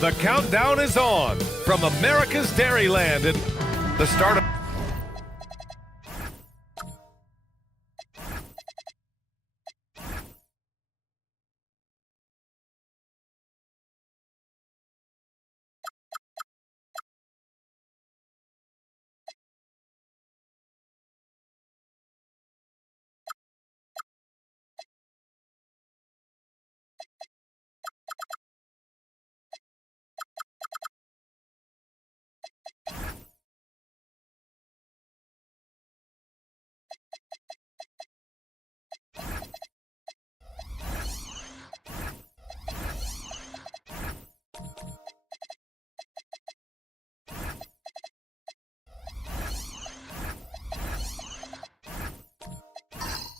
The countdown is on from America's Dairyland and the start of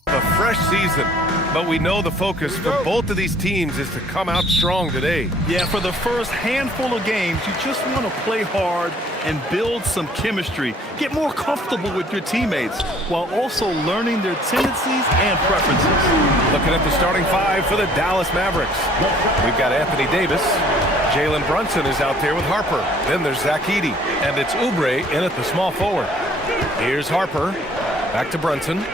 a fresh season, but we know the focus for both of these teams is to come out strong today. Yeah, for the first handful of games, you just want to play hard and build some chemistry. Get more comfortable with your teammates while also learning their tendencies and preferences. Looking at the starting five for the Dallas Mavericks. We've got Anthony Davis. Jalen Brunson is out there with Harper. Then there's Zach Edey, and it's Oubre in at the small forward. Here's Harper. Back to Brunson.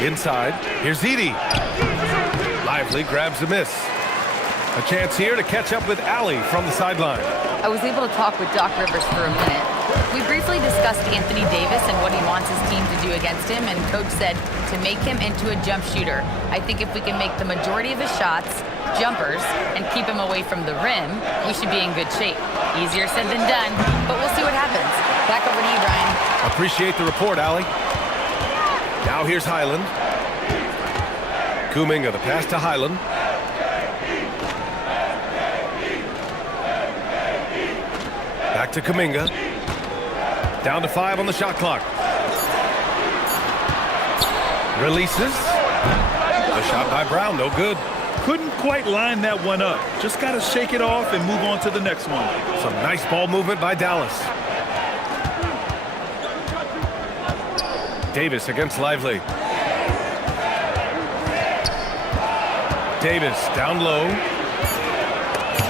Inside, here's Edey. Lively grabs the miss. A chance here to catch up with Allie from the sideline. I was able to talk with Doc Rivers for a minute. We briefly discussed Anthony Davis and what he wants his team to do against him, and Coach said to make him into a jump shooter. I think if we can make the majority of his shots jumpers and keep him away from the rim, we should be in good shape. Easier said than done, but we'll see what happens. Back over to you, Brian. Appreciate the report, Allie. Now here's Highland. Kuminga, the pass to Highland. Back to Kuminga. Down to 5 on the shot clock. Releases. The shot by Brown, no good. Couldn't quite line that one up. Just got to shake it off and move on to the next one. Some nice ball movement by Dallas. Davis against Lively. Davis down low.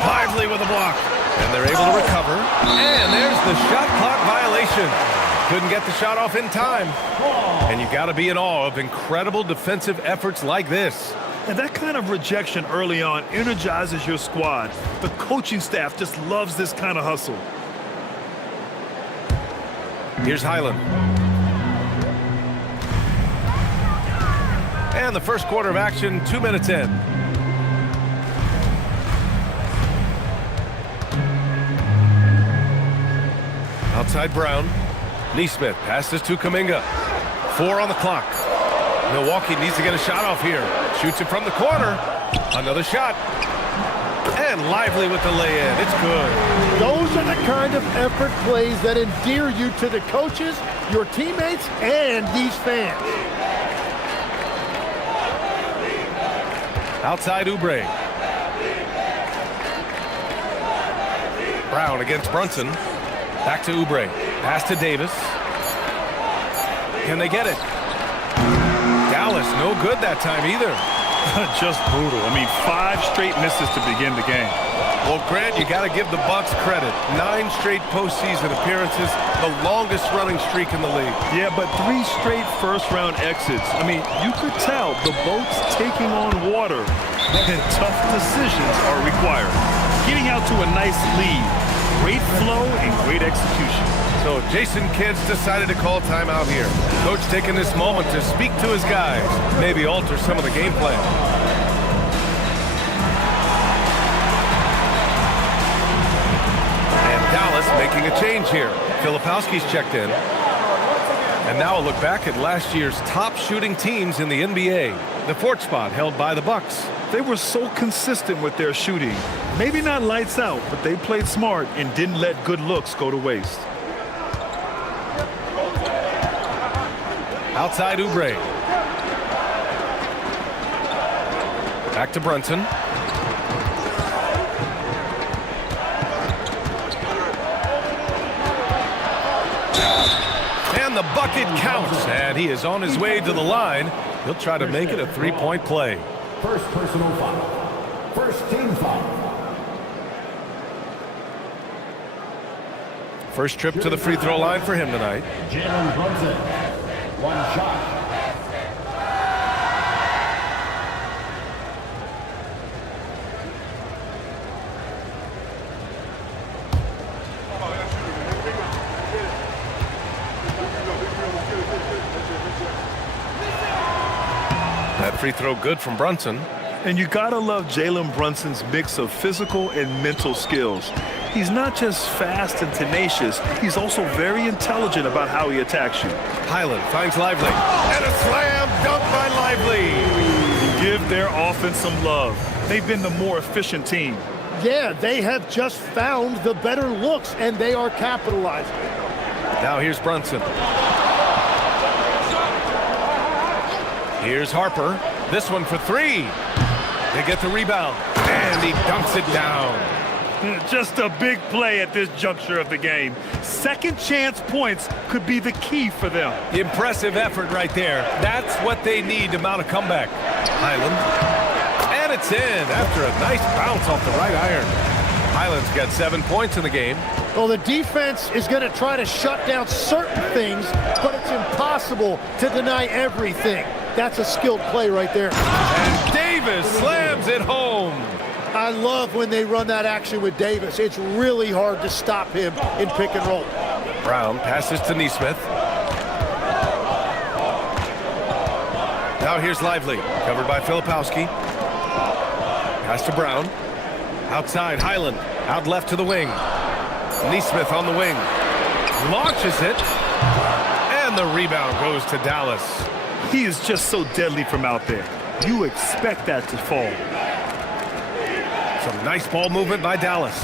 Lively with a block. And they're able to recover. And there's the shot clock violation. Couldn't get the shot off in time. And you got to be in awe of incredible defensive efforts like this. And that kind of rejection early on energizes your squad. The coaching staff just loves this kind of hustle. Here's Highland. And the first quarter of action, 2 minutes in. Outside Brown. Neesmith passes to Kuminga. 4 on the clock. Milwaukee needs to get a shot off here. Shoots it from the corner. Another shot. And Lively with the lay-in. It's good. Those are the kind of effort plays that endear you to the coaches, your teammates, and these fans. Outside Oubre. Brown against Brunson. Back to Oubre. Pass to Davis. Can they get it? Dallas, no good that time either. Just brutal. I mean, 5 straight misses to begin the game. Well, Grant, you got to give the Bucks credit. 9 straight postseason appearances, the longest running streak in the league. Yeah, but 3 straight first-round exits. I mean, you could tell the boat's taking on water, and tough decisions are required. Getting out to a nice lead, great flow, and great execution. So Jason Kidd's decided to call timeout here. Coach taking this moment to speak to his guys, maybe alter some of the game plan. And Dallas making a change here. Filipowski's checked in. And now a look back at last year's top shooting teams in the NBA. The 4th spot held by the Bucks. They were so consistent with their shooting. Maybe not lights out, but they played smart and didn't let good looks go to waste. Outside Oubre. Back to Brunson. And the bucket counts. And he is on his way to the line. He'll try to make it a 3-point play. First personal foul. First team foul. First trip to the free throw line for him tonight. Jalen Brunson. 1 shot. That free throw good from Brunson. And you gotta love Jalen Brunson's mix of physical and mental skills. He's not just fast and tenacious, he's also very intelligent about how he attacks you. Highland finds Lively. And a slam dunk by Lively. Give their offense some love. They've been the more efficient team. Yeah, they have just found the better looks, and they are capitalizing. Now here's Brunson. Here's Harper. This one for 3. They get the rebound. And he dunks it down. Just a big play at this juncture of the game. Second chance points could be the key for them. Impressive effort right there. That's what they need to mount a comeback. Highland. And it's in after a nice bounce off the right iron. Highland's got 7 points in the game. Well, the defense is going to try to shut down certain things, but it's impossible to deny everything. That's a skilled play right there. And Davis slams it home. I love when they run that action with Davis. It's really hard to stop him in pick and roll. Brown passes to Neesmith. Now here's Lively, covered by Filipowski. Pass to Brown. Outside, Highland. Out left to the wing. Neesmith on the wing. Launches it. And the rebound goes to Dallas. He is just so deadly from out there. You expect that to fall. Some nice ball movement by Dallas.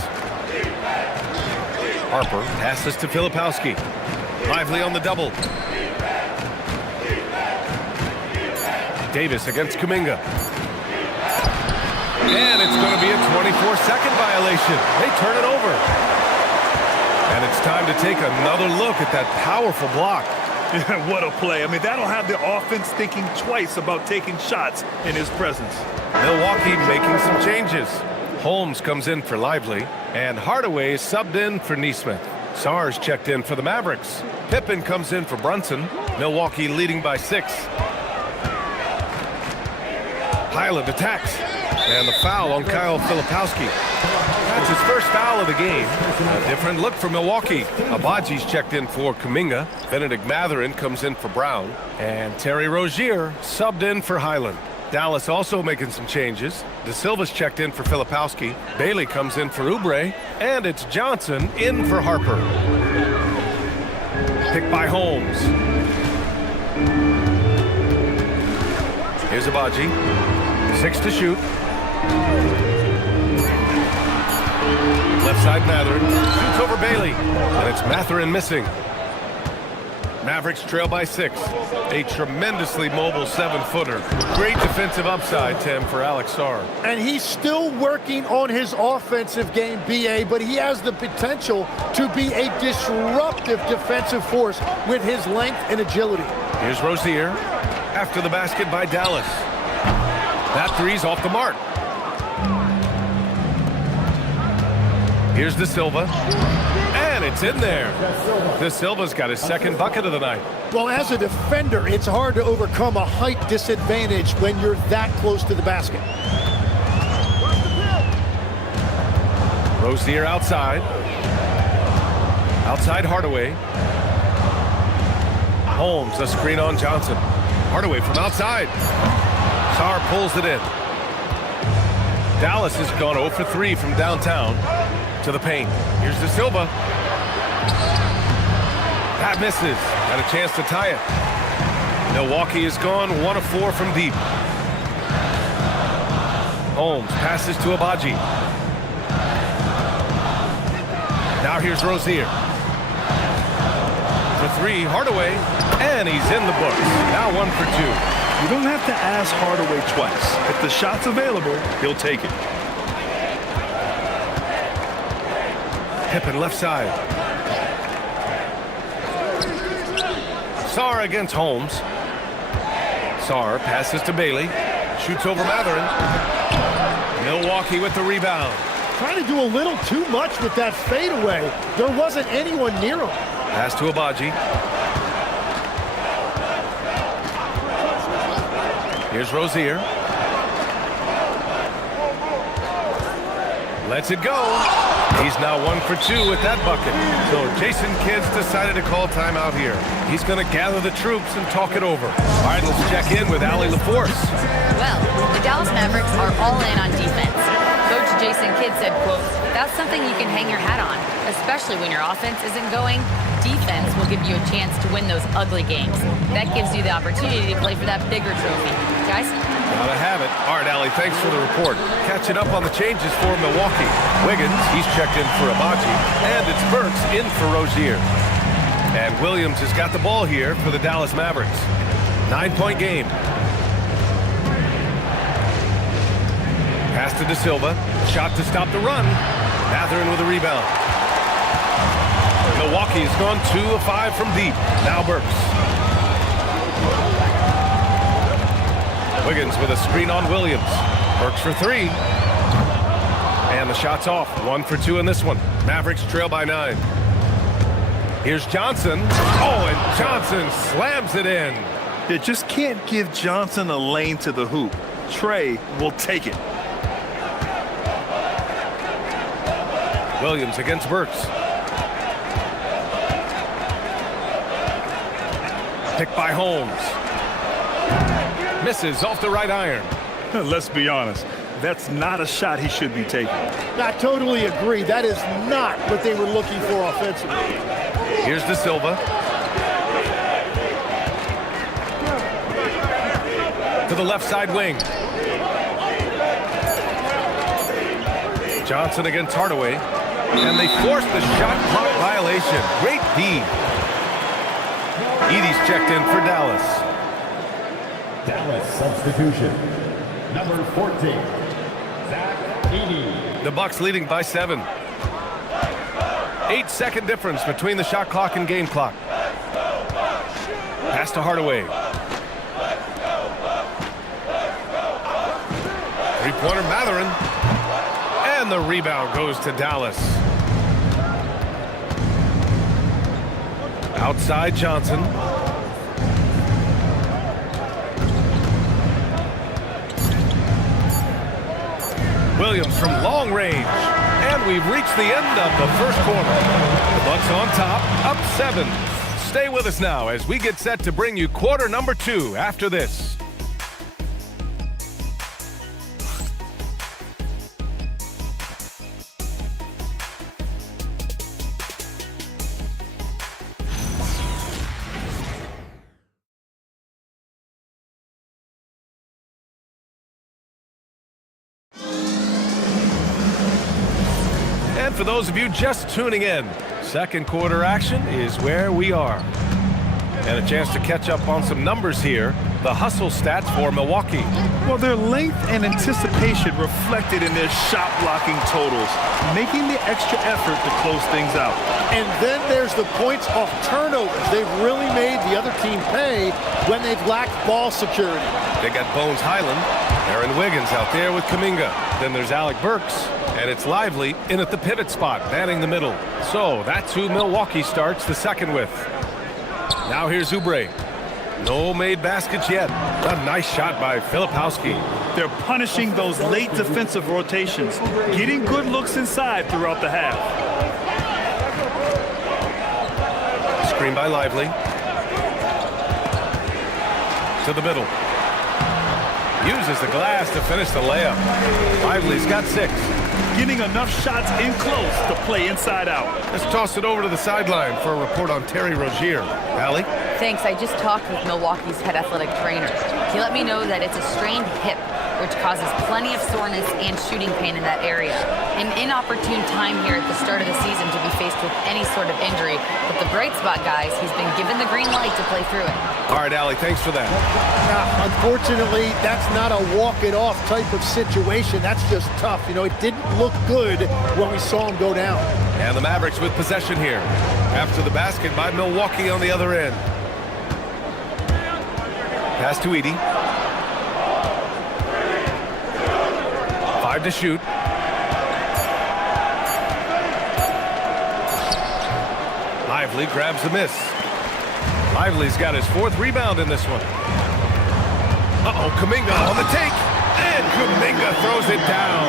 Harper passes to Filipowski. Lively on the double. Davis against Kuminga. And it's going to be a 24-second violation. They turn it over. And it's time to take another look at that powerful block. What a play. I mean, that'll have the offense thinking twice about taking shots in his presence. Milwaukee making some changes. Holmes comes in for Lively, and Hardaway is subbed in for Neesmith. Sars checked in for the Mavericks. Pippen comes in for Brunson. Milwaukee leading by 6. Highland attacks. And the foul on Kyle Filipowski. That's his first foul of the game. A different look for Milwaukee. Abaji's checked in for Kuminga. Benedict Mathurin comes in for Brown. And Terry Rozier subbed in for Highland. Dallas also making some changes. De Silva's checked in for Filipowski. Bailey comes in for Oubre. And it's Johnson in for Harper. Picked by Holmes. Here's Abaji. 6 to shoot. Left side Mathurin. Shoots over Bailey. And it's Mathurin missing. Mavericks trail by 6. A tremendously mobile 7-footer. Great defensive upside, Tim, for Alex Sarr. And he's still working on his offensive game, B.A., but he has the potential to be a disruptive defensive force with his length and agility. Here's Rozier. After the basket by Dallas. That three's off the mark. Here's De Silva. And it's in there. De Silva's got his second bucket of the night. Well, as a defender, it's hard to overcome a height disadvantage when you're that close to the basket. Rozier outside. Outside Hardaway. Holmes, a screen on Johnson. Hardaway from outside. Sarr pulls it in. Dallas has gone 0 for 3 from downtown to the paint. Here's De Silva. That misses. Got a chance to tie it. Milwaukee has gone 1 of 4 from deep. Holmes passes to Abaji. Now here's Rozier. For 3, Hardaway. And he's in the books. Now 1 for 2. You don't have to ask Hardaway twice. If the shot's available, he'll take it. Pippen left side. Sarr against Holmes. Sarr passes to Bailey. Shoots over Mathurin. Milwaukee with the rebound. Trying to do a little too much with that fadeaway. There wasn't anyone near him. Pass to Abaji. Here's Rozier. Lets it go. He's now 1 for 2 with that bucket. So Jason Kidd's decided to call timeout here. He's going to gather the troops and talk it over. All right, let's check in with Allie LaForce. Well, the Dallas Mavericks are all in on defense. Coach Jason Kidd said, quote, "That's something you can hang your hat on, especially when your offense isn't going. Defense will give you a chance to win those ugly games. That gives you the opportunity to play for that bigger trophy." Guys? Gotta have it. All right, Allie, thanks for the report. Catching up on the changes for Milwaukee. Wiggins, he's checked in for Abaji. And it's Burks in for Rozier. And Williams has got the ball here for the Dallas Mavericks. 9-point game. Pass to De Silva. Shot to stop the run. Mathurin with a rebound. Milwaukee has gone 2 of 5 from deep. Now Burks. Wiggins with a screen on Williams. Burks for 3. And the shot's off. 1 for 2 in this one. Mavericks trail by 9. Here's Johnson. Oh, and Johnson slams it in. You just can't give Johnson a lane to the hoop. Trey will take it. Williams against Burks. Picked by Holmes. Misses off the right iron. Let's be honest. That's not a shot he should be taking. I totally agree. That is not what they were looking for offensively. Here's De Silva. To the left side wing. Johnson against Hardaway. And they forced the shot clock violation. Great D. Edey's checked in for Dallas. Dallas substitution. Number 14, Zach Edey. The Bucks leading by 7. 8-second difference between the shot clock and game clock. Pass to Hardaway. Three-pointer Mathurin. And the rebound goes to Dallas. Outside Johnson. Williams from long range. And we've reached the end of the first quarter. The Bucks on top, up 7. Stay with us now as we get set to bring you quarter number 2 after this. And for those of you just tuning in, second quarter action is where we are. And a chance to catch up on some numbers here. The hustle stats for Milwaukee. Well, their length and anticipation reflected in their shot blocking totals, making the extra effort to close things out. And then there's the points off turnovers. They've really made the other team pay when they've lacked ball security. They got Bones Highland, Aaron Wiggins out there with Kuminga. Then there's Alec Burks, and it's Lively in at the pivot spot, manning the middle. So that's who Milwaukee starts the second with. Now here's Oubre. No made baskets yet. A nice shot by Filipowski. They're punishing those late defensive rotations, getting good looks inside throughout the half. Screen by Lively. To the middle. Uses the glass to finish the layup. Lively's got 6. Getting enough shots in close to play inside out. Let's toss it over to the sideline for a report on Terry Rozier. Allie? Thanks. I just talked with Milwaukee's head athletic trainer. He let me know that it's a strained hip, which causes plenty of soreness and shooting pain in that area. An inopportune time here at the start of the season to be faced with any sort of injury. But the bright spot, guys, he's been given the green light to play through it. All right, Allie, thanks for that. Unfortunately, that's not a walk-it-off type of situation. That's just tough. You know, it didn't look good when we saw him go down. And the Mavericks with possession here. After the basket by Milwaukee on the other end. Pass to Edey. 5 to shoot. Lively grabs the miss. Lively's got his 4th rebound in this one. Uh-oh, Kuminga on the take. And Kuminga throws it down.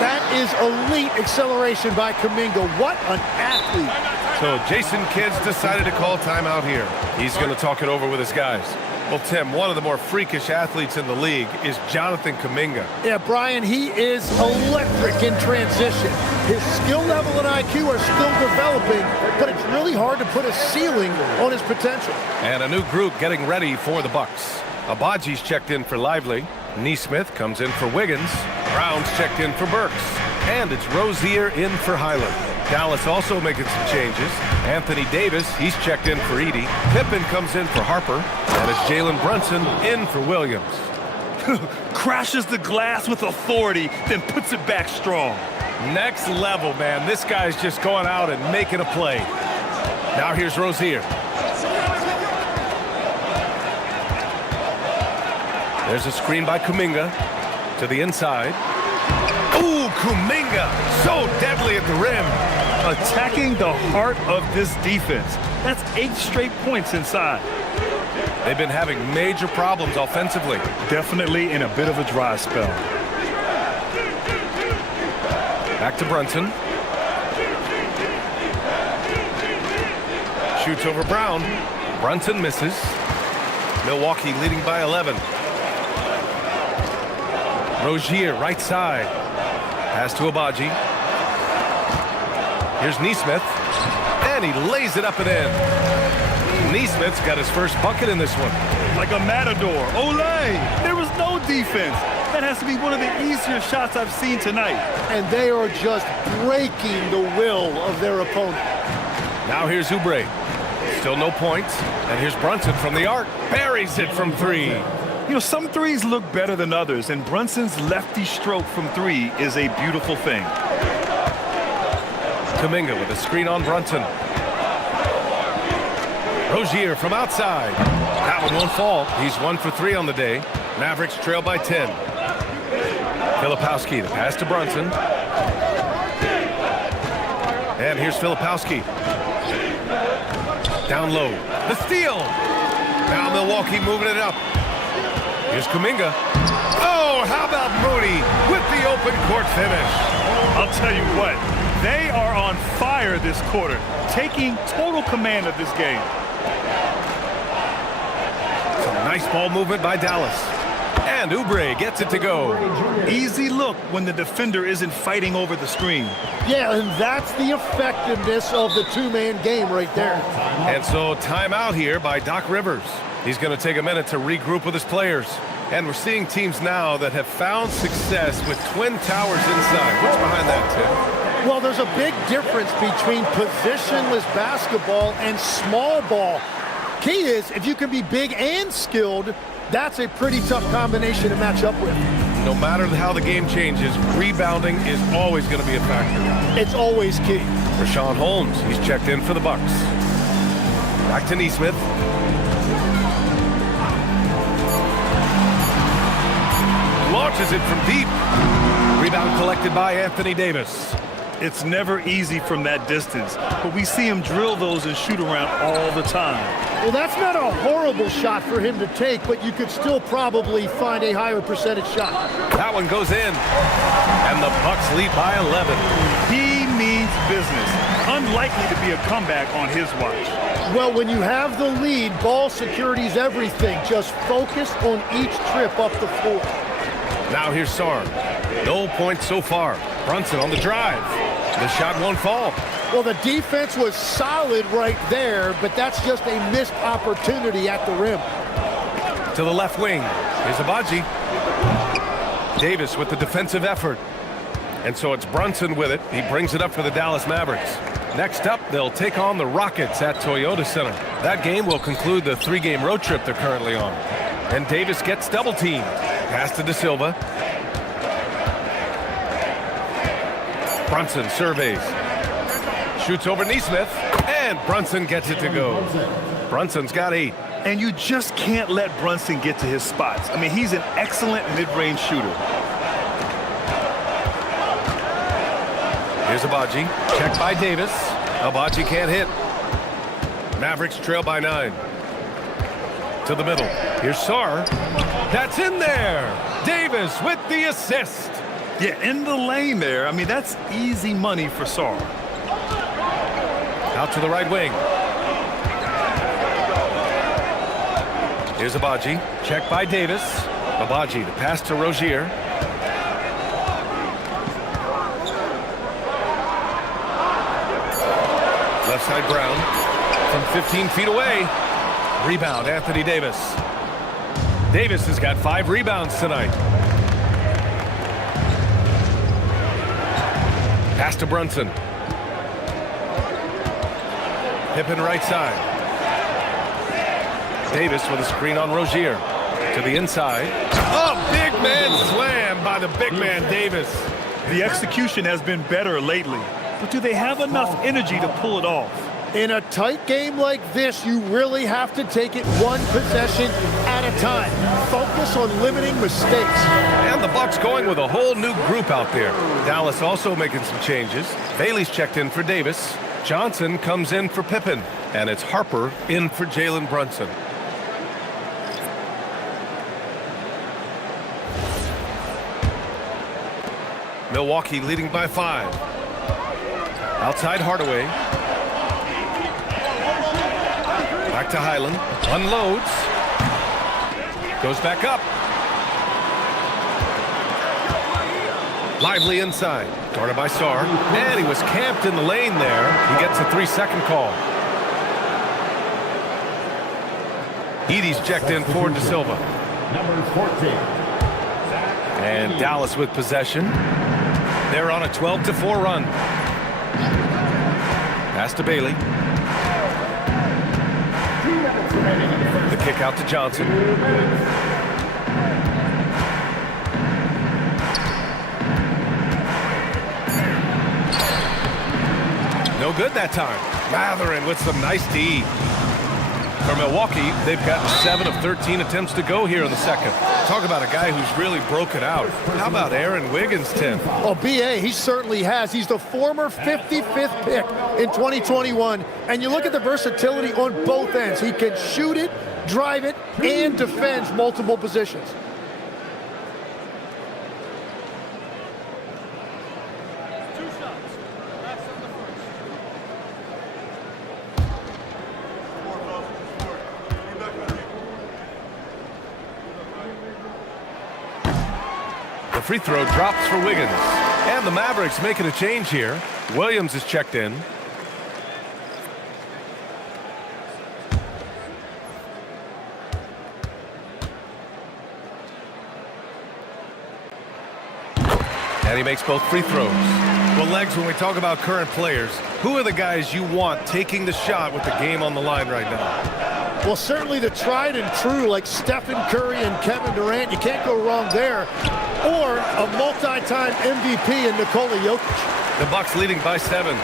That is elite acceleration by Kuminga. What an athlete. So Jason Kidd decided to call timeout here. He's going to talk it over with his guys. Well, Tim, one of the more freakish athletes in the league is Jonathan Kuminga. Yeah, Brian, he is electric in transition. His skill level and IQ are still developing, but it's really hard to put a ceiling on his potential. And a new group getting ready for the Bucks. Abaji's checked in for Lively. Neesmith comes in for Wiggins. Brown's checked in for Burks. And it's Rozier in for Highland. Dallas also making some changes. Anthony Davis, he's checked in for Edey. Pippen comes in for Harper. And it's Jalen Brunson in for Williams. Crashes the glass with authority, then puts it back strong. Next level, man. This guy's just going out and making a play. Now here's Rozier. There's a screen by Kuminga to the inside. Ooh, Kuminga, so deadly at the rim. Attacking the heart of this defense. That's 8 straight points inside. They've been having major problems offensively. Definitely in a bit of a dry spell. Back to Brunson. Shoots over Brown. Brunson misses. Milwaukee leading by 11. Rozier, right side. Pass to Abaji. Here's Neesmith. And he lays it up and in. Neesmith's got his first bucket in this one. Like a matador. Olay! There was no defense. That has to be one of the easier shots I've seen tonight. And they are just breaking the will of their opponent. Now here's Oubre. Still no points. And here's Brunson from the arc. Buries it from 3. You know, some threes look better than others, and Brunson's lefty stroke from 3 is a beautiful thing. Kuminga with a screen on Brunson. Rozier from outside. That one won't fall. He's 1 for 3 on the day. Mavericks trail by 10. Filipowski, the pass to Brunson. And here's Filipowski. Down low. The steal. Now Milwaukee moving it up. Here's Kuminga. Oh, how about Moody with the open court finish? I'll tell you what, they are on fire this quarter, taking total command of this game. Some nice ball movement by Dallas. And Oubre gets it to go. Easy look when the defender isn't fighting over the screen. Yeah, and that's the effectiveness of the two-man game right there. And so timeout here by Doc Rivers. He's going to take a minute to regroup with his players. And we're seeing teams now that have found success with twin towers inside. What's behind that, Tim? Well, there's a big difference between positionless basketball and small ball. Key is, if you can be big and skilled, that's a pretty tough combination to match up with. No matter how the game changes, rebounding is always going to be a factor. It's always key. Rashawn Holmes, he's checked in for the Bucks. Back to Nesmith. Launches it from deep. Rebound collected by Anthony Davis. It's never easy from that distance, but we see him drill those and shoot around all the time. Well, that's not a horrible shot for him to take, but you could still probably find a higher percentage shot. That one goes in, and the Bucks lead by 11. He means business. Unlikely to be a comeback on his watch. Well, when you have the lead, ball security's everything. Just focus on each trip up the floor. Now here's Sarn. No points so far. Brunson on the drive. The shot won't fall. Well, the defense was solid right there, but that's just a missed opportunity at the rim. To the left wing. Here's Abaji. Davis with the defensive effort. And so it's Brunson with it. He brings it up for the Dallas Mavericks. Next up, they'll take on the Rockets at Toyota Center. That game will conclude the 3-game road trip they're currently on. And Davis gets double-teamed. Pass to De Silva. Brunson surveys. Shoots over Nesmith. And Brunson gets it to go. Brunson's got 8. And you just can't let Brunson get to his spots. I mean, he's an excellent mid-range shooter. Here's Abaji. Checked by Davis. Abaji can't hit. Mavericks trail by 9. To the middle. Here's Sarr. That's in there. Davis with the assist. Yeah, in the lane there. I mean, that's easy money for Sarr. Out to the right wing. Here's Abaji. Checked by Davis. Abaji, the pass to Rozier. Left side Brown. From 15 feet away. Rebound, Anthony Davis. Davis has got 5 rebounds tonight. Pass to Brunson. Pippen right side. Davis with a screen on Rozier. To the inside. Oh, big man slam by the big man Davis. The execution has been better lately, but do they have enough energy to pull it off? In a tight game like this, you really have to take it one possession at a time. Focus on limiting mistakes. And the Bucks going with a whole new group out there. Dallas also making some changes. Bailey's checked in for Davis. Johnson comes in for Pippen. And it's Harper in for Jalen Brunson. Milwaukee leading by 5. Outside Hardaway. Back to Highland. Unloads. Goes back up. Lively inside. Guarded by Sarr. And he was camped in the lane there. He gets a 3-second call. Edey's checked in for De Silva. Number 14. And Dallas with possession. They're on a 12-4 run. Pass to Bailey. The kick out to Johnson. No good that time. Mathurin with some nice D. For Milwaukee, they've got 7 of 13 attempts to go here in the second. Talk about a guy who's really broken out. How about Aaron Wiggins, Tim? Oh, B.A., he certainly has. He's the former 55th pick in 2021. And you look at the versatility on both ends. He can shoot it, drive it, and defends multiple positions. The free throw drops for Wiggins. And the Mavericks making a change here. Williams is checked in. And he makes both free throws. Well, Legs, when we talk about current players, who are the guys you want taking the shot with the game on the line right now? Well, certainly the tried and true like Stephen Curry and Kevin Durant. You can't go wrong there. Or a multi-time MVP in Nikola Jokic. The Bucks leading by 7.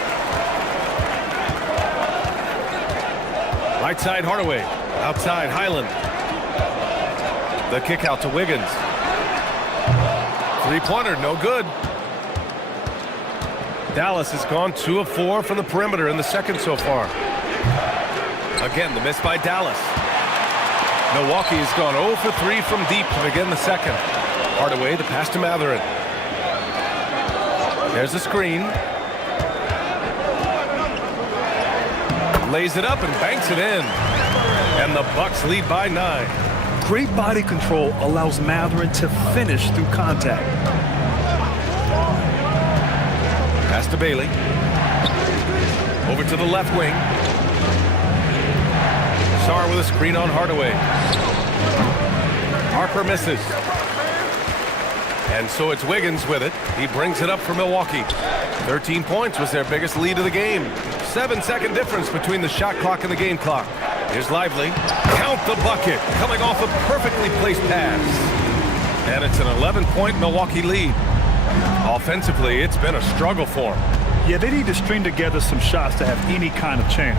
Right side Hardaway. Outside Highland. The kick out to Wiggins. Three-pointer, no good. Dallas has gone 2 of 4 from the perimeter in the second so far. Again, the miss by Dallas. Milwaukee has gone 0 for 3 from deep to begin the second. Hardaway, the pass to Mathurin. There's the screen. Lays it up and banks it in. And the Bucks lead by 9. Great body control allows Mathurin to finish through contact. Pass to Bailey. Over to the left wing. Sarr with a screen on Hardaway. Harper misses. And so it's Wiggins with it. He brings it up for Milwaukee. 13 points was their biggest lead of the game. 7-second difference between the shot clock and the game clock. Here's Lively. Count the bucket. Coming off a perfectly placed pass. And it's an 11-point Milwaukee lead. Offensively, it's been a struggle for them. Yeah, they need to string together some shots to have any kind of chance.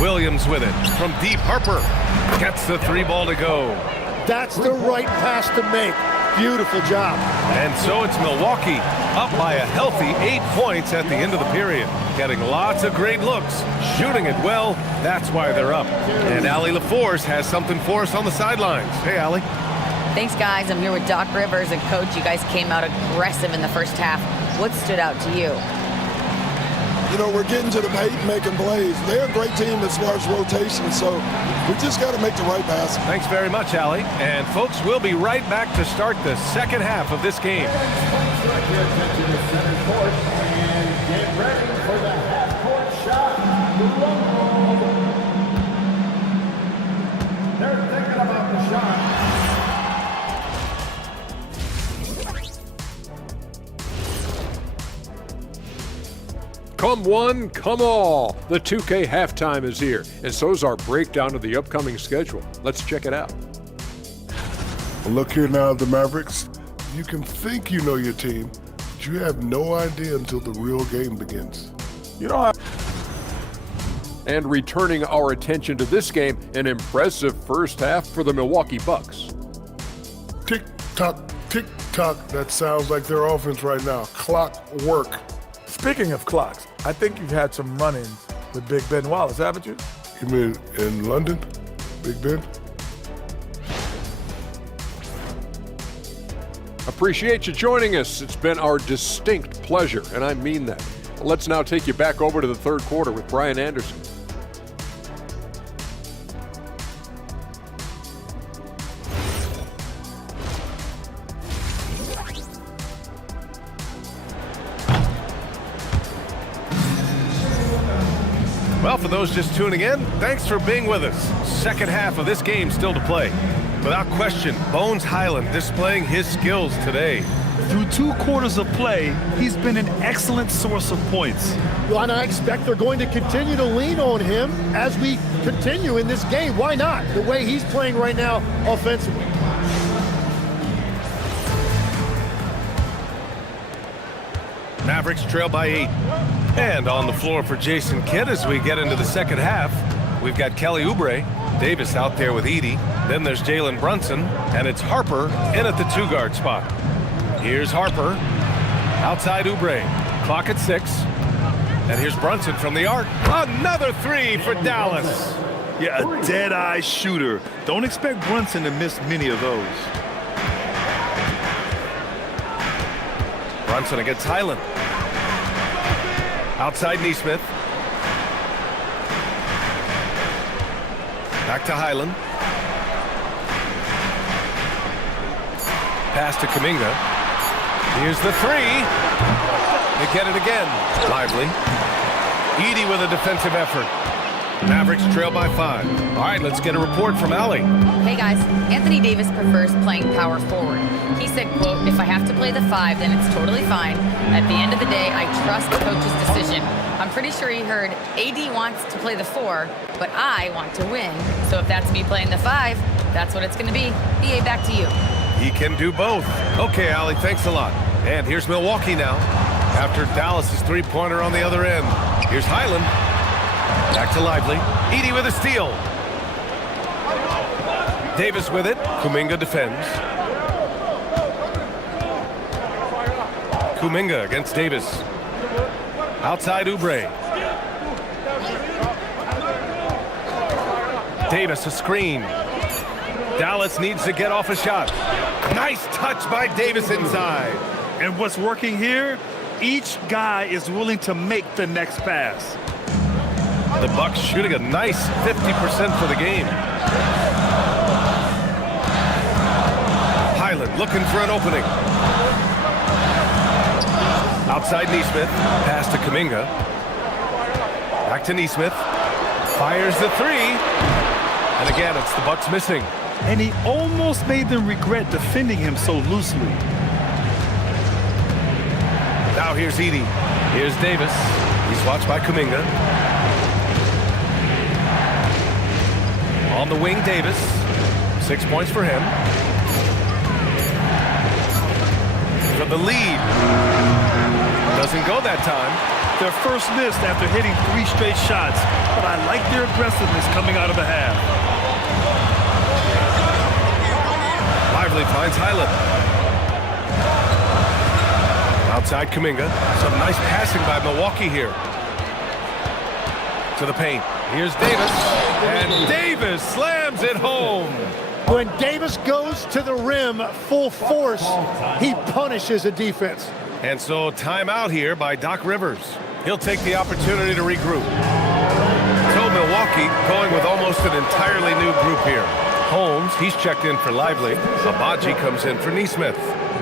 Williams with it. From deep, Harper gets the 3 ball to go. That's the right pass to make. Beautiful job. And so it's Milwaukee up by a healthy 8 points at the end of the period. Getting lots of great looks, shooting it well. That's why they're up. And Allie LaForce has something for us on the sidelines. Hey, Allie. Thanks, guys. I'm here with Doc Rivers. And, Coach, you guys came out aggressive in the first half. What stood out to you? You know, we're getting to the paint, making plays. They're a great team as far as rotation, so we just got to make the right pass. Thanks very much, Allie. And, folks, we'll be right back to start the second half of this game. Get ready for the half-court shot. They're thinking about the shot. Come one, come all. The 2K halftime is here, and so's our breakdown of the upcoming schedule. Let's check it out. Well, look here now, the Mavericks. You can think you know your team, but you have no idea until the real game begins. You know, and returning our attention to this game, an impressive first half for the Milwaukee Bucks. Tick-tock, tick-tock. That sounds like their offense right now. Clock work. Speaking of clocks, I think you've had some run-ins with Big Ben Wallace, haven't you? You mean in London, Big Ben? Appreciate you joining us. It's been our distinct pleasure, and I mean that. Let's now take you back over to the third quarter with Brian Anderson. Well, for those just tuning in, thanks for being with us. Second half of this game still to play. Without question, Bones Hyland displaying his skills today. Through 2 quarters of play, he's been an excellent source of points. Well, and I expect they're going to continue to lean on him as we continue in this game. Why not? The way he's playing right now offensively. Mavericks trail by 8. And on the floor for Jason Kidd as we get into the second half, we've got Kelly Oubre, Davis out there with Edey. Then there's Jalen Brunson, and it's Harper in at the 2-guard spot. Here's Harper, outside Oubre, clock at 6. And here's Brunson from the arc. Another 3 for Dallas. Yeah, a dead-eye shooter. Don't expect Brunson to miss many of those. Brunson against Hyland. Outside Nesmith. Back to Hyland. Pass to Kuminga. Here's the 3. They get it again. Lively. Edey with a defensive effort. Mavericks trail by 5. All right, let's get a report from Allie. Hey guys, Anthony Davis prefers playing power forward. He said, quote, "If I have to play the 5, then it's totally fine. At the end of the day, I trust coach's decision." I'm pretty sure he heard AD wants to play the 4, but I want to win. So if that's me playing the 5, that's what it's going to be. BA, back to you. He can do both. Okay, Allie, thanks a lot. And here's Milwaukee now. After Dallas's three-pointer on the other end. Here's Highland. Back to Lively. Edey with a steal. Davis with it. Kuminga defends. Kuminga against Davis. Outside Oubre. Davis a screen. Dallas needs to get off a shot. Nice touch by Davis inside. And what's working here? Each guy is willing to make the next pass. The Bucks shooting a nice 50% for the game. Highland looking for an opening. Outside Nesmith. Pass to Kuminga. Back to Nesmith. Fires the 3. And again, it's the Bucks missing. And he almost made them regret defending him so loosely. Now here's Edey. Here's Davis. He's watched by Kuminga. On the wing, Davis. 6 points for him. For the lead. Doesn't go that time. Their first miss after hitting 3 straight shots, but I like their aggressiveness coming out of the half. Lively finds Highland. Outside Kuminga. Some nice passing by Milwaukee here. To the paint. Here's Davis. And Davis slams it home. When Davis goes to the rim full force, he punishes a defense. And so timeout here by Doc Rivers. He'll take the opportunity to regroup. So Milwaukee going with almost an entirely new group here. Holmes, he's checked in for Lively. Abaji comes in for Nesmith.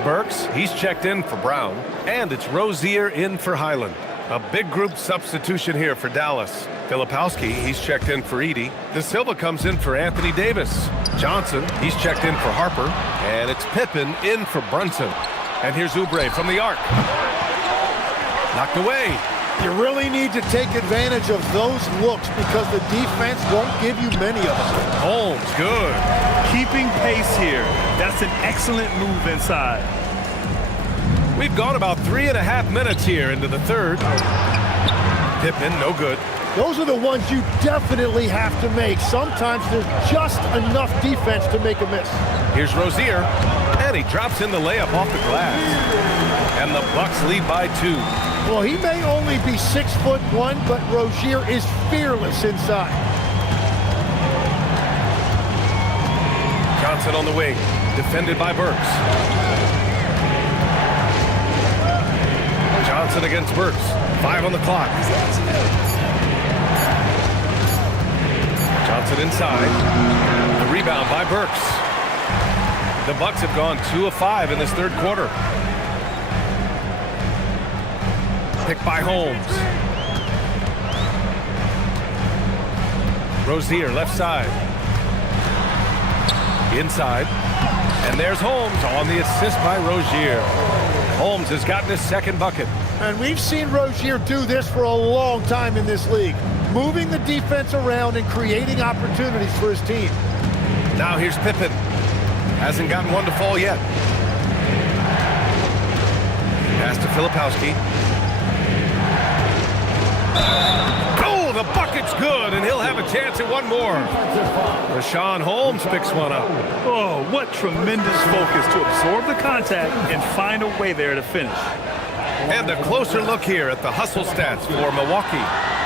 Burks, he's checked in for Brown. And it's Rozier in for Highland. A big group substitution here for Dallas. Filipowski, he's checked in for Edey. De Silva comes in for Anthony Davis. Johnson, he's checked in for Harper. And it's Pippen in for Brunson. And here's Oubre from the arc. Knocked away. You really need to take advantage of those looks because the defense won't give you many of them. Holmes, good. Keeping pace here. That's an excellent move inside. We've gone about 3.5 minutes here into the third. Pippen, no good. Those are the ones you definitely have to make. Sometimes there's just enough defense to make a miss. Here's Rozier, and he drops in the layup off the glass. And the Bucks lead by 2. Well, he may only be 6'1", but Rozier is fearless inside. Johnson on the wing, defended by Burks. Johnson against Burks. 5 on the clock. Johnson inside. The rebound by Burks. The Bucks have gone 2 of 5 in this third quarter. Picked by Holmes. Rozier left side. Inside. And there's Holmes on the assist by Rozier. Holmes has gotten his second bucket. And we've seen Rozier do this for a long time in this league. Moving the defense around and creating opportunities for his team. Now here's Pippen. Hasn't gotten one to fall yet. Pass to Filipowski. Oh, the bucket's good, and he'll have a chance at one more. Rashawn Holmes picks one up. Oh, what tremendous focus to absorb the contact and find a way there to finish. And a closer look here at the hustle stats for Milwaukee.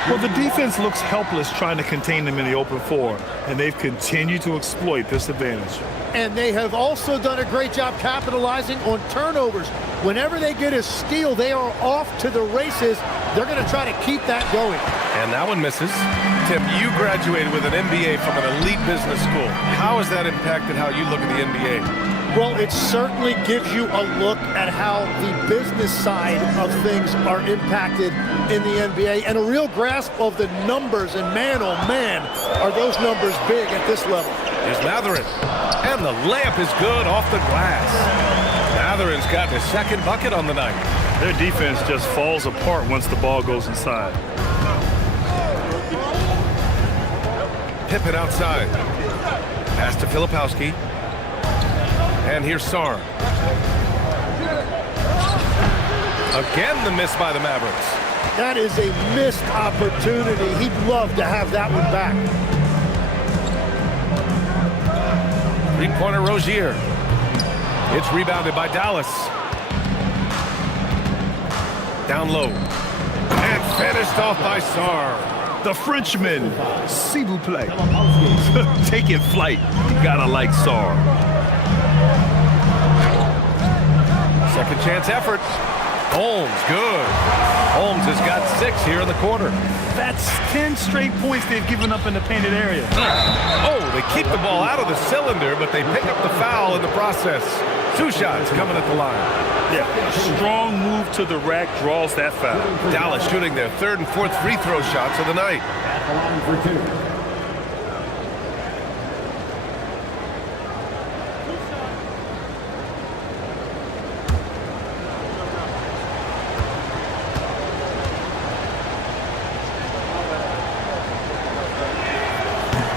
Well, the defense looks helpless trying to contain them in the open floor, and they've continued to exploit this advantage. And they have also done a great job capitalizing on turnovers. Whenever they get a steal, they are off to the races. They're going to try to keep that going. And that one misses. Tim, you graduated with an MBA from an elite business school. How has that impacted how you look at the NBA? Well, it certainly gives you a look at how the business side of things are impacted in the NBA and a real grasp of the numbers. And man, oh man, are those numbers big at this level. Here's Mathurin. And the layup is good off the glass. Mathurin's gotten his second bucket on the night. Their defense just falls apart once the ball goes inside. Pippen outside. Pass to Filipowski. And here's Sarr. Again, the miss by the Mavericks. That is a missed opportunity. He'd love to have that one back. Three-pointer Rozier. It's rebounded by Dallas. Down low. And finished off by Sarr. The Frenchman, s'il vous plaît. Taking flight. You gotta like Sarr. Second chance effort. Holmes, good. Holmes has got 6 here in the quarter. That's 10 straight points they've given up in the painted area. Oh, they keep the ball out of the cylinder, but they pick up the foul in the process. 2 shots coming at the line. Yeah, strong move to the rack draws that foul. Dallas shooting their 3rd and 4th free throw shots of the night. At the line for 2.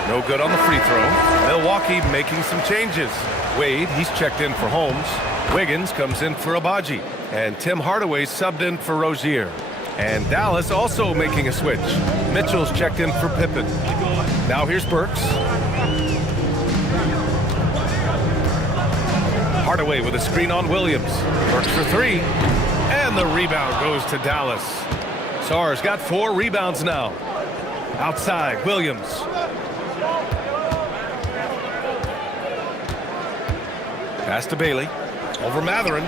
No good on the free throw. Milwaukee making some changes. Wade, he's checked in for Holmes. Wiggins comes in for Abaji. And Tim Hardaway subbed in for Rozier. And Dallas also making a switch. Mitchell's checked in for Pippen. Now here's Burks. Hardaway with a screen on Williams. Burks for 3. And the rebound goes to Dallas. Sarr's got 4 rebounds now. Outside, Williams. Pass to Bailey. Over Mathurin.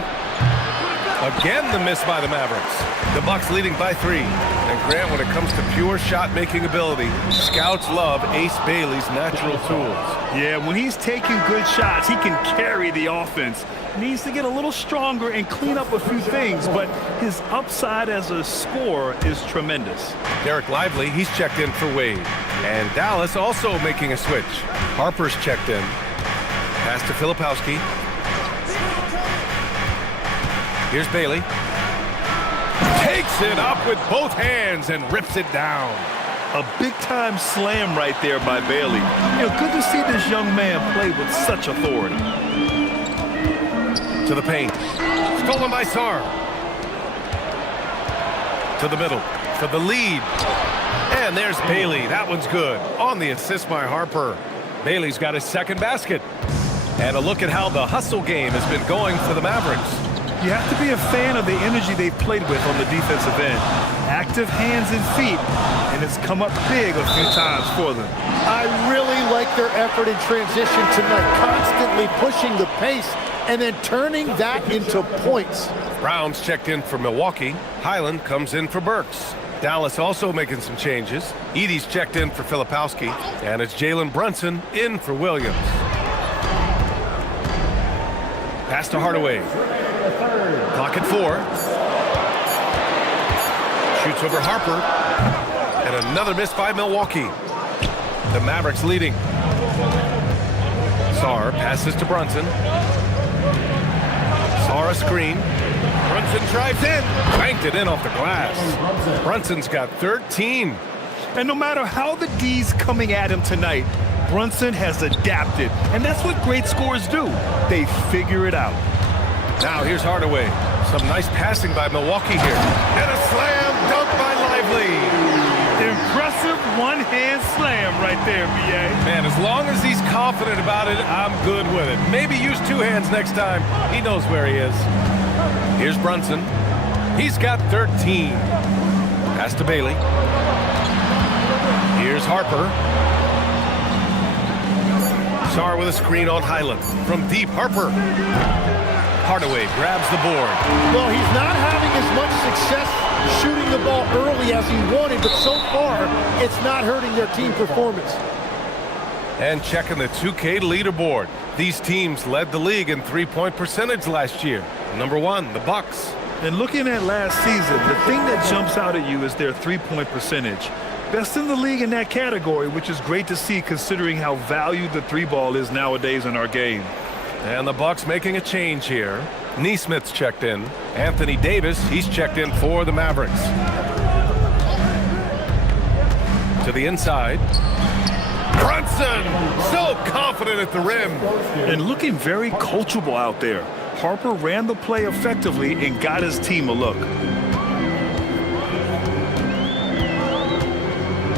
Again, the miss by the Mavericks. The Bucks leading by 3. And Grant, when it comes to pure shot-making ability, scouts love Ace Bailey's natural tools. Yeah, when he's taking good shots, he can carry the offense. Needs to get a little stronger and clean up a few things, but his upside as a scorer is tremendous. Derek Lively, he's checked in for Wade. And Dallas also making a switch. Harper's checked in. Pass to Filipowski. Here's Bailey. Takes it up with both hands and rips it down. A big-time slam right there by Bailey. You know, good to see this young man play with such authority. To the paint. Stolen by Sarr. To the middle. For the lead. And there's Bailey. That one's good. On the assist by Harper. Bailey's got his second basket. And a look at how the hustle game has been going for the Mavericks. You have to be a fan of the energy they've played with on the defensive end. Active hands and feet, and it's come up big a few times for them. I really like their effort in transition tonight, constantly pushing the pace and then turning that into points. Brown's checked in for Milwaukee. Highland comes in for Burks. Dallas also making some changes. Edey's checked in for Filipowski, and it's Jalen Brunson in for Williams. Pass to Hardaway. Clock at 4. Shoots over Harper. And another miss by Milwaukee. The Mavericks leading. Sarr passes to Brunson. Sarr a screen. Brunson drives in. Banked it in off the glass. Brunson's got 13. And no matter how the D's coming at him tonight, Brunson has adapted. And that's what great scorers do. They figure it out. Now here's Hardaway. Some nice passing by Milwaukee here. And a slam dunk by Lively. Impressive one-hand slam right there, B.A. Man, as long as he's confident about it, I'm good with it. Maybe use 2 hands next time. He knows where he is. Here's Brunson. He's got 13. Pass to Bailey. Here's Harper. Sarr with a screen on Highland. From deep, Harper. Hardaway grabs the board. Well, he's not having as much success shooting the ball early as he wanted, but so far, it's not hurting their team performance. And checking the 2K leaderboard. These teams led the league in three-point percentage last year. Number one, the Bucks. And looking at last season, the thing that jumps out at you is their three-point percentage. Best in the league in that category, which is great to see considering how valued the three ball is nowadays in our game. And the Bucks making a change here. Neesmith's checked in. Anthony Davis, he's checked in for the Mavericks. To the inside. Brunson, so confident at the rim. And looking very coachable out there. Harper ran the play effectively and got his team a look.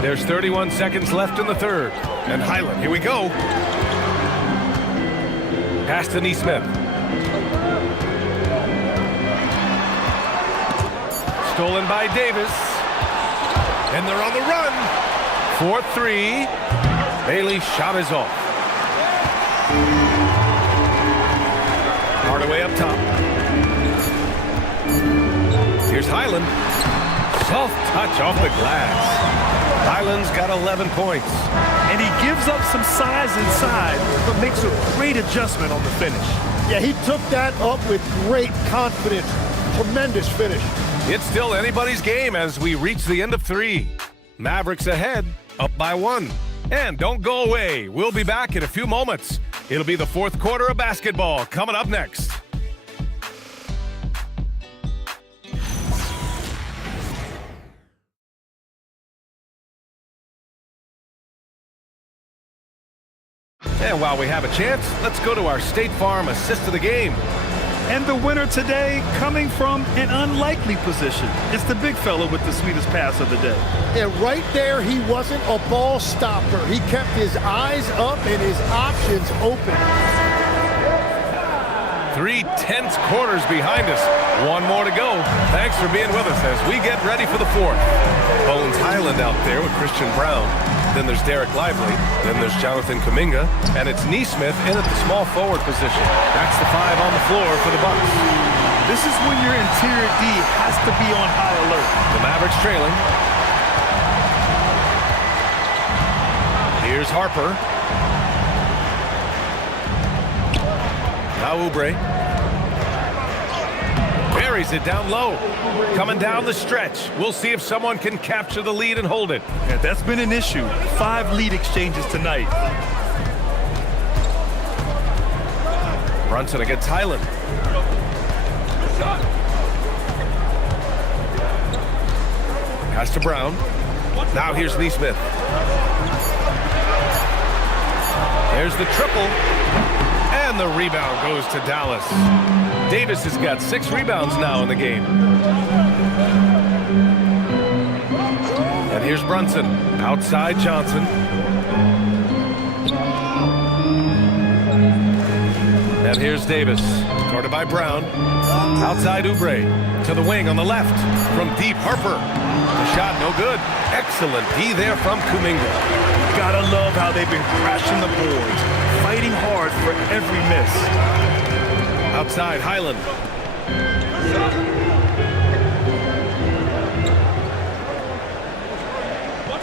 There's 31 seconds left in the third. And Highland, here we go. Pass to Neesmith. Stolen by Davis. And they're on the run. 4-3. Bailey's shot is off. Hardaway up top. Here's Highland. Soft touch off the glass. Highland's got 11 points. And he gives up some size inside, but makes a great adjustment on the finish. Yeah, he took that up with great confidence. Tremendous finish. It's still anybody's game as we reach the end of three. Mavericks ahead, up by 1. And don't go away. We'll be back in a few moments. It'll be the fourth quarter of basketball coming up next. And while we have a chance, let's go to our State Farm assist of the game. And the winner today coming from an unlikely position. It's the big fella with the sweetest pass of the day. And right there, he wasn't a ball stopper. He kept his eyes up and his options open. 3 tense quarters behind us. One more to go. Thanks for being with us as we get ready for the fourth. Bones Highland out there with Christian Brown. Then there's Derek Lively. Then there's Jonathan Kuminga. And it's Neesmith in at the small forward position. That's the 5 on the floor for the Bucks. This is when your interior D has to be on high alert. The Mavericks trailing. Here's Harper. Now Oubre. Buries it down low. Coming down the stretch. We'll see if someone can capture the lead and hold it. Yeah, that's been an issue. 5 lead exchanges tonight. Brunson against Highland. Pass to Brown. Now here's Neesmith. There's the triple. And the rebound goes to Dallas. Davis has got 6 rebounds now in the game. And here's Brunson. Outside Johnson. And here's Davis. Guarded by Brown. Outside Oubre. To the wing on the left. From deep, Harper. The shot no good. Excellent D there from Kuminga. Gotta love how they've been crashing the boards. Fighting hard for every miss. Outside Highland.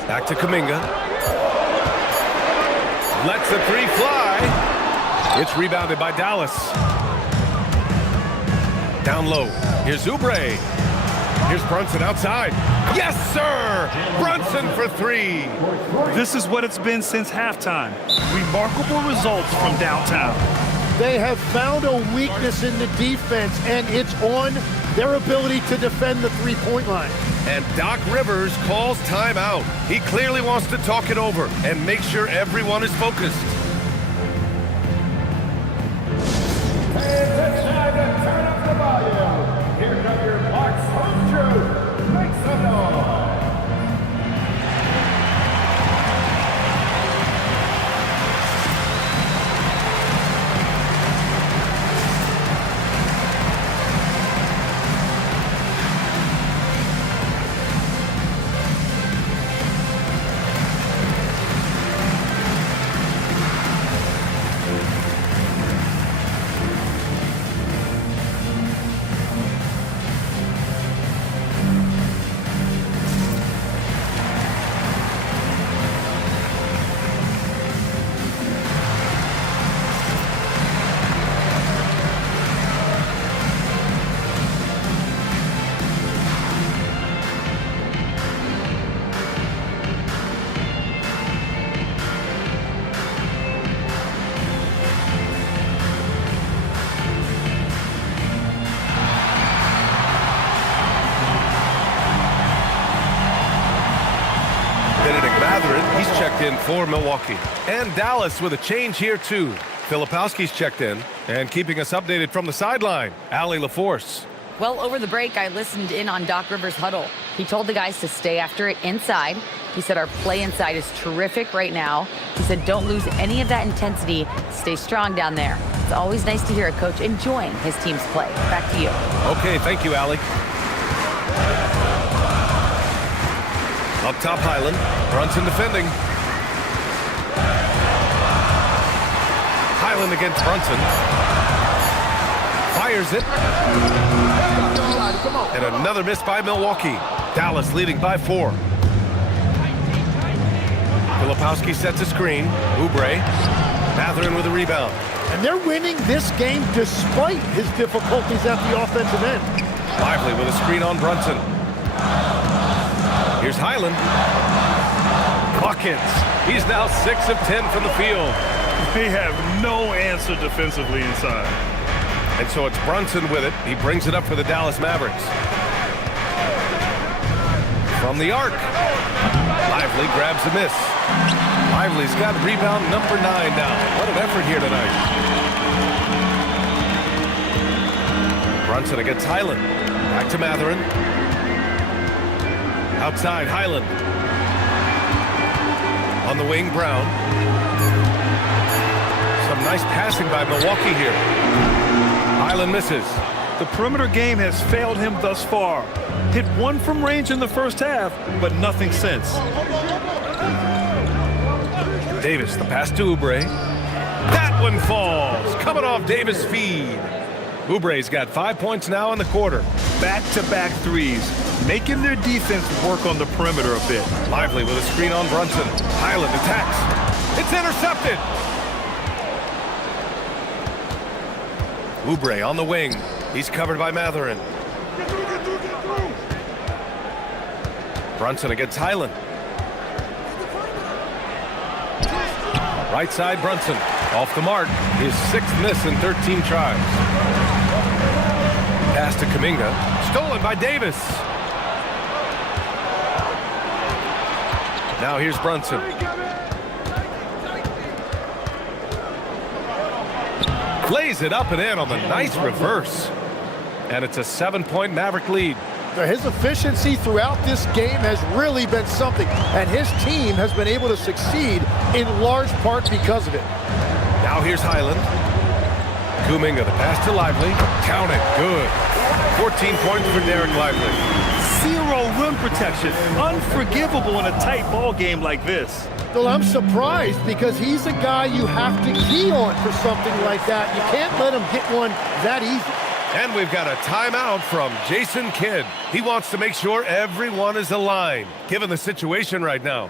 Back to Kuminga. Lets the 3 fly. It's rebounded by Dallas. Down low. Here's Oubre. Here's Brunson outside. Yes, sir! Brunson for 3. This is what it's been since halftime. Remarkable results from downtown. They have found a weakness in the defense, and it's on their ability to defend the three-point line. And Doc Rivers calls timeout. He clearly wants to talk it over and make sure everyone is focused. It's time to turn up the volume. Here come your Bucks home crew. Make some noise. checked in for Milwaukee. And Dallas with a change here, too. Filipowski's checked in. And keeping us updated from the sideline, Allie LaForce. Well, over the break, I listened in on Doc Rivers' huddle. He told the guys to stay after it inside. He said our play inside is terrific right now. He said don't lose any of that intensity. Stay strong down there. It's always nice to hear a coach enjoying his team's play. Back to you. Okay, thank you, Allie. Up top, Highland. Brunson defending. Highland against Brunson. Fires it. And another miss by Milwaukee. Dallas leading by 4. Filipowski sets a screen. Oubre. Mathurin with a rebound. And they're winning this game despite his difficulties at the offensive end. Lively with a screen on Brunson. Here's Highland. Buckets. He's now 6 of 10 from the field. They have no answer defensively inside. And so it's Brunson with it. He brings it up for the Dallas Mavericks. From the arc. Lively grabs a miss. Lively's got rebound number 9 now. What an effort here tonight. Brunson against Highland. Back to Mathurin. Outside, Highland. On the wing, Brown. Some nice passing by Milwaukee here. Highland misses. The perimeter game has failed him thus far. Hit 1 from range in the first half, but nothing since. Davis, the pass to Oubre. That one falls. Coming off Davis' feed. Oubre's got 5 points now in the quarter. Back-to-back threes, making their defense work on the perimeter a bit. Lively with a screen on Brunson. Highland attacks. It's intercepted. Oubre on the wing. He's covered by Mathurin. Brunson against Highland. Right side, Brunson. Off the mark. His 6th miss in 13 tries. Pass to Kuminga. Stolen by Davis. Now here's Brunson. Lays it up and in on the nice reverse. And it's a 7-point Maverick lead. His efficiency throughout this game has really been something, and his team has been able to succeed in large part because of it. Now here's Highland. Kuminga, the pass to Lively. Count it. Good. 14 points for Derek Lively. 0 rim protection. Unforgivable in a tight ball game like this. Well, I'm surprised because he's a guy you have to key on for something like that. You can't let him get one that easy. And we've got a timeout from Jason Kidd. He wants to make sure everyone is aligned, given the situation right now.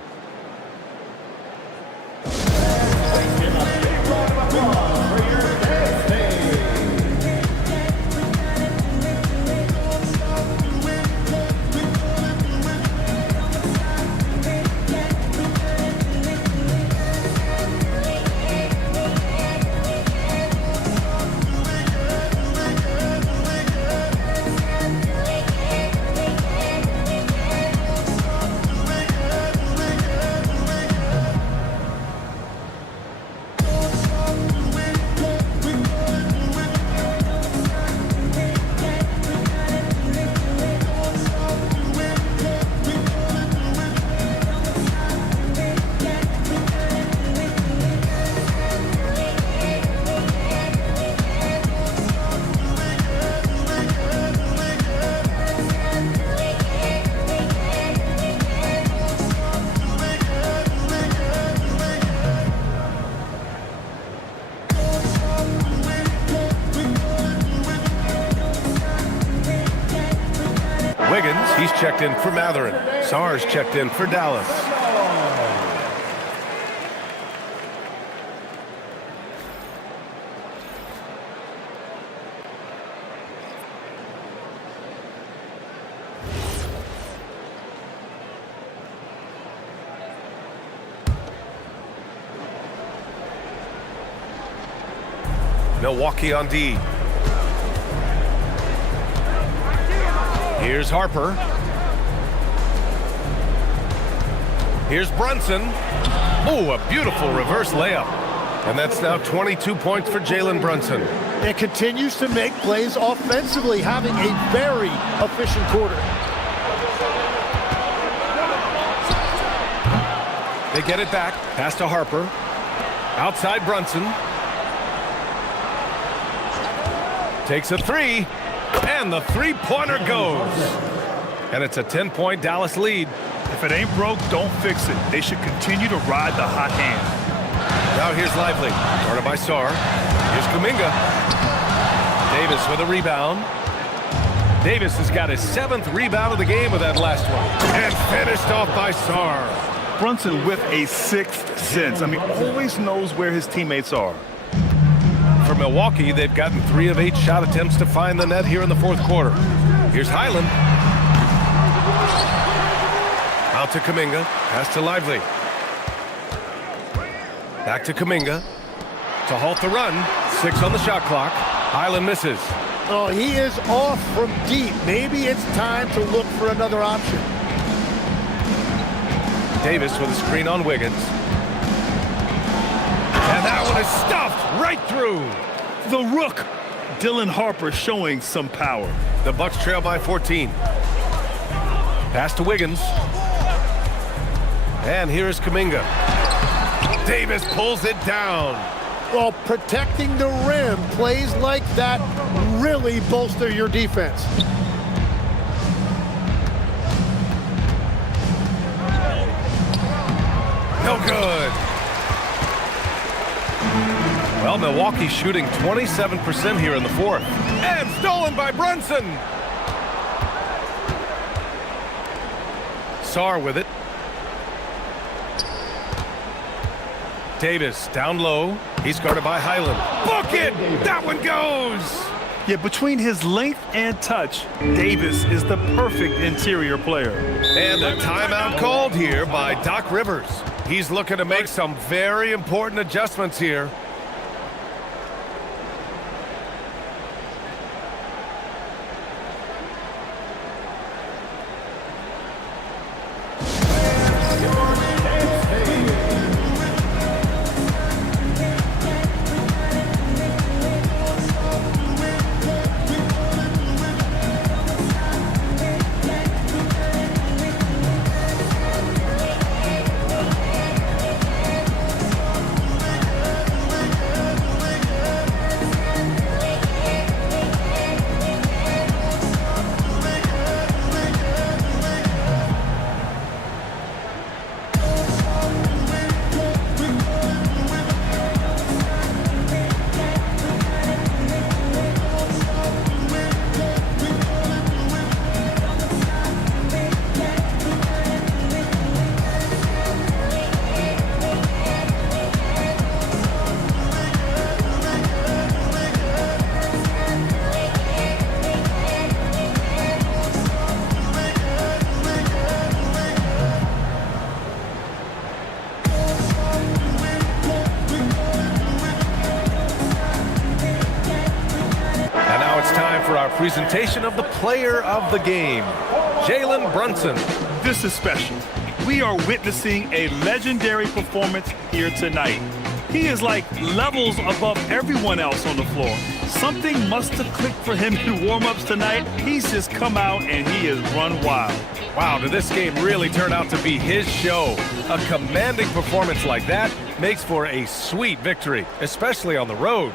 Wiggins, he's checked in for Mathurin. Sars checked in for Dallas. Milwaukee on D. Here's Harper. Here's Brunson. Oh, a beautiful reverse layup. And that's now 22 points for Jalen Brunson. And continues to make plays offensively, having a very efficient quarter. They get it back. Pass to Harper. Outside Brunson. Takes a three. And the three-pointer goes. And it's a 10-point Dallas lead. If it ain't broke, don't fix it. They should continue to ride the hot hand. Now here's Lively. Guarded by Sarr. Here's Kuminga. Davis with a rebound. Davis has got his 7th rebound of the game with that last one. And finished off by Sarr. Brunson with a 6th sense. I mean, always knows where his teammates are. For Milwaukee, they've gotten 3 of 8 shot attempts to find the net here in the 4th quarter. Here's Highland. Out to Kuminga. Pass to Lively. Back to Kuminga. To halt the run. 6 on the shot clock. Highland misses. Oh, he is off from deep. Maybe it's time to look for another option. Davis with a screen on Wiggins. And that one is stuffed right through. The Rook, Dylan Harper, showing some power. The Bucks trail by 14. Pass to Wiggins. And here's Kuminga. Davis pulls it down. Well, protecting the rim, plays like that really bolster your defense. No good. Well, Milwaukee's shooting 27% here in the 4th. And stolen by Brunson. Sarr with it. Davis down low. He's guarded by Highland. Bucket! That one goes! Yeah, between his length and touch, Davis is the perfect interior player. And a timeout called here by Doc Rivers. He's looking to make some very important adjustments here. Presentation of the player of the game, Jalen Brunson. This is special. We are witnessing a legendary performance here tonight. He is like levels above everyone else on the floor. Something must have clicked for him in warm-ups tonight. He's just come out and he has run wild. Wow, did this game really turn out to be his show? A commanding performance like that makes for a sweet victory, especially on the road.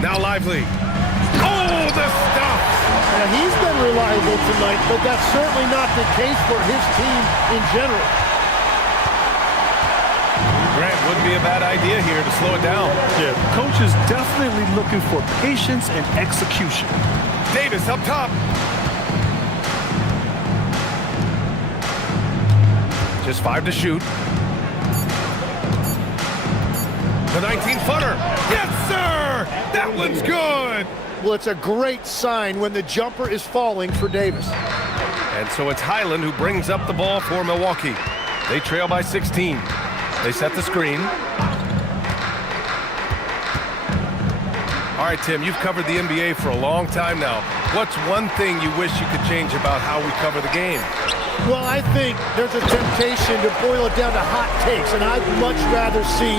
Now Lively. Oh, the stuff! Now, he's been reliable tonight, but that's certainly not the case for his team in general. Grant wouldn't be a bad idea here to slow it down. Yeah, the coach is definitely looking for patience and execution. Davis up top. Just 5 to shoot. The 19-footer. Yes, sir! That one's good! Well, it's a great sign when the jumper is falling for Davis. And so it's Highland who brings up the ball for Milwaukee. They trail by 16. They set the screen. All right, Tim, you've covered the NBA for a long time now. What's one thing you wish you could change about how we cover the game? Well, I think there's a temptation to boil it down to hot takes, and I'd much rather see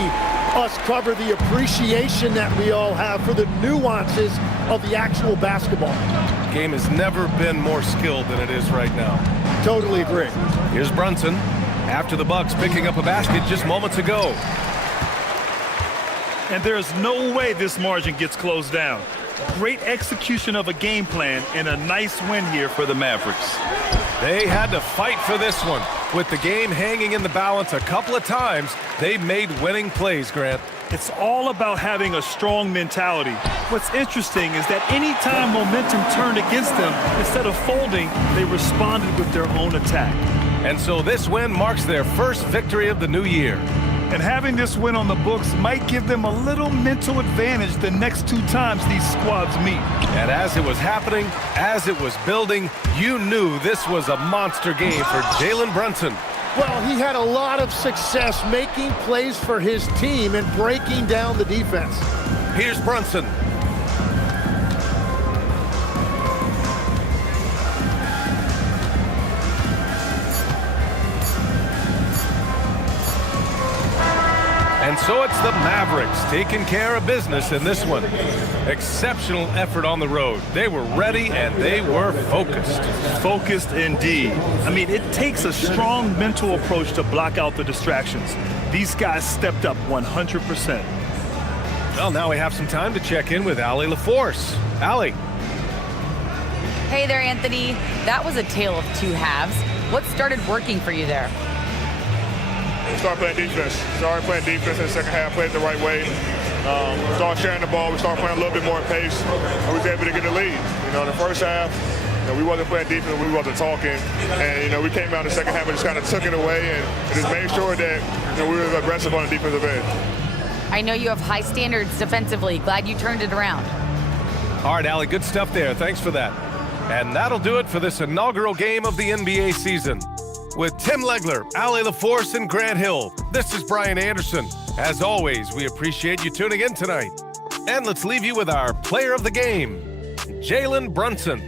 us cover the appreciation that we all have for the nuances of the actual basketball. Game has never been more skilled than it is right now. Totally agree. Here's Brunson after the Bucks picking up a basket just moments ago. And there's no way this margin gets closed down. Great execution of a game plan and a nice win here for the Mavericks. They had to fight for this one. With the game hanging in the balance a couple of times, they made winning plays, Grant. It's all about having a strong mentality. What's interesting is that anytime momentum turned against them, instead of folding, they responded with their own attack. And so this win marks their first victory of the new year. And having this win on the books might give them a little mental advantage the next two times these squads meet. And as it was happening, as it was building, you knew this was a monster game for Jalen Brunson. Well, he had a lot of success making plays for his team and breaking down the defense. Here's Brunson. And so it's the Mavericks taking care of business in this one. Exceptional effort on the road. They were ready and they were focused. Focused indeed. I mean, it takes a strong mental approach to block out the distractions. These guys stepped up 100%. Well, now we have some time to check in with Allie LaForce. Allie. Hey there, Anthony. That was a tale of two halves. What started working for you there? We started playing defense. Started playing defense in the second half, played it the right way. Started sharing the ball. We started playing a little bit more at pace. And we was able to get the lead. You know, in the first half, we wasn't playing defense, we wasn't talking. And, we came out in the second half and just kind of took it away and just made sure that we were aggressive on the defensive end. I know you have high standards defensively. Glad you turned it around. All right, Allie, good stuff there. Thanks for that. And that'll do it for this inaugural game of the NBA season. With Tim Legler, Allie LaForce, and Grant Hill, this is Brian Anderson. As always, we appreciate you tuning in tonight. And let's leave you with our player of the game, Jalen Brunson.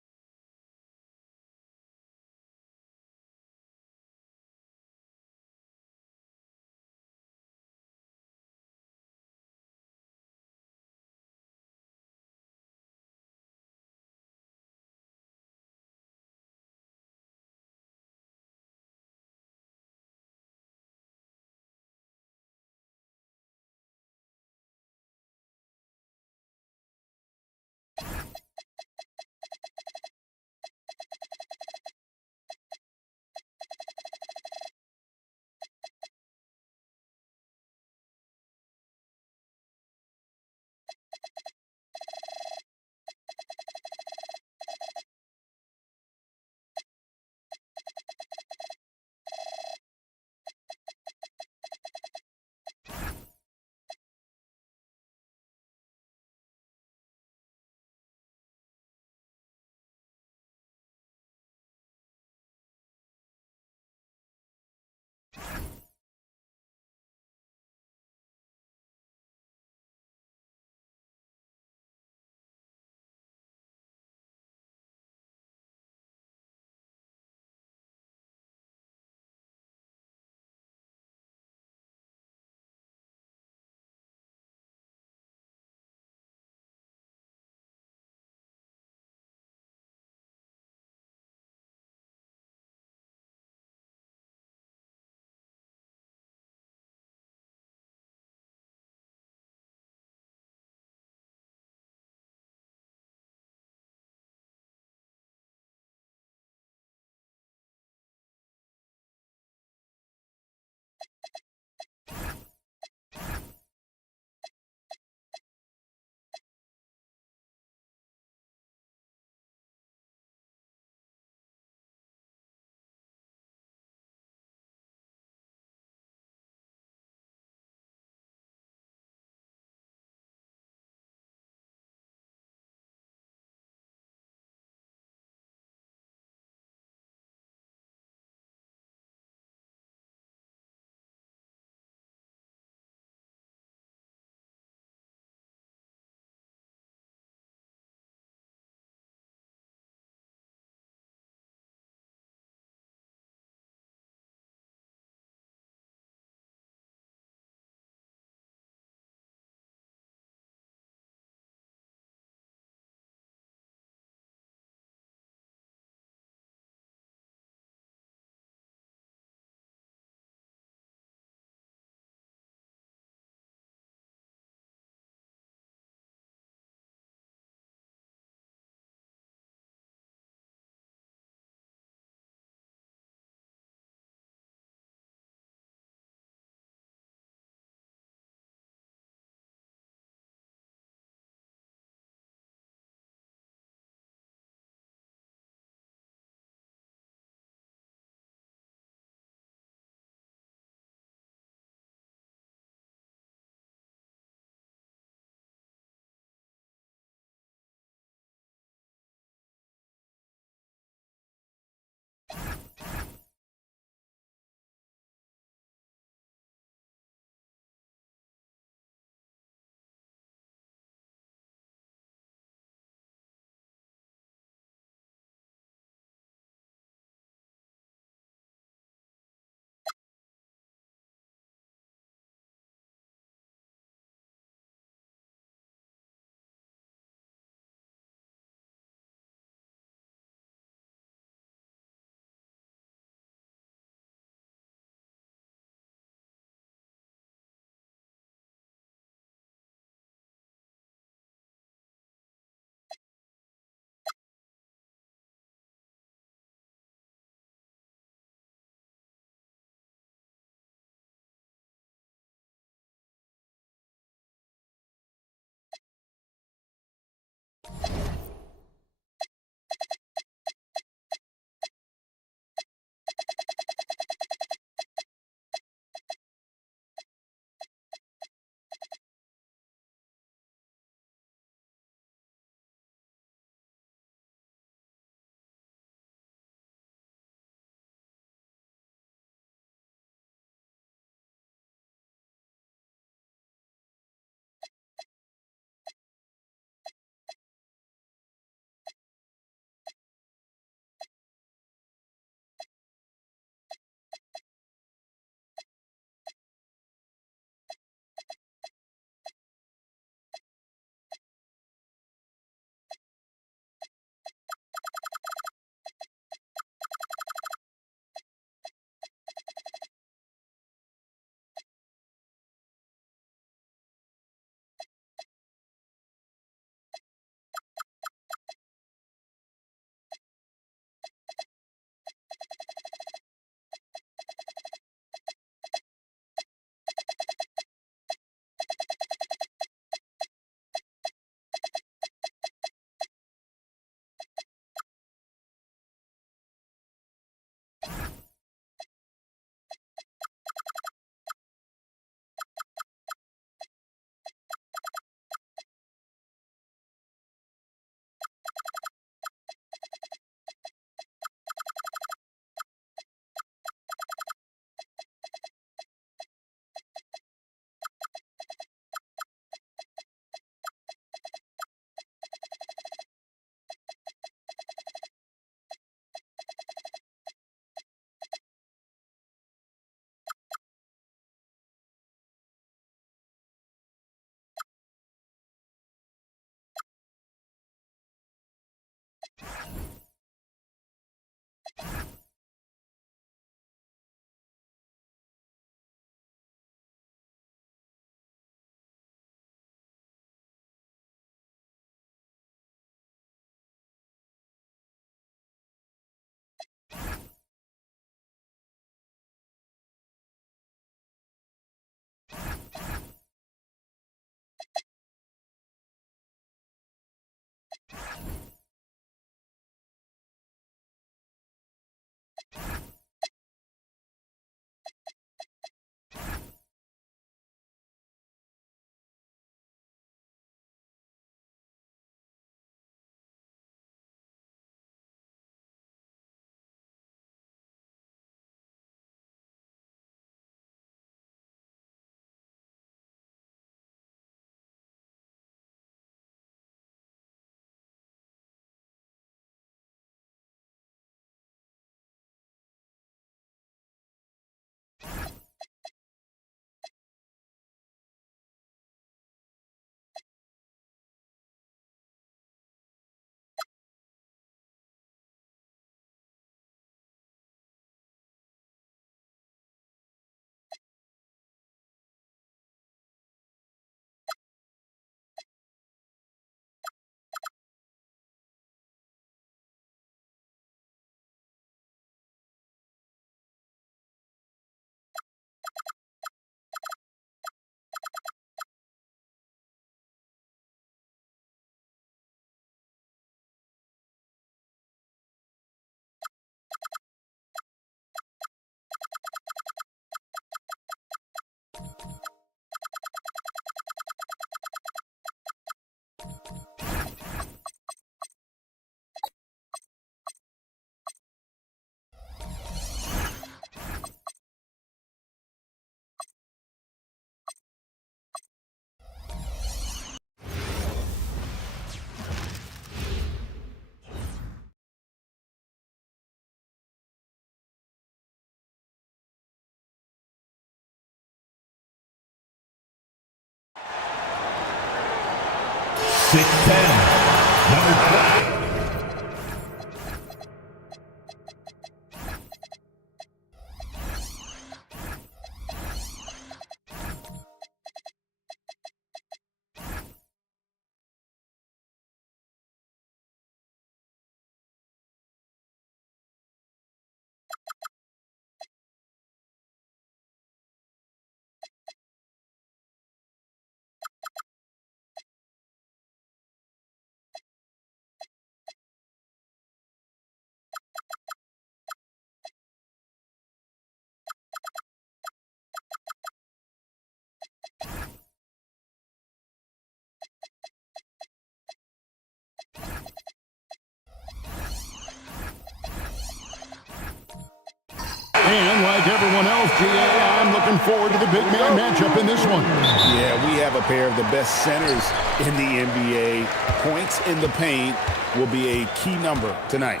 And like everyone else, GA, I'm looking forward to the big man matchup in this one. Yeah, we have a pair of the best centers in the NBA. Points in the paint will be a key number tonight.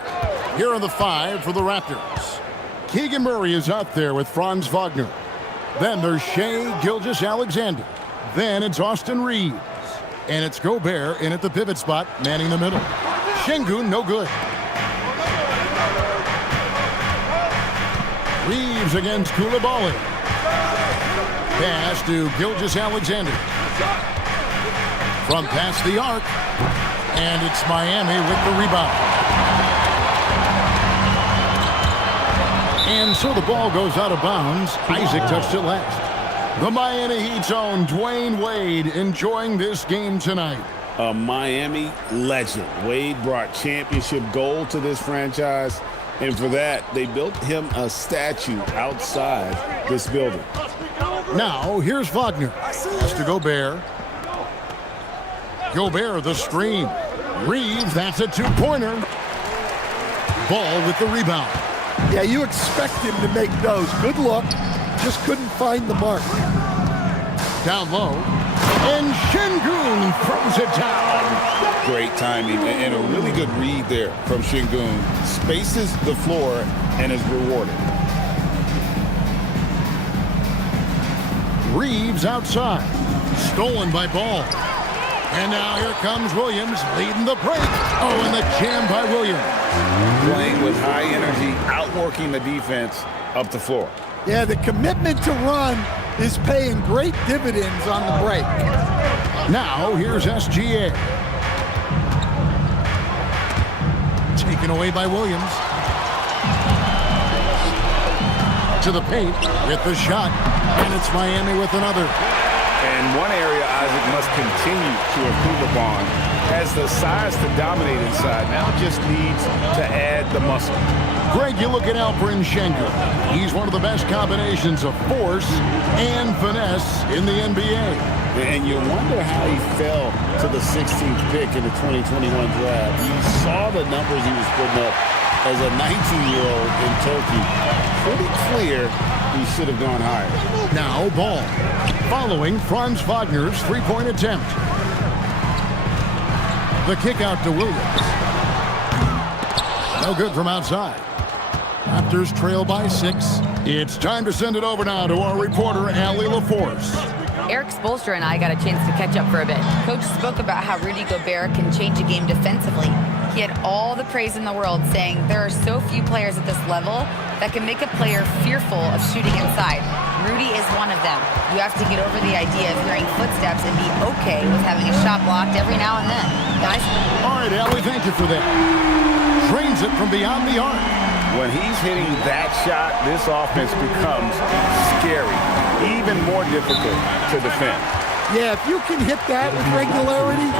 Here are the five for the Raptors. Keegan Murray is out there with Franz Wagner. Then there's Shai Gilgeous-Alexander. Then it's Austin Reeves. And it's Gobert in at the pivot spot, manning the middle. Şengün, no good. Reeves against Coulibaly. Pass to Gilgeous-Alexander. From past the arc. And it's Miami with the rebound. And so the ball goes out of bounds. Isaac touched it last. The Miami Heat's own Dwayne Wade enjoying this game tonight. A Miami legend. Wade brought championship gold to this franchise. And for that, they built him a statue outside this building. Now, here's Wagner. Has to Gobert. Gobert, the screen. Reeves, that's a two-pointer. Ball with the rebound. Yeah, you expect him to make those. Good luck. Just couldn't find the mark. Down low. And Şengün throws it down. Great timing and a really good read there from Şengün. Spaces the floor and is rewarded. Reeves outside. Stolen by Ball. And now here comes Williams leading the break. Oh, and the jam by Williams. Playing with high energy, outworking the defense up the floor. Yeah, the commitment to run is paying great dividends on the break. Now here's SGA. Taken away by Williams. To the paint with the shot. And it's Miami with another. And one area Isaac must continue to improve upon has the size to dominate inside. Now just needs to add the muscle. Greg, you look at Alperen Sengun. He's one of the best combinations of force and finesse in the NBA. And you wonder how he fell to the 16th pick in the 2021 draft. You saw the numbers he was putting up as a 19-year-old in Turkey. Pretty clear he should have gone higher. Now ball. Following Franz Wagner's three-point attempt. The kick out to Williams. No good from outside. Raptors trail by 6. It's time to send it over now to our reporter, Allie LaForce. Eric Spoelstra and I got a chance to catch up for a bit. Coach spoke about how Rudy Gobert can change a game defensively. He had all the praise in the world, saying there are so few players at this level that can make a player fearful of shooting inside. Rudy is one of them. You have to get over the idea of hearing footsteps and be okay with having a shot blocked every now and then. Guys? All right, Allie, thank you for that. Drains it from beyond the arc. When he's hitting that shot, this offense becomes scary, even more difficult to defend. Yeah, if you can hit that with regularity,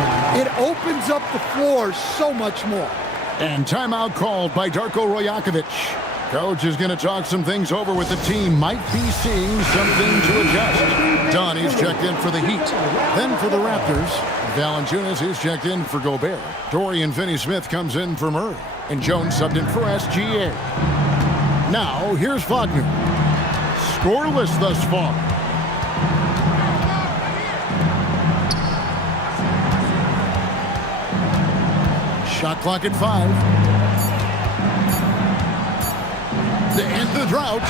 it opens up the floor so much more. And timeout called by Darko Rajakovic. Coach is going to talk some things over with the team. Might be seeing something to adjust. Donnie's checked in for the Heat. Then for the Raptors, Valanciunas is checked in for Gobert. Dorian Finney-Smith comes in for Murray. And Jones subbed in for SGA. Now, here's Wagner. Scoreless thus far. Shot clock at 5. To end the drought.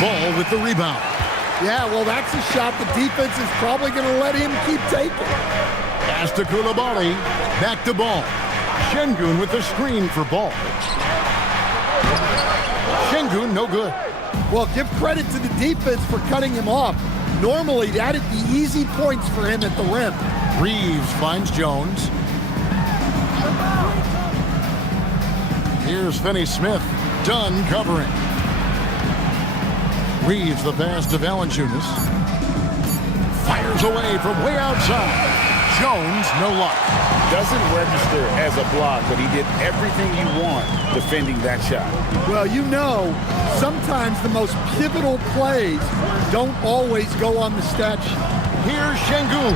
Ball with the rebound. Yeah, well, that's a shot the defense is probably going to let him keep taking. Pass to Coulibaly. Back to Ball. Sengun with the screen for Ball. Sengun, no good. Well, give credit to the defense for cutting him off. Normally, that'd be easy points for him at the rim. Reeves finds Jones. Here's Finney-Smith. Dunn covering. Reeves the pass to Valanciunas. Fires away from way outside. Jones, no luck. Doesn't register as a block, but he did everything you want defending that shot. Well, you know, sometimes the most pivotal plays don't always go on the stat sheet. Here's Sengun.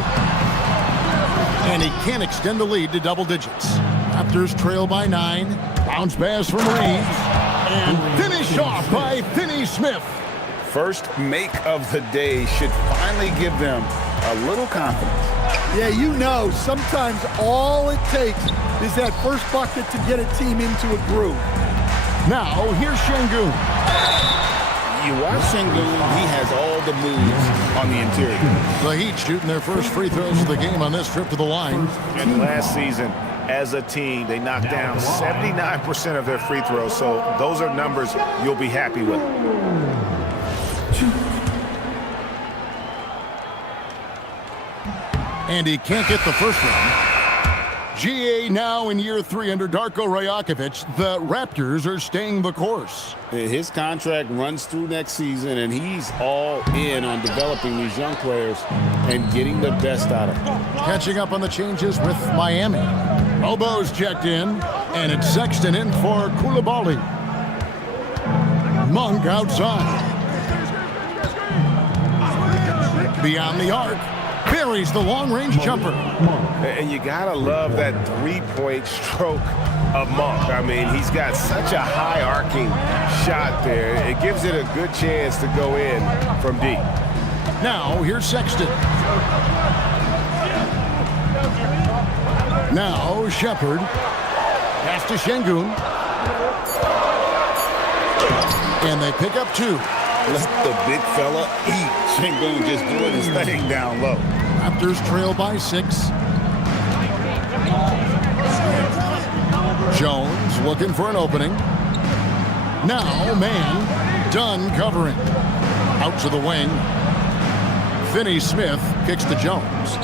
And he can't extend the lead to double digits. Raptors trail by 9. Bounce pass from Reeves. And finish off by Finney-Smith. First make of the day should finally give them a little confidence. Yeah, you know, sometimes all it takes is that first bucket to get a team into a groove. Now, here's Sengun. You watch Sengun, he has all the moves on the interior. The Heat shooting their first free throws of the game on this trip to the line. And last season, as a team, they knocked down 79% of their free throws, so those are numbers you'll be happy with. And he can't get the first one. GA now in year 3 under Darko Rajakovic. The Raptors are staying the course. His contract runs through next season, and he's all in on developing these young players and getting the best out of them. Catching up on the changes with Miami. Bobo's checked in, and it's Sexton in for Coulibaly. Monk outside. Beyond the arc. Buries the long-range jumper. And you gotta love that three-point stroke of Monk. I mean, he's got such a high arcing shot there. It gives it a good chance to go in from deep. Now, here's Sexton. Now, Shepard. Pass to Sengun. And they pick up 2. Let the big fella eat. Sengun just doing his thing down low. Raptors trail by 6. Jones looking for an opening. Now, man, Dunn covering. Out to the wing. Finney Smith kicks to Jones.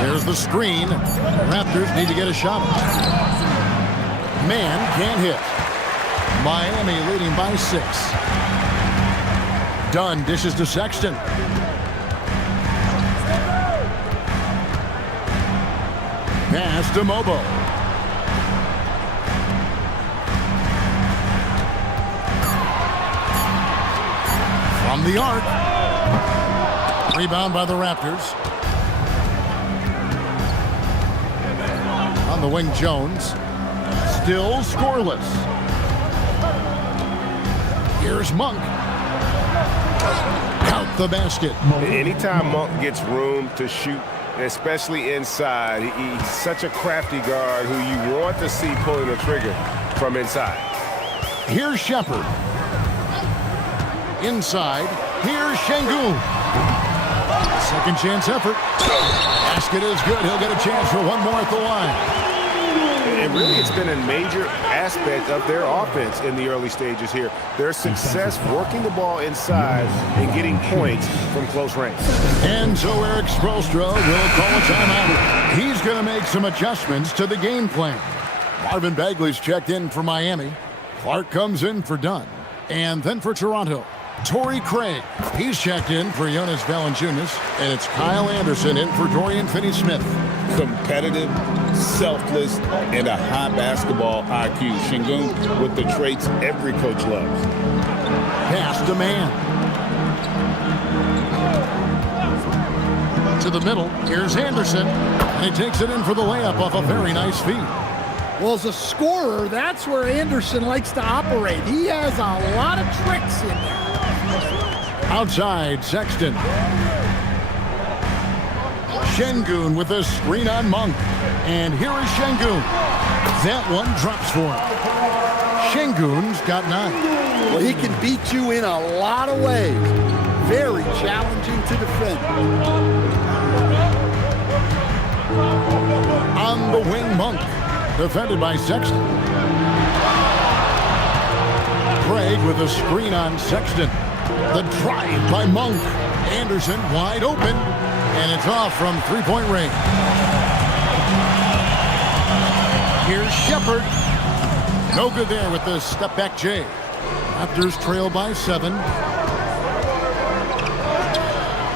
There's the screen. The Raptors need to get a shot. Man can't hit. Miami leading by 6. Dunn dishes to Sexton. Pass to Mobo. From the arc. Rebound by the Raptors. On the wing, Jones. Still scoreless. Here's Monk. Count the basket. Anytime Monk gets room to shoot, especially inside, he's such a crafty guard who you want to see pulling the trigger from inside. Here's Shepard. Inside, here's Şengün. Second chance effort. Basket is good. He'll get a chance for one more at the line. And really, it's been a major aspect of their offense in the early stages here. Their success working the ball inside and getting points from close range. And so Eric Spoelstra will call a timeout. He's going to make some adjustments to the game plan. Marvin Bagley's checked in for Miami. Clark comes in for Dunn. And then for Toronto, Torrey Craig. He's checked in for Jonas Valanciunas. And it's Kyle Anderson in for Dorian Finney-Smith. Competitive, selfless, and a high basketball IQ. Şengün with the traits every coach loves. Pass to man. To the middle. Here's Anderson. And he takes it in for the layup off a very nice feed. Well, as a scorer, that's where Anderson likes to operate. He has a lot of tricks in there. Outside, Sexton. Şengün with a screen on Monk. And here is Şengün. That one drops for him. Şengün's got 9. Well, he can beat you in a lot of ways. Very challenging to defend. On the wing, Monk. Defended by Sexton. Craig with a screen on Sexton. The drive by Monk. Anderson wide open. And it's off from three-point range. Here's Shepard. No good there with the step-back J. Raptors trail by 7.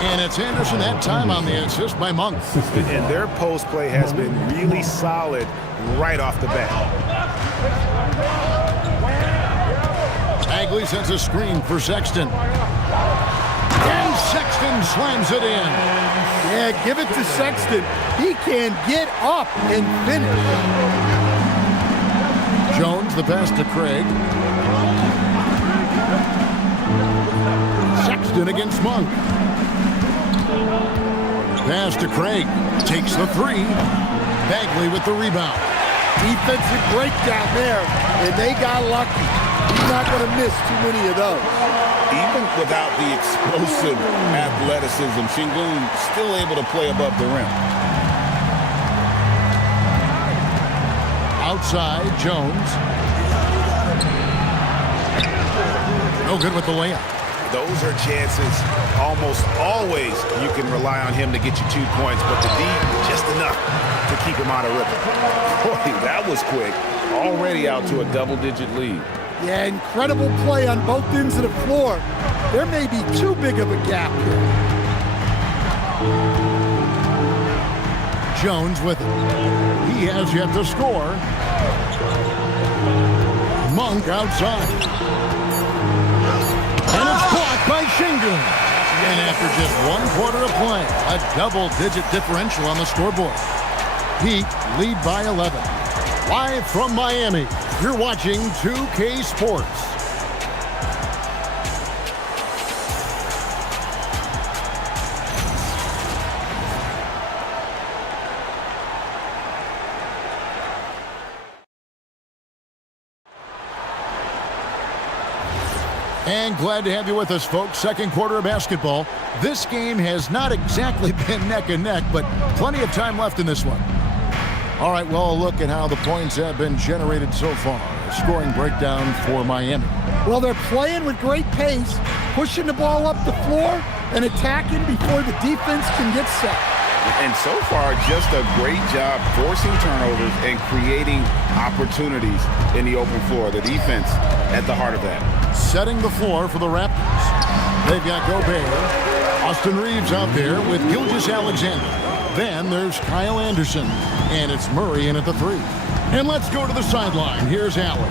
And it's Anderson that time on the assist by Monk. And their post play has been really solid right off the bat. Bagley sends a screen for Sexton. And Sexton slams it in. Yeah, give it to Sexton. He can get up and finish. Jones, the pass to Craig. Sexton against Monk. Pass to Craig. Takes the 3. Bagley with the rebound. Defensive breakdown there, and they got lucky. He's not going to miss too many of those. Even without the explosive athleticism, Şengün still able to play above the rim. Outside, Jones. No good with the layup. Those are chances almost always you can rely on him to get you 2 points, but the D, just enough to keep him out of rhythm. Boy, that was quick. Already out to a double-digit lead. Yeah, incredible play on both ends of the floor. There may be too big of a gap here. Jones with it. He has yet to score. Monk outside. And it's blocked by Şengün. And after just 1 quarter of play, a double-digit differential on the scoreboard. Heat lead by 11. Live from Miami, you're watching 2K Sports. And glad to have you with us, folks. Second quarter of basketball. This game has not exactly been neck and neck, but plenty of time left in this one. All right, well, a look at how the points have been generated so far. A scoring breakdown for Miami. Well, they're playing with great pace, pushing the ball up the floor and attacking before the defense can get set. And so far, just a great job forcing turnovers and creating opportunities in the open floor. The defense at the heart of that. Setting the floor for the Raptors. They've got Gobert. Austin Reeves out there with Gilgeous-Alexander. Then there's Kyle Anderson. And it's Murray in at the 3. And let's go to the sideline. Here's Allen.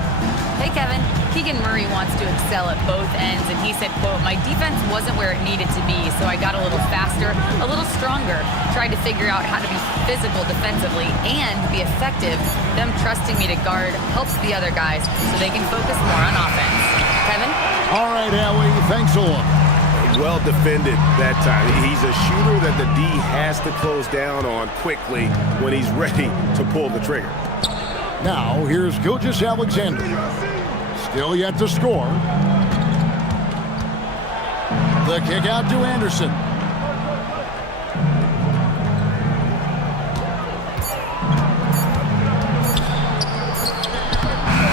Hey, Kevin. Keegan Murray wants to excel at both ends, and he said, quote, "My defense wasn't where it needed to be, so I got a little faster, a little stronger, tried to figure out how to be physical defensively and be effective. Them trusting me to guard helps the other guys so they can focus more on offense." Kevin? All right, Allie, thanks a lot. Well defended that time. He's a shooter that the D has to close down on quickly when he's ready to pull the trigger. Now, here's Gilgeous-Alexander. Still yet to score. The kick out to Anderson.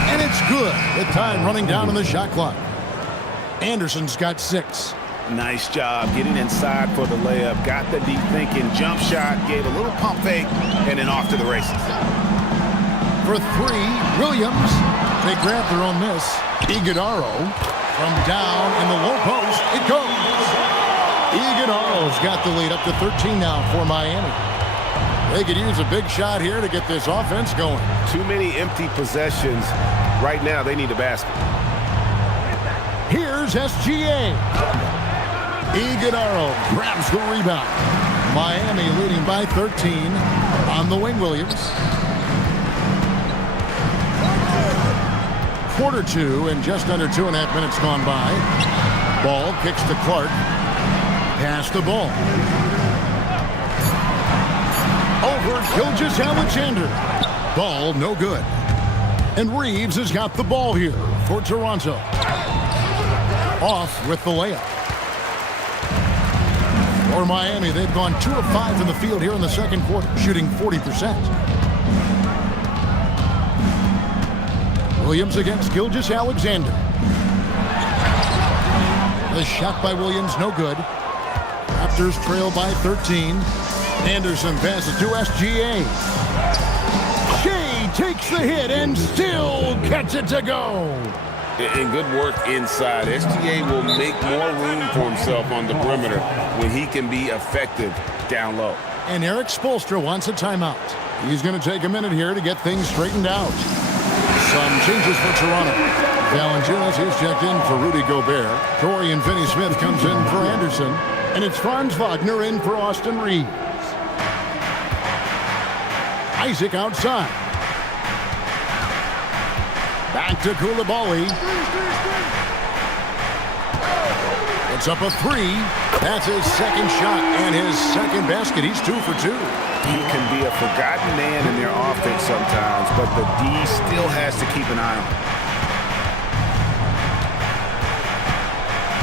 And it's good. The time running down on the shot clock. Anderson's got 6. Nice job getting inside for the layup. Got the D thinking. Jump shot. Gave a little pump fake. And then off to the races. For 3, Williams. They grab their own miss. Iguodaro from down in the low post. It goes. Iguodaro's got the lead up to 13 now for Miami. They could use a big shot here to get this offense going. Too many empty possessions. Right now, they need a basket. Here's SGA. Iguodaro grabs the rebound. Miami leading by 13 on the wing, Williams. Quarter 2 and just under 2.5 minutes gone by. Ball kicks to Clark. Pass the ball. Over Gilgeous-Alexander. Ball no good. And Reeves has got the ball here for Toronto. Off with the layup. For Miami, they've gone 2 of 5 in the field here in the second quarter, shooting 40%. Williams against Gilgeous-Alexander. The shot by Williams, no good. Raptors trail by 13. Anderson passes to SGA. Shea takes the hit and still gets it to go. And good work inside. SGA will make more room for himself on the perimeter when he can be effective down low. And Eric Spoelstra wants a timeout. He's going to take a minute here to get things straightened out. Some changes for Toronto. Valanciunas is checked in for Rudy Gobert. Dorian Finney-Smith comes in for Anderson. And it's Franz Wagner in for Austin Reeves. Isaac outside. Back to Coulibaly. It's up a 3. That's his second shot and his second basket. He's 2 for 2. He can be a forgotten man in their offense sometimes, but the D still has to keep an eye on him.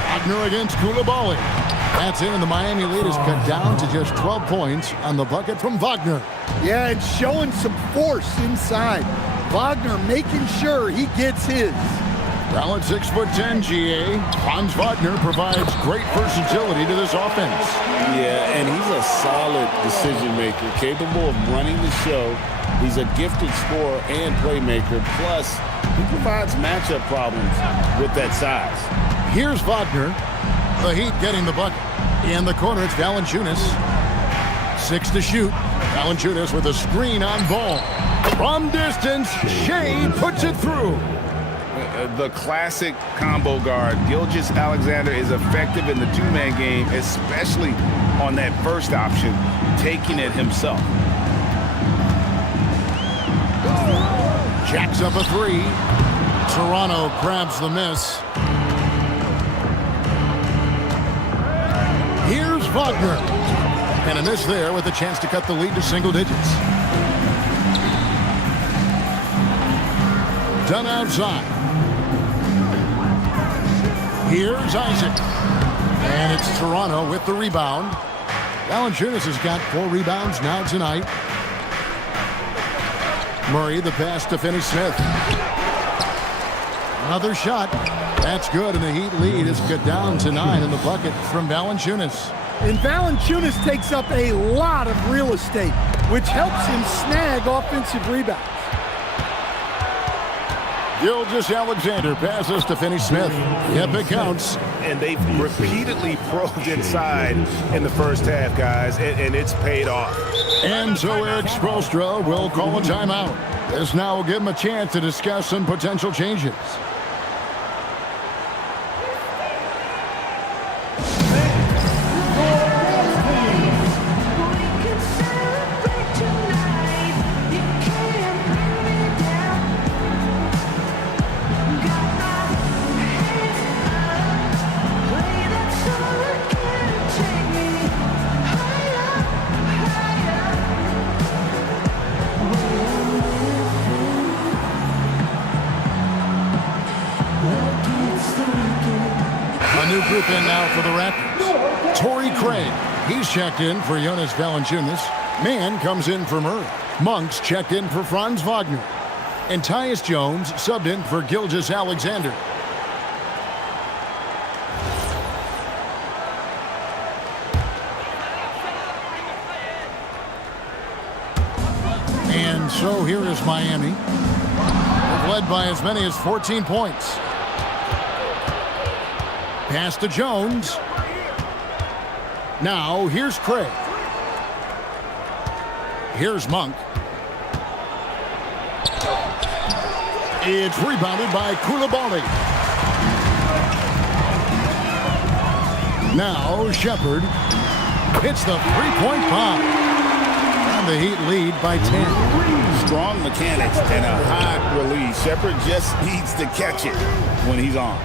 Wagner against Coulibaly. That's in, and the Miami lead is cut down to just 12 points on the bucket from Wagner. Yeah, it's showing some force inside. Wagner making sure he gets his. Well, at 6'10", GA, Franz Wagner provides great versatility to this offense. Yeah, and he's a solid decision maker, capable of running the show. He's a gifted scorer and playmaker. Plus, he provides matchup problems with that size. Here's Wagner. The Heat getting the bucket. In the corner, it's Valanciunas. 6 to shoot. Valanciunas with a screen on ball. From distance, Shea puts it through. The classic combo guard. Gilgeous-Alexander is effective in the two-man game, especially on that first option, taking it himself. Jacks up a 3. Toronto grabs the miss. Here's Wagner. And a miss there with a chance to cut the lead to single digits. Done outside. Here's Isaac. And it's Toronto with the rebound. Valanciunas has got 4 rebounds now tonight. Murray, the pass to Finney-Smith. Another shot. That's good, and the Heat lead is cut down to 9 in the bucket from Valanciunas. And Valanciunas takes up a lot of real estate, which helps him snag offensive rebounds. Gilgeous-Alexander passes to Finney-Smith. Yep, it counts. And they've repeatedly probed inside in the first half, guys, and it's paid off. And so Eric Spoelstra will call a timeout. This now will give him a chance to discuss some potential changes. New group in now for the Raptors. Torrey Craig, he's checked in for Jonas Valanciunas. Mann comes in for Murray. Monk's checked in for Franz Wagner. And Tyus Jones subbed in for Gilgeous-Alexander. And so here is Miami. They've led by as many as 14 points. Pass to Jones. Now, here's Craig. Here's Monk. It's rebounded by Coulibaly. Now, Shepard hits the three-point bomb. And the Heat lead by 10. Strong mechanics and a high release. Shepard just needs to catch it when he's on.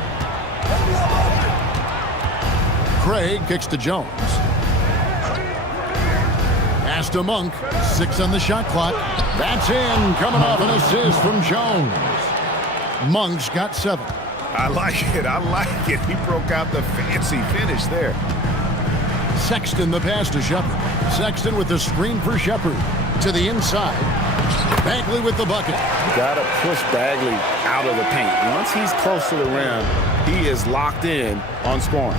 Craig kicks to Jones. Pass to Monk. 6 on the shot clock. That's in. Coming off an assist from Jones. Monk's got 7. I like it. I like it. He broke out the fancy finish there. Sexton the pass to Shepard. Sexton with the screen for Shepard. To the inside. Bagley with the bucket. Got to push Bagley out of the paint. Once he's close to the rim, he is locked in on scoring.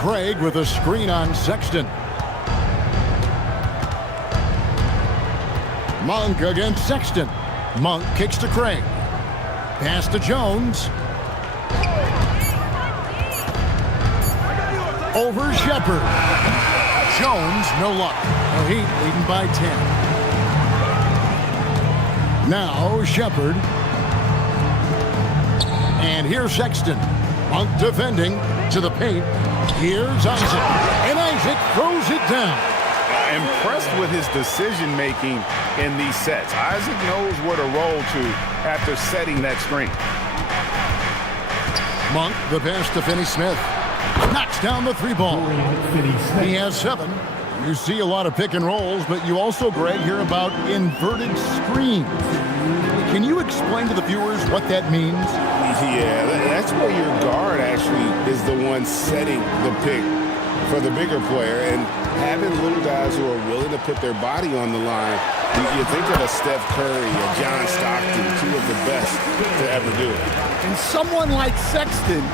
Craig with a screen on Sexton. Monk against Sexton. Monk kicks to Craig. Pass to Jones. Over Shepard. Jones, no luck. The Heat leading by 10. Now Shepard. And here's Sexton. Monk defending to the paint. Here's Isaac. And Isaac throws it down. Impressed with his decision-making in these sets. Isaac knows where to roll to after setting that screen. Monk, the pass to Finney-Smith. Knocks down the 3-ball. He has 7. You see a lot of pick and rolls, but you also, Greg, hear about inverted screens. Can you explain to the viewers what that means? Yeah, that's where your guard actually is the one setting the pick for the bigger player, and having little guys who are willing to put their body on the line. You think of a Steph Curry, a John Stockton, 2 of the best to ever do it. And someone like Sexton,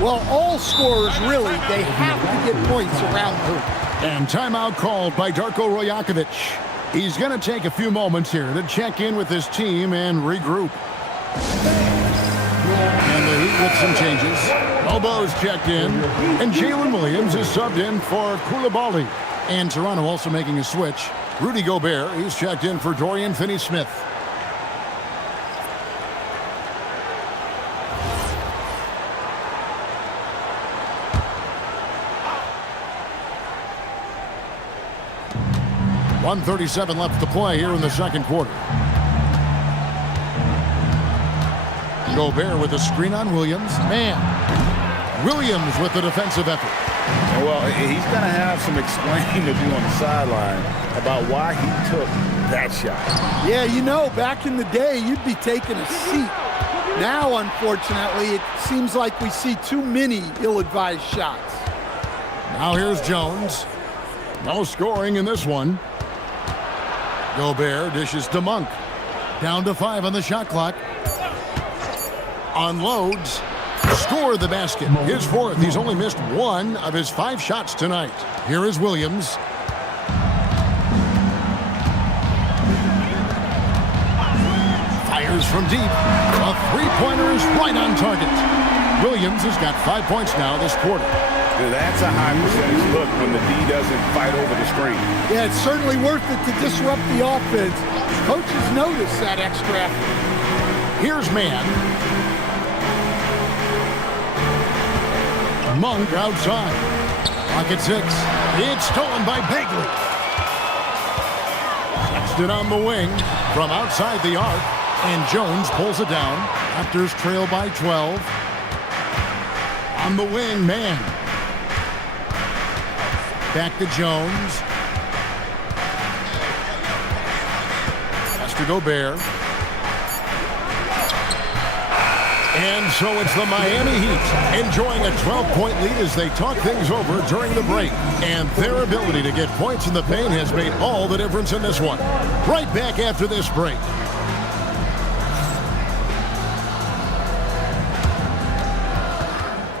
well, all scorers really, they have to get points around the hoop. And timeout called by Darko Rajakovic. He's going to take a few moments here to check in with his team and regroup. And the Heat with some changes. Bobo's checked in, and Jalen Williams is subbed in for Coulibaly. And Toronto also making a switch. Rudy Gobert, he's checked in for Dorian Finney-Smith. .137 left to play here in the second quarter. Gobert with a screen on Williams. Man, Williams with the defensive effort. Well, he's going to have some explaining to do on the sideline about why he took that shot. Yeah, you know, back in the day, you'd be taking a seat. Now, unfortunately, it seems like we see too many ill-advised shots. Now here's Jones. No scoring in this one. Gobert dishes to Monk. Down to 5 on the shot clock. Unloads. Score the basket. His 4th. He's only missed 1 of his 5 shots tonight. Here is Williams. Fires from deep. A three-pointer is right on target. Williams has got 5 points now this quarter. That's a high percentage look when the D doesn't fight over the screen. Yeah, it's certainly worth it to disrupt the offense. Coaches notice that extra effort. Here's man. Monk outside. Pocket 6. It's stolen by Bagley. Sexton on the wing from outside the arc. And Jones pulls it down. Raptors trail by 12. On the wing, man. Back to Jones. Pass to Gobert. And so it's the Miami Heat enjoying a 12-point lead as they talk things over during the break. And their ability to get points in the paint has made all the difference in this one. Right back after this break.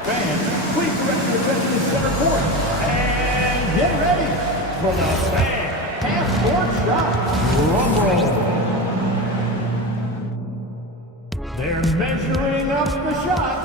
Fans, please direct your attention to center court. And get ready for the fan half-court shot. Drum roll. They're measuring up the shot.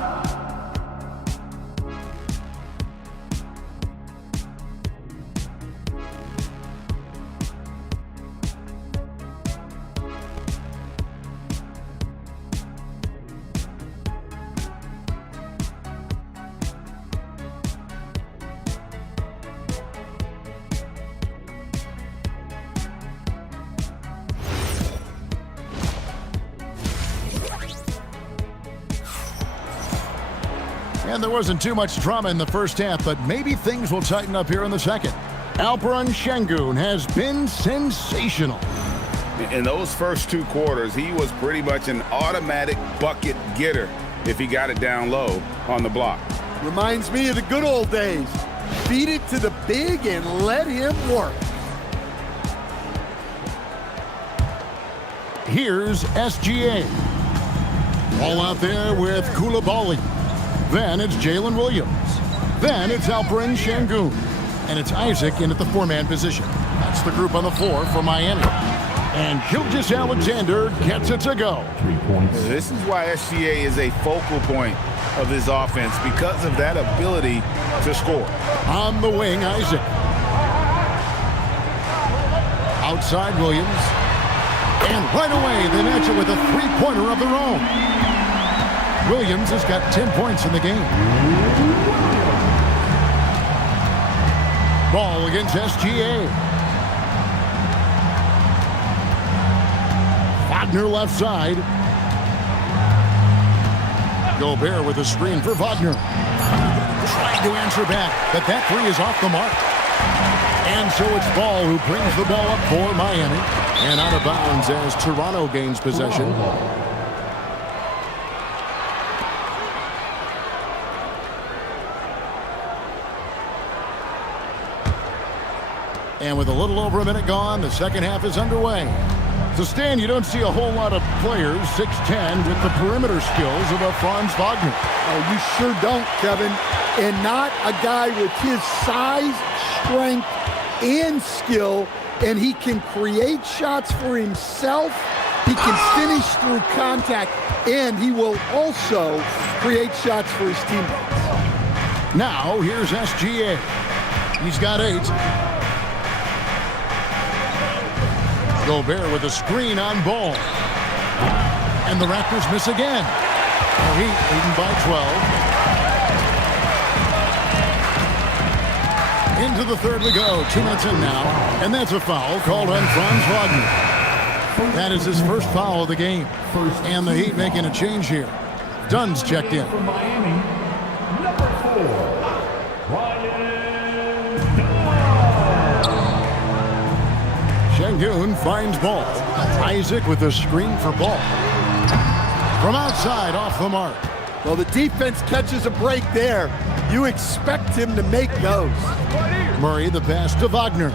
And there wasn't too much drama in the first half, but maybe things will tighten up here in the second. Alperen Şengün has been sensational. In those first 2 quarters, he was pretty much an automatic bucket getter if he got it down low on the block. Reminds me of the good old days. Feed it to the big and let him work. Here's SGA. Ball out there with Coulibaly. Then it's Jalen Williams. Then it's Alperen Şengün. And it's Isaac in at the 4-man position. That's the group on the floor for Miami. And Gilgeous-Alexander gets it to go. 3 points. This is why SGA is a focal point of this offense, because of that ability to score. On the wing, Isaac. Outside Williams. And right away, they match it with a 3-pointer of their own. Williams has got 10 points in the game. Ball against SGA. Wagner left side. Gobert with a screen for Wagner. Trying to answer back, but that 3 is off the mark. And so it's Ball who brings the ball up for Miami. And out of bounds as Toronto gains possession. And with a little over a minute gone, the second half is underway. To Stan, you don't see a whole lot of players, 6'10", with the perimeter skills of a Franz Wagner. Oh, you sure don't, Kevin. And not a guy with his size, strength, and skill. And he can create shots for himself. He can finish through contact. And he will also create shots for his teammates. Now, here's SGA. He's got 8. Gobert with a screen on Ball. And the Raptors miss again. The Heat leading by 12. Into the third we go. 2 minutes in now. And that's a foul called on Franz Wagner. That is his first foul of the game. And the Heat making a change here. Dunn's checked in. For Miami, number 4. Şengün finds Ball. Isaac with a screen for Ball. From outside, off the mark. Well, the defense catches a break there. You expect him to make those. Murray the pass to Wagner.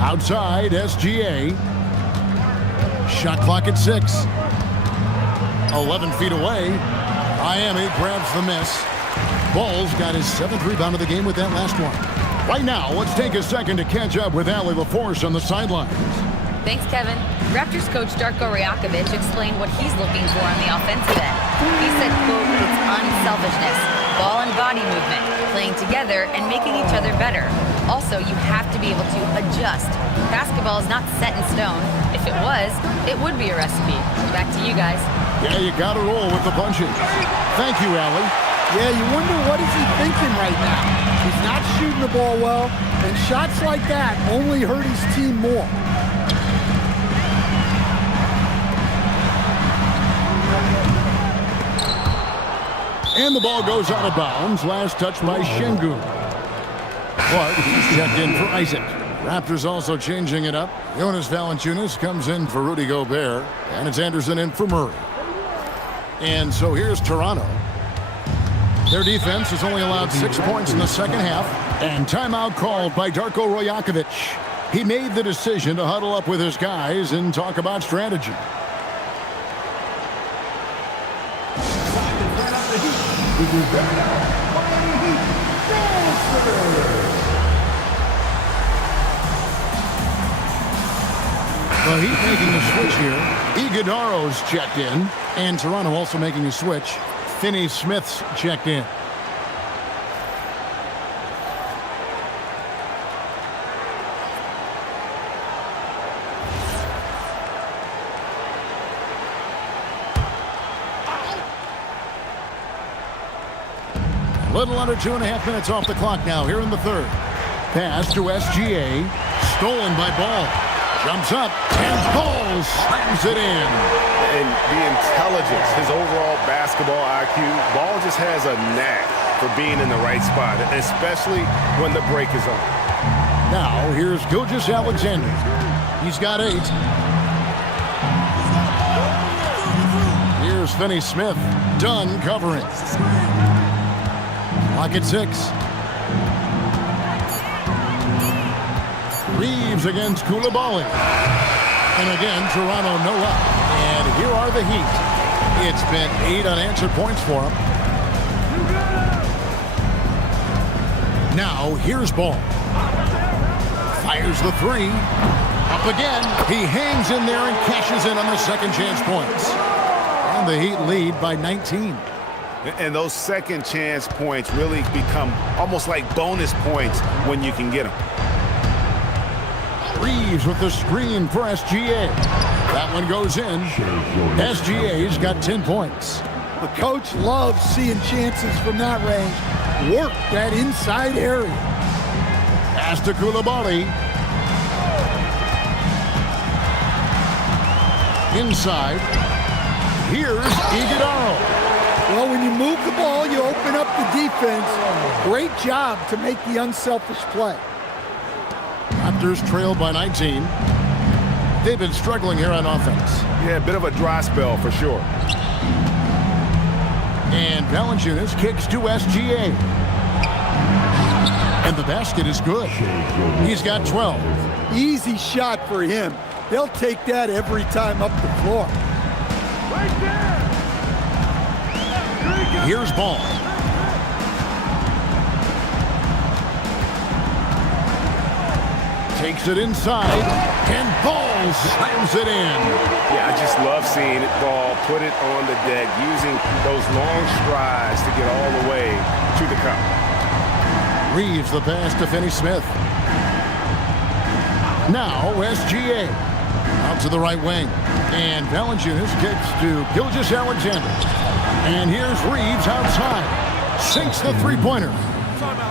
Outside, SGA. Shot clock at 6. 11 feet away. Miami grabs the miss. Ball's got his 7th rebound of the game with that last one. Right now, let's take a second to catch up with Allie LaForce on the sidelines. Thanks, Kevin. Raptors coach Darko Rajakovic explained what he's looking for on the offensive end. He said, quote, it's unselfishness, ball and body movement, playing together and making each other better. Also, you have to be able to adjust. Basketball is not set in stone. If it was, it would be a recipe. Back to you guys. Yeah, you got to roll with the punches. Thank you, Allie. Yeah, you wonder what is he thinking right now. He's not shooting the ball well, and shots like that only hurt his team more. And the ball goes out of bounds. Last touch by Şengün. Clark, he's checked in for Isaac. Raptors also changing it up. Jonas Valanciunas comes in for Rudy Gobert. And it's Anderson in for Murray. And so here's Toronto. Their defense has only allowed 6 points in the second half. And timeout called by Darko Rajakovic. He made the decision to huddle up with his guys and talk about strategy. The Heat making a switch here. Iguodaro's checked in. And Toronto also making a switch. Finney Smith's checked in. Little under 2.5 minutes off the clock now here in the third. Pass to SGA. Stolen by Ball. Jumps up and Ball slams it in. And the intelligence, his overall basketball IQ, Ball just has a knack for being in the right spot, especially when the break is on. Now here's Gilgeous-Alexander. He's got 8. Here's Finney Smith. Done covering. Clock at 6. Reeves against Coulibaly. And again, Toronto no up. And here are the Heat. It's been 8 unanswered points for them. Now, here's Ball. Fires the 3. Up again. He hangs in there and cashes in on the second chance points. And the Heat lead by 19. And those second chance points really become almost like bonus points when you can get them. Reeves with the screen for SGA. That one goes in. SGA's got 10 points. The coach loves seeing chances from that range. Work that inside area. Pass to Coulibaly. Inside. Here's Iguodaro. Well, when you move the ball, you open up the defense. Great job to make the unselfish play. Raptors trail by 19. They've been struggling here on offense. Yeah, a bit of a dry spell for sure. And Valanciunas kicks to SGA. And the basket is good. He's got 12. Easy shot for him. They'll take that every time up the floor. Right there. Here's Ball. Takes it inside, and Ball slams it in. Yeah, I just love seeing it, Ball put it on the deck, using those long strides to get all the way to the cup. Reeves the pass to Finney Smith. Now SGA out to the right wing. And Valanciunas kicks to Gilgeous-Alexander. And here's Reeves outside. Sinks the three-pointer.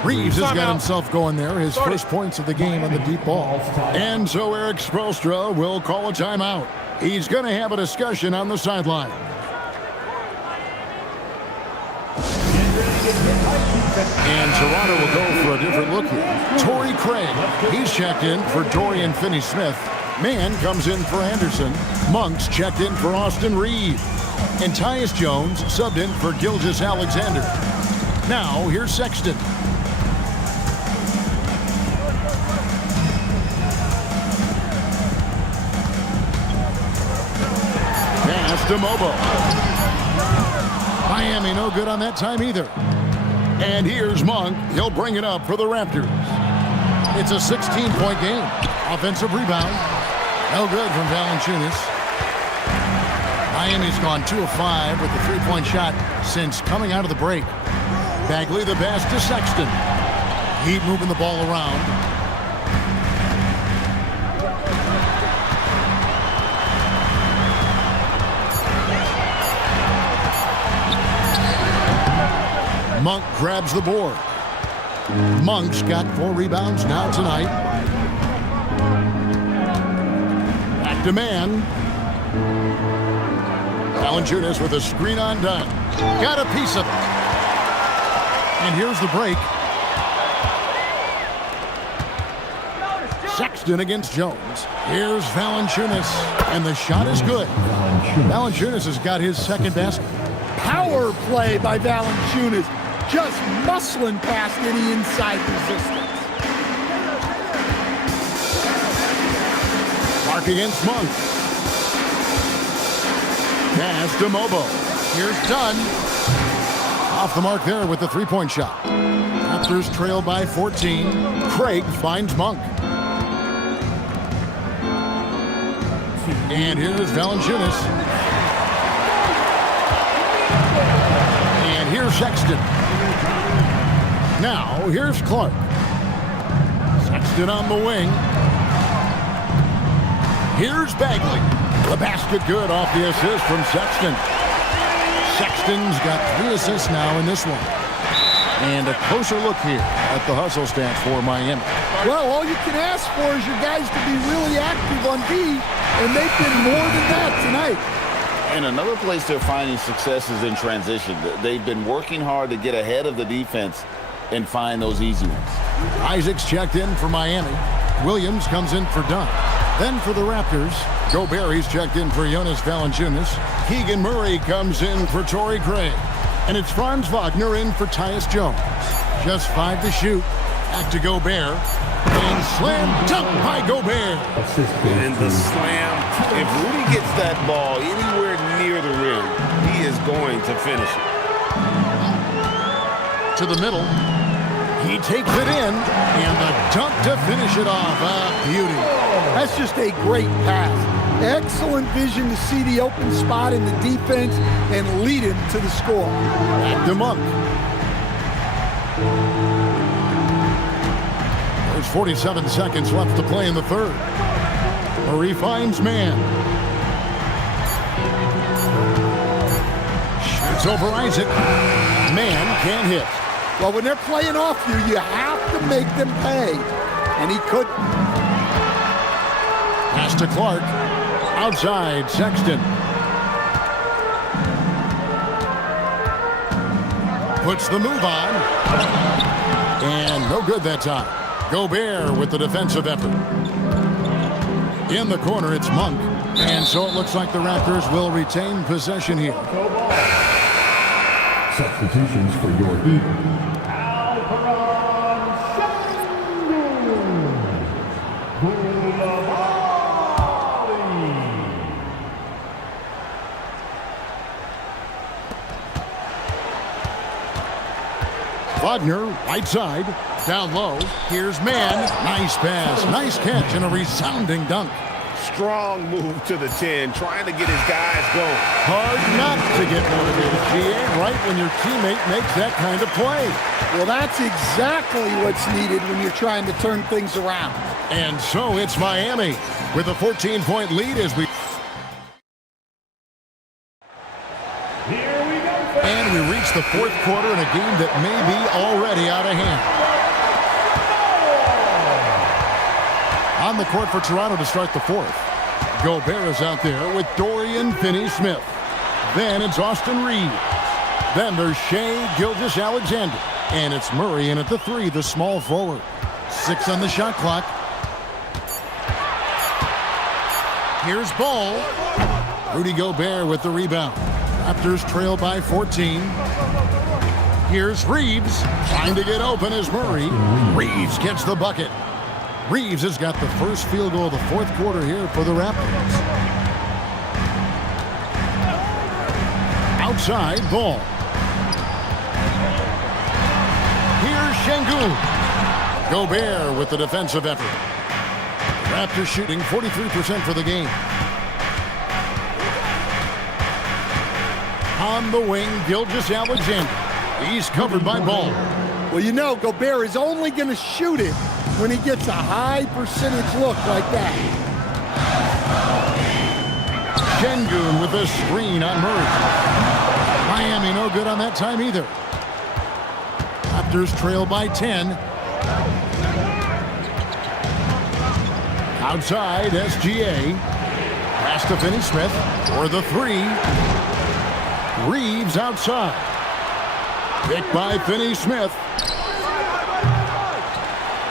Reeves has got himself going there. His first points of the game on the deep ball. And so Eric Spoelstra will call a timeout. He's going to have a discussion on the sideline. And Toronto will go for a different look here. Torrey Craig, he's checked in for Dorian Finney-Smith. Mann comes in for Anderson. Monks checked in for Austin Reed. And Tyus Jones subbed in for Gilgeous-Alexander. Now, here's Sexton. DeMobo. Miami no good on that time either. And here's Monk. He'll bring it up for the Raptors. It's a 16-point game. Offensive rebound. No good from Valanciunas. Miami's gone 2 of 5 with the three-point shot since coming out of the break. Bagley the pass to Sexton. Heat moving the ball around. Monk grabs the board. Monk's got 4 rebounds now tonight. Back to man. Valanciunas with a screen on Dunn. Got a piece of it. And here's the break. Sexton against Jones. Here's Valanciunas. And the shot is good. Valanciunas has got his second basket. Power play by Valanciunas. Just muscling past any inside resistance. Mark against Monk. Pass to Mobo. Here's Dunn. Off the mark there with the three-point shot. Raptors trail by 14. Craig finds Monk. And here's Valanciunas. And here's Sexton. Now, here's Clark. Sexton on the wing. Here's Bagley. The basket good off the assist from Sexton. Sexton's got 3 assists now in this one. And a closer look here at the hustle stats for Miami. Well, all you can ask for is your guys to be really active on D, and they've been more than that tonight. And another place they're finding success is in transition. They've been working hard to get ahead of the defense and find those easy ones. Isaac's checked in for Miami. Williams comes in for Dunn. Then for the Raptors, Gobert's checked in for Jonas Valanciunas. Keegan Murray comes in for Torrey Craig. And it's Franz Wagner in for Tyus Jones. Just 5 to shoot. Back to Gobert. And slam dunk by Gobert. And the slam. If Rudy gets that ball anywhere near the rim, he is going to finish it. To the middle. He takes it in. And a dunk to finish it off. A beauty. That's just a great pass. Excellent vision to see the open spot in the defense and lead him to the score. Back to Monk. There's 47 seconds left to play in the third. Murray finds man. Shoots over Isaac. Man can't hit. Well, when they're playing off you, you have to make them pay. And he couldn't. Pass to Clark. Outside, Sexton. Puts the move on. And no good that time. Gobert with the defensive effort. In the corner, it's Monk. And so it looks like the Raptors will retain possession here. Substitutions for your Heat. Wagner, right side, down low. Here's man. Nice pass, nice catch, and a resounding dunk. Strong move to the 10, trying to get his guys going. Hard not to get motivated, GA, right when your teammate makes that kind of play. Well, that's exactly what's needed when you're trying to turn things around. And so it's Miami with a 14-point lead as we... And we reach the fourth quarter in a game that may be already out of hand. On the court for Toronto to start the fourth. Gobert is out there with Dorian Finney-Smith. Then it's Austin Reeves. Then there's Shai Gilgeous-Alexander. And it's Murray in at the 3, the small forward. 6 on the shot clock. Here's Ball. Rudy Gobert with the rebound. Raptors trail by 14. Here's Reeves trying to get open as Murray. Reeves gets the bucket. Reeves has got the first field goal of the fourth quarter here for the Raptors. outside, Ball. Here's Şengün. Gobert with the defensive effort. Raptors shooting 43% for the game. On the wing, Gilgeous-Alexander. He's covered by Ball. Well, you know, Gobert is only going to shoot it when he gets a high percentage look like that. Şengün with a screen on Murray. Miami no good on that time either. Raptors trail by 10. Outside, SGA. Pass to Finney-Smith for the three. Reeves outside. Picked by Finney-Smith.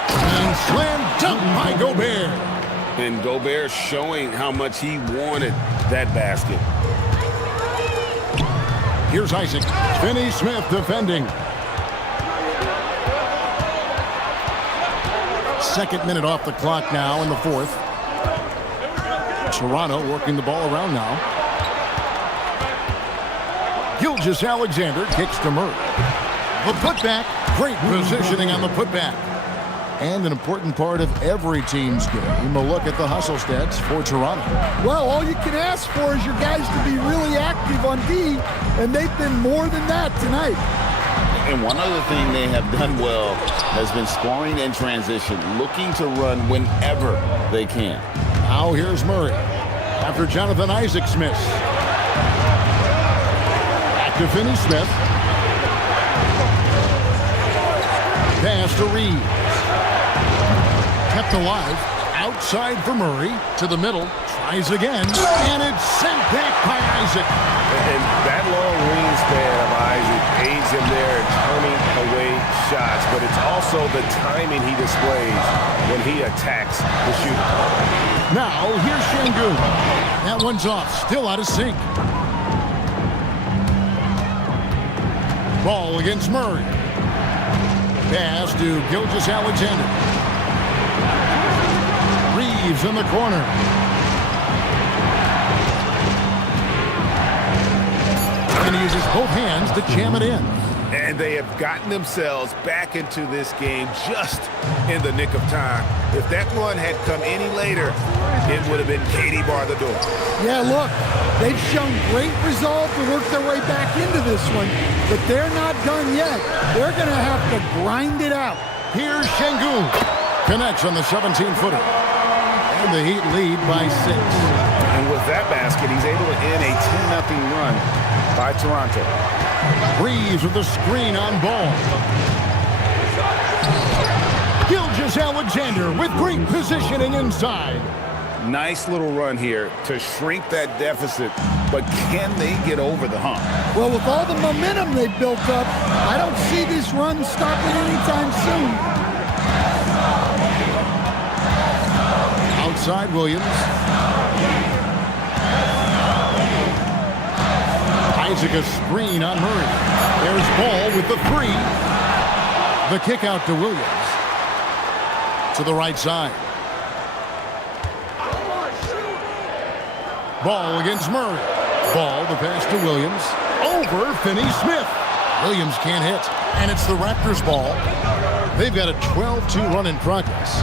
And slam dunk by Gobert. And Gobert showing how much he wanted that basket. Here's Isaac. Finney-Smith defending. Second minute off the clock now in the fourth. Toronto working the ball around now. Gilgeous-Alexander kicks to Murray. The putback. Great positioning on the putback. And an important part of every team's game, a look at the hustle stats for Toronto. Well, all you can ask for is your guys to be really active on D, and they've been more than that tonight. And one other thing they have done well has been scoring in transition, looking to run whenever they can. Now here's Murray after Jonathan Isaac's miss. Back to Finney-Smith. Pass to Reeves. Kept alive. Outside for Murray. To the middle. Tries again. And it's sent back by Isaac. And that long wingspan of Isaac aids him there in turning away shots. But it's also the timing he displays when he attacks the shooter. Now, here's Şengün. That one's off. Still out of sync. Ball against Murray. Pass to Gilgeous-Alexander. Reeves in the corner. And he uses both hands to jam it in. And they have gotten themselves back into this game just in the nick of time. If that run had come any later, it would have been Katie bar the door. Yeah, look, they've shown great resolve to work their way back into this one, but they're not done yet. They're going to have to grind it out. Here's Şengün. Connects on the 17-footer. And the Heat lead by 6. And with that basket, he's able to end a 10-0 run by Toronto. Reeves with the screen on Ball. Gilgeous-Alexander with great positioning inside. Nice little run here to shrink that deficit, but can they get over the hump? Well, with all the momentum they've built up, I don't see this run stopping anytime soon. Outside Williams. Isaac a screen on Murray. There's Ball with the three. The kick out to Williams. To the right side. Ball against Murray. Ball, the pass to Williams. Over Finney-Smith. Williams can't hit. And it's the Raptors' ball. They've got a 12-2 run in progress.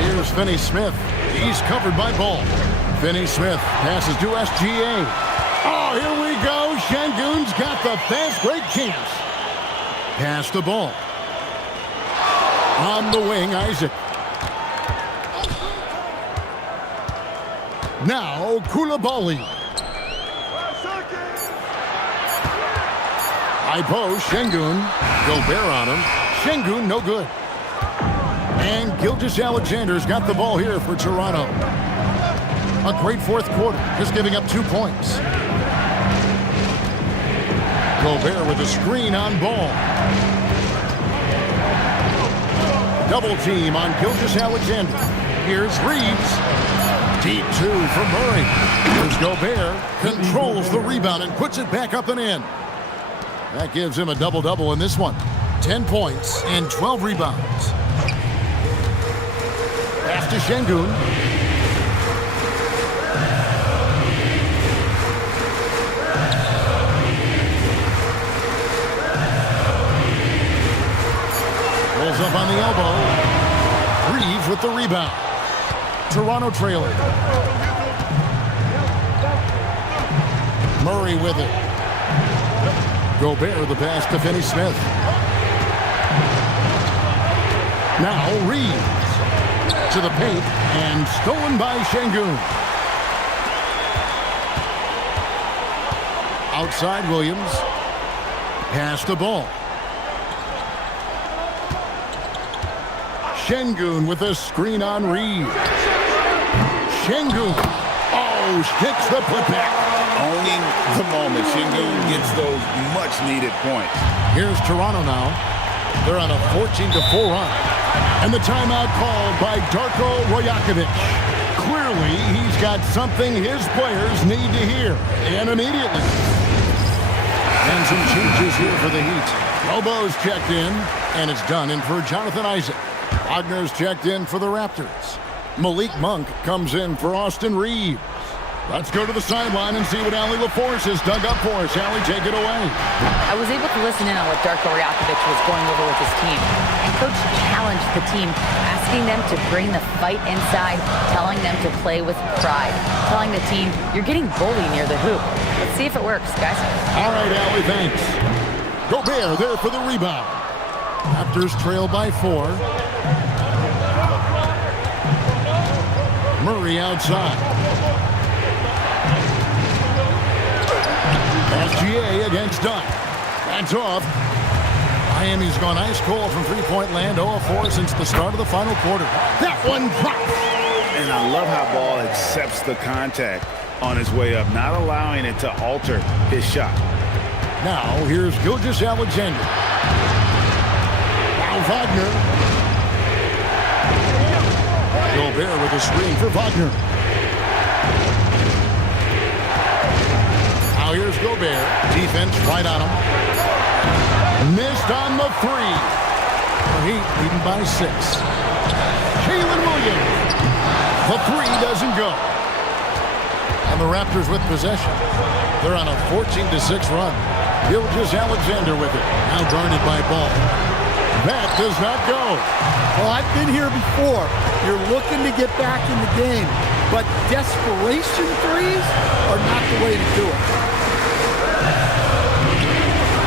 Here's Finney-Smith. He's covered by Ball. Finney-Smith passes to SGA. Oh, here we go. Şengün's got the fast break chance. Pass the Ball. On the wing, Isaac. Now, Coulibaly. High post, Şengün. Gobert on him. Şengün, no good. And Gilgeous-Alexander's got the ball here for Toronto. A great fourth quarter, just giving up 2 points. Gobert with a screen on Ball. Double team on Gilgeous-Alexander. Here's Reeves. Deep 2 for Murray. Here's Gobert. Controls the rebound and puts it back up and in. That gives him a double-double in this one. 10 points and 12 rebounds. Pass to Şengün. with the rebound. Toronto trailing. Murray with it. Gobert the pass to Finney-Smith. Now Reeves to the paint and stolen by Şengün. Outside Williams. Pass the ball. Şengün with a screen on Reeves. Şengün. Oh, hits the putback. Owning the moment. Şengün gets those much-needed points. Here's Toronto now. They're on a 14-4 run. And the timeout called by Darko Rajakovic. Clearly, he's got something his players need to hear. And immediately. And some changes here for the Heat. Lobo's checked in. And it's done in for Jonathan Isaac. Wagner's checked in for the Raptors. Malik Monk comes in for Austin Reeves. Let's go to the sideline and see what Allie LaForce has dug up for us. Allie, take it away. I was able to listen in on what Darko Rajakovic was going over with his team. And Coach challenged the team, asking them to bring the fight inside, telling them to play with pride, telling the team, you're getting bullied near the hoop. Let's see if it works, guys. All right, Allie, thanks. Gobert there for the rebound. Raptors trail by 4. Murray outside. SGA against Dunn. That's off. Miami's gone ice cold from three-point land, 0-4 since the start of the final quarter. That one drops. And I love how Ball accepts the contact on his way up, not allowing it to alter his shot. Now, here's Gilgeous-Alexander. Now Wagner. Gobert with a screen for Wagner. Now here's Gobert. Defense right on him. Missed on the 3. The Heat leading by 6. Jalen Williams. The 3 doesn't go. And the Raptors with possession. They're on a 14-6 run. Gilgeous-Alexander with it. Now guarded by Ball. That does not go. Well, I've been here before. You're looking to get back in the game, but desperation threes are not the way to do it.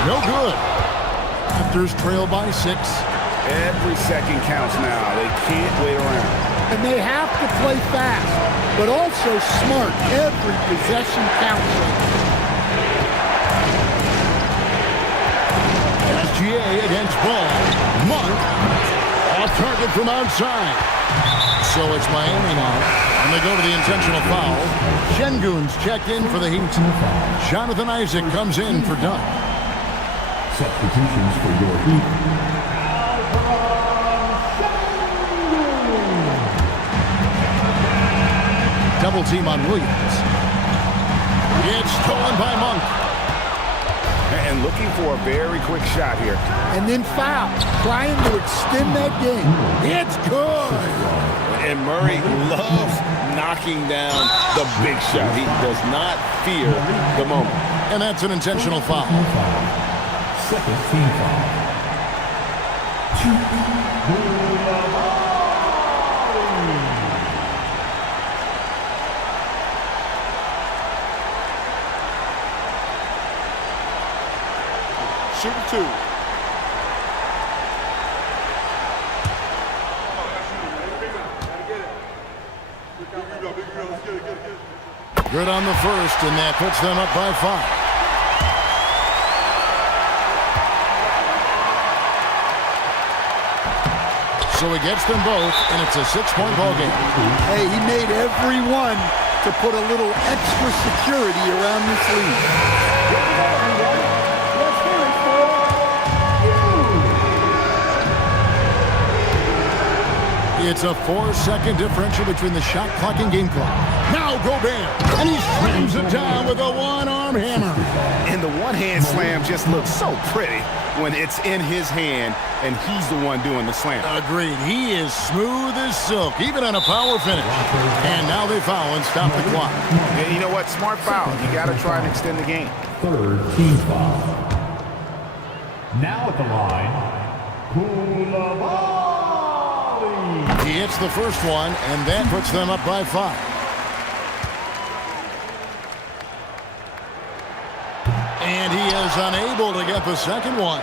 No good. Raptors trail by 6. Every second counts now. They can't wait around. And they have to play fast, but also smart. Every possession counts. SGA against Ball. Monk off target from outside. So it's Miami now. And they go to the intentional foul. Şengün's checked in for the Heat. Jonathan Isaac comes in for Dunn. Substitutions for your Heat. Double team on Williams. It's stolen by Monk. And looking for a very quick shot here. And then foul. Trying to extend that game. It's good. And Murray loves knocking down the big shot. He does not fear the moment. And that's an intentional foul. Second team foul. Shoot 2. Good on the first, and that puts them up by 5. So he gets them both, and it's a 6-point ball game. Hey, he made every one to put a little extra security around this lead. It's a 4-second differential between the shot clock and game clock. Now Gobert, and he slams it down with a one-arm hammer. And the one-hand slam just looks so pretty when it's in his hand and he's the one doing the slam. Agreed. He is smooth as silk, even on a power finish. And now they foul and stop the clock. And you know what? Smart foul. You got to try and extend the game. Third team foul. Now at the line, Coulibaly. He hits the first one, and that puts them up by 5. And he is unable to get the second one.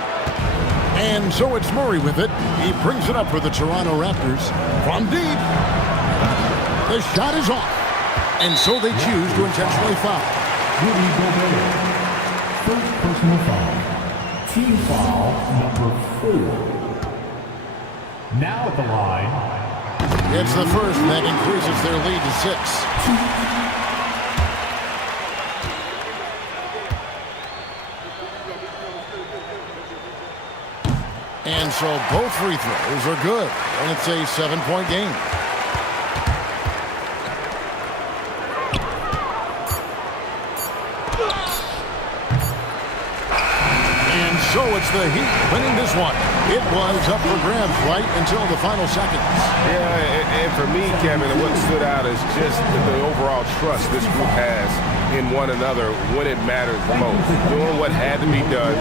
And so it's Murray with it. He brings it up for the Toronto Raptors from deep. The shot is off. And so they choose to intentionally foul. Rudy Gobert. First personal foul. Team foul number 4. Now at the line. It's the first, and that increases their lead to 6. And so both free throws are good, and it's a 7-point game. And so it's the Heat winning this one. It was up for grabs right until the final seconds. Yeah, and for me, Kevin, what stood out is just the overall trust this group has in one another when it matters the most. Doing what had to be done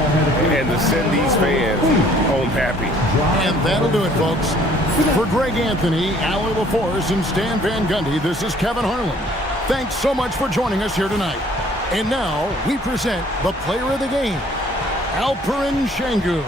and to send these fans home happy. And that'll do it, folks. For Greg Anthony, Alan LaForce, and Stan Van Gundy, this is Kevin Harlan. Thanks so much for joining us here tonight. And now we present the player of the game, Alperen Sengun.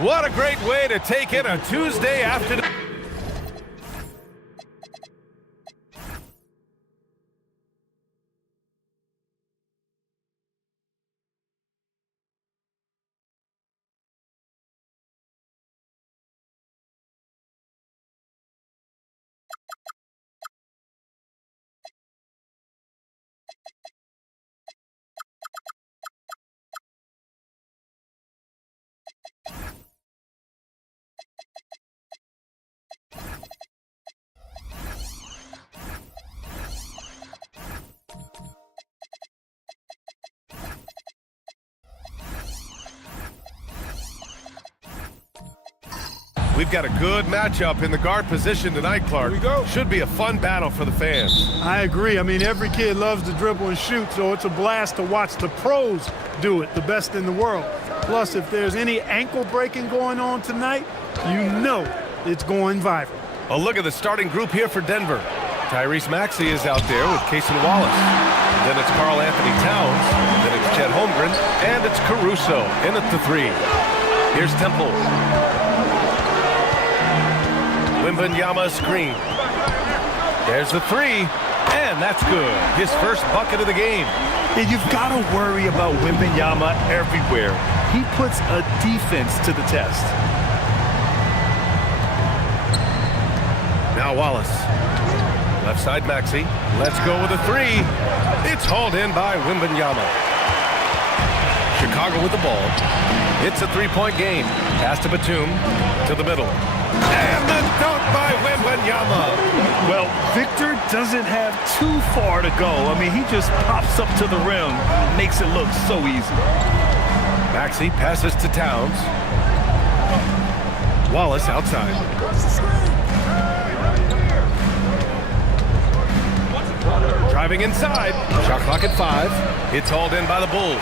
What a great way to take in a Tuesday afternoon. We've got a good matchup in the guard position tonight, Clark. Here we go. Should be a fun battle for the fans. I agree. I mean, every kid loves to dribble and shoot, so it's a blast to watch the pros do it, the best in the world. Plus, if there's any ankle breaking going on tonight, you know it's going viral. A look at the starting group here for Denver. Tyrese Maxey is out there with Cason Wallace. Then it's Karl Anthony Towns. Then it's Chet Holmgren. And it's Caruso in at the 3. Here's Temple. Wembanyama screen. There's the 3, and that's good. His first bucket of the game. And you've got to worry about Wembanyama everywhere. He puts a defense to the test. Now Wallace. Left side Maxey. Let's go with a 3. It's hauled in by Wembanyama. Chicago with the ball. It's a 3-point game. Pass to Batum. To the middle. And the dunk by Wembanyama. Well, Victor doesn't have too far to go. I mean, he just pops up to the rim, makes it look so easy. Maxey passes to Towns. Wallace outside. Driving inside. Shot clock at 5. It's hauled in by the Bulls.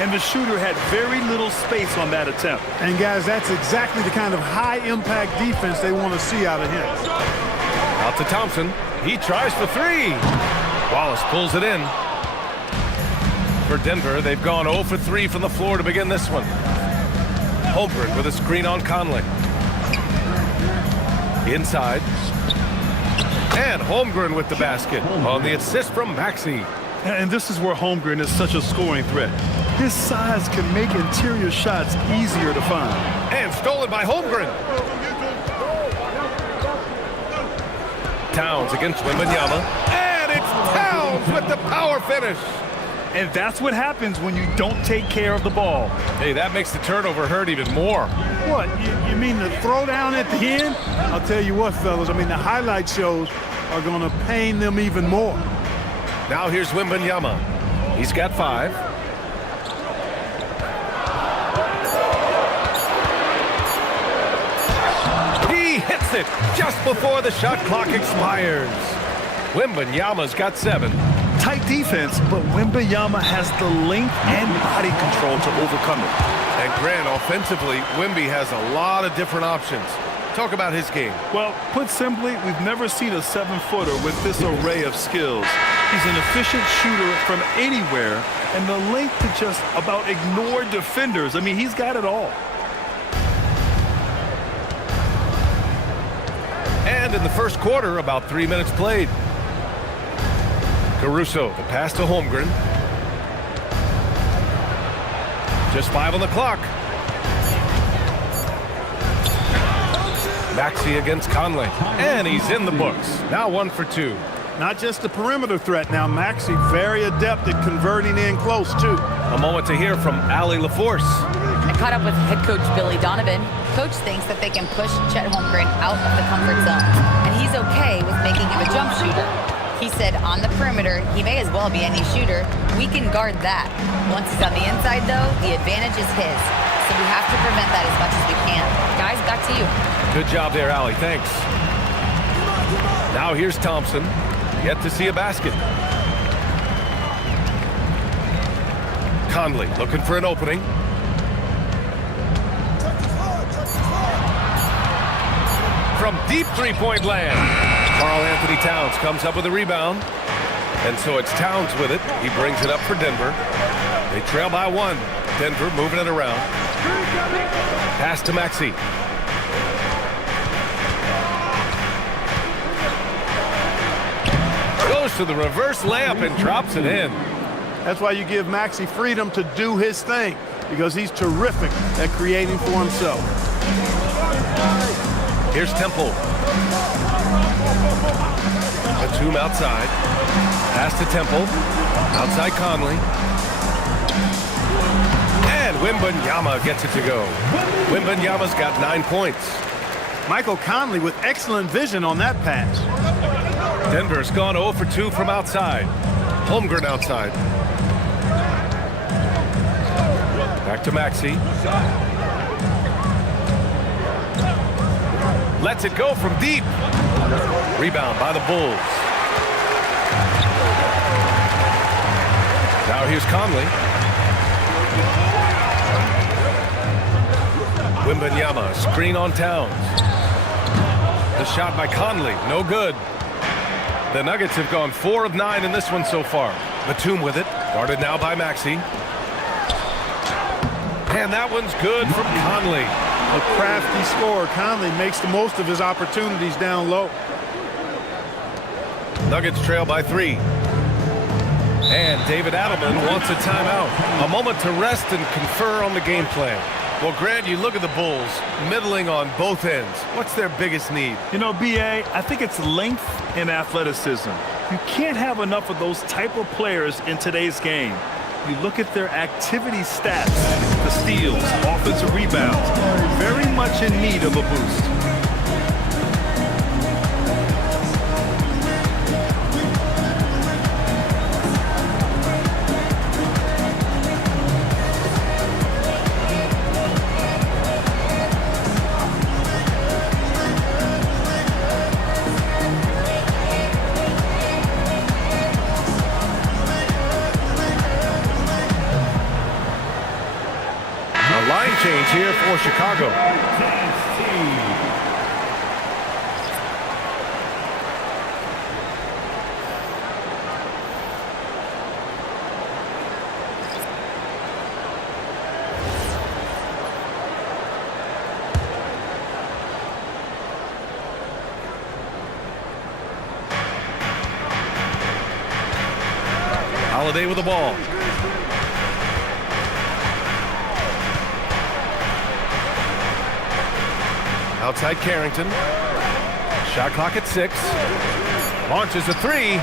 and the shooter had very little space on that attempt. And guys, that's exactly the kind of high-impact defense they want to see out of him. Out to Thompson. He tries for three. Wallace pulls it in. For Denver, they've gone 0 for 3 from the floor to begin this one. Holmgren with a screen on Conley. Inside. And Holmgren with the basket on the assist from Maxey. And this is where Holmgren is such a scoring threat. His size can make interior shots easier to find. And stolen by Holmgren. Towns against Wembanyama. And it's Towns with the power finish. And that's what happens when you don't take care of the ball. Hey, that makes the turnover hurt even more. What, you mean the throwdown at the end? I'll tell you what, fellas, I mean, the highlight shows are going to pain them even more. Now here's Wembanyama. He's got 5. He hits it just before the shot clock expires. Wembanyama's got 7. Tight defense, but Wembanyama has the length and body control to overcome it. And Grant, offensively, Wemby has a lot of different options. Talk about his game. Well, put simply, we've never seen a 7-footer with this array of skills. He's an efficient shooter from anywhere, and the length to just about ignore defenders. I mean, he's got it all. And in the first quarter, about 3 minutes played. Caruso, the pass to Holmgren. Just 5 on the clock. Maxey against Conley. And he's in the books. Now 1 for 2. Not just a perimeter threat now. Maxey very adept at converting in close, too. A moment to hear from Allie LaForce. I caught up with head coach Billy Donovan. Coach thinks that they can push Chet Holmgren out of the comfort zone. And he's okay with making him a jump shooter. He said on the perimeter, he may as well be any shooter. We can guard that. Once he's on the inside, though, the advantage is his. So we have to prevent that as much as we can. Guys, back to you. Good job there, Allie. Thanks. Now here's Thompson. Yet to see a basket. Conley looking for an opening. From deep three-point land. Karl Anthony Towns comes up with a rebound. And so it's Towns with it. He brings it up for Denver. They trail by 1. Denver moving it around. Pass to Maxey. Goes to the reverse layup and drops it in. That's why you give Maxey freedom to do his thing, because he's terrific at creating for himself. Here's Temple. Batum outside. Pass to Temple. Outside Conley. And Wembanyama gets it to go. Wembanyama's got 9 points. Michael Conley with excellent vision on that pass. Denver's gone 0 for 2 from outside. Holmgren outside. Back to Maxey. Lets it go from deep. Rebound by the Bulls. Now here's Conley. Wembanyama, screen on Towns. The shot by Conley, no good. The Nuggets have gone 4 of 9 in this one so far. Batum with it, guarded now by Maxey. And that one's good from Conley. A crafty scorer. Conley makes the most of his opportunities down low. Nuggets trail by 3. And David Adelman wants a timeout. A moment to rest and confer on the game plan. Well, Grant, you look at the Bulls, middling on both ends. What's their biggest need? You know, B.A., I think it's length and athleticism. You can't have enough of those type of players in today's game. You look at their activity stats, the steals, offensive rebounds, very much in need of a boost. change here for Chicago. Holiday with the ball. Outside Carrington. Shot clock at 6. Launches a 3.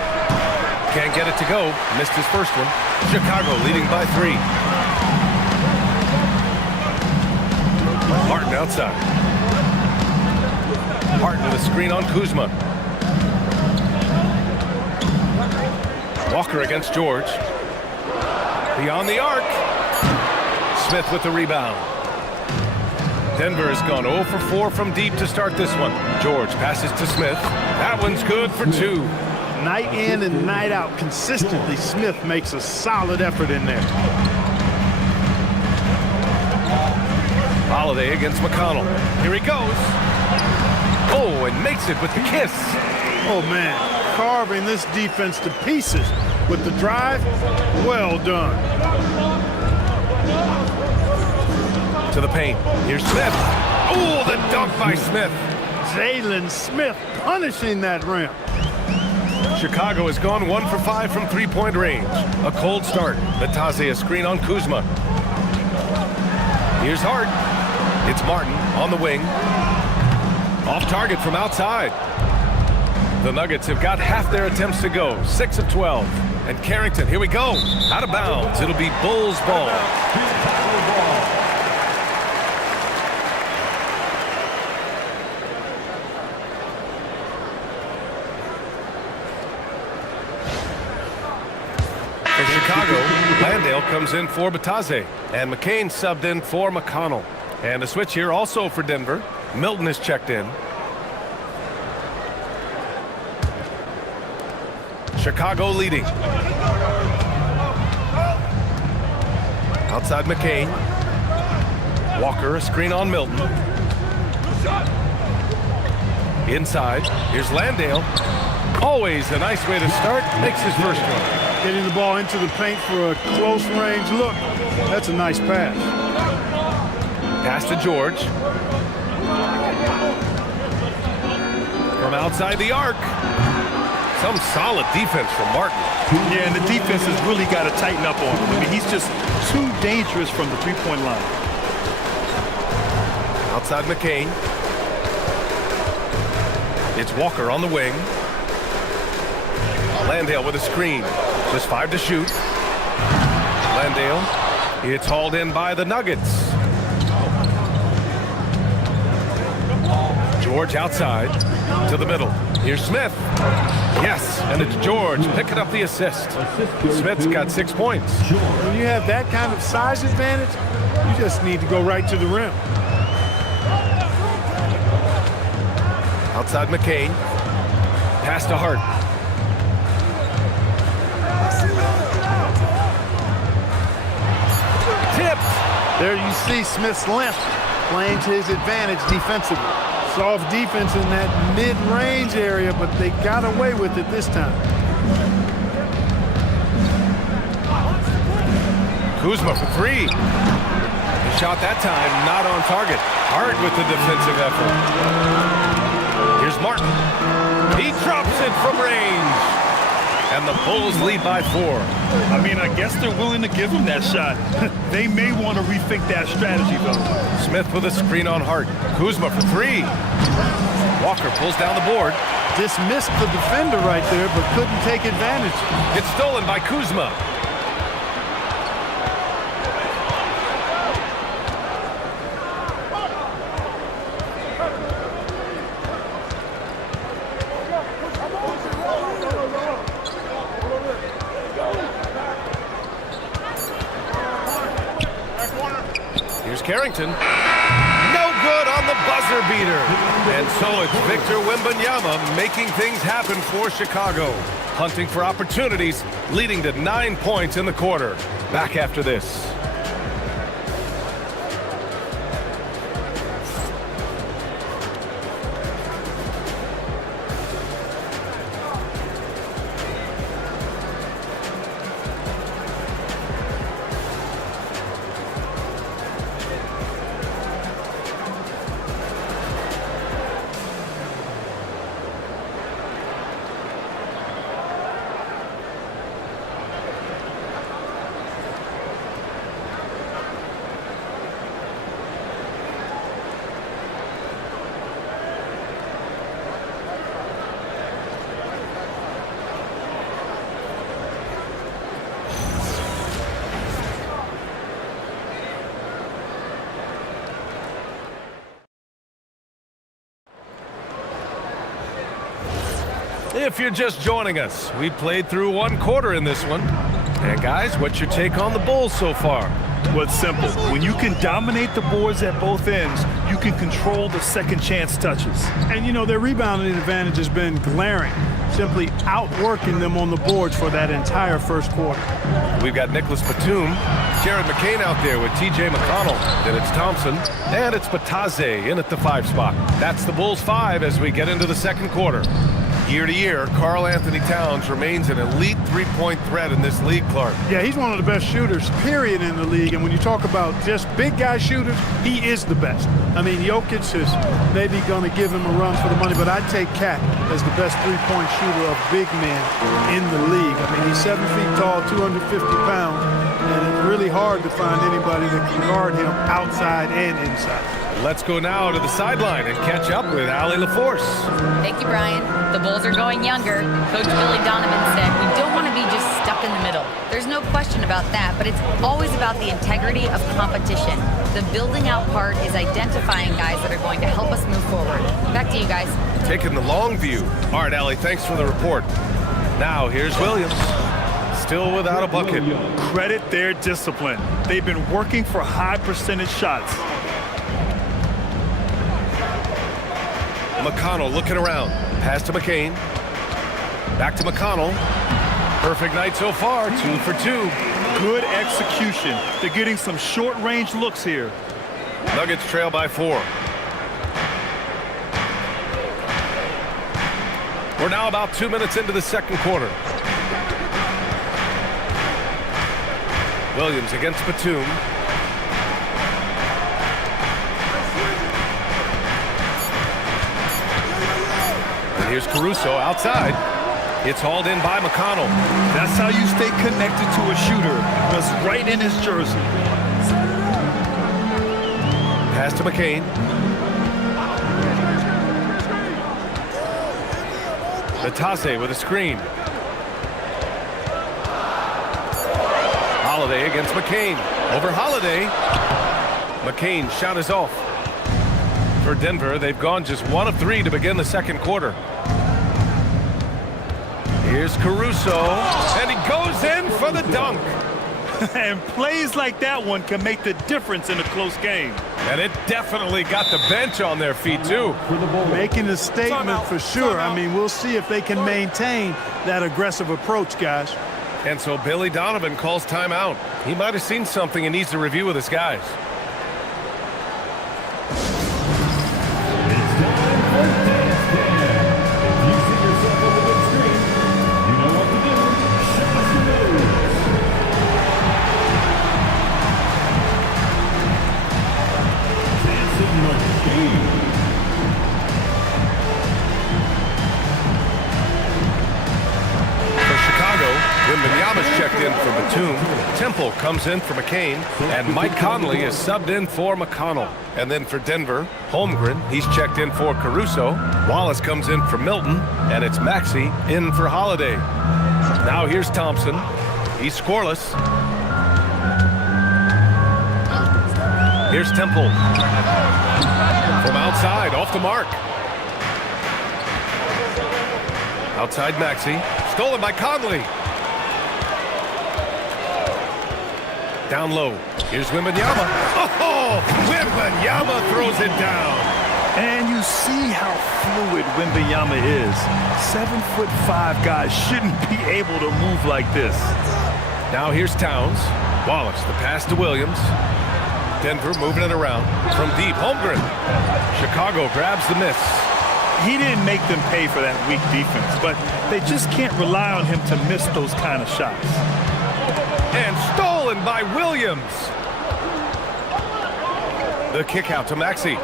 Can't get it to go. Missed his first one. Chicago leading by 3. Martin outside. Martin with a screen on Kuzma. Walker against George. Beyond the arc. Smith with the rebound. Denver has gone 0 for 4 from deep to start this one. George passes to Smith. That one's good for 2. Night in and night out, consistently, Smith makes a solid effort in there. Holiday against McConnell. Here he goes. Oh, and makes it with the kiss. Oh, man, carving this defense to pieces with the drive. Well done. To the paint. Here's Smith. Oh, the dunk by Smith. Jalen Smith punishing that rim. Chicago has gone 1 for 5 from three-point range. A cold start. Batase a screen on Kuzma. Here's Hart. It's Martin on the wing. Off target from outside. The Nuggets have got half their attempts to go. 6 of 12. And Carrington, here we go. Out of bounds. It'll be Bulls ball. For Chicago, Landale comes in for Batase. And McCain subbed in for McConnell. And a switch here also for Denver. Milton is checked in. Chicago leading. Outside McCain. Walker, a screen on Milton. Inside, here's Landale. Always a nice way to start. Makes his first one. Getting the ball into the paint for a close range look. That's a nice pass. Pass to George. From outside the arc. Some solid defense from Martin. Yeah, and the defense has really got to tighten up on him. I mean, he's just too dangerous from the three-point line. Outside McCain. It's Walker on the wing. Landale with a screen. Just 5 to shoot. Landale. It's hauled in by the Nuggets. George outside to the middle. Here's Smith. Yes, and it's George picking up the assist. Smith's got 6 points. When you have that kind of size advantage, you just need to go right to the rim. Outside McCain. Pass to Hart. Tipped. There you see Smith's length playing to his advantage defensively. Soft defense in that mid-range area, but they got away with it this time. Kuzma for 3. The shot that time not on target. Hart with the defensive effort. Here's Martin. He drops it from range. And the Bulls lead by 4. I mean, I guess they're willing to give him that shot. They may want to rethink that strategy, though. Smith with a screen on Hart. Kuzma for 3. Walker pulls down the board. Dismissed the defender right there, but couldn't take advantage. It's stolen by Kuzma. Carrington. No good on the buzzer beater. And so it's Victor Wembanyama making things happen for Chicago. Hunting for opportunities, leading to 9 points in the quarter. Back after this. If you're just joining us, we played through one quarter in this one. And guys, what's your take on the Bulls so far? Well, it's simple. When you can dominate the boards at both ends, you can control the second chance touches. And, you know, their rebounding advantage has been glaring, simply outworking them on the boards for that entire first quarter. We've got Nicholas Batum, Jared McCain out there with T.J. McConnell. Then it's Thompson, and it's Bataze in at the 5 spot. That's the Bulls 5 as we get into the second quarter. Year to year, Karl Anthony Towns remains an elite three-point threat in this league, Clark. Yeah, he's one of the best shooters, period, in the league. And when you talk about just big guy shooters, he is the best. I mean, Jokic is maybe going to give him a run for the money, but I'd take Cat as the best three-point shooter of big men in the league. I mean, he's 7 feet tall, 250 pounds, and it's really hard to find anybody that can guard him outside and inside. Let's go now to the sideline and catch up with Allie LaForce. Thank you, Brian. The Bulls are going younger. Coach Billy Donovan said, we don't want to be just stuck in the middle. There's no question about that, but it's always about the integrity of competition. The building out part is identifying guys that are going to help us move forward. Back to you guys. Taking the long view. All right, Allie, thanks for the report. Now, here's Williams. Still without a bucket. Credit their discipline. They've been working for high percentage shots. McConnell looking around. Pass to McCain. Back to McConnell. Perfect night so far. 2 for 2. Good execution. They're getting some short-range looks here. Nuggets trail by 4. We're now about 2 minutes into the second quarter. Williams against Batum. And here's Caruso outside. It's hauled in by McConnell. That's how you stay connected to a shooter. Was right in his jersey. Pass to McCain. Bataze with a screen. Holiday against McCain. Over Holiday. McCain shot is off. For Denver, they've gone just 1 of 3 to begin the second quarter. Here's Caruso, and he goes in for the dunk. And plays like that one can make the difference in a close game. And it definitely got the bench on their feet, too. Making a statement for sure. I mean, we'll see if they can maintain that aggressive approach, guys. And so Billy Donovan calls timeout. He might have seen something and needs to review with his guys. Wembanyama's checked in for Batum. Temple comes in for McCain. And Mike Conley is subbed in for McConnell. And then for Denver, Holmgren, he's checked in for Caruso. Wallace comes in for Milton. And it's Maxey in for Holiday. Now here's Thompson. He's scoreless. Here's Temple. From outside, off the mark. Outside Maxey. Stolen by Conley. Down low. Here's Wembanyama. Oh, Wembanyama throws it down. And you see how fluid Wembanyama is. 7'5" guys shouldn't be able to move like this. Now here's Towns. Wallace, the pass to Williams. Denver moving it around. From deep, Holmgren. Chicago grabs the miss. He didn't make them pay for that weak defense, but they just can't rely on him to miss those kind of shots. And stolen by Williams. The kick out to Maxey.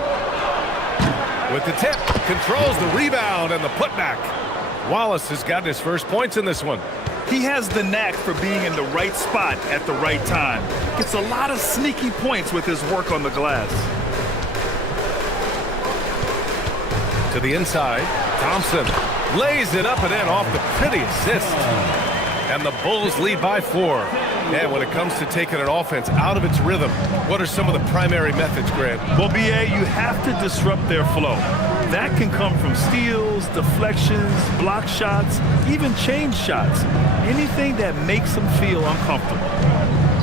With the tip, controls the rebound and the putback. Wallace has gotten his first points in this one. He has the knack for being in the right spot at the right time. Gets a lot of sneaky points with his work on the glass. To the inside, Thompson lays it up and in off the pretty assist. And the Bulls lead by 4. And when it comes to taking an offense out of its rhythm, what are some of the primary methods, Grant? Well, B.A., you have to disrupt their flow. That can come from steals, deflections, block shots, even change shots. Anything that makes them feel uncomfortable.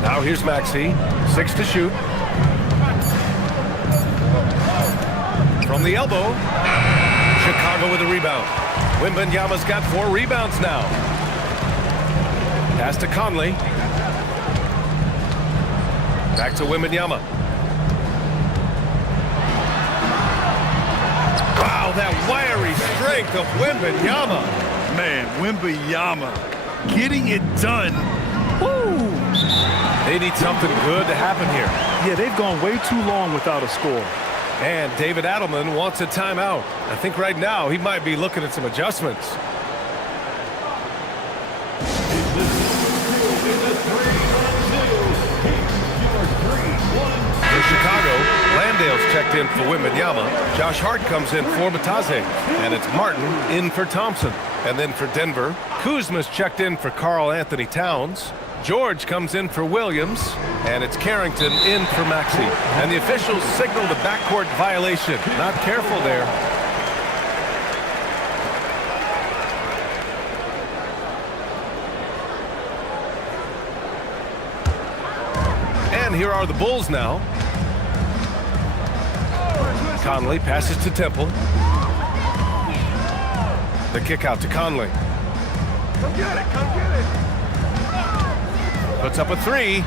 Now here's Maxey, 6 to shoot. From the elbow, Chicago with a rebound. Wembanyama's got 4 rebounds now. Pass to Conley. Back to Wembanyama. Wow, that wiry strength of Wembanyama. Man, Wembanyama getting it done. Woo! They need something good to happen here. Yeah, they've gone way too long without a score. And David Adelman wants a timeout. I think right now he might be looking at some adjustments. For Chicago, Landale's checked in for Wembanyama. Josh Hart comes in for Batase. And it's Martin in for Thompson. And then for Denver, Kuzma's checked in for Karl Anthony Towns. George comes in for Williams, and it's Carrington in for Maxey. And the officials signaled a backcourt violation. Not careful there. And here are the Bulls now. Conley passes to Temple. The kick out to Conley. Come get it, come get it. Puts up a 3.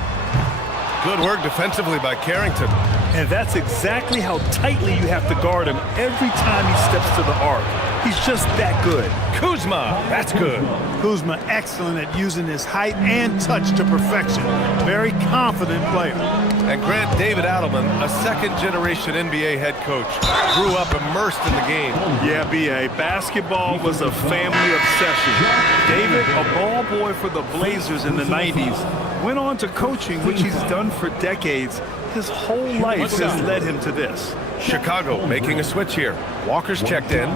Good work defensively by Carrington. And that's exactly how tightly you have to guard him every time he steps to the arc. He's just that good. Kuzma, that's good. Kuzma excellent at using his height and touch to perfection. Very confident player. And Grant, David Adelman, a second-generation NBA head coach, grew up immersed in the game. Yeah, B.A., basketball was a family obsession. David, a ball boy for the Blazers in the 90s, went on to coaching, which he's done for decades. His whole life has led him to this. Chicago making a switch here. Walker's checked in.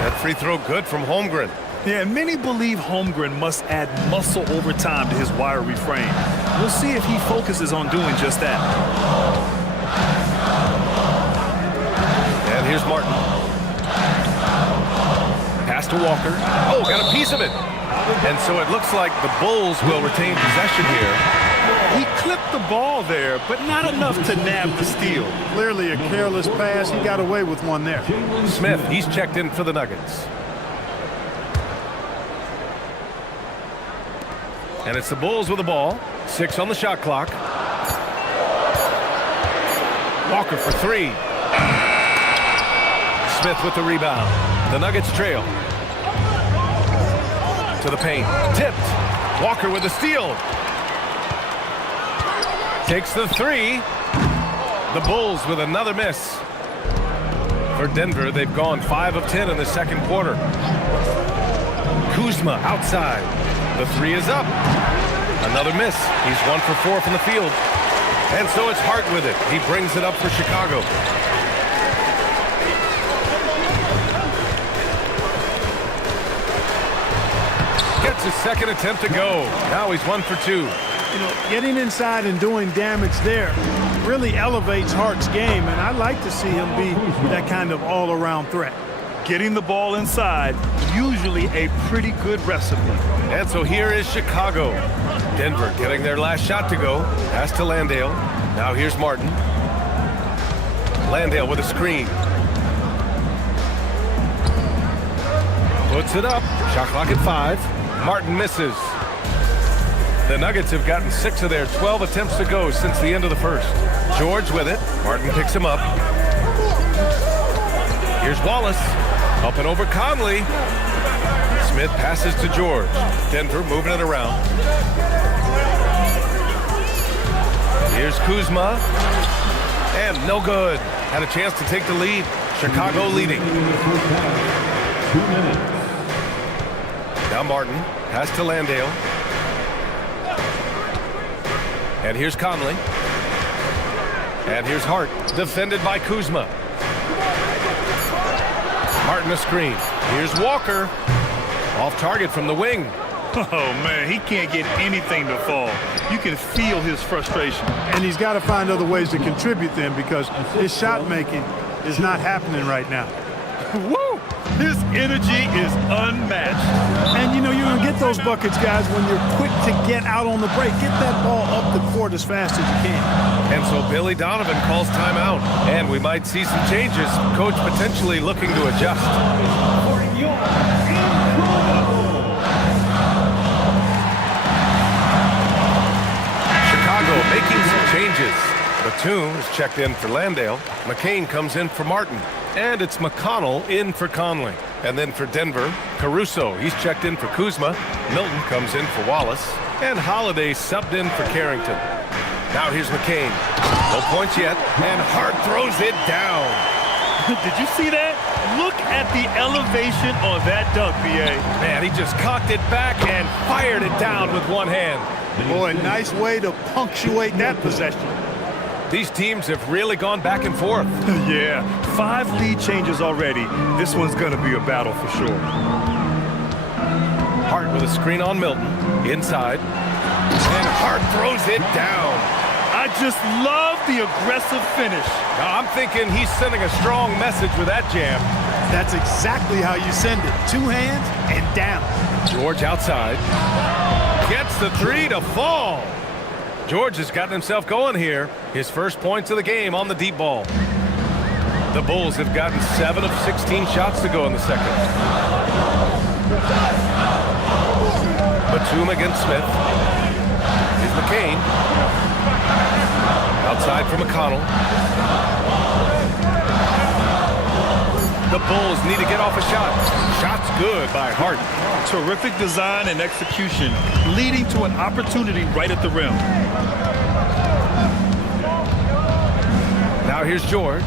That free throw good from Holmgren. Yeah, and many believe Holmgren must add muscle over time to his wiry frame. We'll see if he focuses on doing just that. And here's Martin. Pass to Walker. Oh, got a piece of it. And so it looks like the Bulls will retain possession here. He clipped the ball there, but not enough to nab the steal. Clearly a careless pass. He got away with one there. Smith, he's checked in for the Nuggets. And it's the Bulls with the ball. 6 on the shot clock. Walker for 3. Smith with the rebound. The Nuggets trail. To the paint. Tipped. Walker with the steal. Takes the 3. The Bulls with another miss. For Denver, they've gone 5 of 10 in the second quarter. Kuzma outside. The 3 is up. Another miss. He's 1 for 4 from the field. And so it's Hart with it. He brings it up for Chicago. Gets his second attempt to go. Now he's 1 for 2. You know, getting inside and doing damage there really elevates Hart's game, and I like to see him be that kind of all-around threat. Getting the ball inside, usually a pretty good recipe. And so here is Chicago. Denver getting their last shot to go. Pass to Landale. Now here's Martin. Landale with a screen. Puts it up. Shot clock at 5. Martin misses. The Nuggets have gotten 6 of their 12 attempts to go since the end of the first. George with it. Martin picks him up. Here's Wallace. Up and over Conley. Smith passes to George. Denver moving it around. Here's Kuzma. And no good. Had a chance to take the lead. Chicago leading. 2 minutes. Now Martin. Pass to Landale. And here's Conley. And here's Hart. Defended by Kuzma. Martin a screen. Here's Walker. Off target from the wing. Oh, man, he can't get anything to fall. You can feel his frustration. And he's got to find other ways to contribute then because his shot making is not happening right now. Woo! His energy is unmatched. And, you know, you're going to get those buckets, guys, when you're quick to get out on the break. Get that ball up the court as fast as you can. And so Billy Donovan calls timeout. And we might see some changes. Coach potentially looking to adjust. Chicago making some changes. Batum is checked in for Landale. McCain comes in for Martin. And it's McConnell in for Conley. And then for Denver, Caruso. He's checked in for Kuzma. Milton comes in for Wallace. And Holiday subbed in for Carrington. Now here's McCain. No points yet. And Hart throws it down. Did you see that? Look at the elevation on that dunk, B.A. Man, he just cocked it back and fired it down with one hand. Boy, nice way to punctuate that possession. These teams have really gone back and forth. Yeah, 5 lead changes already. This one's going to be a battle for sure. Hart with a screen on Milton. Inside. And Hart throws it down. I just love the aggressive finish. I'm thinking he's sending a strong message with that jam. That's exactly how you send it. 2 hands and down. George outside. Gets the 3 to fall. George has gotten himself going here. His first points of the game on the deep ball. The Bulls have gotten 7 of 16 shots to go in the second. Batum against Smith. Here's McCain. Outside for McConnell. The Bulls need to get off a shot. Shot's good by Hart. Terrific design and execution, leading to an opportunity right at the rim. Now here's George.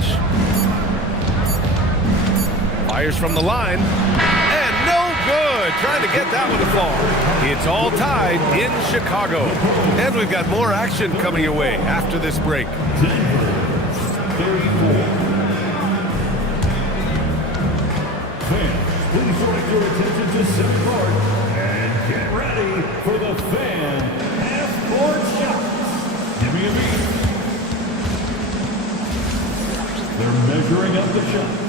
Fires from the line. And no good. Trying to get that one to fall. It's all tied in Chicago. And we've got more action coming your way after this break. Please direct your attention to center court and get ready for the fan half-court shots. Give me a beat. They're measuring up the shots.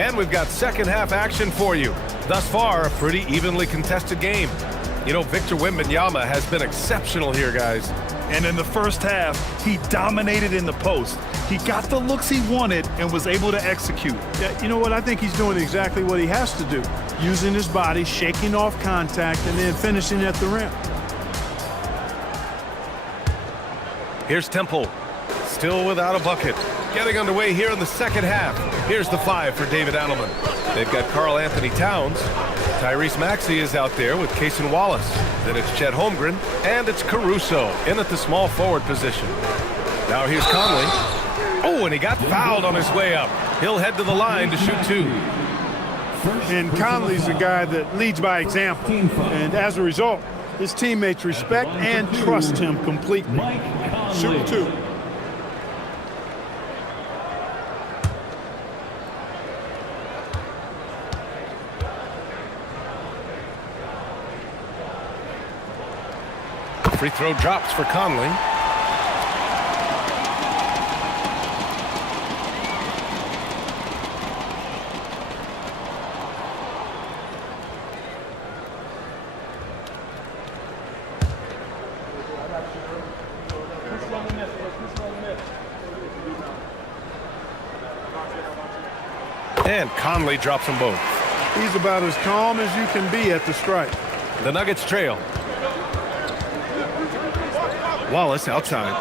And we've got second half action for you. Thus far, a pretty evenly contested game. You know, Victor Wembanyama has been exceptional here, guys. And in the first half, he dominated in the post. He got the looks he wanted and was able to execute. Yeah, you know what? I think he's doing exactly what he has to do. Using his body, shaking off contact, and then finishing at the rim. Here's Temple. Still without a bucket. Getting underway here in the second half. Here's the 5 for David Adelman. They've got Karl Anthony Towns. Tyrese Maxey is out there with Cason Wallace. Then it's Chet Holmgren. And it's Caruso in at the small forward position. Now here's Conley. Oh, and he got fouled on his way up. He'll head to the line to shoot 2. And Conley's the guy that leads by example. And as a result, his teammates respect and trust him completely. Shoot 2. Free throw drops for Conley. And Conley drops them both. He's about as calm as you can be at the stripe. The Nuggets trail. Wallace outside.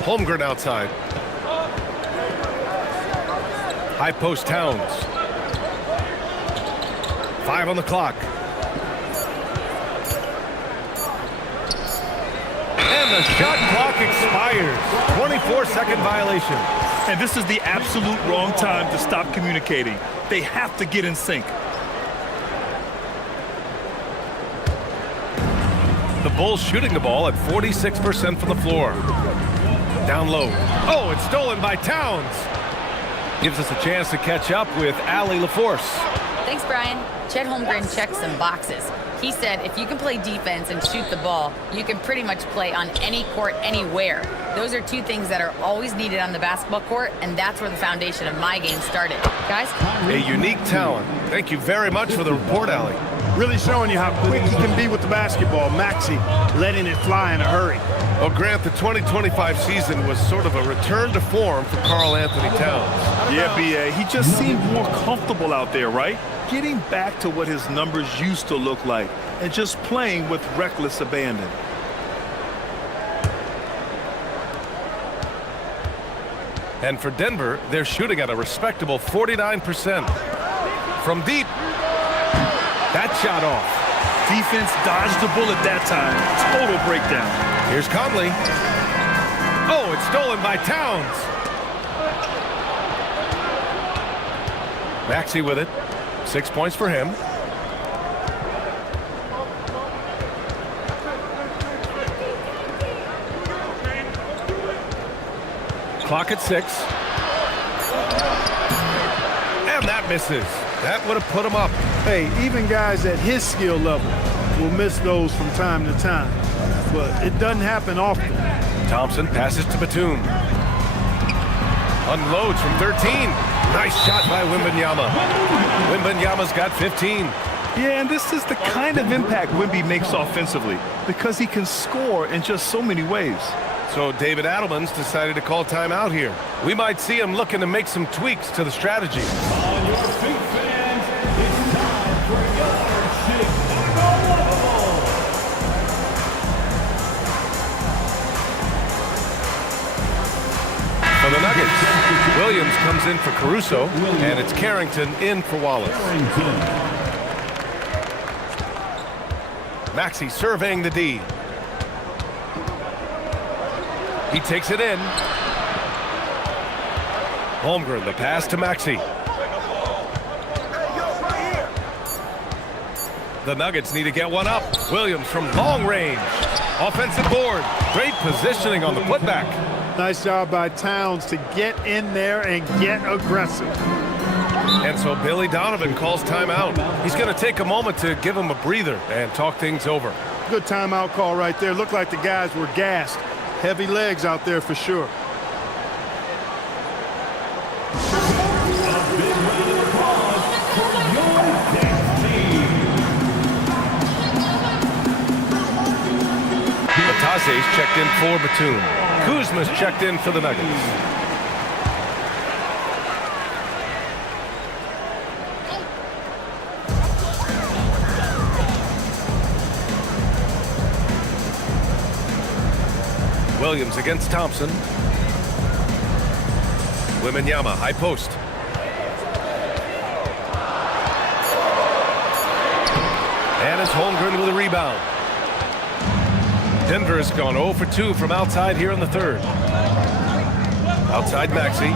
Holmgren outside. High post Towns. 5 on the clock. And the shot clock expires. 24-second violation. And this is the absolute wrong time to stop communicating. They have to get in sync. The Bulls shooting the ball at 46% from the floor. Down low. Oh, it's stolen by Towns. Gives us a chance to catch up with Allie LaForce. Thanks, Brian. Chet Holmgren checked some boxes. He said if you can play defense and shoot the ball, you can pretty much play on any court, anywhere. Those are two things that are always needed on the basketball court, and that's where the foundation of my game started. Guys? A unique talent. Thank you very much for the report, Allie. Really showing you how quick he can be with the basketball. Maxey letting it fly in a hurry. Well, Grant, the 2025 season was sort of a return to form for Karl Anthony Towns. Yeah, B.A. He just seemed more comfortable out there, right? Getting back to what his numbers used to look like and just playing with reckless abandon. And for Denver, they're shooting at a respectable 49%. From deep. That shot off. Defense dodged the bullet that time. Total breakdown. Here's Conley. Oh, it's stolen by Towns. Maxey with it. 6 points for him. Clock at 6. And that misses. That would have put him up. Hey, even guys at his skill level will miss those from time to time. But it doesn't happen often. Thompson passes to Batum. Unloads from 13. Nice shot by Wembanyama. Wembanyama's got 15. Yeah, and this is the kind of impact Wemby makes offensively because he can score in just so many ways. So David Adelman's decided to call timeout here. We might see him looking to make some tweaks to the strategy. On your feet, fans, it's time for your Chicago Level. For the Nuggets, Williams comes in for Caruso, and it's Carrington in for Wallace. Maxey surveying the D. He takes it in. Holmgren, the pass to Maxey. The Nuggets need to get one up. Williams from long range. Offensive board. Great positioning on the putback. Nice job by Towns to get in there and get aggressive. And so Billy Donovan calls timeout. He's going to take a moment to give him a breather and talk things over. Good timeout call right there. Looked like the guys were gassed. Heavy legs out there for sure. A big round of applause for your next team. Batase's checked in for Batum. Kuzma's checked in for the Nuggets. Williams against Thompson. Wembanyama, high post. And it's Holmgren with a rebound. Denver has gone 0 for 2 from outside here in the third. Outside Maxey.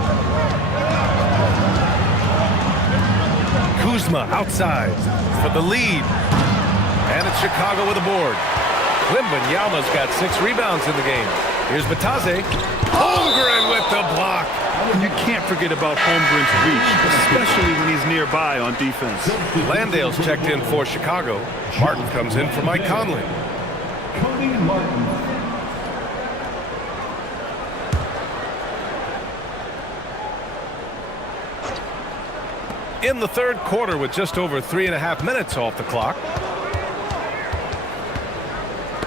Kuzma outside for the lead. And it's Chicago with a board. Wembanyama's got 6 rebounds in the game. Here's Batase. Holmgren with the block. You can't forget about Holmgren's reach, especially when he's nearby on defense. Landale's checked in for Chicago. Martin comes in for Mike Conley. Cody Martin. In the third quarter with just over 3.5 minutes off the clock.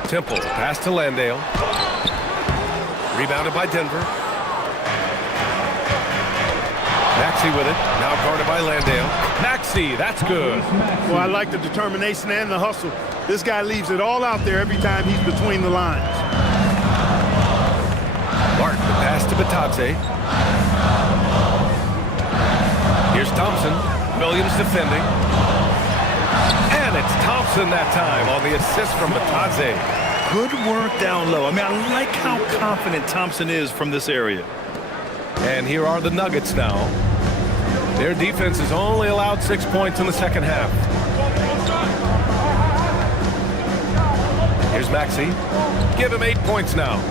Temple, pass to Landale. Rebounded by Denver. Maxey with it. Now guarded by Landale. Maxey, that's good. Well, I like the determination and the hustle. This guy leaves it all out there every time he's between the lines. Martin, the pass to Batadze. Here's Thompson. Williams defending. And it's Thompson that time on the assist from Batadze. Good work down low. I mean, I like how confident Thompson is from this area. And here are the Nuggets now. Their defense has only allowed 6 points in the second half. Here's Maxey. Give him 8 points now.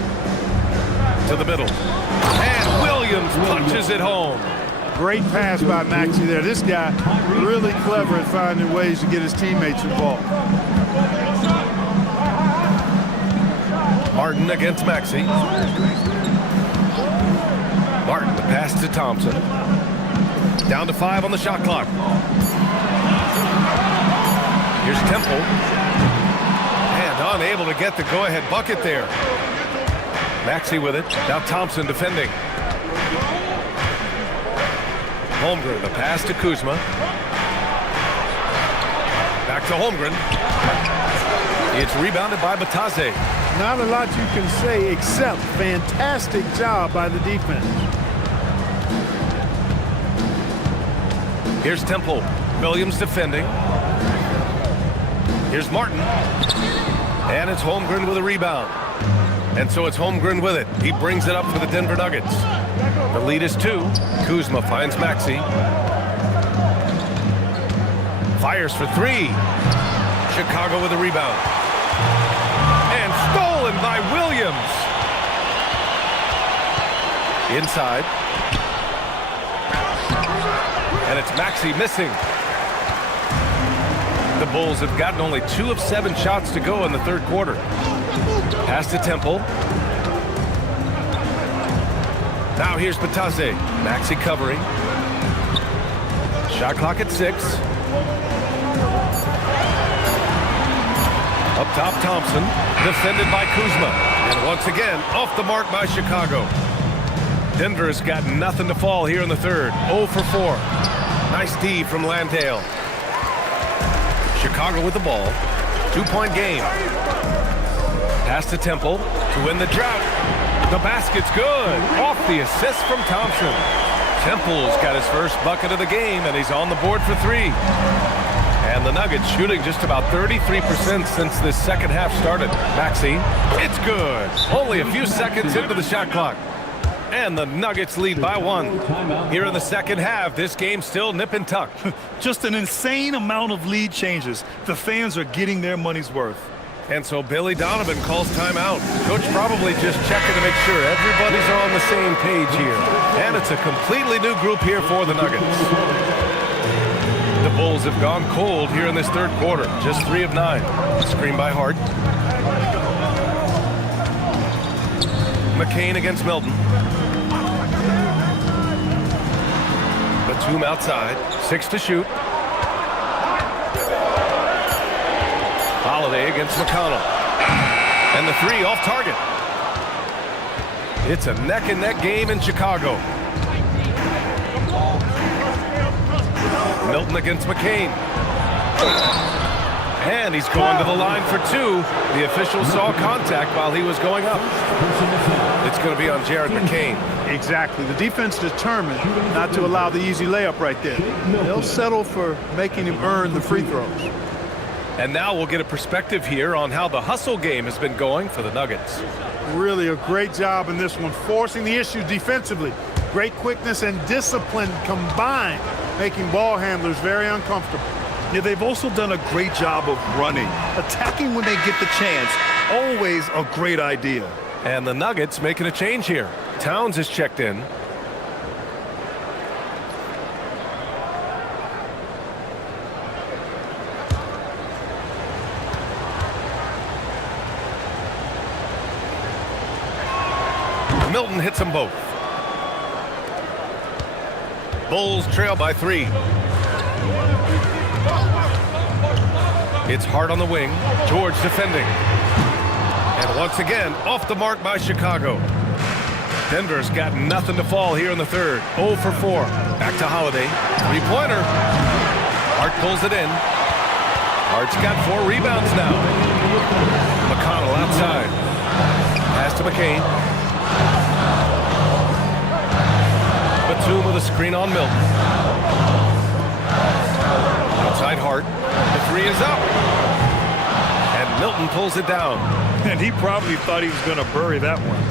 To the middle. And Williams punches it home. Great pass by Maxey there. This guy really clever at finding ways to get his teammates involved. Martin against Maxey. Martin, the pass to Thompson. Down to 5 on the shot clock. Here's Temple. And unable to get the go-ahead bucket there. Maxey with it. Now Thompson defending. Holmgren, the pass to Kuzma. Back to Holmgren. It's rebounded by Batadze. Not a lot you can say except fantastic job by the defense. Here's Temple. Williams defending. Here's Martin. And it's Holmgren with a rebound. And so it's Holmgren with it. He brings it up for the Denver Nuggets. The lead is 2. Kuzma finds Maxey. Fires for 3. Chicago with a rebound. And stolen by Williams. Inside. And it's Maxey missing. The Bulls have gotten only 2 of 7 shots to go in the third quarter. Pass to Temple. Now here's Batadze. Maxey covering. Shot clock at 6. Up top, Thompson. Defended by Kuzma. And once again, off the mark by Chicago. Denver's got nothing to fall here in the third. 0 for 4. Nice D from Landale. Chicago with the ball. 2-point game. Pass to Temple to win the drought. The basket's good. Off the assist from Thompson. Temple's got his first bucket of the game, and he's on the board for 3. And the Nuggets shooting just about 33% since this second half started. Maxey, it's good. Only a few seconds into the shot clock. And the Nuggets lead by 1. Here in the second half, this game's still nip and tuck. Just an insane amount of lead changes. The fans are getting their money's worth. And so Billy Donovan calls timeout. Coach probably just checking to make sure everybody's on the same page here. And it's a completely new group here for the Nuggets. The Bulls have gone cold here in this third quarter. Just 3 of 9. Screen by Hart. McCain against Milton. Batum outside. 6 to shoot. Holiday against McConnell. And the 3 off target. It's a neck-and-neck game in Chicago. Milton against McCain. And he's going to the line for 2. The official saw contact while he was going up. It's going to be on Jared McCain. Exactly. The defense determined not to allow the easy layup right there. They'll settle for making him earn the free throws. And now we'll get a perspective here on how the hustle game has been going for the Nuggets. Really a great job in this one, forcing the issue defensively. Great quickness and discipline combined, making ball handlers very uncomfortable. Yeah, they've also done a great job of running. Attacking when they get the chance, always a great idea. And the Nuggets making a change here. Towns is checked in. Milton hits them both. Bulls trail by 3. It's Hart on the wing. George defending. And once again, off the mark by Chicago. Denver's got nothing to fall here in the third. 0 for 4. Back to Holiday. Three-pointer. Hart pulls it in. Hart's got 4 rebounds now. McConnell outside. Pass to McCain. Batum with a screen on Milton. Outside Hart. The three is up. And Milton pulls it down. And he probably thought he was going to bury that one.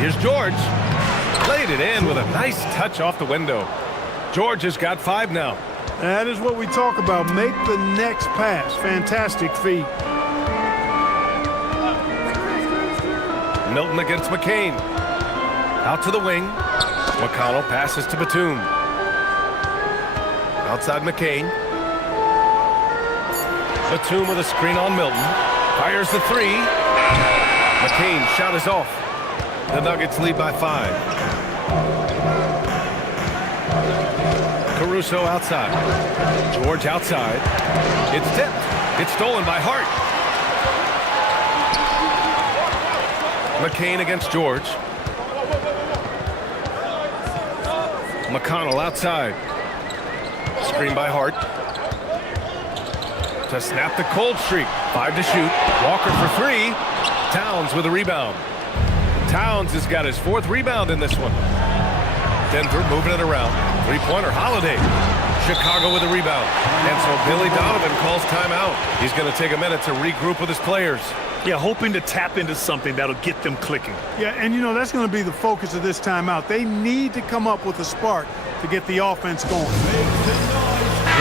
Here's George. Played it in with a nice touch off the window. George has got 5 now. That is what we talk about. Make the next pass. Fantastic feed. Milton against McCain. Out to the wing. McConnell passes to Batum. Outside McCain. Batum with a screen on Milton. Fires the three. McCain shot is off. The Nuggets lead by 5. Caruso outside. George outside. It's tipped. It's stolen by Hart. McCain against George. McConnell outside. Screen by Hart. To snap the cold streak. 5 to shoot. Walker for 3. Towns with a rebound. Towns has got his 4th rebound in this one. Denver moving it around. Three-pointer Holiday. Chicago with a rebound. And so Billy Donovan calls timeout. He's going to take a minute to regroup with his players. Yeah, hoping to tap into something that'll get them clicking. Yeah, and you know, that's going to be the focus of this timeout. They need to come up with a spark to get the offense going.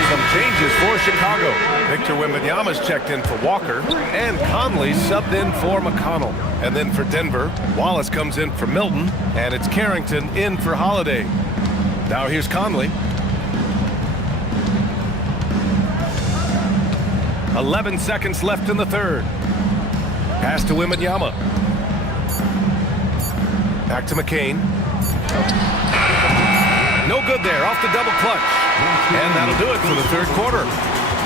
Some changes for Chicago. Victor Wembanyama's checked in for Walker, and Conley subbed in for McConnell. And then for Denver, Wallace comes in for Milton, and it's Carrington in for Holiday. Now here's Conley. 11 seconds left in the third. Pass to Wembanyama. Back to McCain. No good there, off the double clutch. And that'll do it for the third quarter.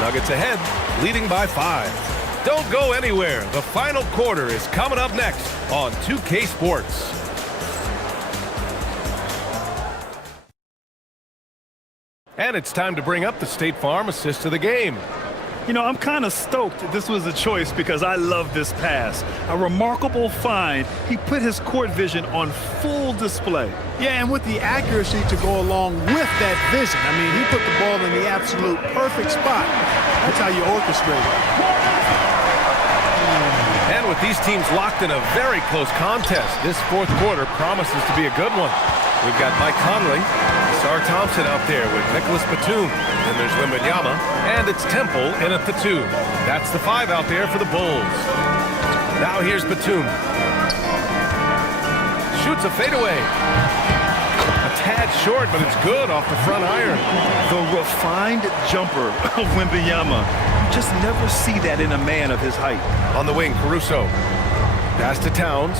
Nuggets ahead, leading by 5. Don't go anywhere. The final quarter is coming up next on 2K Sports. And it's time to bring up the State Farm assist of the game. You know, I'm kind of stoked this was a choice because I love this pass. A remarkable find. He put his court vision on full display. Yeah, and with the accuracy to go along with that vision. I mean, he put the ball in the absolute perfect spot. That's how you orchestrate it. And with these teams locked in a very close contest, this fourth quarter promises to be a good one. We've got Mike Conley, Sar Thompson out there with Nicholas Batum. Then there's Wembanyama, and it's Temple in at the 2. That's the 5 out there for the Bulls. Now here's Batum. Shoots a fadeaway. A tad short, but it's good off the front iron. The refined jumper of Wembanyama. You just never see that in a man of his height. On the wing, Caruso. Pass to Towns.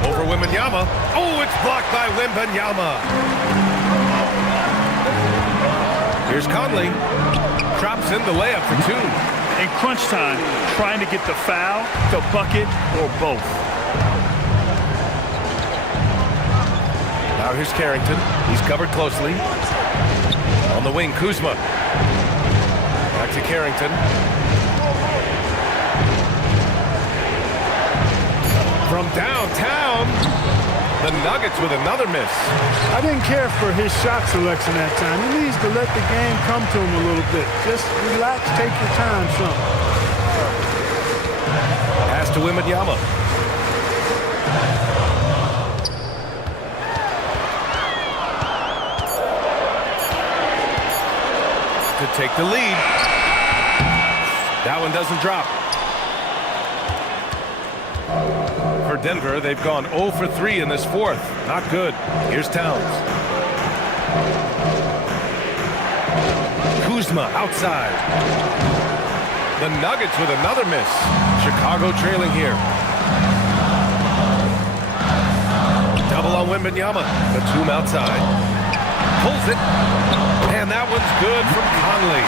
Over Wembanyama. Oh, it's blocked by Wembanyama. Here's Conley. Drops in the layup for 2. In crunch time, trying to get the foul, the bucket, or both. Now here's Carrington. He's covered closely. On the wing, Kuzma. Back to Carrington. From downtown, the Nuggets with another miss. I didn't care for his shot selection that time. He needs to let the game come to him a little bit. Just relax, take your time some. Pass to Wembanyama. To take the lead. That one doesn't drop. For Denver, they've gone 0 for 3 in this fourth. Not good. Here's Towns. Kuzma outside. The Nuggets with another miss. Chicago trailing here. Double on Wembanyama. Batum outside. Pulls it. And that one's good from Conley.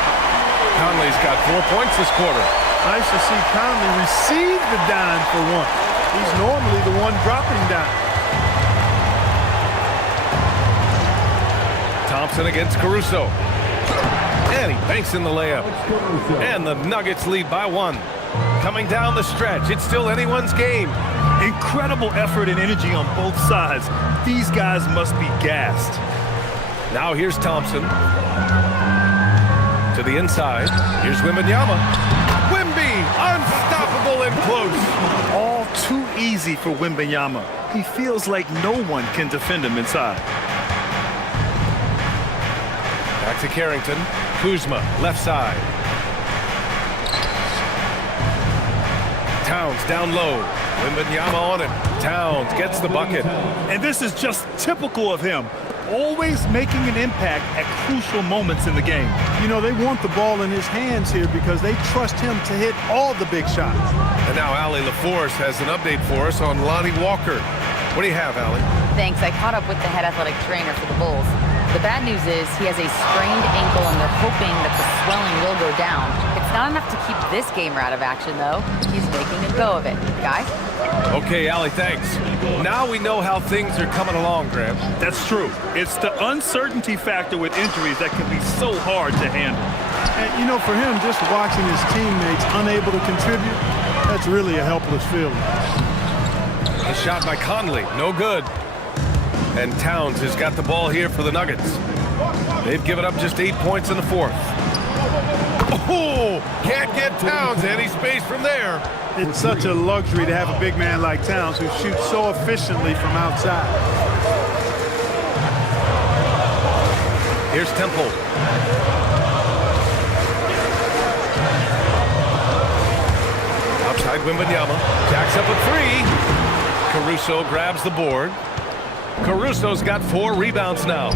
Conley's got 4 points this quarter. Nice to see Conley receive the dime for one. He's normally the one dropping down. Thompson against Caruso. And he banks in the layup. And the Nuggets lead by 1. Coming down the stretch, it's still anyone's game. Incredible effort and energy on both sides. These guys must be gassed. Now here's Thompson. To the inside. Here's Wembanyama. Wemby, unstoppable and close. All too easy for Wembanyama. He feels like no one can defend him inside. Back to Carrington. Kuzma, left side. Towns down low. Wembanyama on him. Towns gets the bucket. And this is just typical of him. Always making an impact at crucial moments in the game. You know, they want the ball in his hands here because they trust him to hit all the big shots. And now Allie LaForce has an update for us on Lonnie Walker. What do you have, Allie? Thanks. I caught up with the head athletic trainer for the Bulls. The bad news is he has a sprained ankle, and they're hoping that the swelling will go down. It's not enough to keep this gamer out of action, though. He's making a go of it. Guys? Okay, Allie, thanks. Now we know how things are coming along, Graham. That's true. It's the uncertainty factor with injuries that can be so hard to handle. And, you know, for him, just watching his teammates unable to contribute, that's really a helpless feeling. The shot by Conley, no good. And Towns has got the ball here for the Nuggets. They've given up just 8 points in the 4th. Oh, can't get Towns any space from there. It's such a luxury to have a big man like Towns who shoots so efficiently from outside. Here's Temple. Outside Wembanyama. Jacks up a 3. Caruso grabs the board. Caruso's got 4 rebounds now.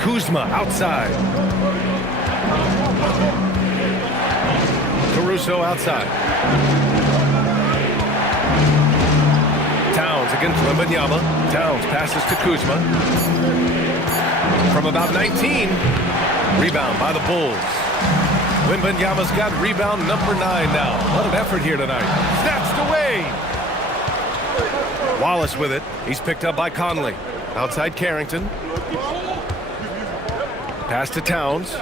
Kuzma outside. Caruso outside. Towns against Wembanyama. Towns passes to Kuzma. From about 19. Rebound by the Bulls. Wembanyama's got rebound number 9 now. What an effort here tonight. Snatched away. Wallace with it. He's picked up by Conley. Outside Carrington. Pass to Towns.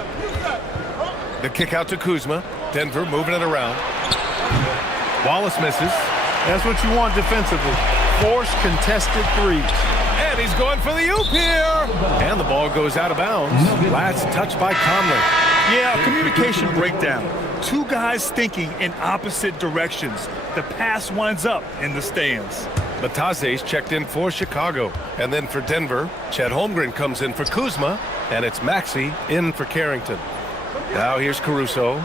The kick out to Kuzma. Denver moving it around. Wallace misses. That's what you want defensively. Force contested threes. And he's going for the oop here. And the ball goes out of bounds. Last touch by Conley. Yeah, communication breakdown. 2 guys thinking in opposite directions. The pass winds up in the stands. Batase's checked in for Chicago. And then for Denver, Chet Holmgren comes in for Kuzma. And it's Maxey in for Carrington. Now here's Caruso.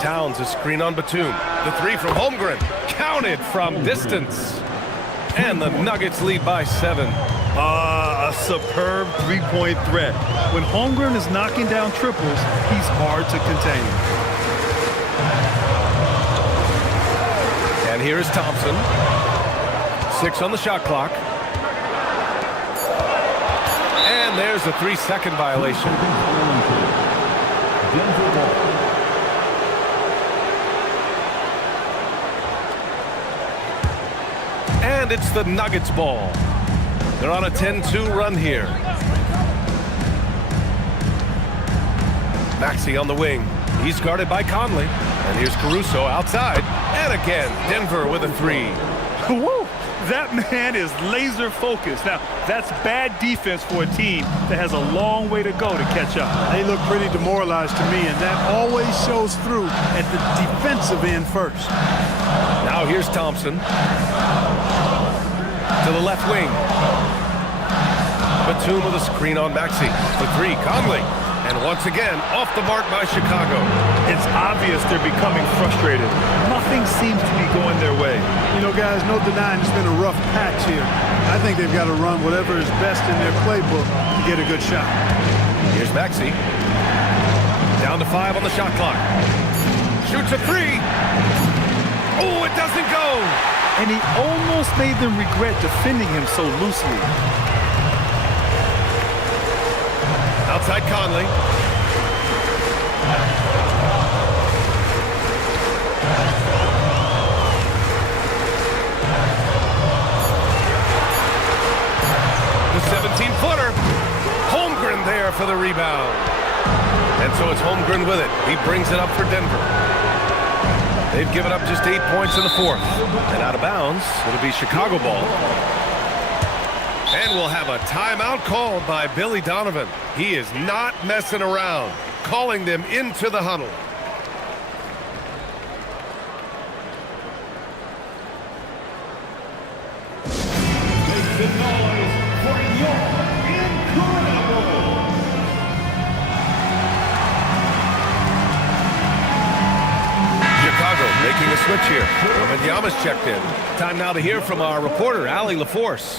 Towns, a screen on Batum. The 3 from Holmgren. Counted from distance. And the Nuggets lead by 7. A superb three-point threat. When Holmgren is knocking down triples, he's hard to contain. And here's Thompson. 6 on the shot clock. And there's a 3-second violation. And it's the Nuggets ball. They're on a 10-2 run here. Maxey on the wing. He's guarded by Conley. And here's Caruso outside. And again, Denver with a 3. Woo! That man is laser focused. Now, that's bad defense for a team that has a long way to go to catch up. They look pretty demoralized to me, and that always shows through at the defensive end first. Now here's Thompson. To the left wing. Batum with a screen on Maxey. The 3, Conley. And once again, off the mark by Chicago. It's obvious they're becoming frustrated. Nothing seems to be going their way. You know, guys, no denying it's been a rough patch here. I think they've got to run whatever is best in their playbook to get a good shot. Here's Maxey. Down to 5 on the shot clock. Shoots a 3. Oh, it doesn't go. And he almost made them regret defending him so loosely. Outside Conley. The 17-footer. And so it's Holmgren with it. He brings it up for Denver. They've given up just 8 points in the fourth. And out of bounds, it'll be Chicago ball. And we'll have a timeout called by Billy Donovan. He is not messing around, calling them into the huddle. Make the noise for your incredible. Chicago making a switch here. Wembanyama's checked in. Time now to hear from our reporter, Allie LaForce.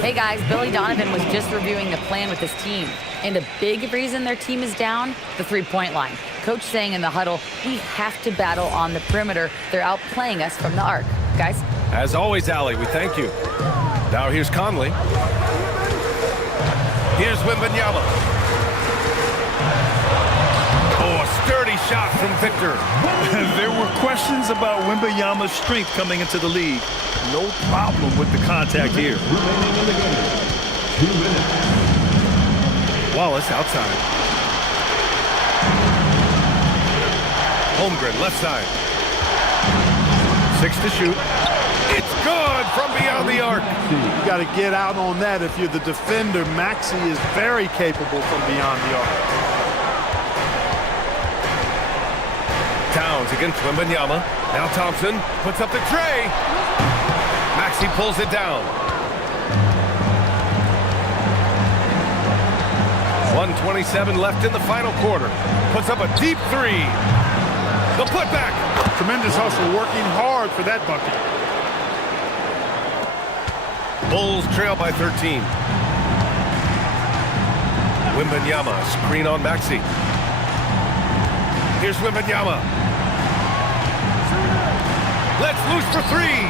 Hey guys, Billy Donovan was just reviewing the plan with his team. And a big reason their team is down, the three-point line. Coach saying in the huddle, we have to battle on the perimeter. They're outplaying us from the arc. Guys? As always, Allie, we thank you. Now here's Conley. Here's Wembanyama. Oh, a sturdy shot from Victor. There were questions about Wembanyama's strength coming into the league. No problem with the contact here. Wallace outside. Holmgren left side. 6 to shoot. It's good from beyond the arc. You got to get out on that if you're the defender. Maxey is very capable from beyond the arc. Towns against Wembanyama. Now Thompson puts up the tray. Maxey pulls it down. 1:27 left in the final quarter. Puts up a deep three. The putback. Tremendous hustle, working hard for that bucket. Bulls trail by 13. Wembanyama, screen on Maxey. Here's Wembanyama. Let's loose for three.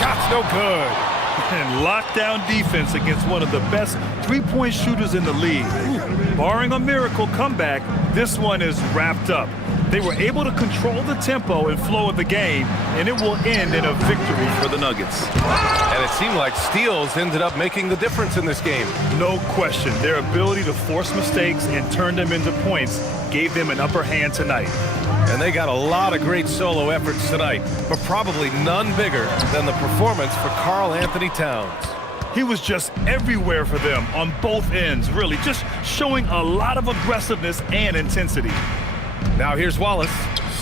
Shot's no good. And lockdown defense against one of the best three-point shooters in the league. Barring a miracle comeback, this one is wrapped up. They were able to control the tempo and flow of the game, and it will end in a victory for the Nuggets. And it seemed like steals ended up making the difference in this game. No question. Their ability to force mistakes and turn them into points gave them an upper hand tonight. And they got a lot of great solo efforts tonight, but probably none bigger than the performance for Karl Anthony Towns. He was just everywhere for them on both ends, really, just showing a lot of aggressiveness and intensity. Now here's Wallace.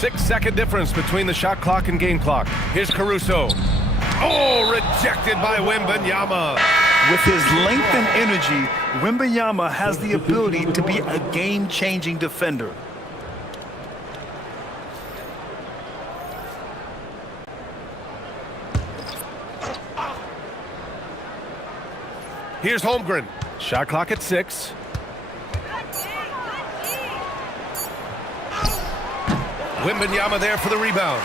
6-second difference between the shot clock and game clock. Here's Caruso. Oh, rejected by Wembanyama. With his length and energy, Wembanyama has the ability to be a game-changing defender. Here's Holmgren. Shot clock at 6. Wembanyama there for the rebound.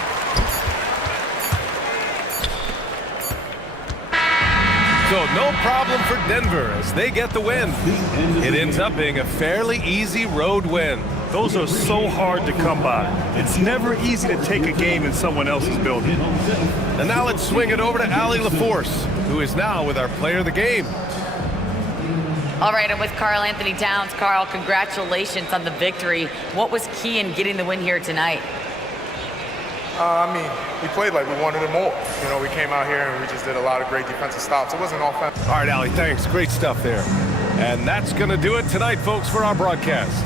So no problem for Denver as they get the win. It ends up being a fairly easy road win. Those are so hard to come by. It's never easy to take a game in someone else's building. And now let's swing it over to Allie LaForce, who is now with our player of the game. All right, I'm with Karl Anthony Towns. Karl, congratulations on the victory. What was key in getting the win here tonight? We played like we wanted it more. You know, we came out here and we just did a lot of great defensive stops. It wasn't offense. All right, Allie, thanks. Great stuff there. And that's going to do it tonight, folks, for our broadcast.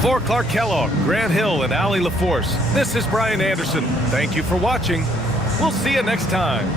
For Clark Kellogg, Grant Hill, and Allie LaForce, this is Brian Anderson. Thank you for watching. We'll see you next time.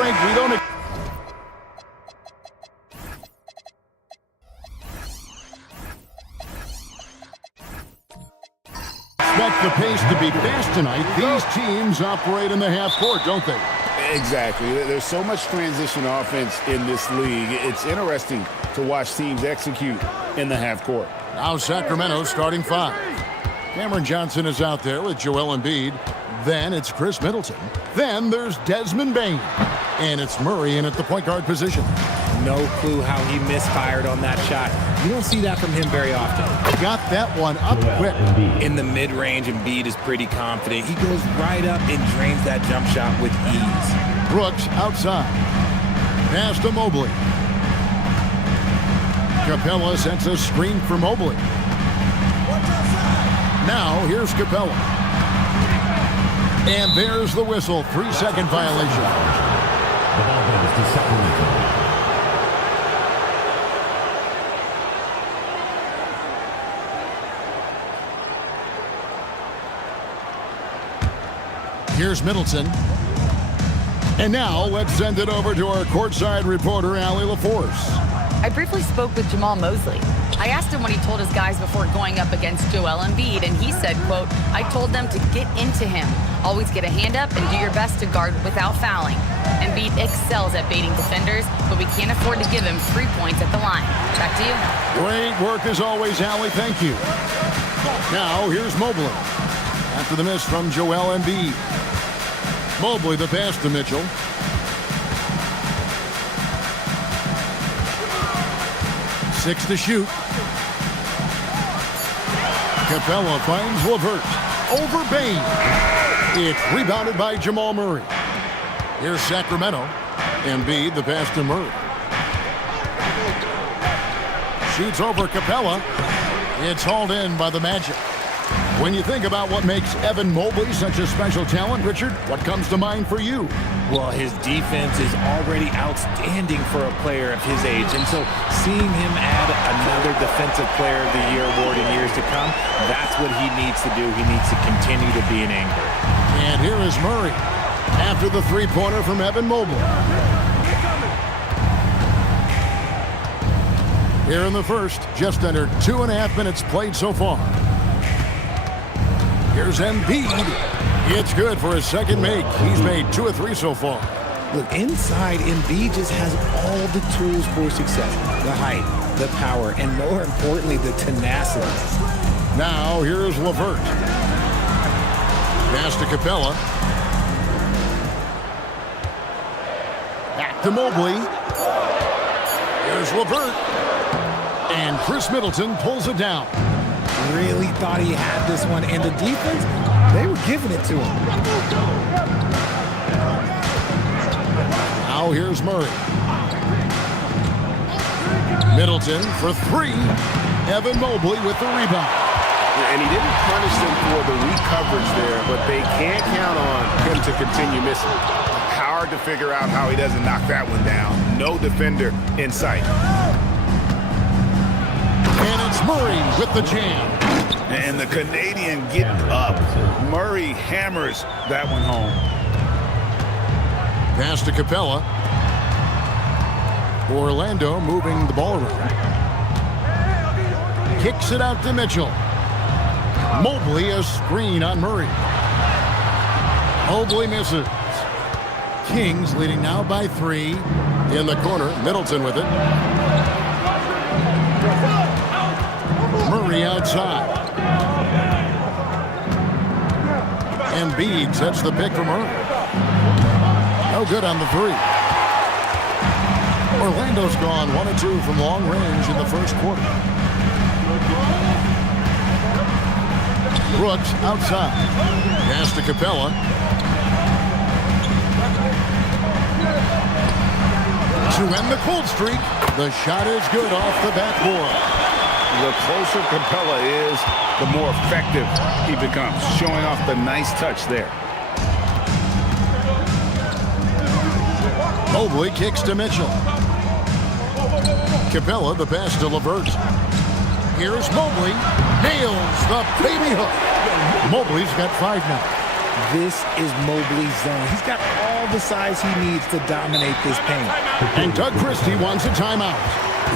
Greg, we don't... Expect the pace to be fast tonight. These teams operate in the half court, don't they? Exactly. There's so much transition offense in this league. It's interesting to watch teams execute in the half court. Now Sacramento starting five. Cameron Johnson is out there with Joel Embiid. Then it's Chris Middleton. Then there's Desmond Bane. And it's Murray in at the point guard position. No clue how he misfired on that shot. You don't see that from him very often. Got that one up quick. In the mid-range, Embiid is pretty confident. He goes right up and drains that jump shot with ease. Brooks outside. Pass to Mobley. Capella sets a screen for Mobley. Now here's Capella. And there's the whistle. 3-second violation. The ball goes to Sacramento. Here's Middleton. And now let's send it over to our courtside reporter, Allie LaForce. I briefly spoke with Jamal Mosley. I asked him what he told his guys before going up against Joel Embiid, and he said, quote, I told them to get into him. Always get a hand up and do your best to guard without fouling. Embiid excels at baiting defenders, but we can't afford to give him 3 points at the line. Back to you. Great work as always, Allie. Thank you. Now here's Mobley. After the miss from Joel Embiid. Mobley the pass to Mitchell. Six to shoot. Capella finds LeVert. Over Bain. It's rebounded by Jamal Murray. Here's Sacramento. Embiid the pass to Murray. Shoots over Capella. It's hauled in by the Magic. When you think about what makes Evan Mobley such a special talent, Richard, what comes to mind for you? Well, his defense is already outstanding for a player of his age. And so seeing him add another Defensive Player of the Year award in years to come, that's what he needs to do. He needs to continue to be an anchor. And here is Murray after the three-pointer from Evan Mobley. Here in the first, just under 2.5 minutes played so far. Here's Embiid. It's good for his second make. He's made 2 of 3 so far. Look, inside, Embiid just has all the tools for success. The height, the power, and more importantly, the tenacity. Now, here's LeVert. Pass to Capella. Back to Mobley. Here's LeVert. And Chris Middleton pulls it down. Really thought he had this one, and the defense, they were giving it to him. Now here's Murray. Middleton for 3. Evan Mobley with the rebound. And he didn't punish them for the weak coverage there, but they can't count on him to continue missing. Hard to figure out how he doesn't knock that one down. No defender in sight. And it's Murray with the jam. And the Canadian getting up. Murray hammers that one home. Pass to Capella. Orlando moving the ball around. Kicks it out to Mitchell. Mobley a screen on Murray. Mobley misses. Kings leading now by 3. In the corner, Middleton with it. Murray outside. Embiid sets the pick for Murray. No good on the 3. Orlando's gone 1 of 2 from long range in the first quarter. Brooks outside. Pass to Capella. To end the cold streak, the shot is good off the backboard. The closer Capella is, the more effective he becomes, showing off the nice touch there. Mobley kicks to Mitchell. Capella the pass to LeVert. Here's Mobley. Nails the baby hook. Mobley's got 5 now. This is Mobley's zone. He's got all the size he needs to dominate this paint. And Doug Christie wants a timeout.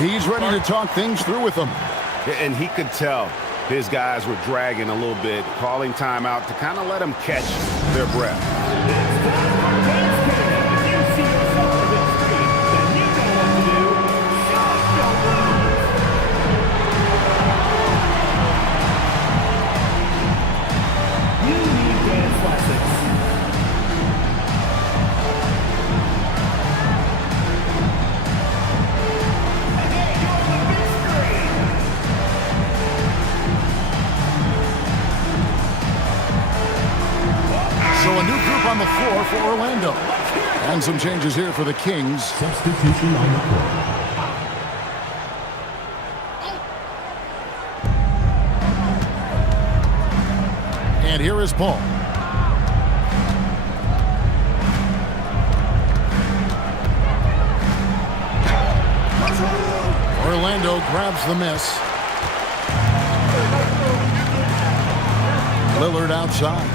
He's ready to talk things through with them. And he could tell his guys were dragging a little bit, calling timeout to kind of let them catch their breath. for Orlando. And some changes here for the Kings. Substitution on the court. And here is Paul. Orlando grabs the miss. Lillard outside.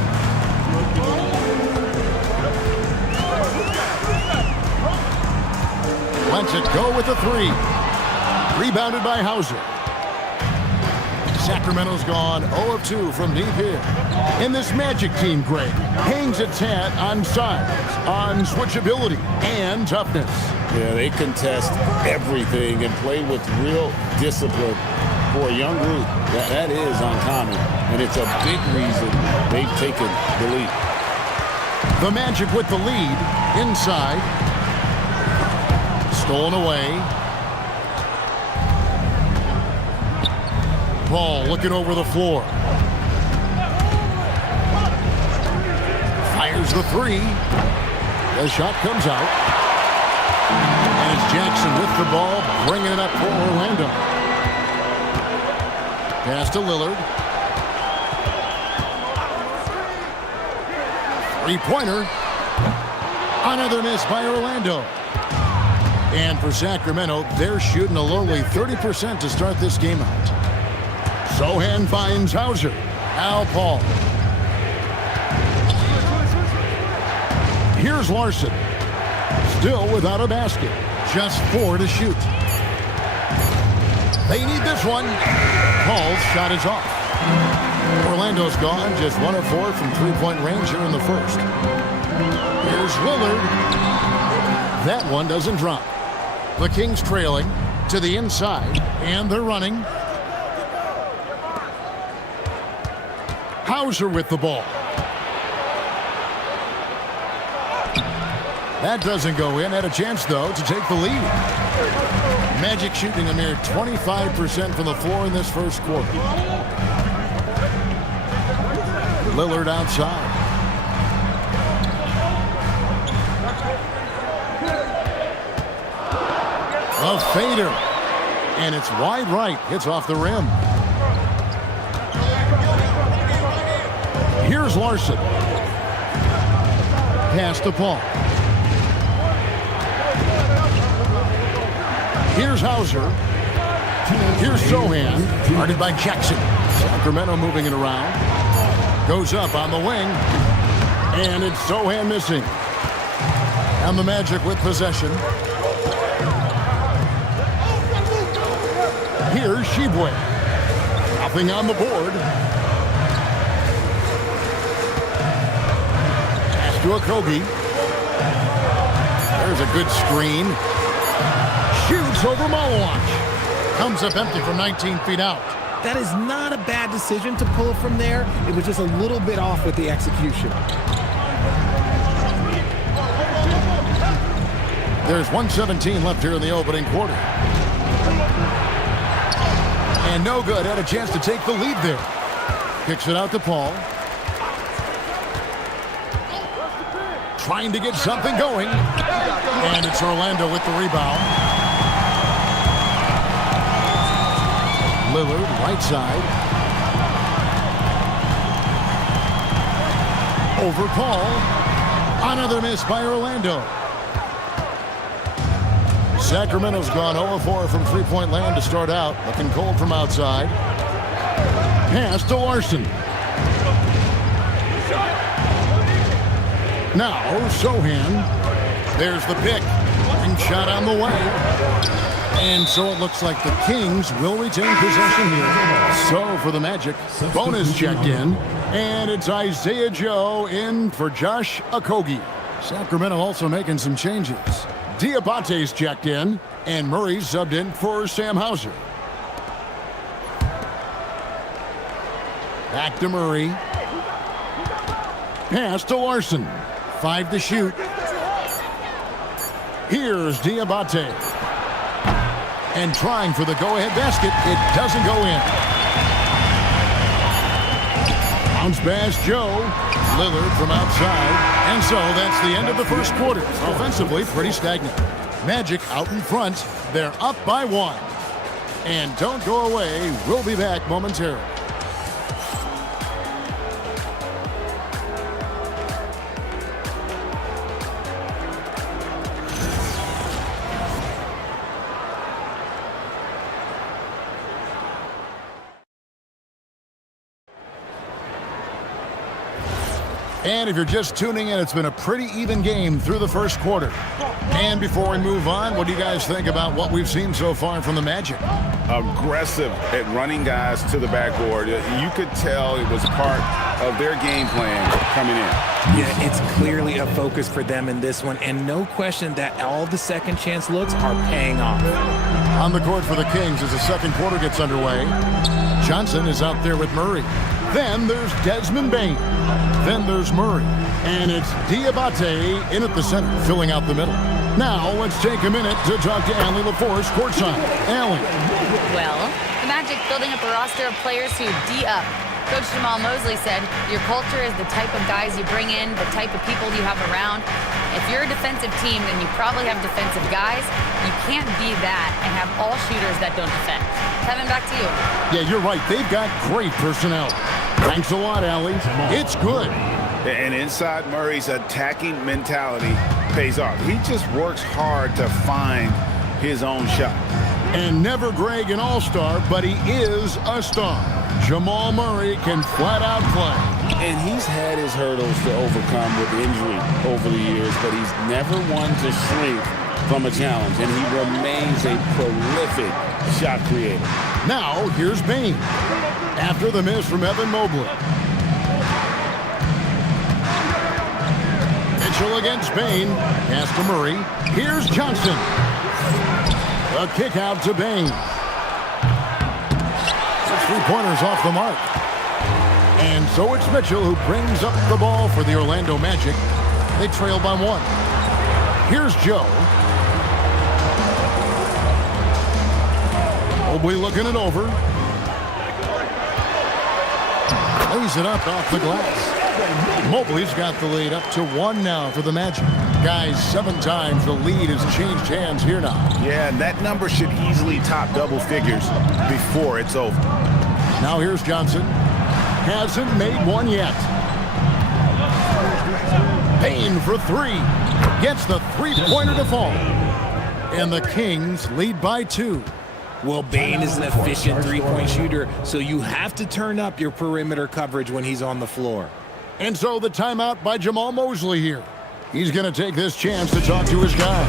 Lets it go with the three. Rebounded by Hauser. Sacramento's gone 0 of 2 from deep here. And this Magic team, Greg, hangs its hat on size, on switchability, and toughness. Yeah, they contest everything and play with real discipline. For a young group, that is uncommon, and it's a big reason they've taken the lead. The Magic with the lead inside. Stolen away. Paul looking over the floor. Fires the three. The shot comes out. And it's Jackson with the ball, bringing it up for Orlando. Pass to Lillard. Three-pointer. Another miss by Orlando. And for Sacramento, they're shooting a lowly 30% to start this game out. Sohan finds Hauser. Al Paul. Here's Larson. Still without a basket. Just 4 to shoot. They need this one. Paul's shot is off. Orlando's gone. Just 1 of 4 from three-point range here in the first. Here's Lillard. That one doesn't drop. The Kings trailing to the inside, and they're running. Hauser with the ball. That doesn't go in. Had a chance, though, to take the lead. Magic shooting a mere 25% from the floor in this first quarter. Lillard outside. A fader. And it's wide right. Hits off the rim. Here's Larson. Pass to Paul. Here's Hauser. Here's Sohan. Guarded by Jackson. Sacramento moving it around. Goes up on the wing. And it's Sohan missing. And the Magic with possession. Here's Shibwe. Nothing on the board. Pass to Okogie. There's a good screen. Shoots over Malawach. Comes up empty from 19 feet out. That is not a bad decision to pull from there. It was just a little bit off with the execution. There's 1:17 left here in the opening quarter. And no good. Had a chance to take the lead there. Kicks it out to Paul. Trying to get something going. And it's Orlando with the rebound. Lillard, right side. Over Paul. Another miss by Orlando. Sacramento's gone 0-4 from three-point land to start out. Looking cold from outside. Pass to Larson. Now, Sohan. There's the pick. And shot on the way. And so it looks like the Kings will retain possession here. So for the Magic, bonus checked in. And it's Isaiah Joe in for Josh Okogie. Sacramento also making some changes. Diabate's checked in, and Murray's subbed in for Sam Hauser. Back to Murray. Pass to Larson. 5 to shoot. Here's Diabate. And trying for the go-ahead basket. It doesn't go in. Bounce pass Joe. Lillard from outside. And so that's the end of the first quarter. Offensively, pretty stagnant. Magic out in front. They're up by 1. And don't go away. We'll be back momentarily. And if you're just tuning in, it's been a pretty even game through the first quarter. And before we move on, what do you guys think about what we've seen so far from the Magic? Aggressive at running guys to the backboard. You could tell it was part of their game plan coming in. Yeah, it's clearly a focus for them in this one, and no question that all the second chance looks are paying off. On the court for the Kings as the second quarter gets underway. Johnson is out there with Murray. Then there's Desmond Bane. Then there's Murray. And it's Diabate in at the center, filling out the middle. Now let's take a minute to talk to Allie LaForce courtside. Allie. Well, the Magic building up a roster of players who D-up. Coach Jamal Mosley said, your culture is the type of guys you bring in, the type of people you have around. If you're a defensive team, then you probably have defensive guys. You can't be that and have all shooters that don't defend. Kevin, back to you. Yeah, you're right. They've got great personnel. Thanks a lot, Allie. It's good. And inside Murray's attacking mentality pays off. He just works hard to find his own shot. And never Greg an all-star, but he is a star. Jamal Murray can flat out play. And he's had his hurdles to overcome with injury over the years, but he's never one to shrink from a challenge, and he remains a prolific shot creator. Now, here's Bane. After the miss from Evan Mobley. Mitchell against Bane. Pass to Murray. Here's Johnson. A kick out to Bane. 3-pointers off the mark. And so it's Mitchell who brings up the ball for the Orlando Magic. They trail by 1. Here's Joe. Mobley looking it over. Lays it up off the glass. Mobley's got the lead up to 1 now for the Magic. Guys, 7 times the lead has changed hands here now. Yeah, and that number should easily top double figures before it's over. Now here's Johnson. Hasn't made one yet. Bane for 3. Gets the 3-pointer to fall. And the Kings lead by 2. Well, Bane is an efficient three-point shooter, so you have to turn up your perimeter coverage when he's on the floor. And so the timeout by Jamal Mosley here. He's going to take this chance to talk to his guy.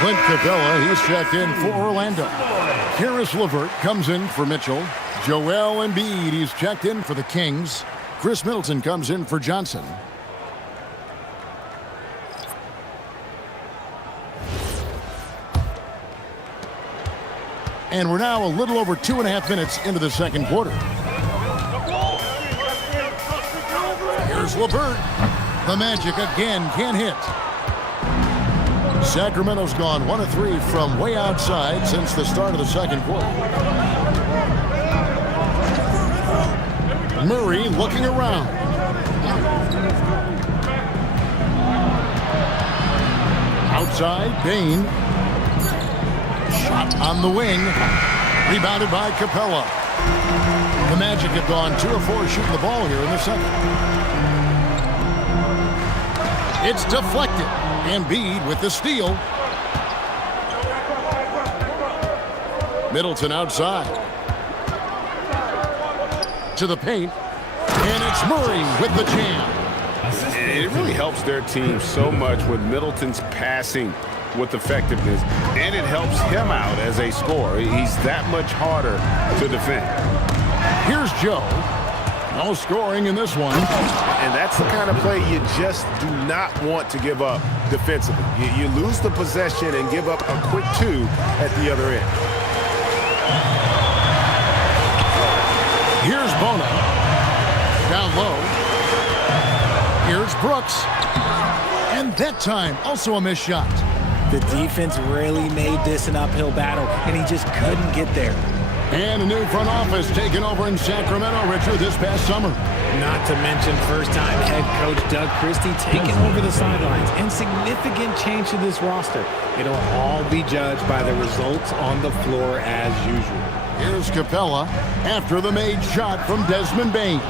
Clint Capella, he's checked in for Orlando. Karis LeVert comes in for Mitchell. Joel Embiid, he's checked in for the Kings. Chris Middleton comes in for Johnson. And we're now a little over 2.5 minutes into the second quarter. Here's LeVert. The Magic again can't hit. Sacramento's gone 1 of 3 from way outside since the start of the second quarter. Murray looking around. Outside, Bane. Shot On the wing, rebounded by Capella. The Magic have gone 2 of 4 shooting the ball here in the second. It's deflected. Embiid with the steal. Middleton outside. To the paint. And it's Murray with the jam. It really helps their team so much with Middleton's passing with effectiveness, and it helps him out as a scorer. He's that much harder to defend. Here's Joe. No scoring in this one. And that's the kind of play you just do not want to give up defensively. You lose the possession and give up a quick 2 at the other end. Here's Bono. Down low. Here's Brooks. And that time, also a missed shot. The defense really made this an uphill battle, and he just couldn't get there. And a new front office taken over in Sacramento, Richard, this past summer. Not to mention first-time head coach Doug Christie taking over the sidelines, and significant change to this roster. It'll all be judged by the results on the floor as usual. Here's Capella after the made shot from Desmond Bane.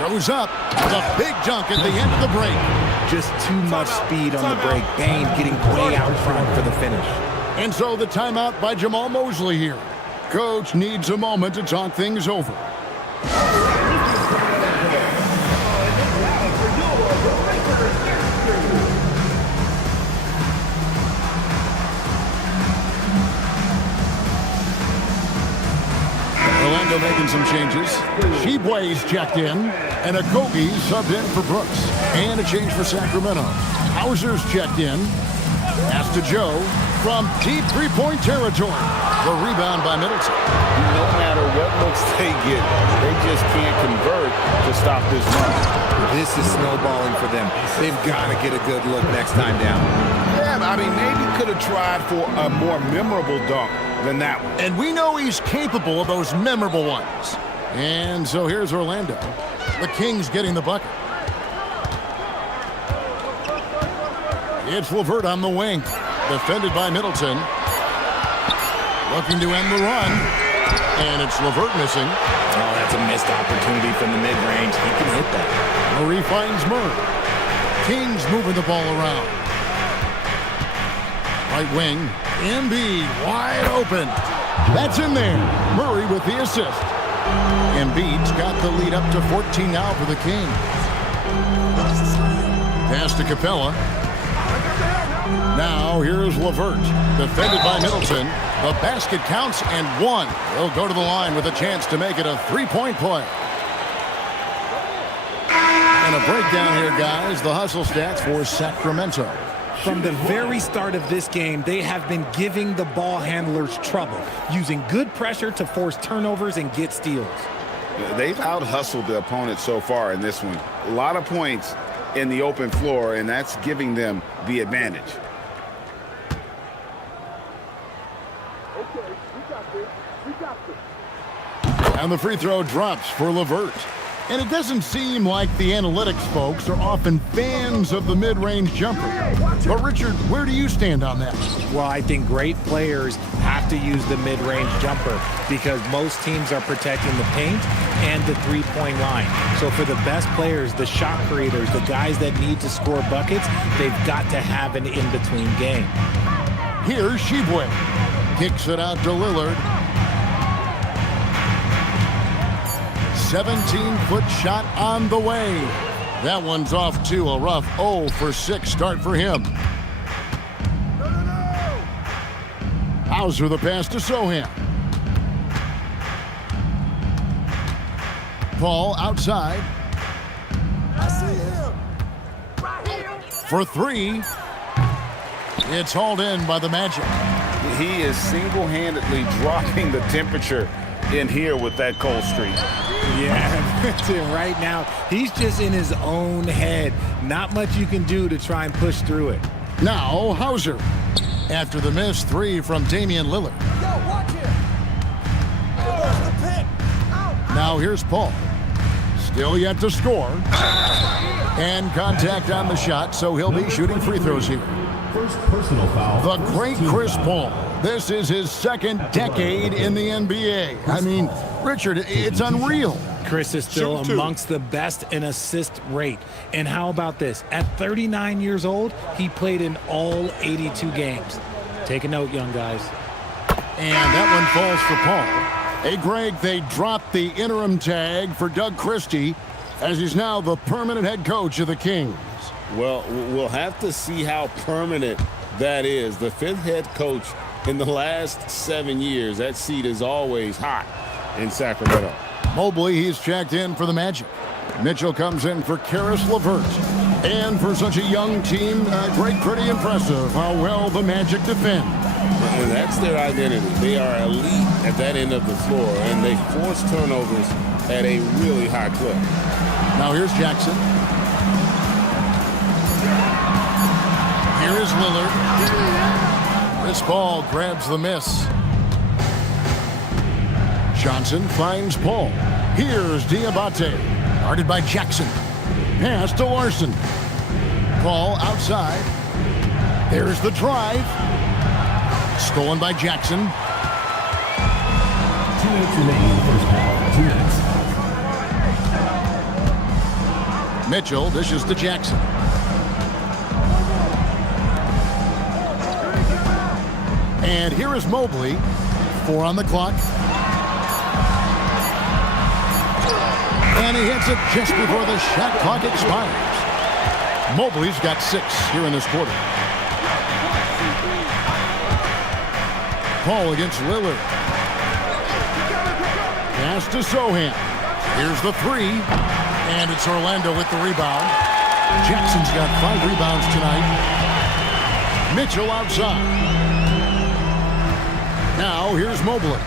Goes up with a big dunk at the end of the break. Just too much speed on the break. Bane getting way out front for the finish. And so the timeout by Jamal Mosley here. Coach needs a moment to talk things over. Orlando making some changes. Sheboy's checked in, and Okogie subbed in for Brooks. And a change for Sacramento. Hauser's checked in. Pass to Joe from deep three-point territory. The rebound by Middleton. No matter what looks they get, they just can't convert to stop this run. This is snowballing for them. They've got to get a good look next time down. Yeah, I mean, maybe could have tried for a more memorable dunk than that one. And we know he's capable of those memorable ones. And so here's Orlando. The Kings getting the bucket. It's LeVert on the wing. Defended by Middleton. Looking to end the run. And it's LeVert missing. Oh, that's a missed opportunity from the mid-range. He can hit that. Murray finds Murray. Kings moving the ball around. Right wing. Embiid wide open. That's in there. Murray with the assist. Embiid's got the lead up to 14 now for the Kings. Pass to Capella. Now here's LeVert. Defended by Middleton. The basket counts and one. He'll go to the line with a chance to make it a three-point play. And a breakdown here, guys. The hustle stats for Sacramento. From the very start of this game, they have been giving the ball handlers trouble, using good pressure to force turnovers and get steals. They've out-hustled the opponent so far in this one. A lot of points in the open floor, and that's giving them the advantage. And the free throw drops for LeVert. And it doesn't seem like the analytics folks are often fans of the mid-range jumper. But Richard, where do you stand on that? Well, I think great players have to use the mid-range jumper because most teams are protecting the paint and the three-point line. So for the best players, the shot creators, the guys that need to score buckets, they've got to have an in-between game. Here's Sheboy. Kicks it out to Lillard. 17-foot shot on the way. That one's off to a rough 0 for 6 start for him. Hauser the pass to Sohan. Paul outside. I see him. For 3. It's hauled in by the Magic. He is single-handedly dropping the temperature in here with that cold streak. Yeah, right now, he's just in his own head. Not much you can do to try and push through it. Now, Hauser. After the missed 3 from Damian Lillard. Yo, watch him. The pick. Now here's Paul. Still yet to score. And contact on the shot, so he'll be shooting free throws here. First personal foul. The great Chris Paul. This is his second decade in the NBA. I mean, Richard, it's unreal. Chris is still amongst the best in assist rate. And how about this? At 39 years old, he played in all 82 games. Take a note, young guys. And that one falls for Paul. Hey, Greg, they dropped the interim tag for Doug Christie as he's now the permanent head coach of the Kings. Well, we'll have to see how permanent that is. The fifth head coach in the last 7 years, that seat is always hot in Sacramento. Mobley, he's checked in for the Magic. Mitchell comes in for Karis LeVert. And for such a young team, Greg, pretty impressive how well the Magic defend. And that's their identity. They are elite at that end of the floor, and they force turnovers at a really high clip. Now here's Jackson. Here is Lillard. Chris Paul grabs the miss. Johnson finds Paul. Here's Diabate. Guarded by Jackson. Pass to Larson. Paul outside. There's the drive. Stolen by Jackson. 2 minutes remaining in the first half. 2 minutes. Mitchell dishes to Jackson. And here is Mobley. 4 on the clock. And he hits it just before the shot clock expires. Mobley's got 6 here in this quarter. Paul against Lillard. Pass to Sohan. Here's the 3. And it's Orlando with the rebound. Jackson's got 5 rebounds tonight. Mitchell outside. Now here's Mobley.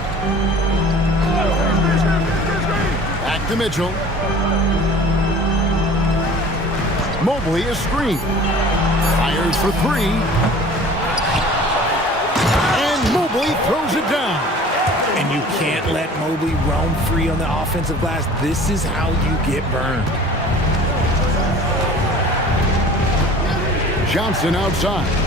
Back to Mitchell. Mobley is screened. Fires for 3. And Mobley throws it down. And you can't let Mobley roam free on the offensive glass. This is how you get burned. Johnson outside.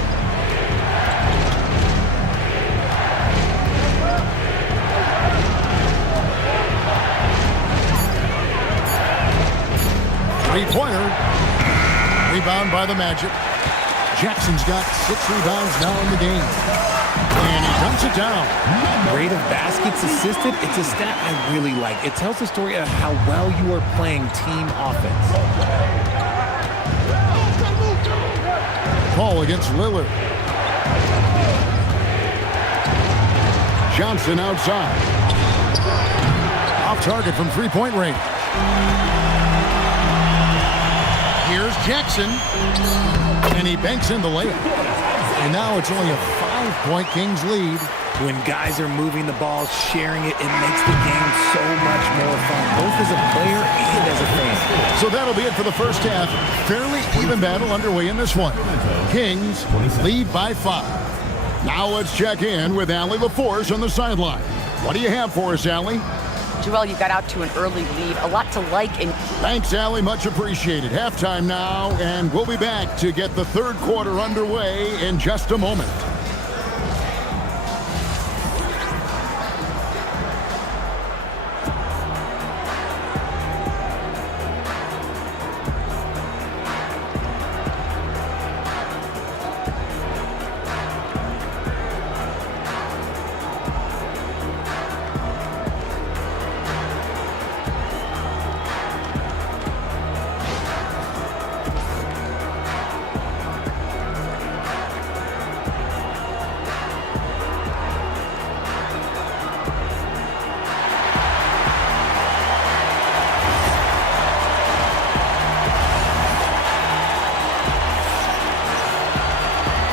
Three-pointer. Rebound by the Magic. Jackson's got 6 rebounds now in the game. And he dumps it down. Rate of baskets assisted, it's a stat I really like. It tells the story of how well you are playing team offense. Paul against Lillard. Johnson outside. Off target from three-point range. Here's Jackson. And he banks in the layup. And now it's only a 5-point Kings lead. When guys are moving the ball, sharing it, it makes the game so much more fun, both as a player and as a fan. So that'll be it for the first half. Fairly even battle underway in this one. Kings lead by 5. Now let's check in with Allie LaForce on the sideline. What do you have for us, Allie? Joel, you got out to an early lead. A lot to like. Thanks, Allie. Much appreciated. Halftime now, and we'll be back to get the third quarter underway in just a moment.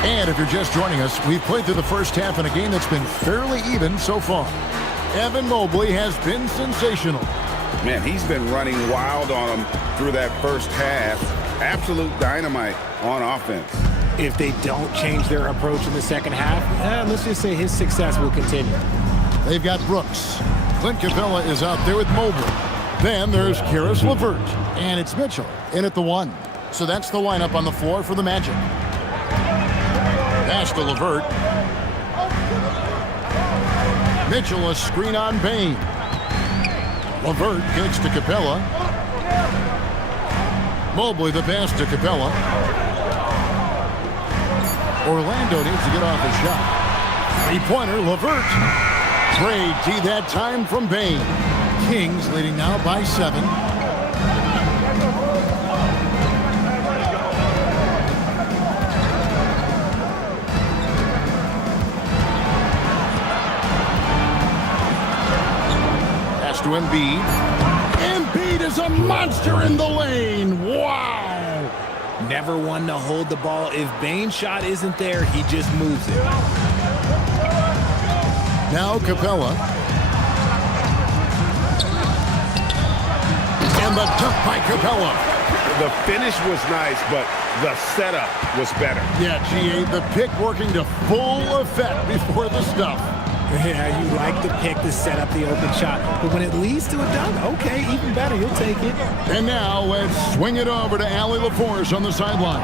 And if you're just joining us, we've played through the first half in a game that's been fairly even so far. Evan Mobley has been sensational. Man, he's been running wild on them through that first half. Absolute dynamite on offense. If they don't change their approach in the second half, let's just say his success will continue. They've got Brooks. Clint Capella is out there with Mobley. Then there's Karis LeVert. And it's Mitchell in at the 1. So that's the lineup on the floor for the Magic. Pass to LeVert. Mitchell a screen on Bain. LeVert kicks to Capella. Mobley the pass to Capella. Orlando needs to get off a shot. Three-pointer, LeVert. Trey T that time from Bain. Kings leading now by 7. Pass to Embiid. Embiid is a monster in the lane. Wow. Never one to hold the ball. If Bain's shot isn't there, he just moves it. Now Capella. And the dunk by Capella. The finish was nice, but the setup was better. Yeah, G.A., the pick working to full effect before the stuff. Yeah, you like the pick to set up the open shot, but when it leads to a dunk, okay, even better, you'll take it. And now let's swing it over to Allie LaForce on the sideline.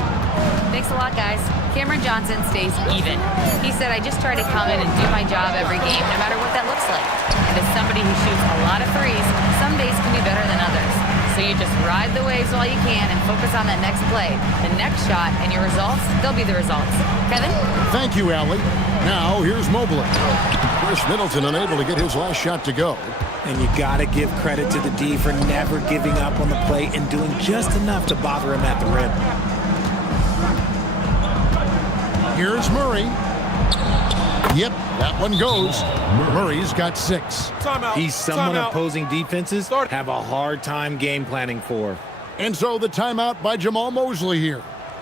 Thanks a lot, guys. Cameron Johnson stays even. He said, I just try to come in and do my job every game, no matter what that looks like. And as somebody who shoots a lot of threes, some days can be better than others. So you just ride the waves while you can and focus on that next play, the next shot, and your results, they'll be the results. Kevin? Thank you, Allie. Now, here's Mobley. Chris Middleton unable to get his last shot to go. And you got to give credit to the D for never giving up on the play and doing just enough to bother him at the rim. Here's Murray. Yep, that one goes. Murray's got 6. He's someone opposing defenses have a hard time game planning for. And so the timeout by Jamal Mosley here.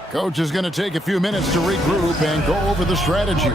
Coach is going to take a few minutes to regroup and go over the strategy.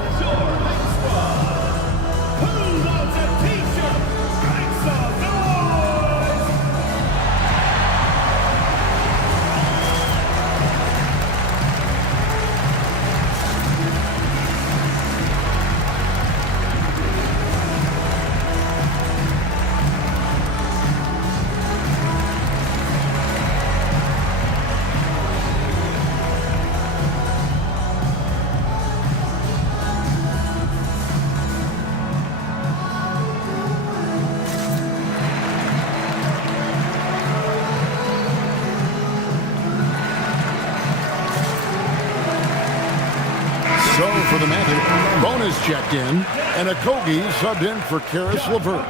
So for the Magic, bonus checked in, and Okogie subbed in for Karis LeVert.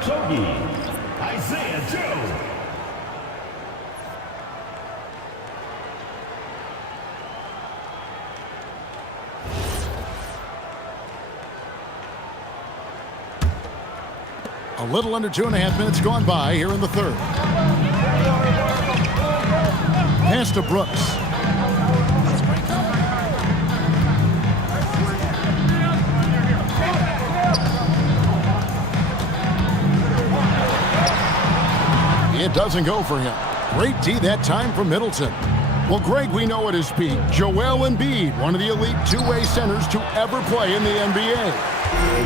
Isaiah Joe. A little under 2.5 minutes gone by here in the third. Pass to Brooks. It doesn't go for him. Great D that time from Middleton. Well, Greg, we know at his peak, Joel Embiid, one of the elite two-way centers to ever play in the NBA.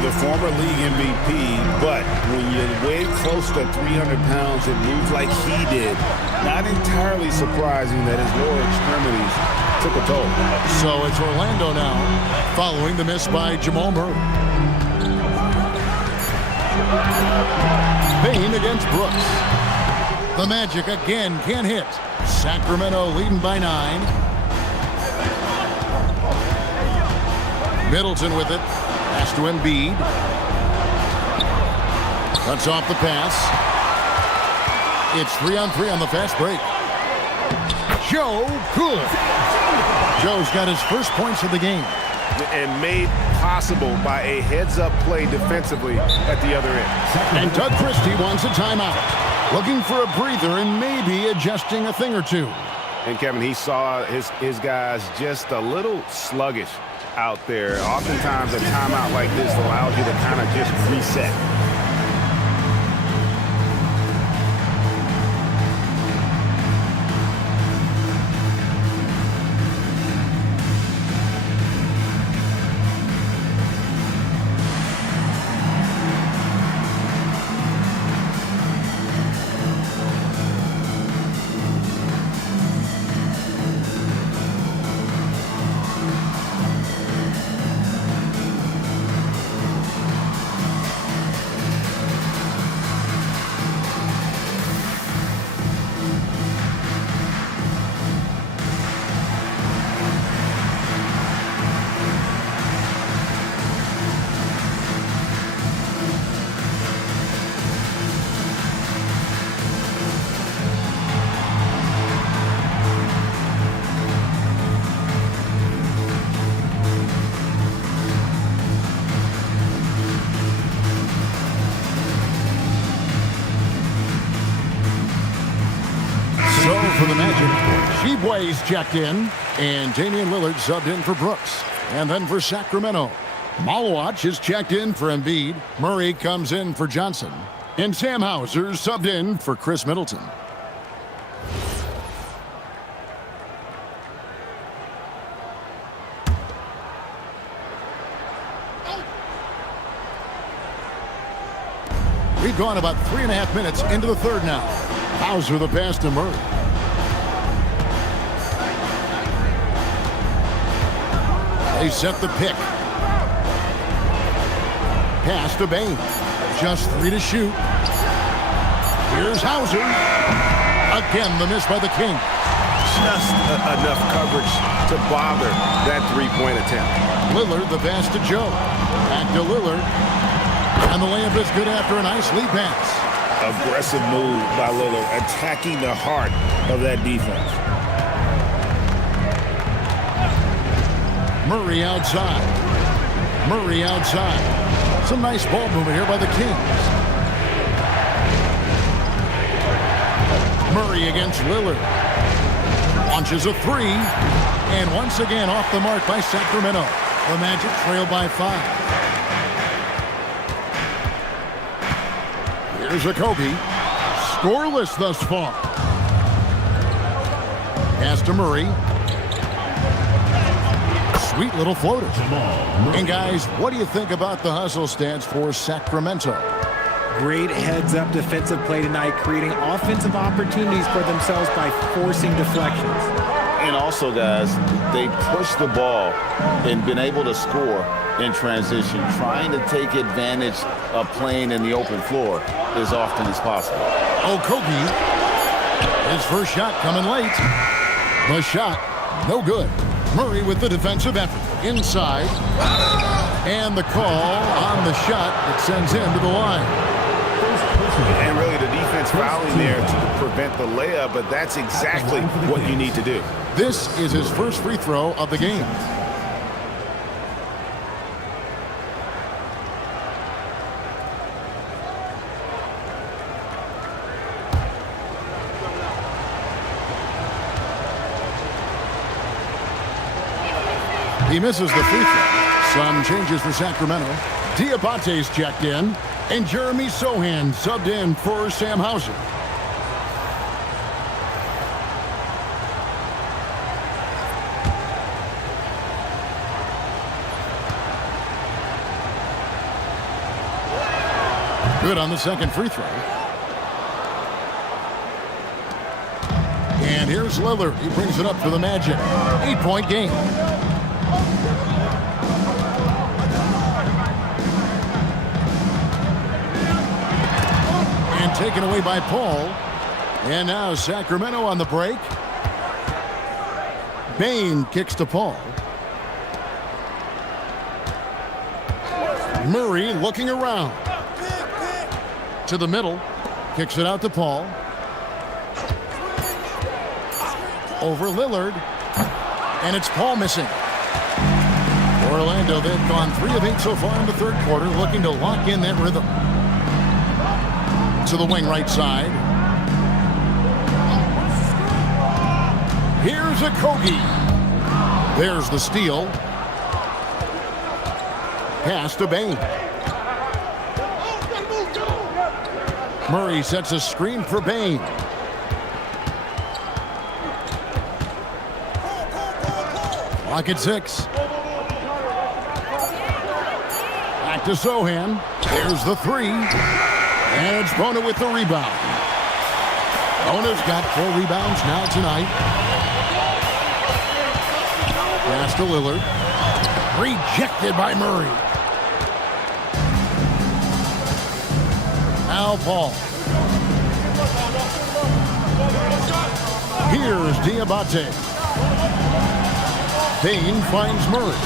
The former league MVP, but when you weigh close to 300 pounds and move like he did, not entirely surprising that his lower extremities took a toll. So it's Orlando now, following the miss by Jamal Murray. Bain against Brooks. The Magic again can't hit. Sacramento leading by 9. Middleton with it. Pass to Embiid. Cuts off the pass. It's 3-on-3 on the fast break. Joe good. Joe's got his first points of the game. And made possible by a heads-up play defensively at the other end. And Doug Christie wants a timeout. Looking for a breather and maybe adjusting a thing or two. And Kevin, he saw his guys just a little sluggish out there. Oftentimes a timeout like this allows you to kind of just reset. Kawhi's checked in, and Damian Lillard subbed in for Brooks. And then for Sacramento, Malawach is checked in for Embiid. Murray comes in for Johnson. And Sam Hauser subbed in for Chris Middleton. We've gone about 3.5 minutes into the third now. Hauser the pass to Murray. They set the pick. Pass to Bane. Just 3 to shoot. Here's Hauser. Again, the miss by the King. Just enough coverage to bother that three-point attempt. Lillard, the pass to Joe. Back to Lillard. And the layup is good after a nice lead pass. Aggressive move by Lillard, attacking the heart of that defense. Murray outside. Murray outside. Some nice ball movement here by the Kings. Murray against Lillard. Launches a 3. And once again off the mark by Sacramento. The Magic trail by 5. Here's Okogie. Scoreless thus far. Pass to Murray. Sweet little floater. And guys, what do you think about the hustle stats for Sacramento? Great heads-up defensive play tonight, creating offensive opportunities for themselves by forcing deflections. And also, guys, they pushed the ball and been able to score in transition, trying to take advantage of playing in the open floor as often as possible. Okogie, his first shot coming late. The shot, no good. Murray with the defensive effort. Inside. And the call on the shot that sends him to the line. And really the defense fouling there to prevent the layup, but that's exactly what you need to do. This is his first free throw of the game. He misses the free throw. Some changes for Sacramento. Diabate's checked in, and Jeremy Sohan subbed in for Sam Hauser. Good on the second free throw. And here's Lillard. He brings it up for the Magic. 8-point game. And taken away by Paul. And now Sacramento on the break. Bane kicks to Paul. Murray looking around. To the middle. Kicks it out to Paul. Over Lillard. And it's Paul missing. Orlando, they've gone 3 of 8 so far in the third quarter, looking to lock in that rhythm. To the wing right side. Here's Okogie. There's the steal. Pass to Bane. Murray sets a screen for Bane. Clock at 6. Back to Sohan. There's the 3. And it's Bona with the rebound. Bona's got 4 rebounds now tonight. Pass to Lillard. Rejected by Murray. Now Paul. Here's Diabate. Bane finds Murray.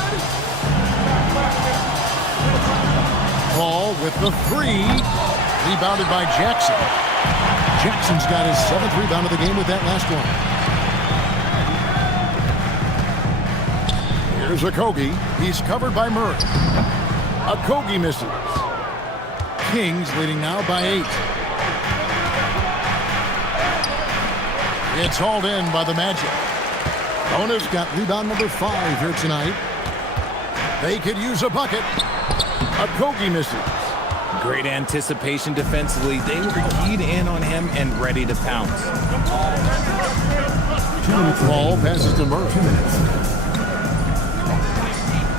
Paul with the 3. Rebounded by Jackson. Jackson's got his 7th rebound of the game with that last one. Here's Okogie. He's covered by Murray. Okogie misses. Kings leading now by 8. It's hauled in by the Magic. Bonus got rebound number 5 here tonight. They could use a bucket. Okogie misses. Great anticipation defensively. They were keyed in on him and ready to pounce. Paul passes to Murray.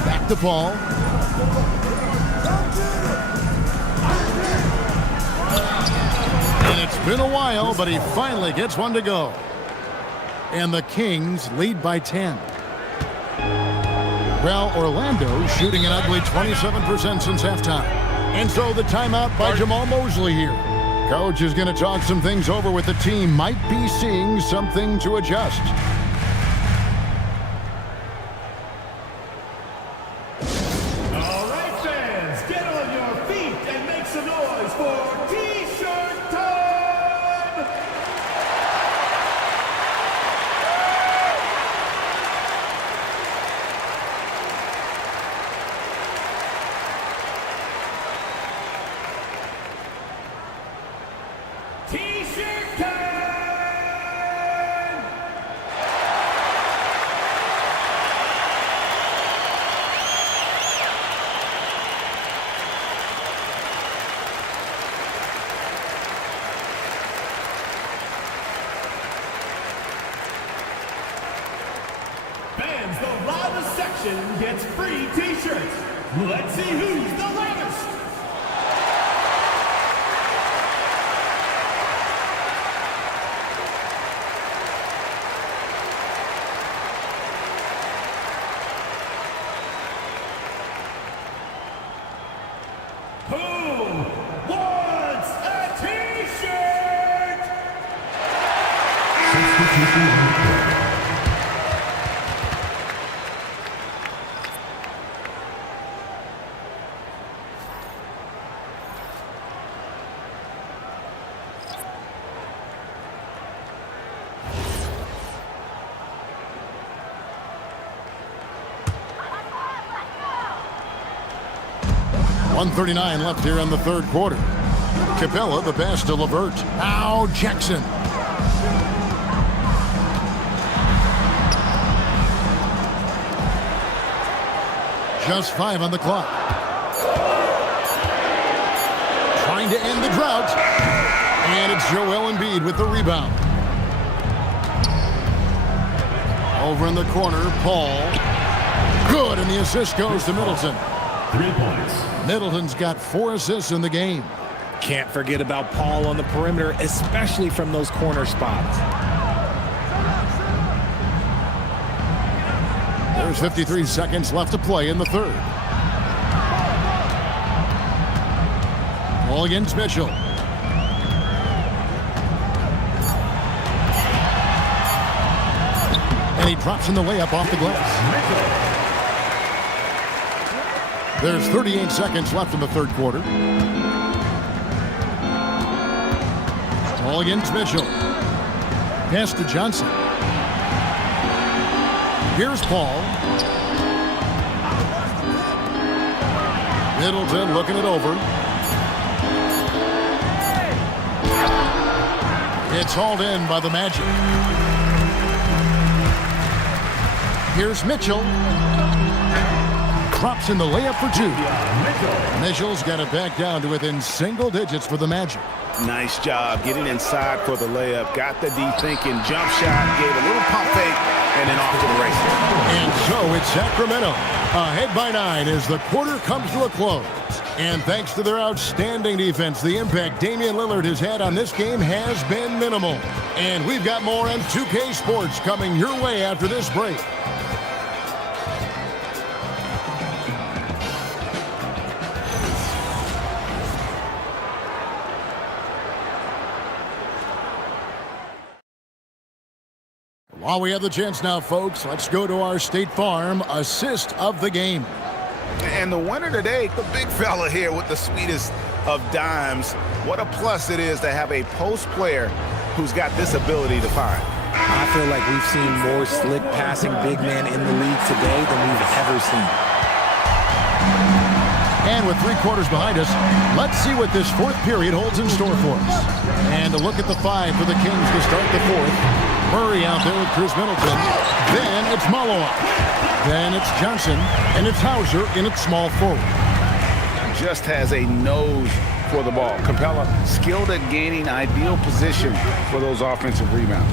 Back to Paul. And it's been a while, but he finally gets one to go. And the Kings lead by 10. Well, Orlando shooting an ugly 27% since halftime. And so the timeout by Jamal Mosley here. Coach is going to talk some things over with the team. Might be seeing something to adjust. All right, fans, get on your feet and make some noise for T-shirt time! T-shirt time! Fans, the loudest section gets free T-shirts. Let's see who's the loudest. Who wants a T-shirt? .139 left here in the third quarter. Capella, the pass to LeVert. Now Jackson. Just 5 on the clock. Trying to end the drought. And it's Joel Embiid with the rebound. Over in the corner, Paul. Good, and the assist goes to Middleton. 3 points. Middleton's got 4 assists in the game. Can't forget about Paul on the perimeter, especially from those corner spots. There's 53 seconds left to play in the third. Ball against Mitchell. And he drops in the layup off the glass. There's 38 seconds left in the third quarter. Ball against Mitchell. Pass to Johnson. Here's Paul. Middleton looking it over. It's hauled in by the Magic. Here's Mitchell. Drops in the layup for 2. Mitchell's got it back down to within single digits for the Magic. Nice job getting inside for the layup. Got the D thinking. Jump shot. Gave a little pump fake. And then off to the races. And so it's Sacramento ahead by 9 as the quarter comes to a close. And thanks to their outstanding defense, the impact Damian Lillard has had on this game has been minimal. And we've got more on 2K Sports coming your way after this break. While we have the chance now, folks, let's go to our State Farm assist of the game. And the winner today, the big fella here with the sweetest of dimes. What a plus it is to have a post player who's got this ability to find. I feel like we've seen more slick passing big men in the league today than we've ever seen. And with 3 quarters behind us, let's see what this fourth period holds in store for us. And a look at the 5 for the Kings to start the fourth. Murray out there with Chris Middleton. Then It's Maloa. Then it's Johnson, and it's Hauser in its small forward. Just has a nose for the ball. Capella skilled at gaining ideal position for those offensive rebounds.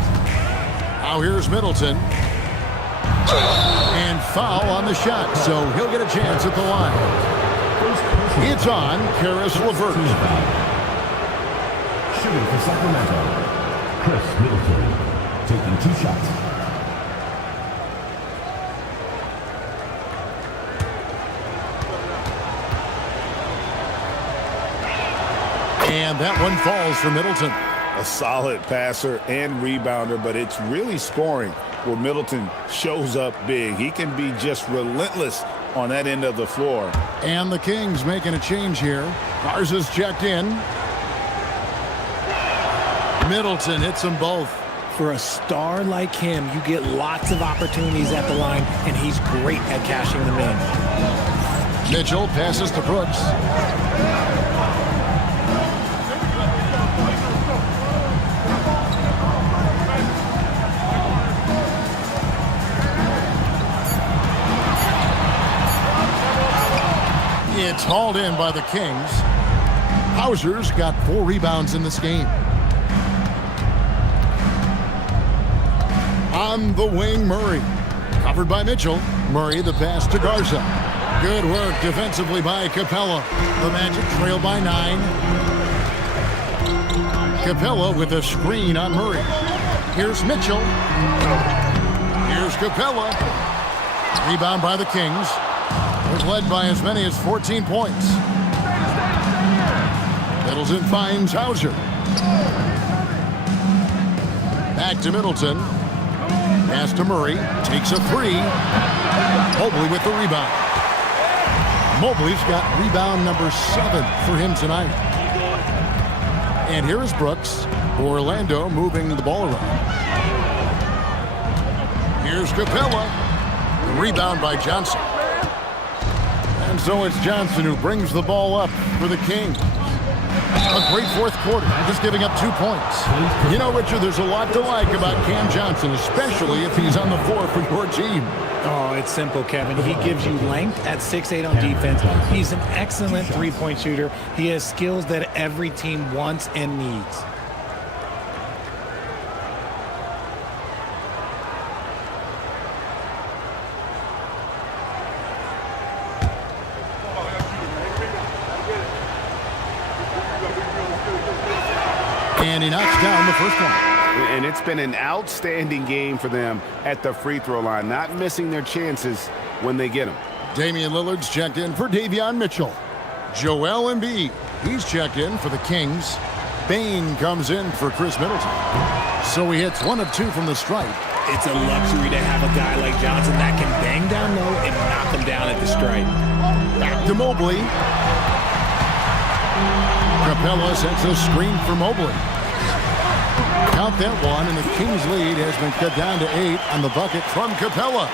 Now here's Middleton. And foul on the shot, so he'll get a chance at the line. It's on Karis LeVert. Shooting for Sacramento, Chris Middleton, taking 2 shots. And that one falls for Middleton. A solid passer and rebounder, but it's really scoring where Middleton shows up big. He can be just relentless on that end of the floor. And the Kings making a change here. Garza's checked in. Middleton hits them both. For a star like him, you get lots of opportunities at the line, and he's great at cashing them in. Mitchell passes to Brooks. It's hauled in by the Kings. Hauser's got 4 rebounds in this game. On the wing, Murray. Covered by Mitchell. Murray the pass to Garza. Good work defensively by Capella. The Magic trail by 9. Capella with a screen on Murray. Here's Mitchell. Here's Capella. Rebound by the Kings. Was led by as many as 14 points. Middleton finds Hauser. Back to Middleton. Pass to Murray. Takes a 3. Mobley with the rebound. Mobley's got rebound number 7 for him tonight. And here is Brooks. Orlando moving the ball around. Here's Capella. The rebound by Johnson. And so it's Johnson who brings the ball up for the Kings. A great fourth quarter, just giving up 2 points. You know, Richard, there's a lot to like about Cam Johnson, especially if he's on the floor for your team. Oh, it's simple, Kevin. He gives you length at 6'8" on defense. He's an excellent three-point shooter. He has skills that every team wants and needs. And he knocks down the first one. And it's been an outstanding game for them at the free throw line, not missing their chances when they get them. Damian Lillard's checked in for Davion Mitchell. Joel Embiid, he's checked in for the Kings. Bane comes in for Chris Middleton. So he hits 1 of 2 from the stripe. It's a luxury to have a guy like Johnson that can bang down low and knock him down at the stripe. Back to Mobley. Capella sets a screen for Mobley. Count that one, and the Kings lead has been cut down to 8 on the bucket from Capella.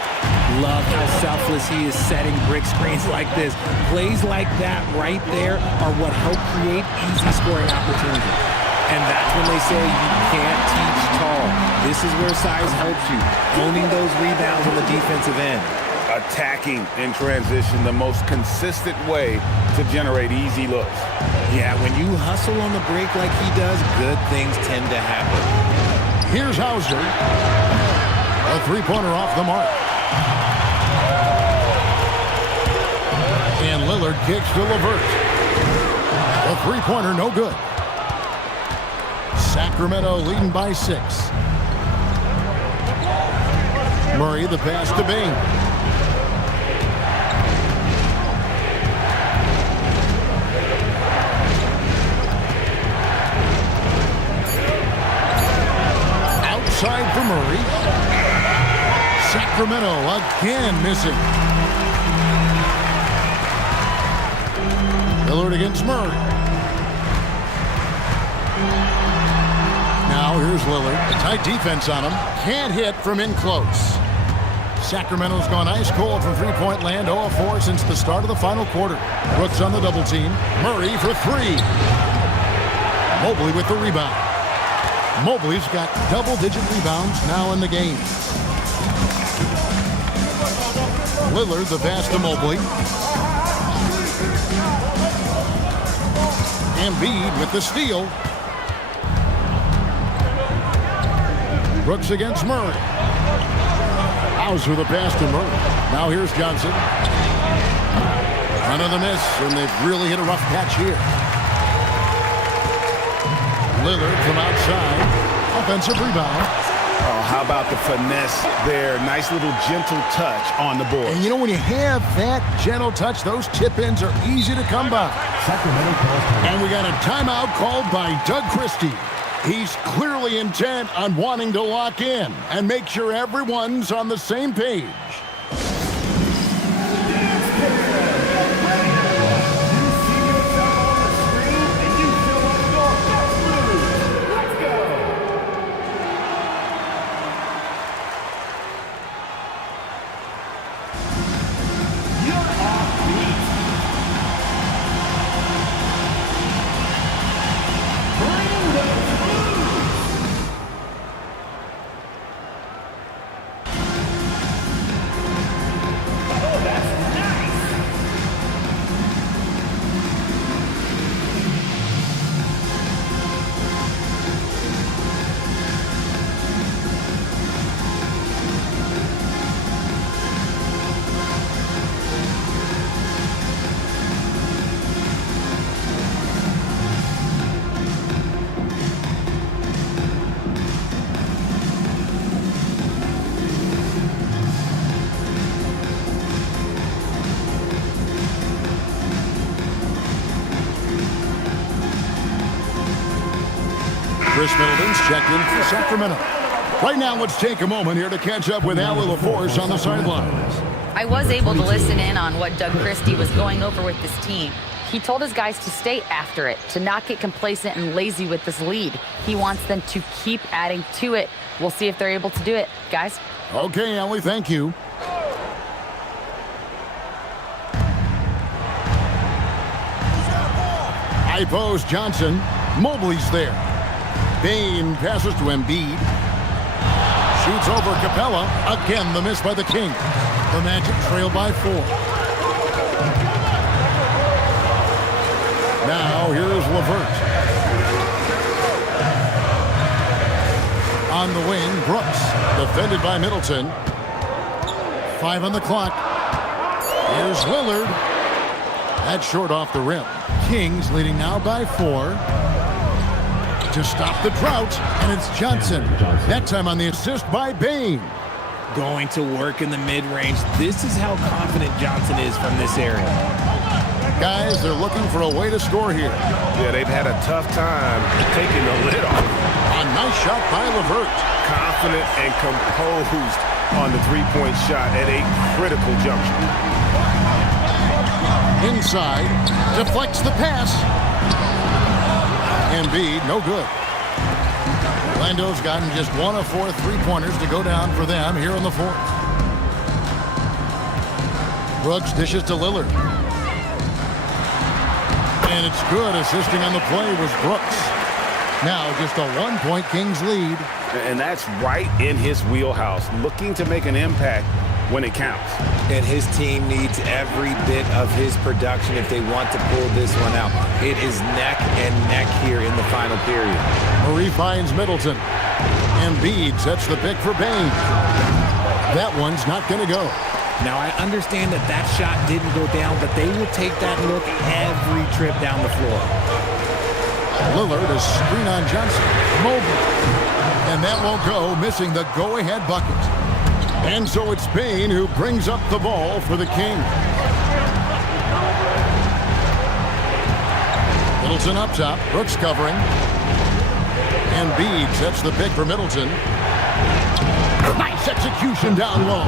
Love how selfless he is setting brick screens like this. Plays like that right there are what help create easy scoring opportunities. And that's when they say you can't teach tall. This is where size helps you. Owning those rebounds on the defensive end. Attacking in transition, the most consistent way to generate easy looks. Yeah, when you hustle on the break like he does, good things tend to happen. Here's Hauser. A three-pointer off the mark. And Lillard kicks to LeVert. A three-pointer, no good. Sacramento leading by 6. Murray the pass to Bane. Outside for Murray. Sacramento again missing. Lillard against Murray. Now here's Lillard. A tight defense on him. Can't hit from in close. Sacramento's gone ice cold from three-point land. 0 of 4 since the start of the final quarter. Brooks on the double team. Murray for 3. Mobley with the rebound. Mobley's got double-digit rebounds now in the game. Lillard, the pass to Mobley. Embiid with the steal. Brooks against Murray. Hauser the pass to Murray. Now here's Johnson. Another miss, and they've really hit a rough patch here. Lillard from outside. Offensive rebound. Oh, how about the finesse there? Nice little gentle touch on the board. And you know, when you have that gentle touch, those tip-ins are easy to come by. And we got a timeout called by Doug Christie. He's clearly intent on wanting to lock in and make sure everyone's on the same page. Chris Middleton's checked in for Sacramento. Right now, let's take a moment here to catch up with Allie LaForce on the sidelines. I was able to listen in on what Doug Christie was going over with this team. He told his guys to stay after it, to not get complacent and lazy with this lead. He wants them to keep adding to it. We'll see if they're able to do it, guys. Okay, Allie, thank you. High post, Johnson. Mobley's there. Bane passes to Embiid. Shoots over Capella. Again, the miss by the King. The Magic trail by 4. Now, here's LeVert. On the wing, Brooks. Defended by Middleton. 5 on the clock. Here's Lillard. That's short off the rim. Kings leading now by 4. To stop the drought, and it's Johnson. That time on the assist by Bane. Going to work in the mid-range. This is how confident Johnson is from this area. Guys, they're looking for a way to score here. Yeah, they've had a tough time taking the lid off. A nice shot by LeVert. Confident and composed on the three-point shot at a critical juncture. Inside, deflects the pass. Embiid, no good. Orlando's gotten just 1 of 4 three-pointers to go down for them here in the 4th. Brooks dishes to Lillard. And it's good. Assisting on the play was Brooks. Now just a 1-point Kings lead. And that's right in his wheelhouse, looking to make an impact when it counts. And his team needs every bit of his production if they want to pull this one out. It is neck and neck here in the final period. Murray finds Middleton. Embiid sets the pick for Bane. That one's not going to go. Now, I understand that that shot didn't go down, but they will take that look every trip down the floor. Lillard is screen on Johnson. Mobley. And that won't go, missing the go-ahead bucket. And so it's Bane who brings up the ball for the Kings. Middleton up top. Brooks covering. Embiid sets the pick for Middleton. Nice execution down low.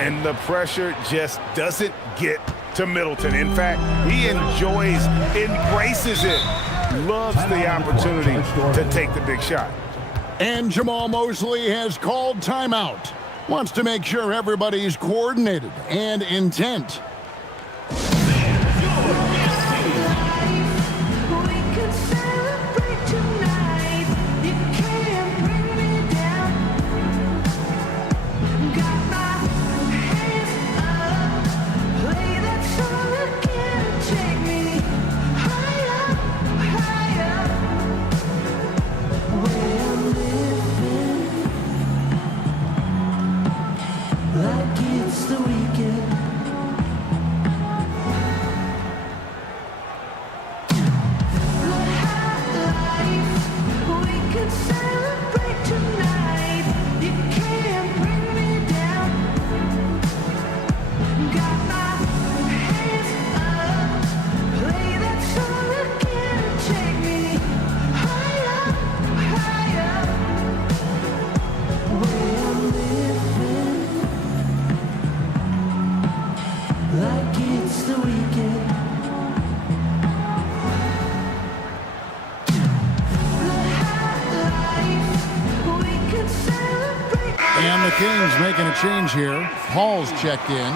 And the pressure just doesn't get to Middleton. In fact, he enjoys, embraces it, loves the opportunity to take the big shot. And Jamal Mosley has called timeout. Wants to make sure everybody's coordinated and intent. like it's the weekend. We could celebrate tonight. You can't bring me down. Got my hands up. Play that song again. Take me higher, higher. We're living like it's the weekend. And the Kings making a change here. Hall's checked in.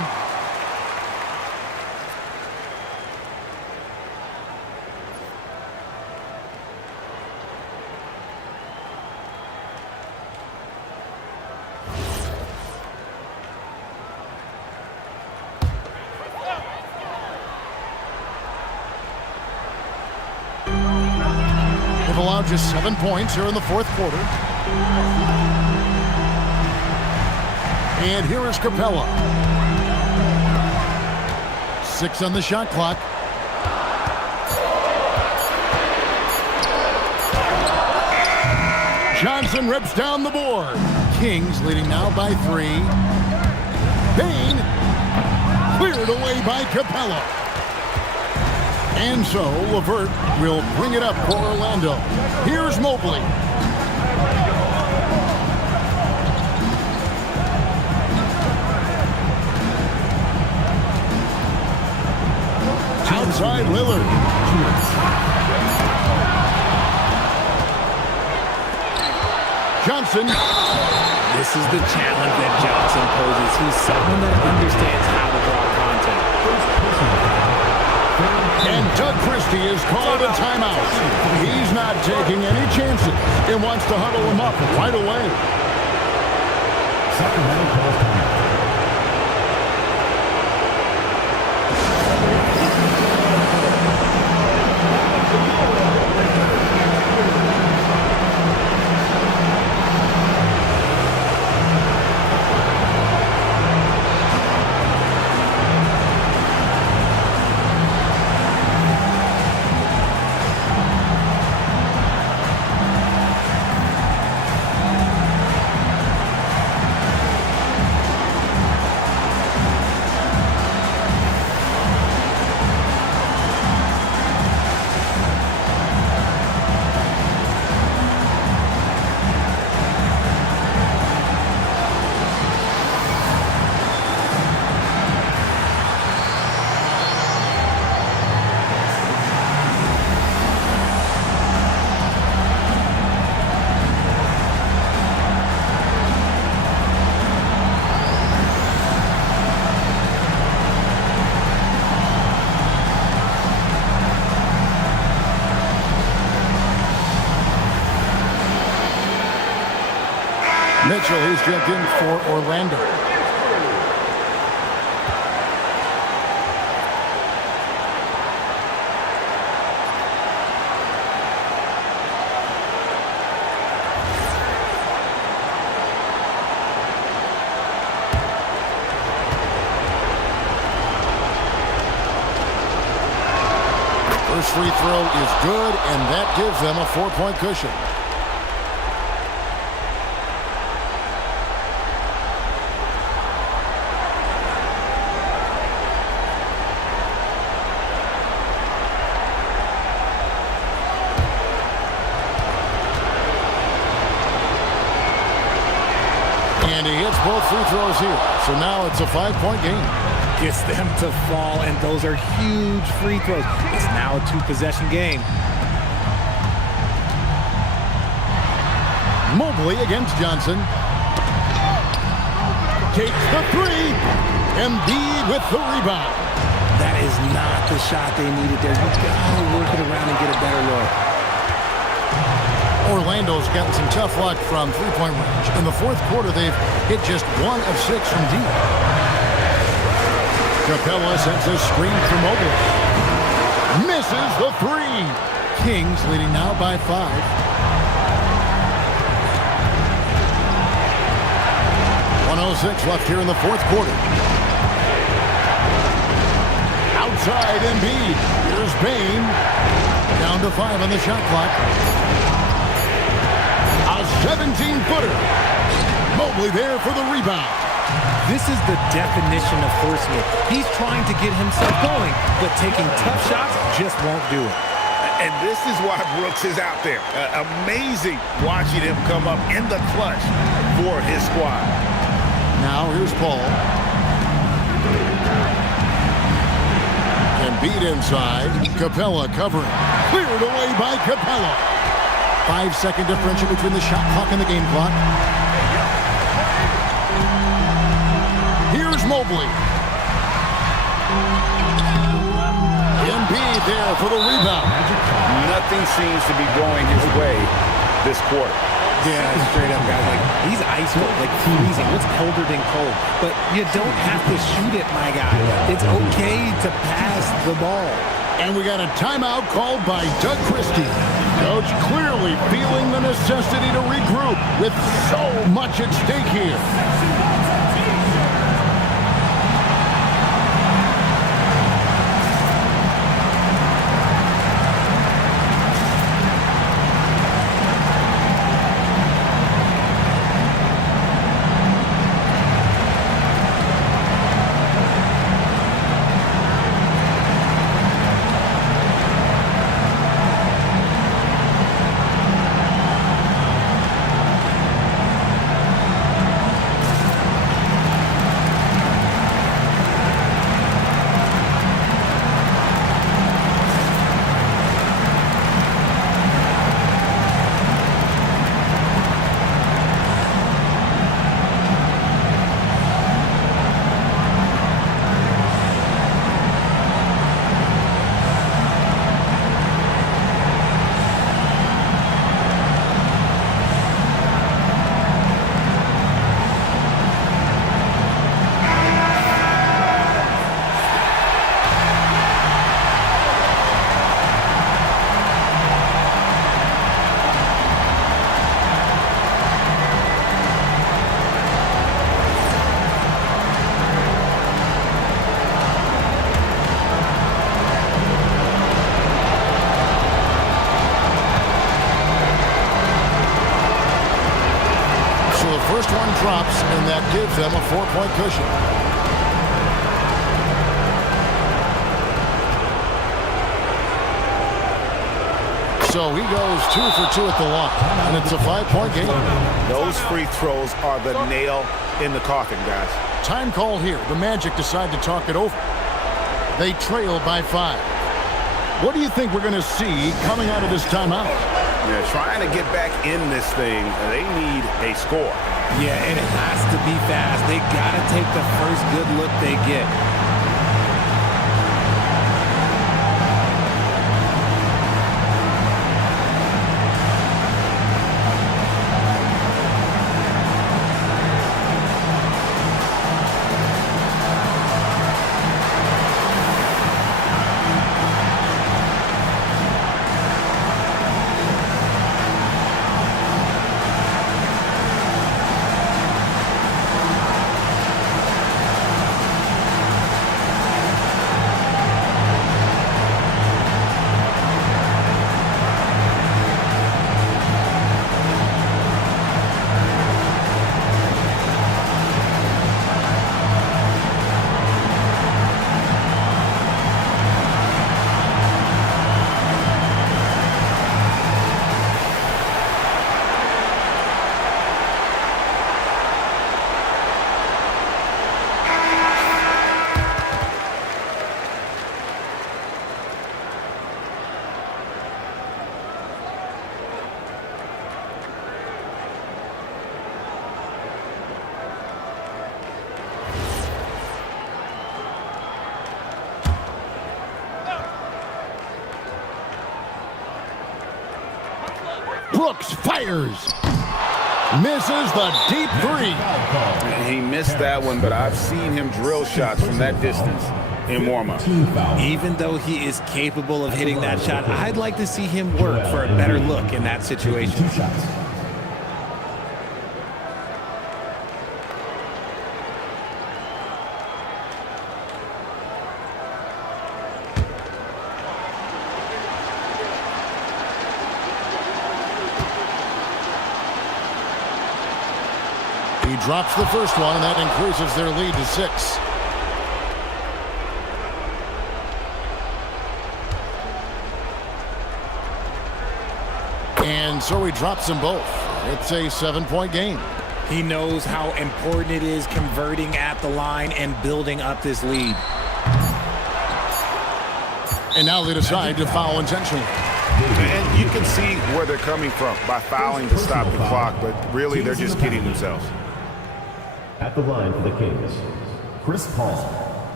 They've allowed just 7 points here in the fourth quarter. And here is Capella. 6 on the shot clock. Johnson rips down the board. Kings leading now by 3. Bain cleared away by Capella. And so LeVert will bring it up for Orlando. Here's Mobley. Outside Lillard. Johnson. This is the challenge that Johnson poses. He's someone that understands how to draw contact. And Doug Christie is called a timeout. He's not taking any chances and wants to huddle him up right away. Sacramento calls timeout. Mitchell, who's checked in for Orlando. First free throw is good, and that gives them a 4-point cushion. And he hits both free throws here. So now it's a 5-point game. Gets them to fall, and those are huge free throws. It's now a 2-possession game. Mobley against Johnson. Takes the 3. Embiid with the rebound. That is not the shot they needed there. You gotta work it around and get a better look. Orlando's gotten some tough luck from three-point range. In the fourth quarter, they've hit just 1 of 6 from deep. Capella sends a screen for Mobley. Misses the 3. Kings leading now by 5. 1:06 left here in the fourth quarter. Outside Embiid. Here's Bane. Down to 5 on the shot clock. A 17-footer. Mobley there for the rebound. This is the definition of forcing it. He's trying to get himself going, but taking tough shots just won't do it. And this is why Brooks is out there. Amazing watching him come up in the clutch for his squad. Now here's Paul. Embiid inside. Capella covering. Cleared away by Capella. 5-second differential between the shot clock and the game clock. Here's Mobley. Embiid there for the rebound. Nothing seems to be going his way this quarter. Yeah, straight up, guys. Like, he's ice cold, like freezing. What's colder than cold? But you don't have to shoot it, my guy. It's okay to pass the ball. And we got a timeout called by Doug Christie. Coach clearly feeling the necessity to regroup with so much at stake here. Drops, and that gives them a 4-point cushion. So he goes 2 for 2 at the line, and it's a 5-point game. Those free throws are the nail in the coffin, guys. Time call here. The Magic decide to talk it over. They trail by 5. What do you think we're going to see coming out of this timeout? Yeah, trying to get back in this thing, they need a score. Yeah, and it has to be fast. They got to take the first good look they get. Brooks fires. Misses the deep 3. He missed that one, but I've seen him drill shots from that distance in warm-up. Even though he is capable of hitting that shot, I'd like to see him work for a better look in that situation. drops the first one, and that increases their lead to 6. And so he drops them both. It's a 7-point game. He knows how important it is converting at the line and building up this lead. And now they decide to foul intentionally. And you can see where they're coming from by fouling to stop the clock, but really they're just kidding themselves. At the line for the Kings, Chris Paul,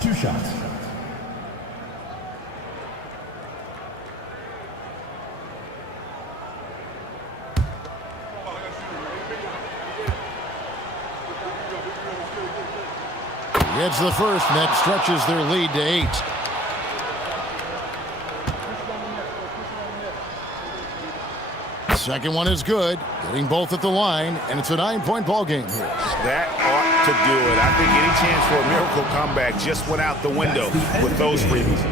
2 shots. He hits the first, and that stretches their lead to 8. Second one is good, getting both at the line, and it's a 9-point ball game here. That ought to do it. I think any chance for a miracle comeback just went out the window with those freebies.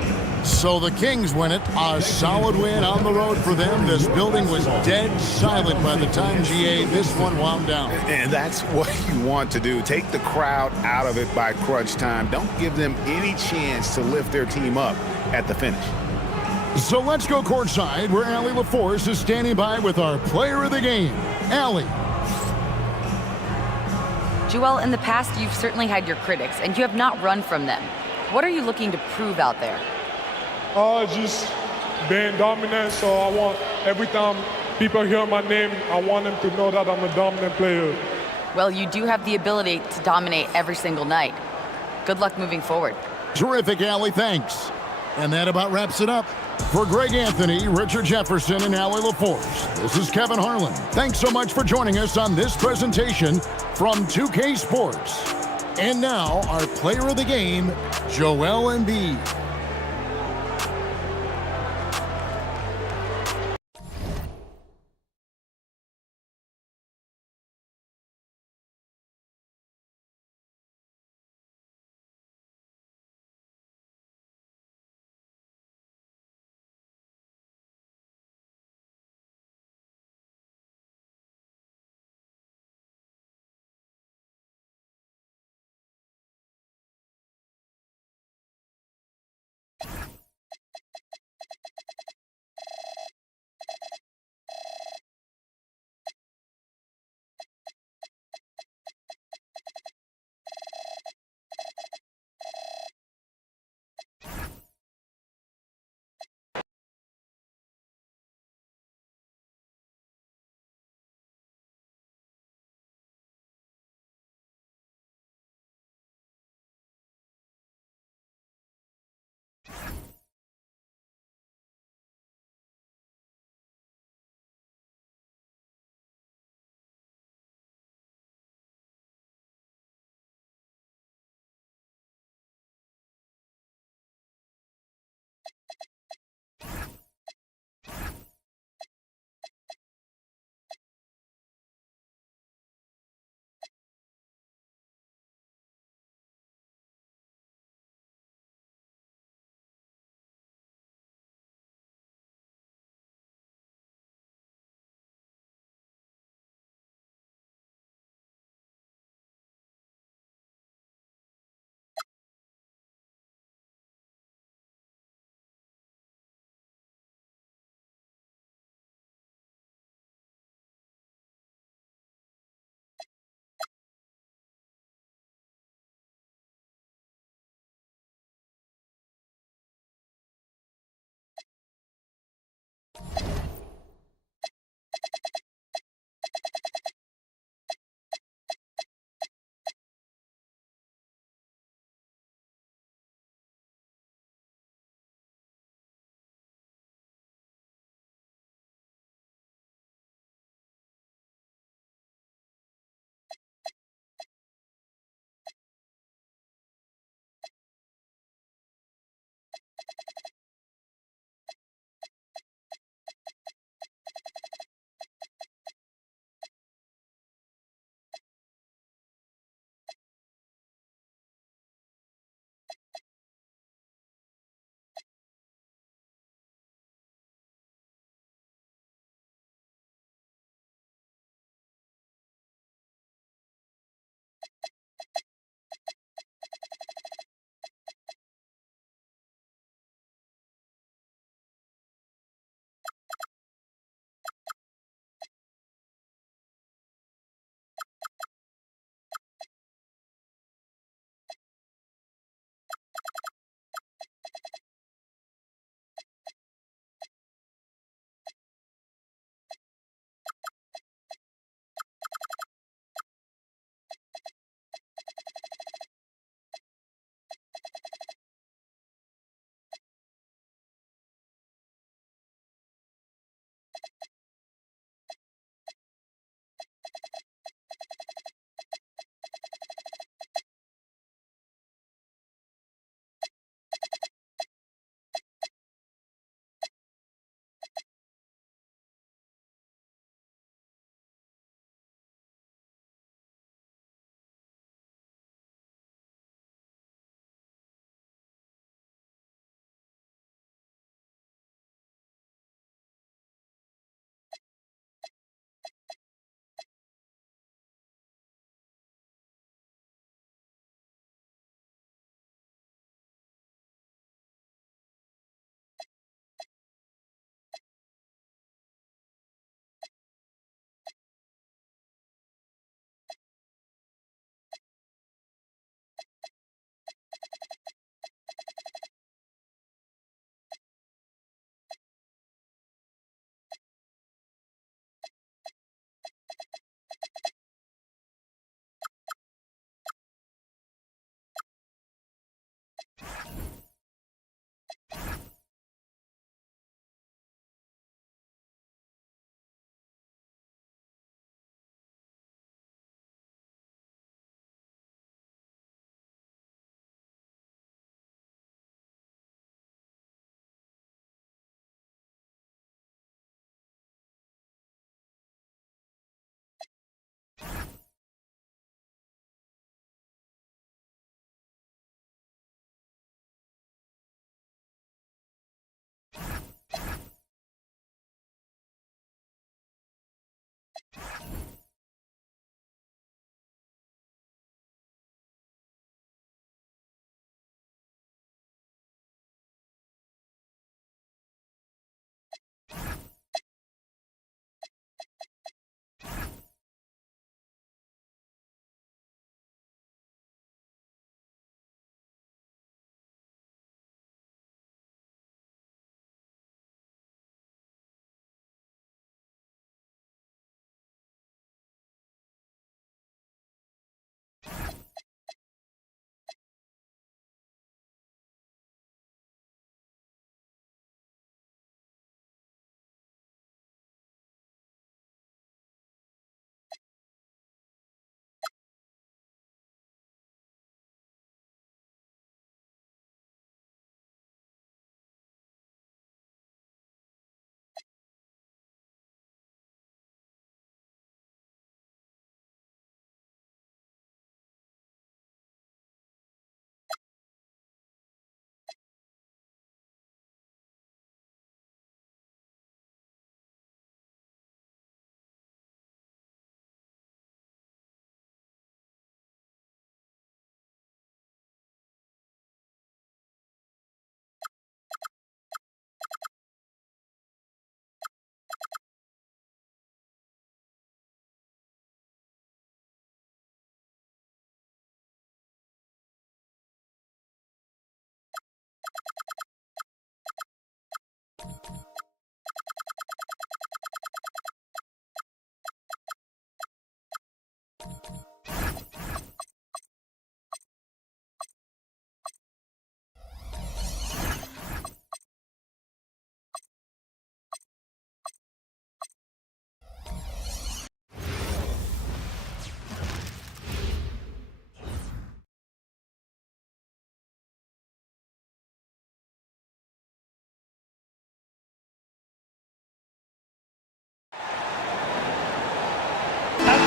So the Kings win it. A solid win on the road for them. This building was dead silent by the time, GA, this one wound down. And that's what you want to do. Take the crowd out of it by crunch time. Don't give them any chance to lift their team up at the finish. So let's go courtside, where Allie LaForce is standing by with our player of the game. Allie. Joel, in the past, you've certainly had your critics, and you have not run from them. What are you looking to prove out there? Just being dominant, so I want every time people hear my name, I want them to know that I'm a dominant player. Well, you do have the ability to dominate every single night. Good luck moving forward. Terrific, Allie, thanks. And that about wraps it up. For Greg Anthony, Richard Jefferson, and Allie LaForce, this is Kevin Harlan. Thanks so much for joining us on this presentation from 2K Sports. And now, our player of the game, Joel Embiid.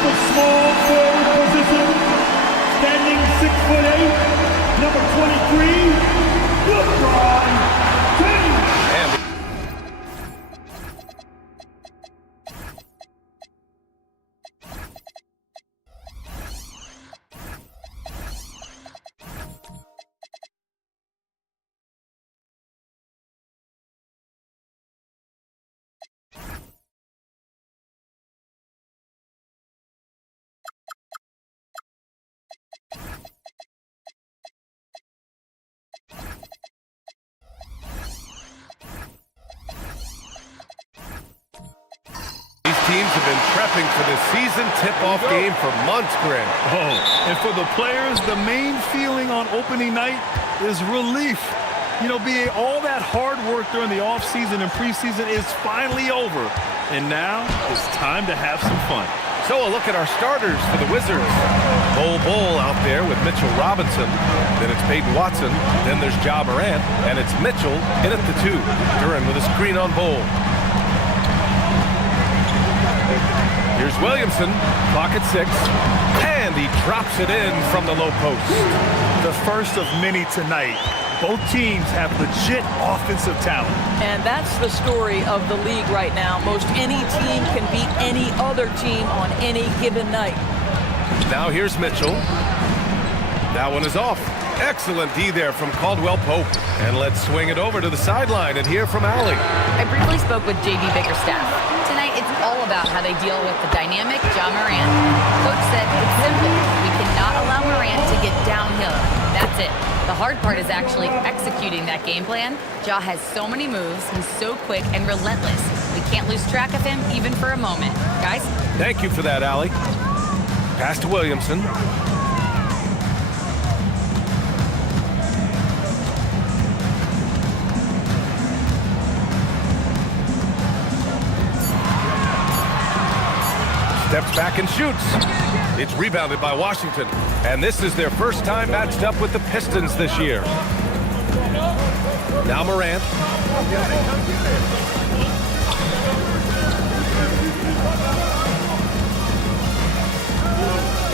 Small forward position, standing 6'8", number 23, LeBron James. Teams have been prepping for this season tip-off game for months, Grant. Oh, and for the players, the main feeling on opening night is relief. You know, being all that hard work during the offseason and preseason is finally over. And now it's time to have some fun. So a look at our starters for the Wizards. Bull out there with Mitchell Robinson. Then it's Peyton Watson. Then there's Ja Morant. And it's Mitchell in at the 2. Duran with a screen on Bull. Here's Williamson, clock at 6, and he drops it in from the low post. The first of many tonight. Both teams have legit offensive talent. And that's the story of the league right now. Most any team can beat any other team on any given night. Now here's Mitchell. That one is off. Excellent D there from Caldwell Pope. And let's swing it over to the sideline and hear from Allie. I briefly spoke with J.B. Bickerstaff. Tonight, it's all about how they deal with the dynamic Ja Morant. Coach said it's simple. We cannot allow Morant to get downhill. That's it. The hard part is actually executing that game plan. Ja has so many moves. He's so quick and relentless. We can't lose track of him even for a moment. Guys? Thank you for that, Allie. Pass to Williamson. Steps back and shoots. It's rebounded by Washington. And this is their first time matched up with the Pistons this year. Now Morant.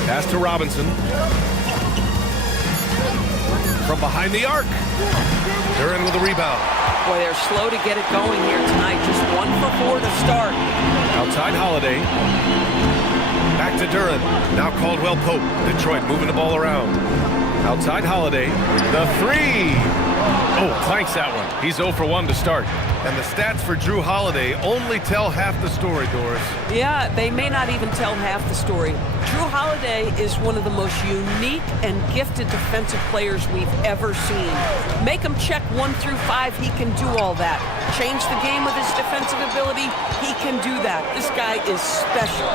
Pass to Robinson. From behind the arc. Duran with a rebound. Boy, they're slow to get it going here tonight. Just 1 for 4 to start. Outside Holiday. Back to Duren. Now Caldwell Pope. Detroit moving the ball around. Outside Holiday. The three. Oh, clanks that one. He's 0 for 1 to start. And the stats for Drew Holiday only tell half the story, Doris. Yeah, they may not even tell half the story. Drew Holiday is one of the most unique and gifted defensive players we've ever seen. Make him check 1 through 5, he can do all that. Change the game with his defensive ability, he can do that. This guy is special.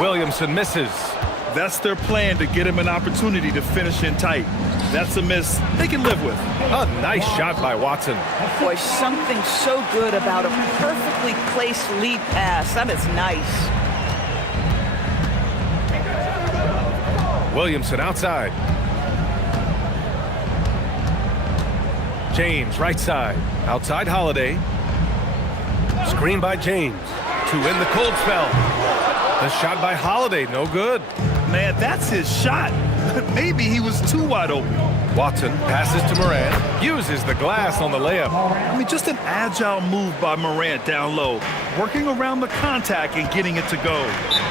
Williamson misses. That's their plan, to get him an opportunity to finish in tight. That's a miss they can live with. A nice shot by Watson. Boy, something so good about a perfectly placed lead pass. That is nice. Williamson outside. James right side. Outside Holiday. Screen by James to win the cold spell. The shot by Holiday, no good. Man, that's his shot. Maybe he was too wide open. Watson passes to Morant, uses the glass on the layup. I mean, just an agile move by Morant down low, working around the contact and getting it to go.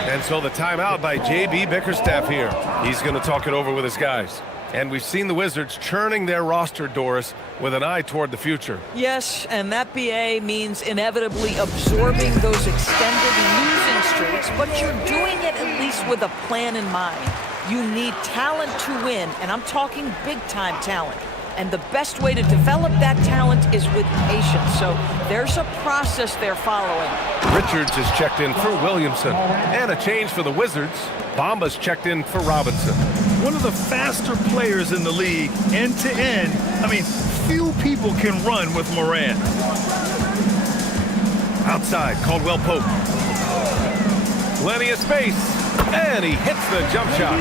And so the timeout by J.B. Bickerstaff here. He's going to talk it over with his guys. And we've seen the Wizards churning their roster, Doris, with an eye toward the future. Yes, and that BA means inevitably absorbing those extended losing streaks, but you're doing it at least with a plan in mind. You need talent to win, and I'm talking big-time talent. And the best way to develop that talent is with patience. So there's a process they're following. Richards is checked in for Williamson. And a change for the Wizards. Bamba's checked in for Robinson. One of the faster players in the league, end to end. I mean, few people can run with Morant. Outside, Caldwell Pope. Plenty of space. And he hits the jump shot.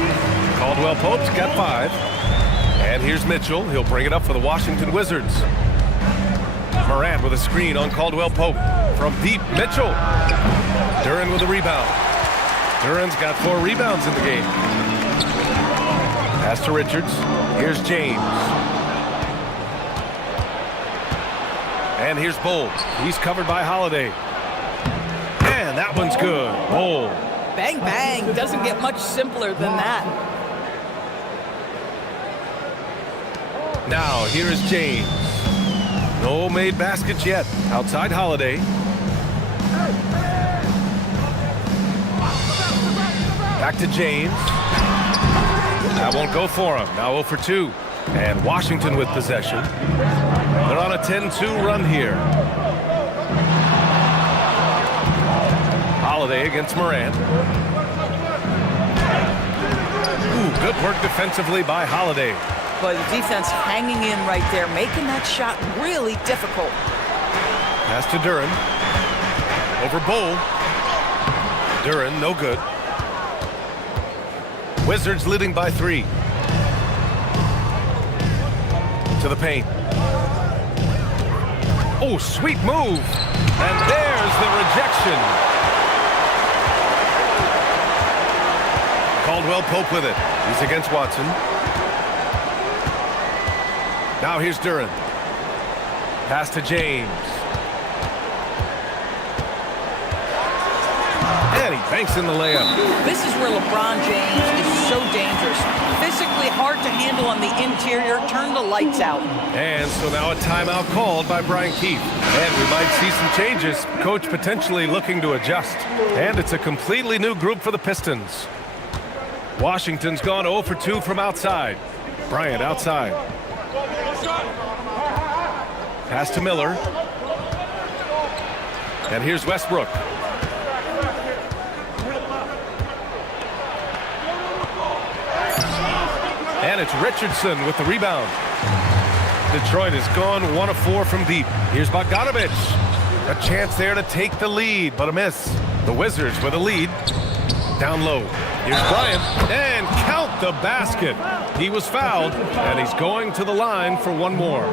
Caldwell Pope's got 5. And here's Mitchell. He'll bring it up for the Washington Wizards. Morant with a screen on Caldwell Pope. From deep, Mitchell. Duren with a rebound. Duren's got 4 rebounds in the game. Pass to Richards. Here's James. And here's Bull. He's covered by Holiday. And that one's good. Bull. Bang, bang. Doesn't get much simpler than that. Now, here is James. No made baskets yet. Outside Holiday. Back to James. That won't go for him. Now 0 for 2. And Washington with possession. They're on a 10-2 run here. Holiday against Morant. Ooh, good work defensively by Holiday. But the defense hanging in right there, making that shot really difficult. Pass to Duren. Over Bull. Duren, no good. Wizards leading by 3. To the paint. Oh, sweet move. And there's the rejection. Caldwell Pope with it. He's against Watson. Now here's Duren. Pass to James. And he banks in the layup. This is where LeBron James is so dangerous. Physically hard to handle on the interior. Turn the lights out. And so now a timeout called by Brian Keefe. And we might see some changes. Coach potentially looking to adjust. And it's a completely new group for the Pistons. Washington's gone 0 for 2 from outside. Bryant outside. Pass to Miller. And here's Westbrook. And it's Richardson with the rebound. Detroit has gone 1 of 4 from deep. Here's Bogdanovich. A chance there to take the lead, but a miss. The Wizards with a lead. Down low. Here's Bryant. And count the basket. He was fouled, and he's going to the line for 1 more.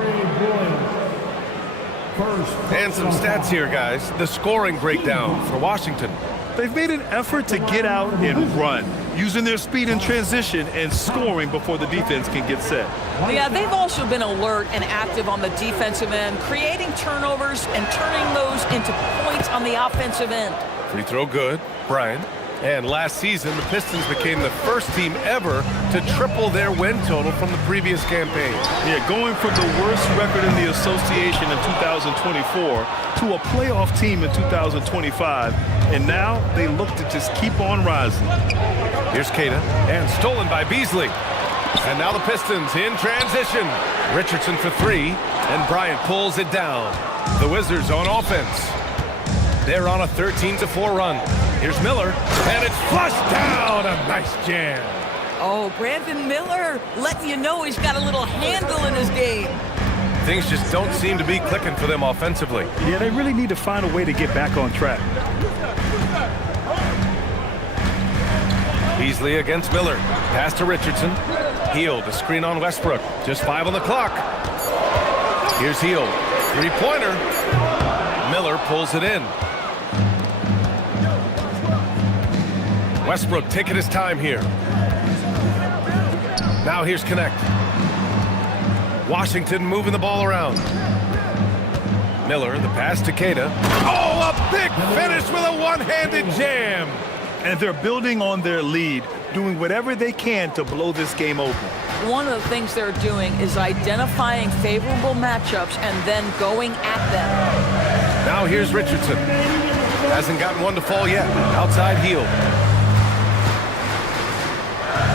And some stats here, guys. The scoring breakdown for Washington. They've made an effort to get out and run. using their speed in transition and scoring before the defense can get set. Yeah, they've also been alert and active on the defensive end, creating turnovers and turning those into points on the offensive end. Free throw good. Bryant. And last season, the Pistons became the first team ever to triple their win total from the previous campaign. Yeah, going from the worst record in the association in 2024 to a playoff team in 2025. And now they look to just keep on rising. Here's Queta, and stolen by Beasley. And now the Pistons in transition. Richardson for three, and Bryant pulls it down. The Wizards on offense. They're on a 13-4 run. Here's Miller, and it's flushed down. A nice jam. Oh, Brandon Miller letting you know he's got a little handle in his game. Things just don't seem to be clicking for them offensively. Yeah, they really need to find a way to get back on track. Beasley against Miller. Pass to Richardson. Hield, a screen on Westbrook. Just 5 on the clock. Here's Hield. Three-pointer. Miller pulls it in. Westbrook taking his time here. Now here's Connect. Washington moving the ball around. Miller, the pass to Queta. Oh, a big finish with a one-handed jam. And they're building on their lead, doing whatever they can to blow this game open. One of the things they're doing is identifying favorable matchups and then going at them. Now here's Richardson. Hasn't gotten one to fall yet. Outside Hield.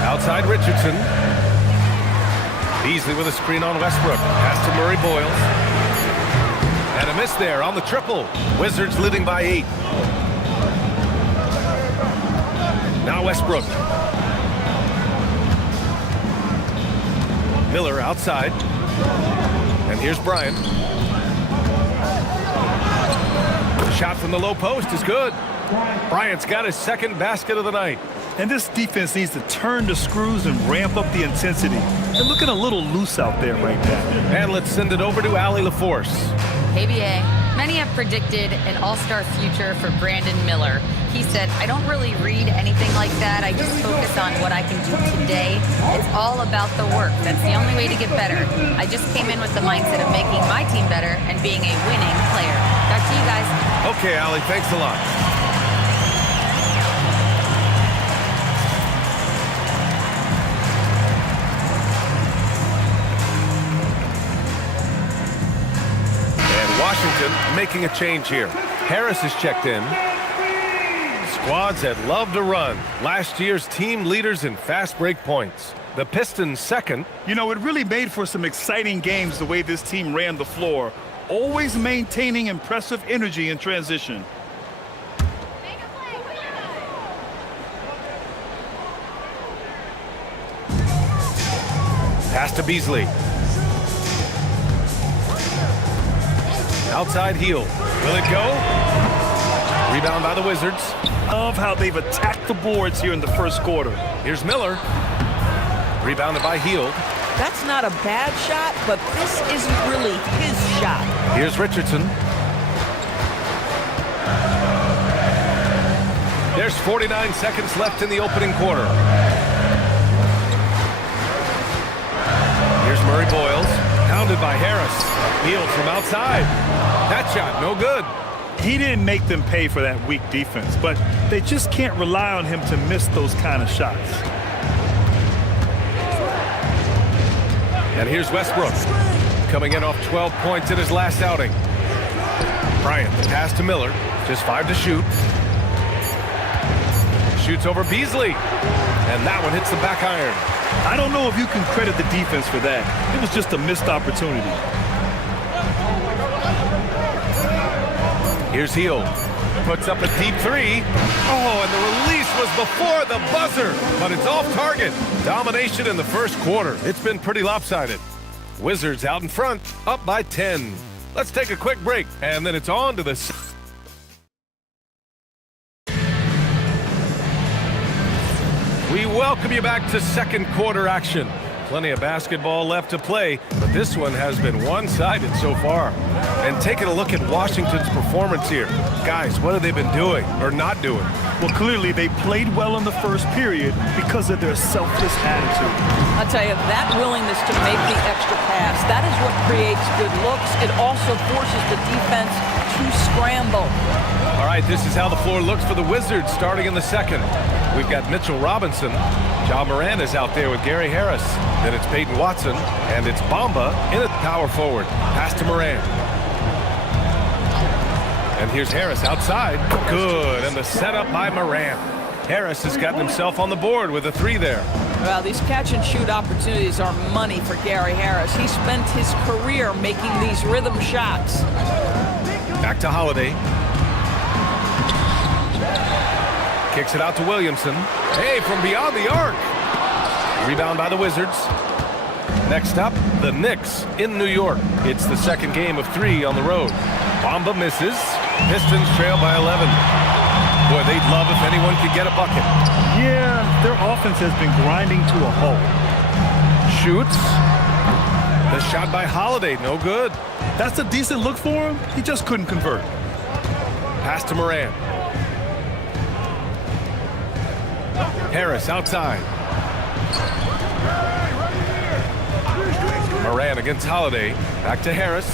Outside Richardson. Beasley with a screen on Westbrook. Pass to Murray Boyles. And a miss there on the triple. Wizards leading by 8. Now Westbrook. Miller outside. And here's Bryant. The shot from the low post is good. Bryant's got his second basket of the night. And this defense needs to turn the screws and ramp up the intensity. They're looking a little loose out there right now. And let's send it over to Allie LaForce. KBA, many have predicted an all-star future for Brandon Miller. He said, I don't really read anything like that. I just focus on what I can do today. It's all about the work. That's the only way to get better. I just came in with the mindset of making my team better and being a winning player. Back to you guys. Okay, Allie, thanks a lot. Washington making a change here. Harris is checked in. Squads that love to run. Last year's team leaders in fast break points. The Pistons second. You know, it really made for some exciting games the way this team ran the floor, always maintaining impressive energy in transition. Pass to Beasley. Outside Hield. Will it go? Rebound by the Wizards. Love how they've attacked the boards here in the first quarter. Here's Miller. Rebounded by Hield. That's not a bad shot, but this isn't really his shot. Here's Richardson. There's 49 seconds left in the opening quarter. Here's Murray Boyles. Pounded by Harris. Hield from outside. That shot, no good. He didn't make them pay for that weak defense, but they just can't rely on him to miss those kind of shots. And here's Westbrook, coming in off 12 points in his last outing. Bryant, pass to Miller, just 5 to shoot. Shoots over Beasley, and that one hits the back iron. I don't know if you can credit the defense for that. It was just a missed opportunity. Here's Hield. Puts up a deep three. Oh, and the release was before the buzzer, but it's off target. Domination in the first quarter. It's been pretty lopsided. Wizards out in front, up by 10. Let's take a quick break, and then it's on to the... We welcome you back to second quarter action. Plenty of basketball left to play, but this one has been one-sided so far. And taking a look at Washington's performance here. Guys, what have they been doing or not doing? Well, clearly they played well in the first period because of their selfless attitude. I'll tell you, that willingness to make the extra pass, that is what creates good looks. It also forces the defense to scramble. All right, this is how the floor looks for the Wizards starting in the second. We've got Mitchell Robinson. Ja Morant is out there with Gary Harris. Then it's Peyton Watson, and it's Bamba in at power forward. Pass to Morant. And here's Harris outside. Good, and the setup by Morant. Harris has gotten himself on the board with a 3 there. Well, these catch-and-shoot opportunities are money for Gary Harris. He spent his career making these rhythm shots. Back to Holiday. Kicks it out to Williamson. Hey, from beyond the arc. Rebound by the Wizards. Next up, the Knicks in New York. It's the second game of 3 on the road. Bamba misses. Pistons trail by 11. Boy, they'd love if anyone could get a bucket. Yeah, their offense has been grinding to a halt. Shoots. The shot by Holiday, no good. That's a decent look for him. He just couldn't convert. Pass to Morant. Harris outside. Morant against Holiday. Back to Harris.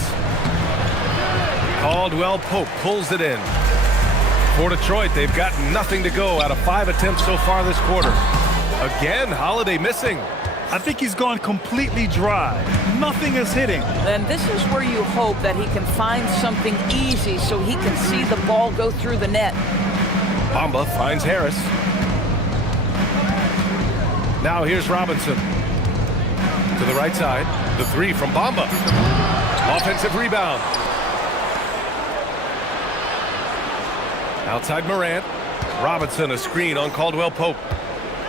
Caldwell Pope pulls it in. For Detroit, they've got nothing to go out of 5 attempts so far this quarter. Again, Holiday missing. I think he's gone completely dry. Nothing is hitting. And this is where you hope that he can find something easy so he can see the ball go through the net. Bamba finds Harris. Now here's Robinson. To the right side. The 3 from Bamba. Offensive rebound. Outside Morant. Robinson, a screen on Caldwell Pope.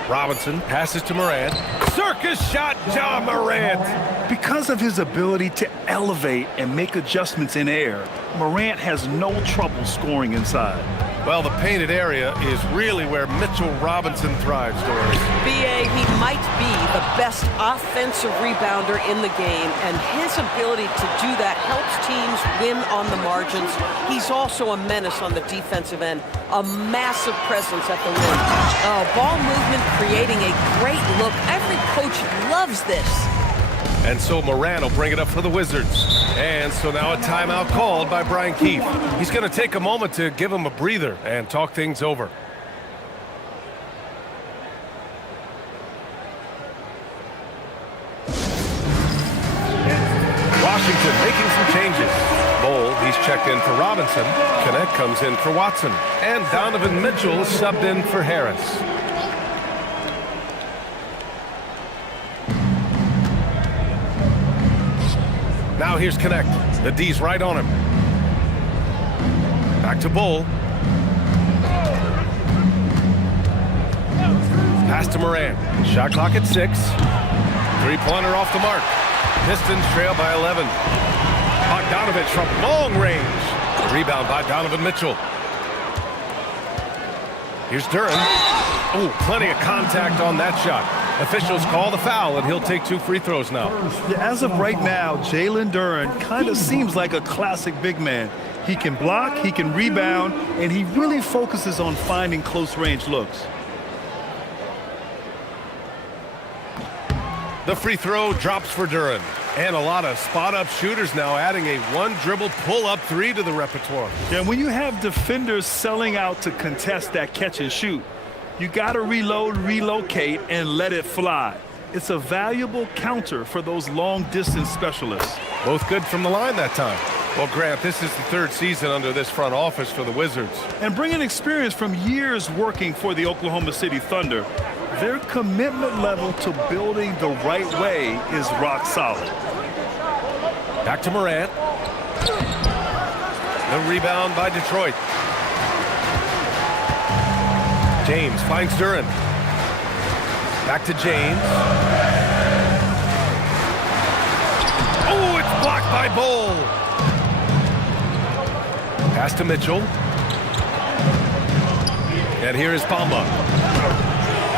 Robinson passes to Morant. Circus shot, Ja Morant. Because of his ability to elevate and make adjustments in air, Morant has no trouble scoring inside. Well, the painted area is really where Mitchell Robinson thrives, Doris. B.A., he might be the best offensive rebounder in the game, and his ability to do that helps teams win on the margins. He's also a menace on the defensive end, a massive presence at the rim. Ball movement creating a great look. Every coach loves this. And so Morant will bring it up for the Wizards. And so now a timeout called by Brian Keefe. He's going to take a moment to give him a breather and talk things over. Washington making some changes. Bol, he's checked in for Robinson. Connect comes in for Watson. And Donovan Mitchell is subbed in for Harris. Now here's Connect. The D's right on him. Back to Bol. Pass to Morant. Shot clock at 6. 3-pointer off the mark. Pistons trail by 11. Bogdanovich from long range. Rebound by Donovan Mitchell. Here's Duren. Oh, plenty of contact on that shot. Officials call the foul, and he'll take 2 free throws now. Yeah, as of right now, Jalen Duren kind of seems like a classic big man. He can block, he can rebound, and he really focuses on finding close-range looks. The free throw drops for Duren. And a lot of spot-up shooters now adding a 1-dribble pull-up 3 to the repertoire. Yeah, when you have defenders selling out to contest that catch and shoot, you got to reload, relocate, and let it fly. It's a valuable counter for those long-distance specialists. Both good from the line that time. Well, Grant, this is the 3rd season under this front office for the Wizards. And bringing experience from years working for the Oklahoma City Thunder, their commitment level to building the right way is rock solid. Back to Morant. The rebound by Detroit. James finds Duren. Back to James. Oh, it's blocked by Bol. Pass to Mitchell. And here is Bamba.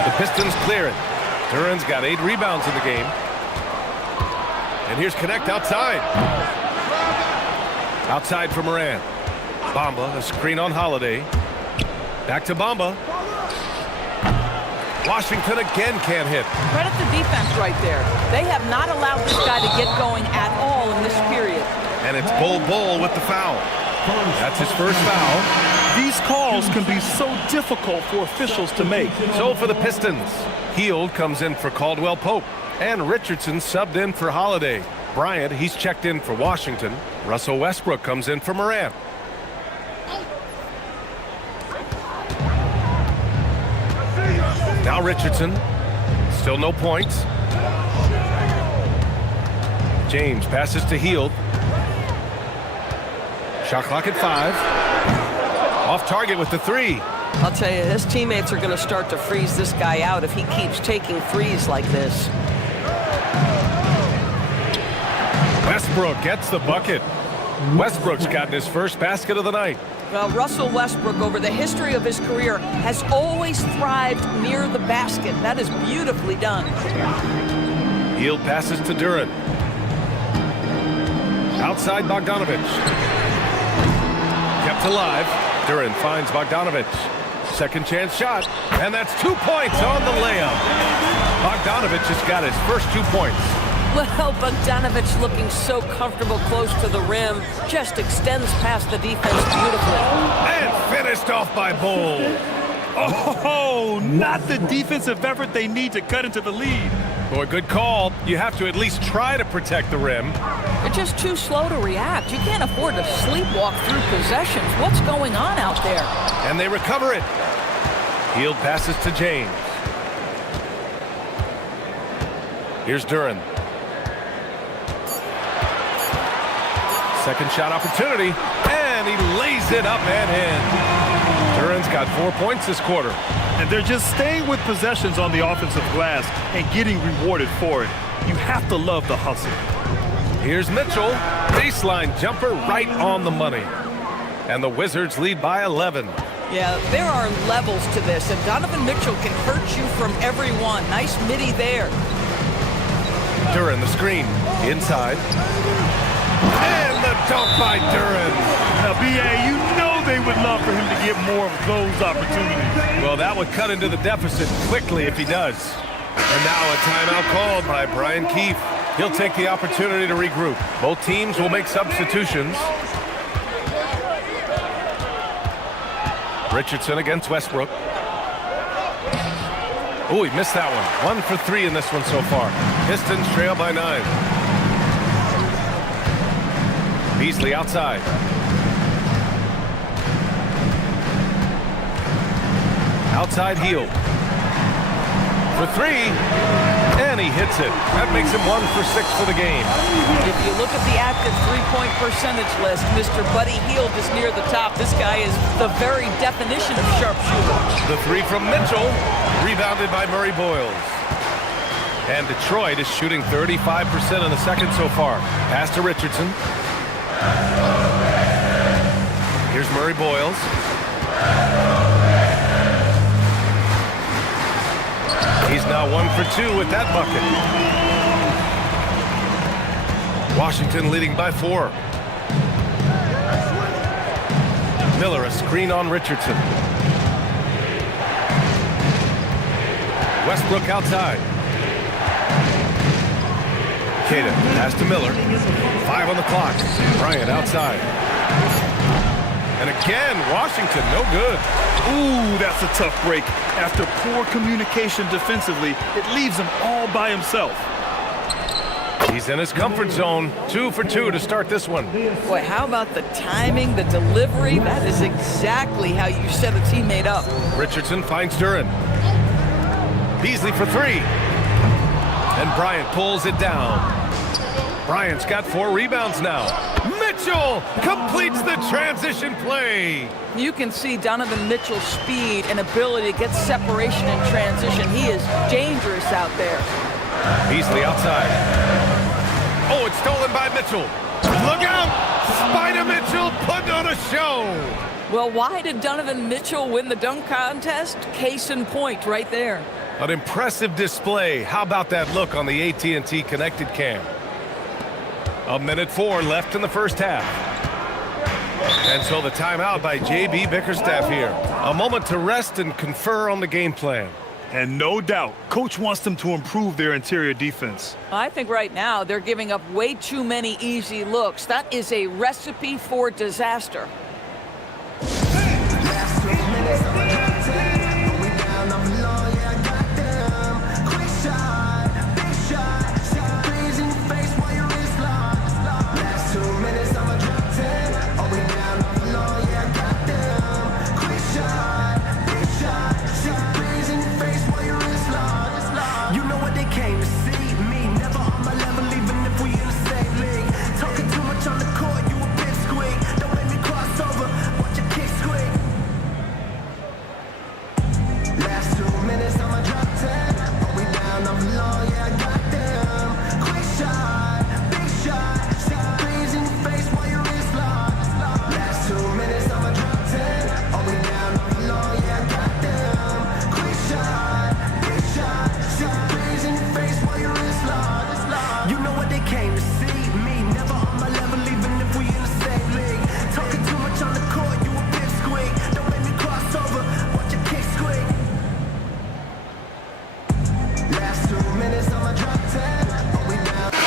The Pistons clear it. Duren's got 8 rebounds in the game. And here's Connect outside. Outside for Morant. Bamba, a screen on Holiday. Back to Bamba. Washington again can't hit. Credit the defense right there. They have not allowed this guy to get going at all in this period. And it's Bol with the foul. That's his first foul. These calls can be so difficult for officials to make. So for the Pistons, Hield comes in for Caldwell Pope. And Richardson subbed in for Holiday. Bryant, he's checked in for Washington. Russell Westbrook comes in for Morant. Now Richardson. Still no points. James passes to Hield. Shot clock at 5. Off target with the 3. I'll tell you, his teammates are going to start to freeze this guy out if he keeps taking threes like this. Westbrook gets the bucket. Westbrook's gotten his first basket of the night. Well, Russell Westbrook, over the history of his career, has always thrived near the basket. That is beautifully done. Hield passes to Duren. Outside Bogdanovich. Kept alive. Duren finds Bogdanovich. Second chance shot. And that's 2 points on the layup. Bogdanovich has got his first 2 points. Well, Bogdanovich looking so comfortable close to the rim, just extends past the defense beautifully. And finished off by Bol. Oh, not the defensive effort they need to cut into the lead. Boy, good call. You have to at least try to protect the rim. You're just too slow to react. You can't afford to sleepwalk through possessions. What's going on out there? And they recover it. Hield passes to James. Here's Duren. Second shot opportunity, and he lays it up and in. Duren's got 4 points this quarter. And they're just staying with possessions on the offensive glass and getting rewarded for it. You have to love the hustle. Here's Mitchell. Baseline jumper right on the money. And the Wizards lead by 11. Yeah, there are levels to this, and Donovan Mitchell can hurt you from every one. Nice midi there. Duren, the screen. Inside. And the dunk by Duren. Now, B.A., you know they would love for him to get more of those opportunities. Well, that would cut into the deficit quickly if he does. And now a timeout called by Brian Keefe. He'll take the opportunity to regroup. Both teams will make substitutions. Richardson against Westbrook. Oh, he missed that one. 1 for 3 in this one so far. Pistons trail by 9. Beasley outside. Outside Hield. For 3. And he hits it. That makes him 1 for 6 for the game. If you look at the active three-point percentage list, Mr. Buddy Hield is near the top. This guy is the very definition of sharpshooter. The 3 from Mitchell, rebounded by Murray Boyles. And Detroit is shooting 35% in the second so far. Pass to Richardson. Here's Murray Boyles. He's now 1 for 2 with that bucket. Washington leading by 4. Miller, a screen on Richardson. Westbrook outside. Queta, pass to Miller. 5 on the clock. Bryant outside. And again, Washington, no good. Ooh, that's a tough break. After poor communication defensively, it leaves him all by himself. He's in his comfort zone. 2 for 2 to start this one. Boy, how about the timing, the delivery? That is exactly how you set a teammate up. Richardson finds Duren. Beasley for 3. And Bryant pulls it down. Bryant's got 4 rebounds now. Mitchell completes the transition play. You can see Donovan Mitchell's speed and ability to get separation in transition. He is dangerous out there. Beasley outside. Oh, it's stolen by Mitchell. Look out! Spider Mitchell putting on a show. Well, why did Donovan Mitchell win the dunk contest? Case in point right there. An impressive display. How about that look on the AT&T connected cam? 1:04 left in the first half. And so the timeout by J.B. Bickerstaff here. A moment to rest and confer on the game plan. And no doubt, Coach wants them to improve their interior defense. I think right now they're giving up way too many easy looks. That is a recipe for disaster.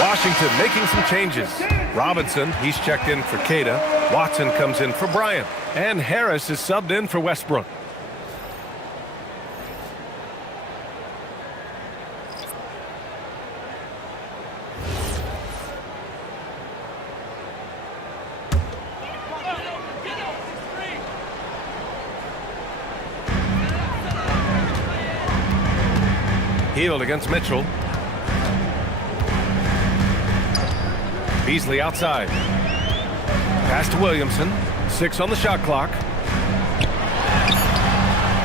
Washington making some changes. Robinson, he's checked in for Queta. Watson comes in for Bryant. And Harris is subbed in for Westbrook. Hield against Mitchell. Beasley outside. Pass to Williamson. 6 on the shot clock.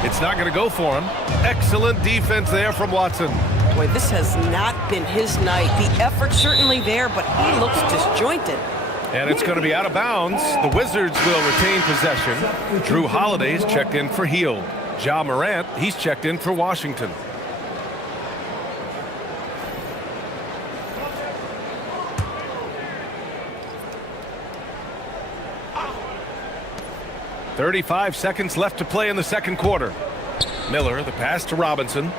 It's not going to go for him. Excellent defense there from Watson. Boy, this has not been his night. The effort's certainly there, but he looks disjointed. And it's going to be out of bounds. The Wizards will retain possession. Drew Holiday's checked in for Hield. Ja Morant, he's checked in for Washington. .35 seconds left to play in the second quarter. Miller, the pass to Robinson.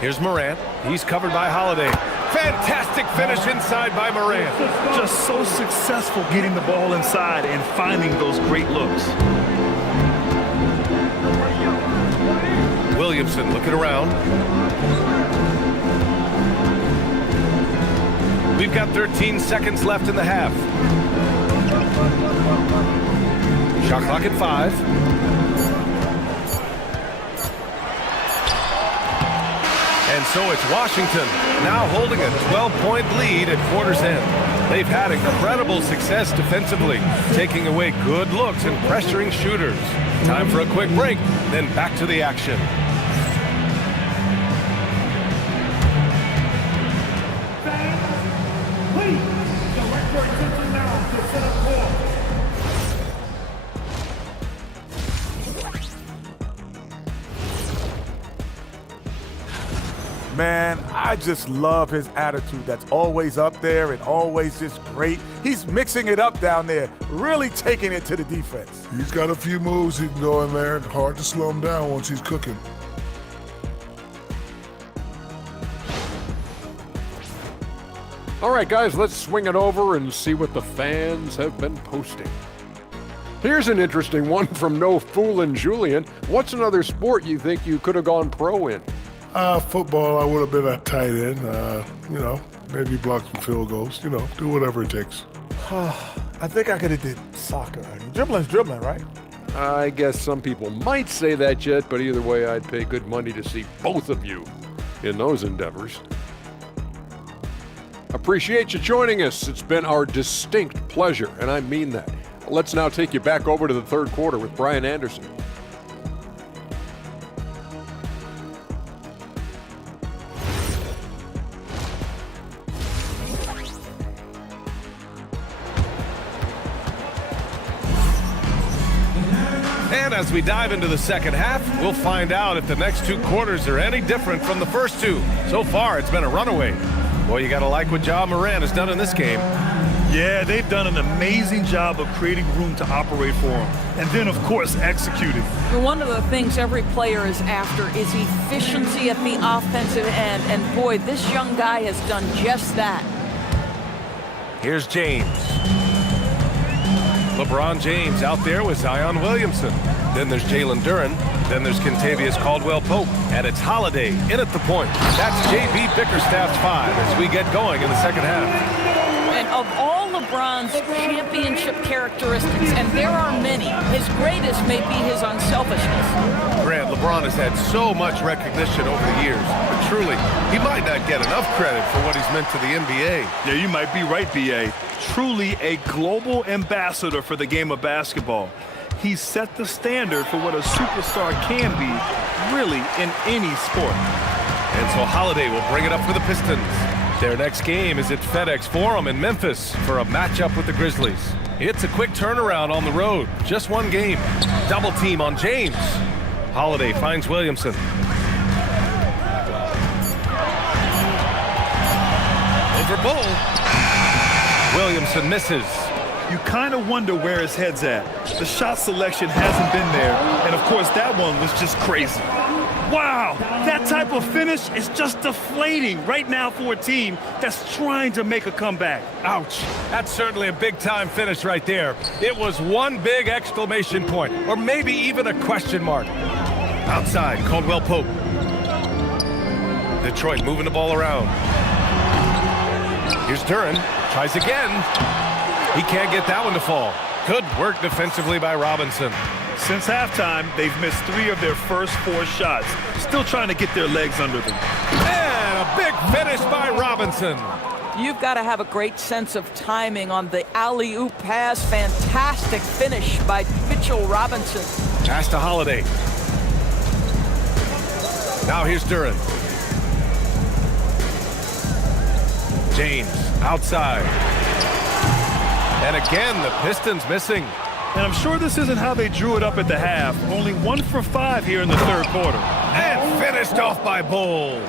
Here's Morant. He's covered by Holiday. Fantastic finish inside by Morant. Just so successful getting the ball inside and finding those great looks. Williamson looking around. We've got 13 seconds left in the half. Shot clock at 5. And so it's Washington now holding a 12-point lead at quarter's end. They've had incredible success defensively, taking away good looks and pressuring shooters. Time for a quick break, then back to the action. Man, I just love his attitude. That's always up there and always just great. He's mixing it up down there, really taking it to the defense. He's got a few moves he can go in there. Hard to slow him down once he's cooking. All right, guys, let's swing it over and see what the fans have been posting. Here's an interesting one from No Foolin' Julian. What's another sport you think you could have gone pro in? Football, I would have been a tight end. Maybe block some field goals. Do whatever it takes. I think I could have did soccer. Dribbling's dribbling, right? I guess some people might say that yet, but either way, I'd pay good money to see both of you in those endeavors. Appreciate you joining us. It's been our distinct pleasure, and I mean that. Let's now take you back over to the third quarter with Brian Anderson. And as we dive into the second half, we'll find out if the next two quarters are any different from the first two. So far, it's been a runaway. Well, you got to like what Ja Morant has done in this game. Yeah, they've done an amazing job of creating room to operate for him. And then, of course, executing. One of the things every player is after is efficiency at the offensive end. And boy, this young guy has done just that. Here's James. LeBron James out there with Zion Williamson. Then there's Jalen Duren. Then there's Kentavious Caldwell-Pope. And it's Holiday in at the point. That's J.B. Bickerstaff's 5 as we get going in the second half. And of all LeBron's championship characteristics, and there are many, his greatest may be his unselfishness. Grant, LeBron has had so much recognition over the years, but truly, he might not get enough credit for what he's meant to the NBA. Yeah, you might be right, B.A. Truly a global ambassador for the game of basketball. He's set the standard for what a superstar can be, really, in any sport. And so Holiday will bring it up for the Pistons. Their next game is at FedEx Forum in Memphis for a matchup with the Grizzlies. It's a quick turnaround on the road. Just one game. Double team on James. Holiday finds Williamson. Over Bull. Williamson misses. You kind of wonder where his head's at. The shot selection hasn't been there. And, of course, that one was just crazy. Wow, that type of finish is just deflating right now for a team that's trying to make a comeback. Ouch. That's certainly a big-time finish right there. It was one big exclamation point, or maybe even a question mark. Outside, Caldwell-Pope. Detroit moving the ball around. Here's Duren. Tries again. He can't get that one to fall. Good work defensively by Robinson. Since halftime, they've missed 3 of their first 4 shots. Still trying to get their legs under them. And a big finish by Robinson. You've got to have a great sense of timing on the alley-oop pass. Fantastic finish by Mitchell Robinson. Pass to Holiday. Now here's Duren. James outside. And again, the Pistons missing. And I'm sure this isn't how they drew it up at the half. Only 1 for 5 here in the third quarter. And finished off by Bull.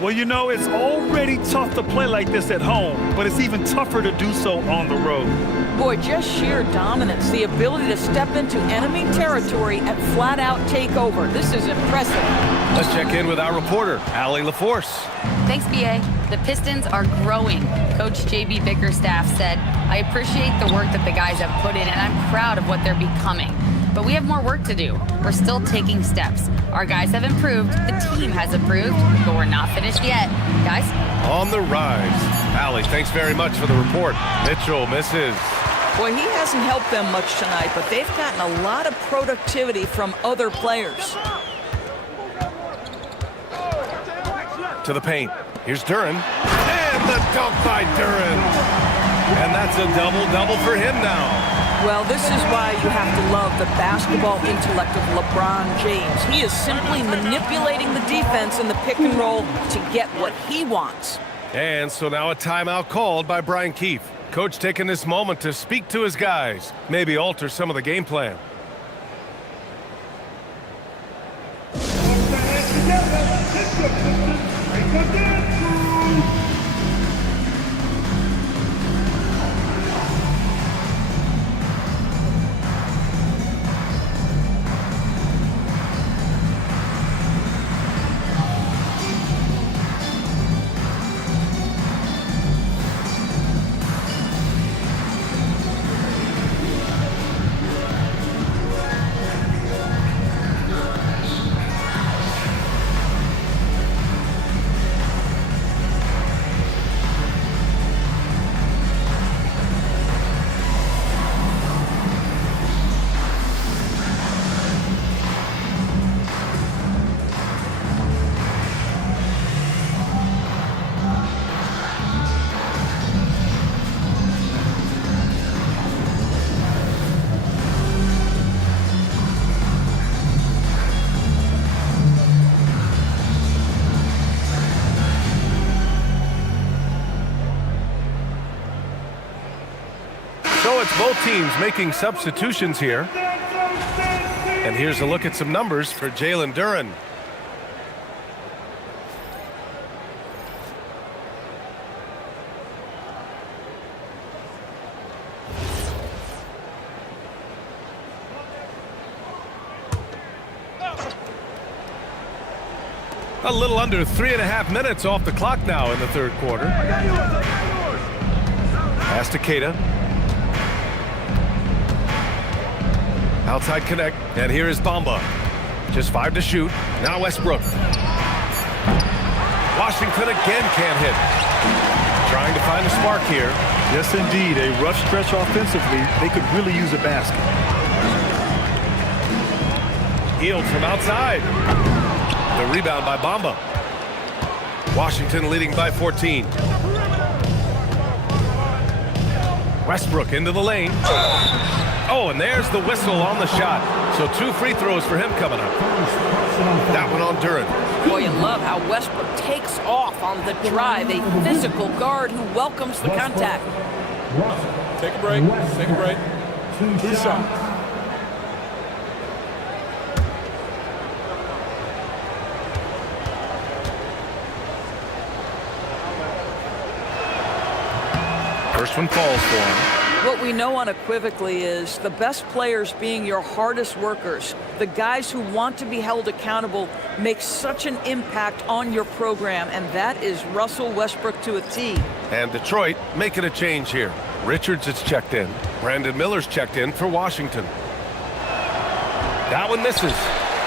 Well, you know, it's already tough to play like this at home, but it's even tougher to do so on the road. Boy, just sheer dominance, the ability to step into enemy territory and flat-out take over. This is impressive. Let's check in with our reporter, Allie LaForce. Thanks, B.A. The Pistons are growing. Coach J.B. Bickerstaff said, I appreciate the work that the guys have put in, and I'm proud of what they're becoming. But we have more work to do. We're still taking steps. Our guys have improved, the team has improved, but we're not finished yet. Guys? On the rise. Allie, thanks very much for the report. Mitchell misses. Boy, he hasn't helped them much tonight, but they've gotten a lot of productivity from other players. To the paint. Here's Duren. And the dunk by Duren. And that's a double-double for him now. Well, this is why you have to love the basketball intellect of LeBron James. He is simply manipulating the defense in the pick and roll to get what he wants. And so now a timeout called by Brian Keefe. Coach taking this moment to speak to his guys, maybe alter some of the game plan. So it's both teams making substitutions here. And here's a look at some numbers for Jalen Duren. A little under 3.5 minutes off the clock now in the third quarter. Pass to Queta. Outside connect, and here is Bamba. Just 5 to shoot. Now Westbrook. Washington again can't hit. Trying to find a spark here. Yes, indeed. A rough stretch offensively. They could really use a basket. Hield from outside. The rebound by Bamba. Washington leading by 14. Westbrook into the lane. Oh, and there's the whistle on the shot. So 2 free throws for him coming up. That one on Duren. Boy, you love how Westbrook takes off on the drive. A physical guard who welcomes the contact. Take a break. Take a break. 2 shots. First one falls for him. What we know unequivocally is the best players being your hardest workers, the guys who want to be held accountable, make such an impact on your program, and that is Russell Westbrook to a T. And Detroit making a change here. Richards is checked in. Brandon Miller's checked in for Washington. That one misses.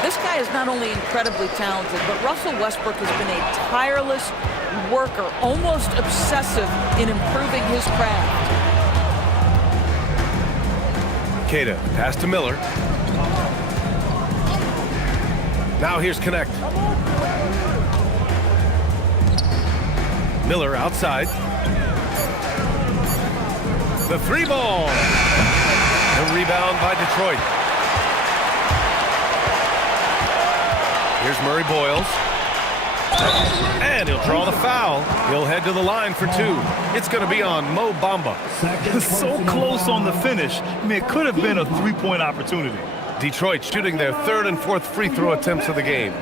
This guy is not only incredibly talented, but Russell Westbrook has been a tireless worker, almost obsessive in improving his craft. Queta, pass to Miller. Now here's Connect. Miller outside. The 3 ball. The rebound by Detroit. Here's Murray Boyles. And he'll draw the foul. He'll head to the line for 2. It's going to be on Mo Bamba. So close on the finish. I mean, it could have been a 3-point opportunity. Detroit shooting their 3rd and 4th free throw attempts of the game.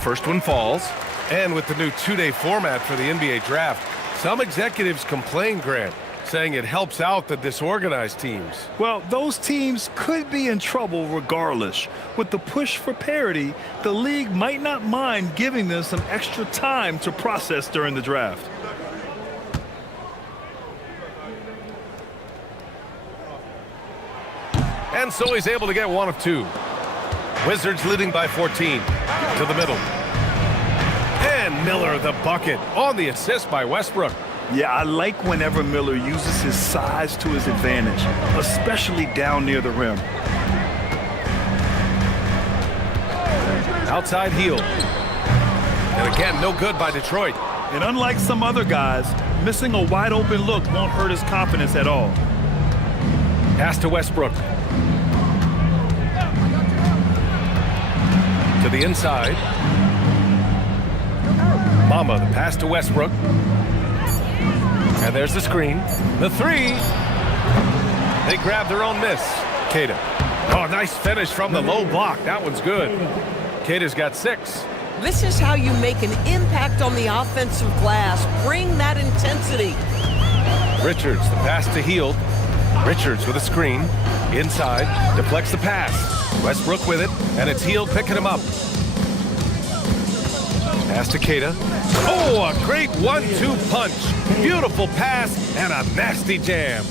First one falls, and with the new 2-day format for the NBA draft, some executives complain, Grant, saying it helps out the disorganized teams. Well, those teams could be in trouble regardless. With the push for parity, the league might not mind giving them some extra time to process during the draft. And so he's able to get 1 of 2. Wizards leading by 14. To the middle. And Miller the bucket on the assist by Westbrook. Yeah, I like whenever Miller uses his size to his advantage, especially down near the rim. Outside heel. And again, no good by Detroit. And unlike some other guys, missing a wide open look won't hurt his confidence at all. Pass to Westbrook. To the inside. Bamba, the pass to Westbrook. And there's the screen. The 3. They grab their own miss. Queta. Oh, nice finish from the low block. That one's good. Queta's got 6. This is how you make an impact on the offensive glass. Bring that intensity. Richards, the pass to Hield. Richards with a screen. Inside. Deflects the pass. Westbrook with it. And it's Hield picking him up. Pass to Queta. Oh, a great 1-2 punch. Beautiful pass and a nasty jam.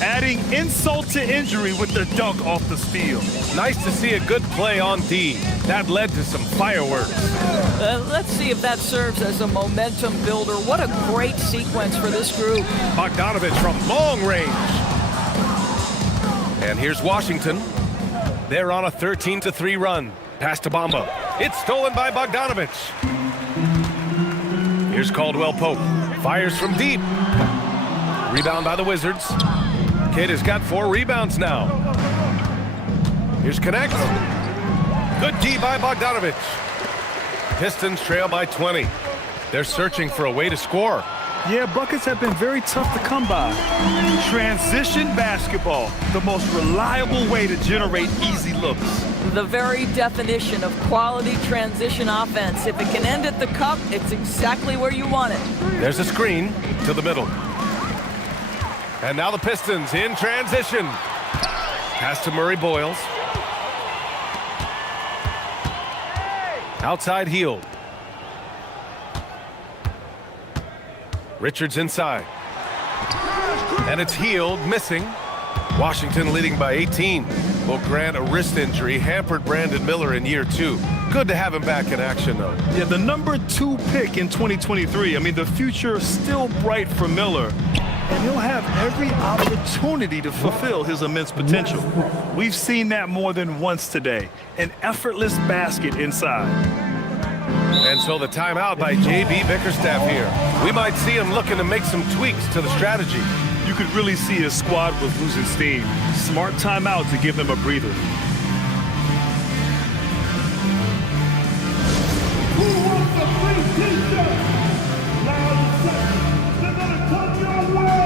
Adding insult to injury with the dunk off the steal. Nice to see a good play on D. That led to some fireworks. Let's see if that serves as a momentum builder. What a great sequence for this group. Bogdanovich from long range. And here's Washington. They're on a 13-3 run. Pass to Bamba. It's stolen by Bogdanovich. Here's Caldwell Pope. Fires from deep. Rebound by the Wizards. Kid has got 4 rebounds now. Here's Connect. Good D by Bogdanovich. Pistons trail by 20. They're searching for a way to score. Yeah, buckets have been very tough to come by. Transition basketball, the most reliable way to generate easy looks. The very definition of quality transition offense. If it can end at the cup, it's exactly where you want it. There's a screen to the middle. And now the Pistons in transition. Pass to Murray Boyles. Outside Hield. Richards inside. And it's Hield missing. Washington leading by 18. Will grant a wrist injury hampered Brandon Miller in year 2. Good to have him back in action, though. Yeah, the number 2 pick in 2023. I mean, the future is still bright for Miller. And he'll have every opportunity to fulfill his immense potential. We've seen that more than once today. An effortless basket inside. And so the timeout by J.B. Bickerstaff here. We might see him looking to make some tweaks to the strategy. You could really see his squad was losing steam. Smart timeout to give them a breather. Who wants a free t-shirt? Loud and second. They're gonna come your way.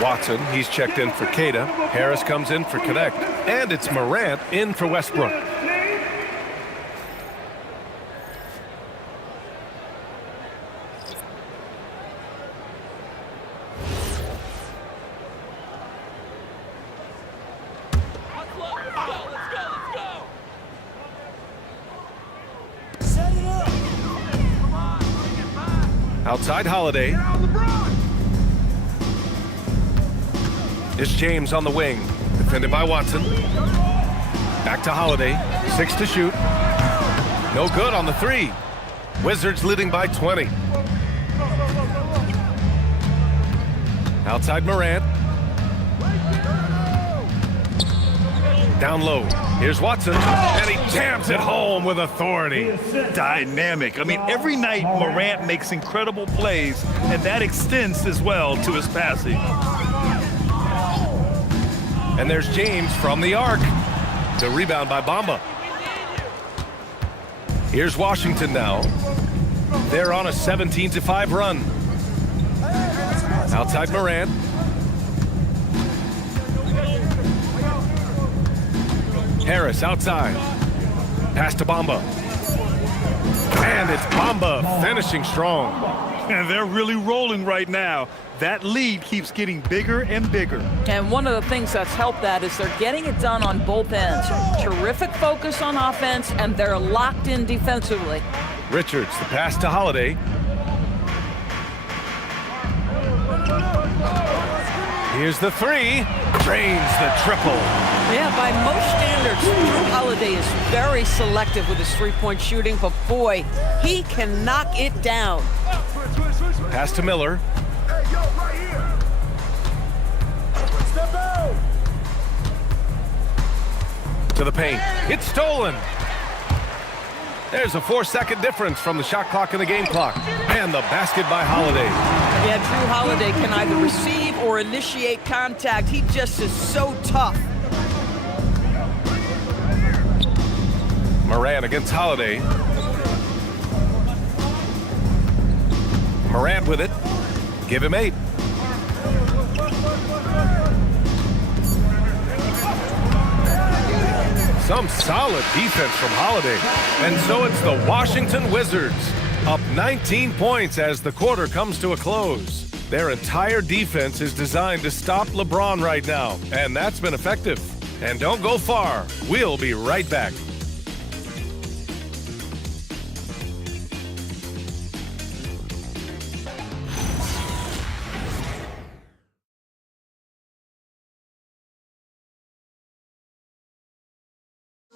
Watson, he's checked in for Queta. Harris comes in for Connect. And it's Morant in for Westbrook. Outside Holiday. It's James on the wing, defended by Watson. Back to Holiday, 6 to shoot. No good on the 3. Wizards leading by 20. Outside Morant. Down low. Here's Watson, and he jams it home with authority. Dynamic. I mean, every night Morant makes incredible plays, and that extends as well to his passing. And there's James from the arc. The rebound by Bamba. Here's Washington now. They're on a 17-5 run. Outside Morant. Harris outside. Pass to Bamba. And it's Bamba finishing strong. And they're really rolling right now. That lead keeps getting bigger and bigger. And one of the things that's helped that is they're getting it done on both ends. Terrific focus on offense, and they're locked in defensively. Richards, the pass to Holiday. Here's the 3. Drains the triple. Yeah, by most standards, Drew Holiday is very selective with his three-point shooting, but boy, he can knock it down. Pass to Miller. To the paint. It's stolen. There's a 4-second difference from the shot clock and the game clock. And the basket by Holiday. Yeah, Drew Holiday can either receive or initiate contact. He just is so tough. Morant against Holiday. Morant with it. Give him 8. Some solid defense from Holiday. And so it's the Washington Wizards up 19 points as the quarter comes to a close. Their entire defense is designed to stop LeBron right now, and that's been effective. And don't go far. We'll be right back.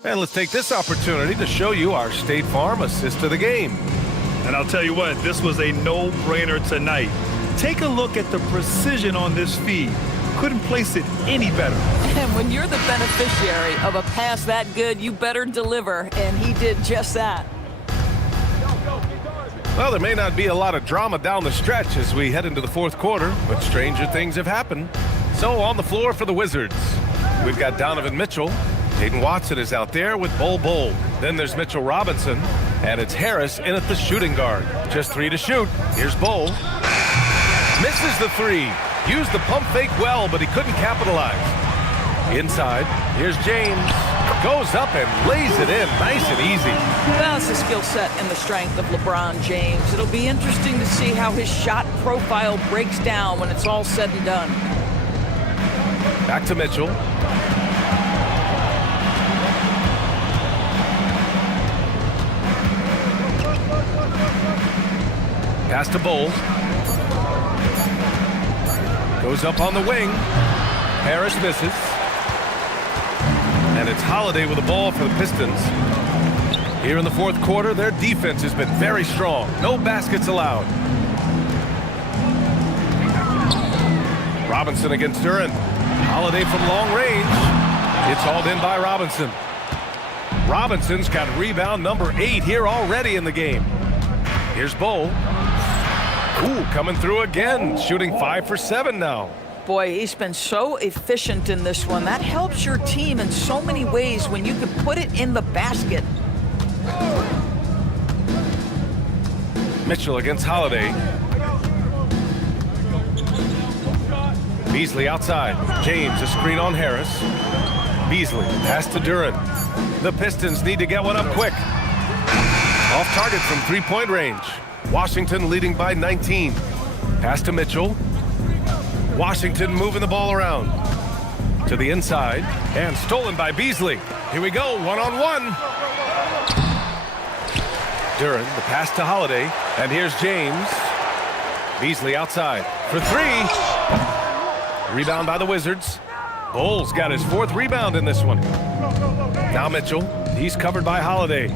And let's take this opportunity to show you our State Farm assist of the game. And I'll tell you what, this was a no-brainer tonight. Take a look at the precision on this feed. Couldn't place it any better. And when you're the beneficiary of a pass that good, you better deliver, and he did just that. Well, there may not be a lot of drama down the stretch as we head into the fourth quarter, but stranger things have happened. So on the floor for the Wizards, we've got Donovan Mitchell. Jaden Watson is out there with Bol Bol. Then there's Mitchell Robinson, and it's Harris in at the shooting guard. Just 3 to shoot. Here's Bol. Misses the 3. Used the pump fake well, but he couldn't capitalize. Inside, here's James. Goes up and lays it in nice and easy. Well, it's the skill set and the strength of LeBron James. It'll be interesting to see how his shot profile breaks down when it's all said and done. Back to Mitchell. Pass to Bol. Goes up on the wing. Harris misses. And it's Holiday with the ball for the Pistons. Here in the fourth quarter, their defense has been very strong. No baskets allowed. Robinson against Duren. Holiday from long range. It's hauled in by Robinson. Robinson's got rebound number 8 here already in the game. Here's Bol. Ooh, coming through again, shooting 5 for 7 now. Boy, he's been so efficient in this one. That helps your team in so many ways when you can put it in the basket. Mitchell against Holiday. Beasley outside. James, a screen on Harris. Beasley, pass to Duren. The Pistons need to get one up quick. Off target from three-point range. Washington leading by 19. Pass to Mitchell. Washington moving the ball around. To the inside. And stolen by Beasley. Here we go, one-on-one. Duren, the pass to Holiday. And here's James. Beasley outside for 3. Rebound by the Wizards. Bol's got his 4th rebound in this one. Now Mitchell. He's covered by Holiday.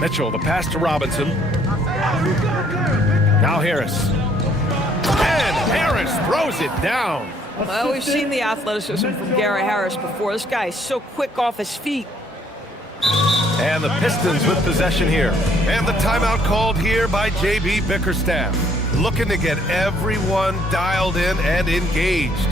Mitchell, the pass to Robinson. Now Harris. And Harris throws it down. Well, we've seen the athleticism from Gary Harris before. This guy is so quick off his feet. And the Pistons with possession here. And the timeout called here by J.B. Bickerstaff. Looking to get everyone dialed in and engaged.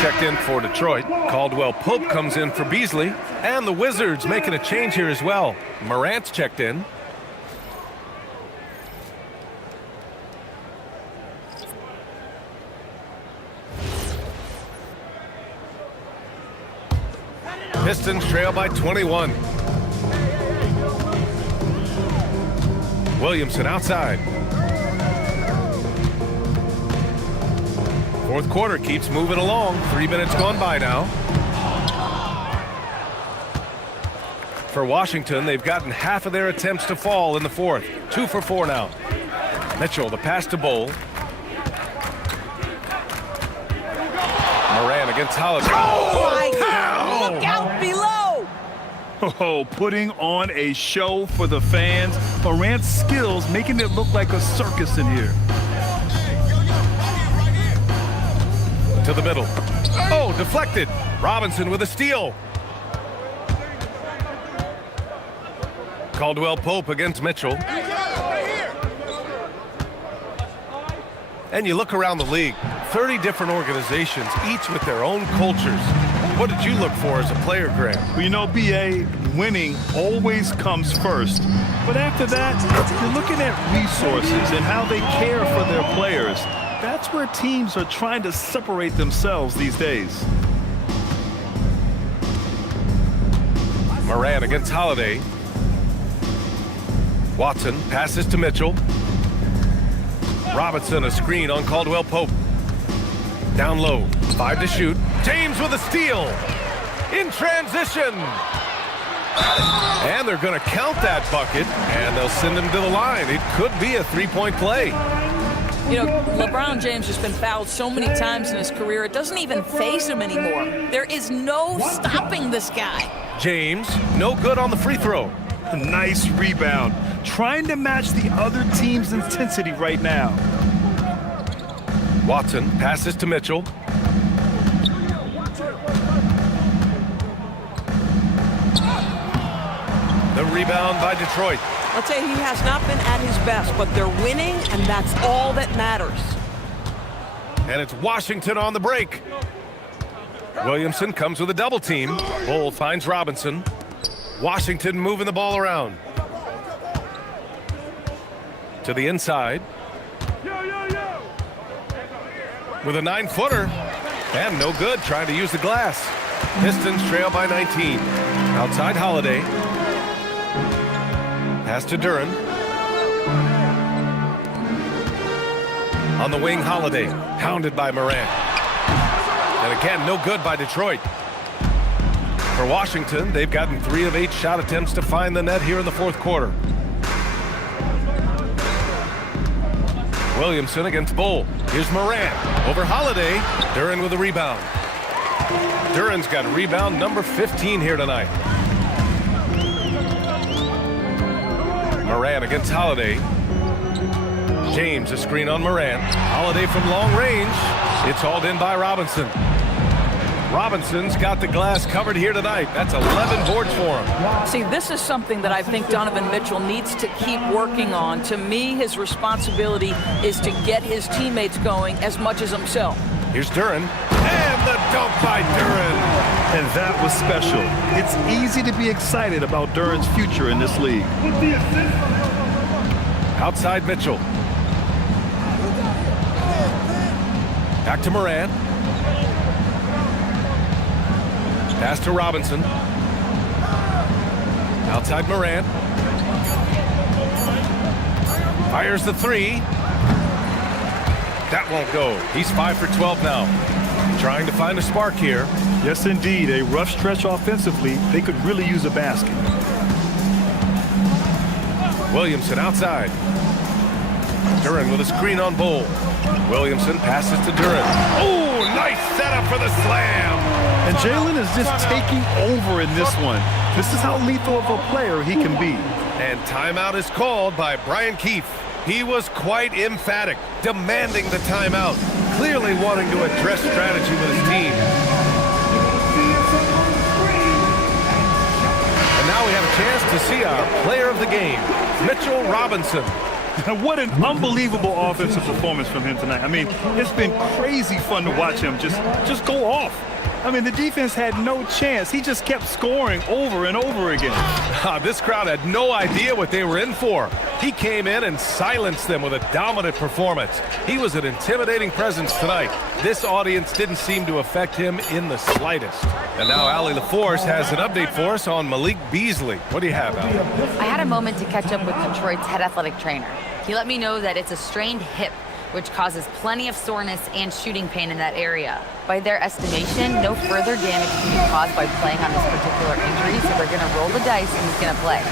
Checked in for Detroit. Caldwell Pope comes in for Beasley. And the Wizards making a change here as well. Morant's checked in. Pistons trail by 21. Williamson outside. Fourth quarter keeps moving along. 3 minutes gone by now. For Washington, they've gotten half of their attempts to fall in the fourth. 2 for 4 now. Mitchell, the pass to Bull. Moran against Holiday. Oh, my God. Look out below. Oh, putting on a show for the fans. Morant's skills making it look like a circus in here. To the middle. Oh, deflected. Robinson with a steal. Caldwell Pope against Mitchell. And you look around the league, 30 different organizations, each with their own cultures. What did you look for as a player, Graham? Well, you know, BA, winning always comes first. But after that, you're looking at resources and how they care for their players. That's where teams are trying to separate themselves these days. Moran against Holiday. Watson passes to Mitchell. Robinson a screen on Caldwell Pope. Down low, 5 to shoot. James with a steal. In transition. And they're going to count that bucket, and they'll send him to the line. It could be a 3-point play. You know, LeBron James has been fouled so many times in his career, it doesn't even faze him anymore. There is no stopping this guy. James, no good on the free throw. Nice rebound. Trying to match the other team's intensity right now. Watson passes to Mitchell. The rebound by Detroit. I'll tell you, he has not been at his best, but they're winning, and that's all that matters. And it's Washington on the break. Williamson comes with a double team. Bull finds Robinson. Washington moving the ball around. To the inside. With a 9-footer. And no good, trying to use the glass. Pistons trail by 19. Outside Holiday. Pass to Duren. On the wing, Holiday. Hounded by Moran. And again, no good by Detroit. For Washington, they've gotten 3 of 8 shot attempts to find the net here in the fourth quarter. Williamson against Bull. Here's Moran. Over Holiday. Duren with a rebound. Duren's got rebound number 15 here tonight. Moran against Holiday. James a screen on Moran. Holiday from long range. It's hauled in by Robinson. Robinson's got the glass covered here tonight. That's 11 boards for him. See, this is something that I think Donovan Mitchell needs to keep working on. To me, his responsibility is to get his teammates going as much as himself. Here's Duren. And the dunk by Duren. And that was special. It's easy to be excited about Duren's future in this league. Outside Mitchell. Back to Moran. Pass to Robinson. Outside Moran. Fires the 3. That won't go. He's 5 for 12 now. Trying to find a spark here. Yes, indeed. A rough stretch offensively. They could really use a basket. Williamson outside. Duren with a screen on Bull. Williamson passes to Duren. Oh, nice setup for the slam. And Jalen is just taking over in this one. This is how lethal of a player he can be. And timeout is called by Brian Keefe. He was quite emphatic, demanding the timeout, clearly wanting to address strategy with his team. And now we have a chance to see our player of the game, Mitchell Robinson. What an unbelievable offensive performance from him tonight. I mean, it's been crazy fun to watch him just go off. I mean, the defense had no chance. He just kept scoring over and over again. This crowd had no idea what they were in for. He came in and silenced them with a dominant performance. He was an intimidating presence tonight. This audience didn't seem to affect him in the slightest. And now Allie LaForce has an update for us on Malik Beasley. What do you have, Allie? I had a moment to catch up with Detroit's head athletic trainer. He let me know that it's a strained hip, which causes plenty of soreness and shooting pain in that area. By their estimation, no further damage can be caused by playing on this particular injury, so they're going to roll the dice and he's going to play.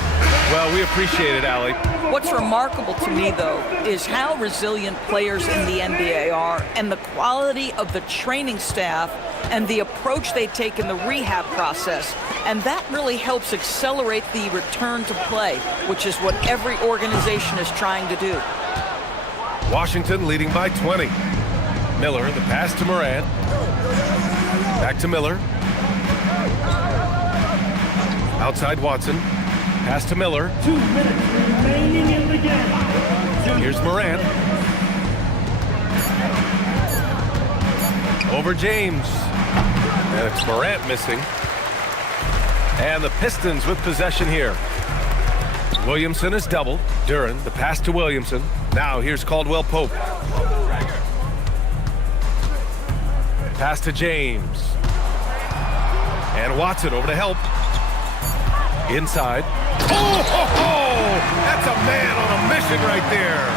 Well, we appreciate it, Allie. What's remarkable to me, though, is how resilient players in the NBA are and the quality of the training staff and the approach they take in the rehab process. And that really helps accelerate the return to play, which is what every organization is trying to do. Washington leading by 20. Miller, the pass to Morant. Back to Miller. Outside Watson. Pass to Miller. 2 minutes remaining in the game. Here's Morant. Over James. And it's Morant missing. And the Pistons with possession here. Williamson is doubled. Duren, the pass to Williamson. Now here's Caldwell Pope. Pass to James. And Watson over to help. Inside. That's a man on a mission right there.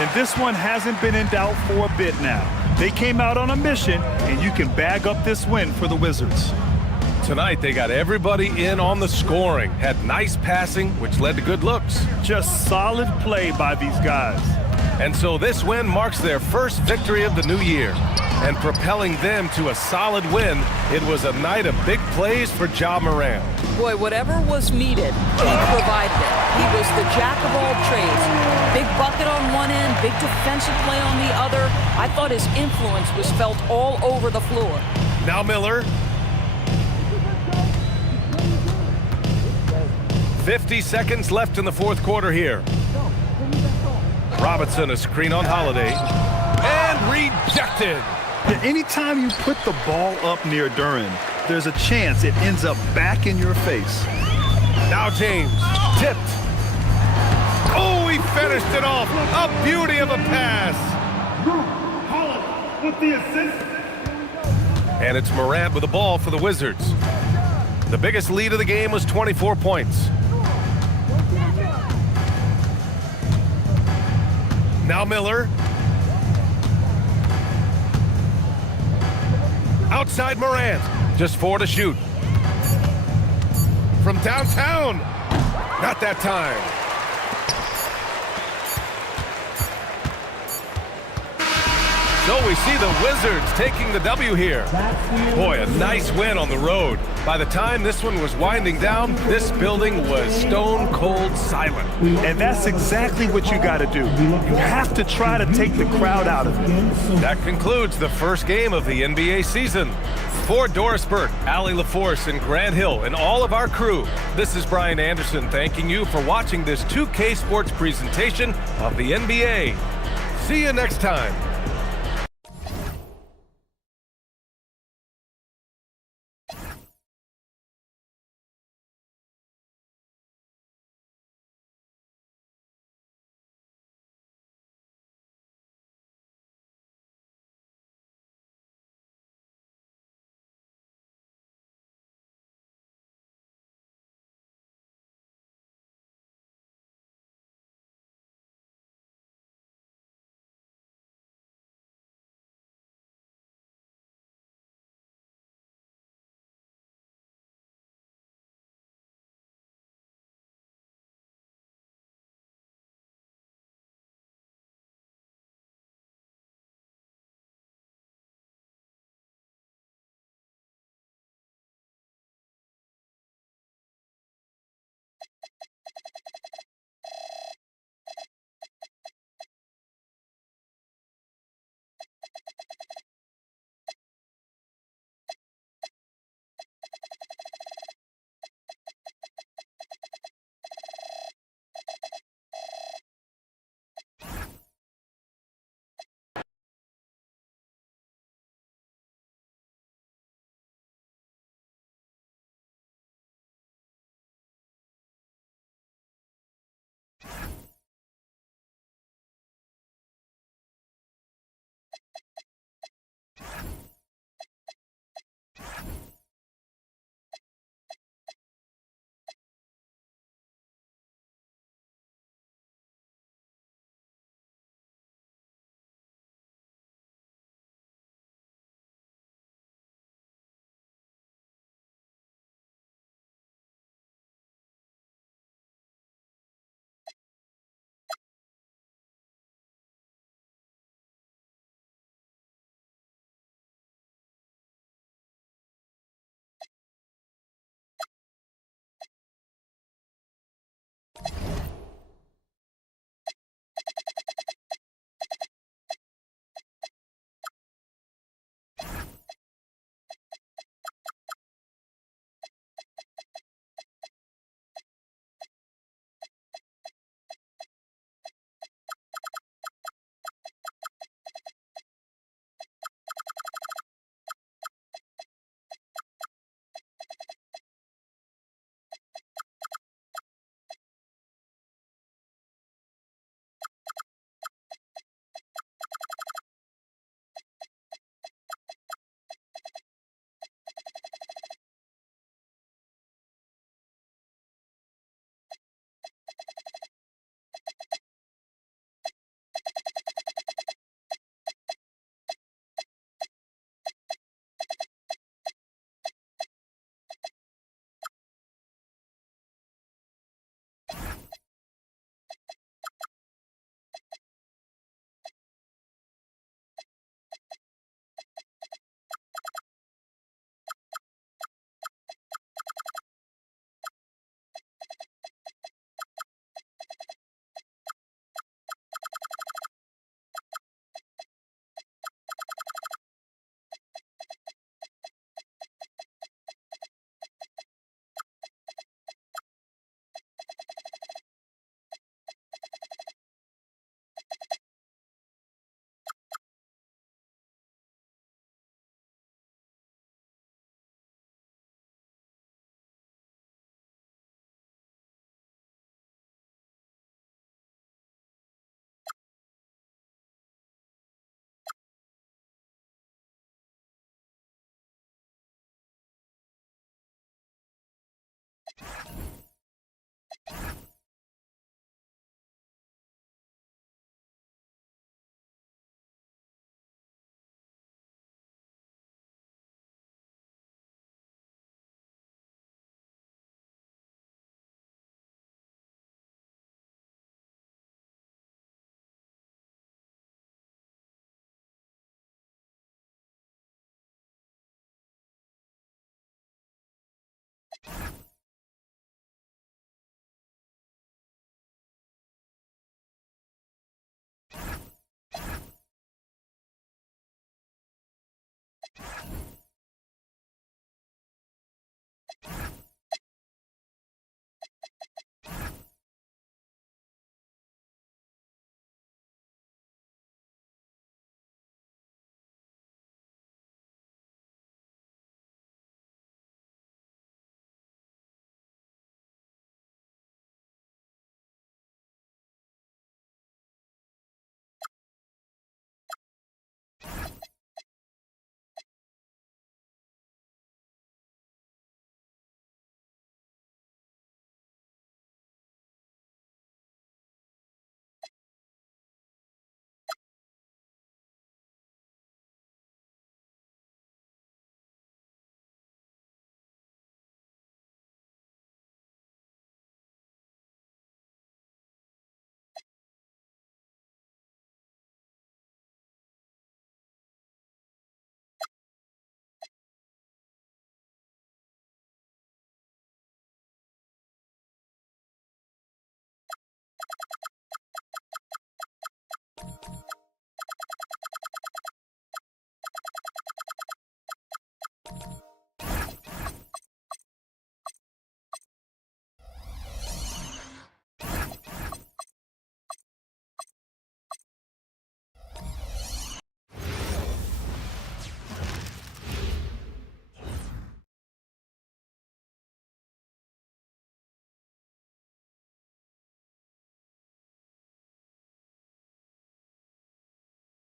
And this one hasn't been in doubt for a bit now. They came out on a mission, and you can bag up this win for the Wizards. Tonight, they got everybody in on the scoring. Had nice passing, which led to good looks. Just solid play by these guys. And so this win marks their first victory of the new year. And propelling them to a solid win, it was a night of big plays for Ja Morant. Boy, whatever was needed, he provided it. He was the jack of all trades. Big bucket on one end, big defensive play on the other. I thought his influence was felt all over the floor. Now Miller. 50 seconds left in the fourth quarter here. Robinson, a screen on Holiday. And rejected. Anytime you put the ball up near Duren, there's a chance it ends up back in your face. Now James, tipped. Oh, he finished it off. A beauty of a pass. Holland with the assist. And it's Morant with the ball for the Wizards. The biggest lead of the game was 24 points. Now Miller. Outside Morant. Just 4 to shoot. From downtown. Not that time. So we see the Wizards taking the W here. Boy, a nice win on the road. By the time this one was winding down, this building was stone cold silent. And that's exactly what you got to do. You have to try to take the crowd out of it. That concludes the first game of the NBA season. For Doris Burke, Allie LaForce, and Grant Hill, and all of our crew, this is Brian Anderson thanking you for watching this 2K Sports presentation of the NBA. See you next time.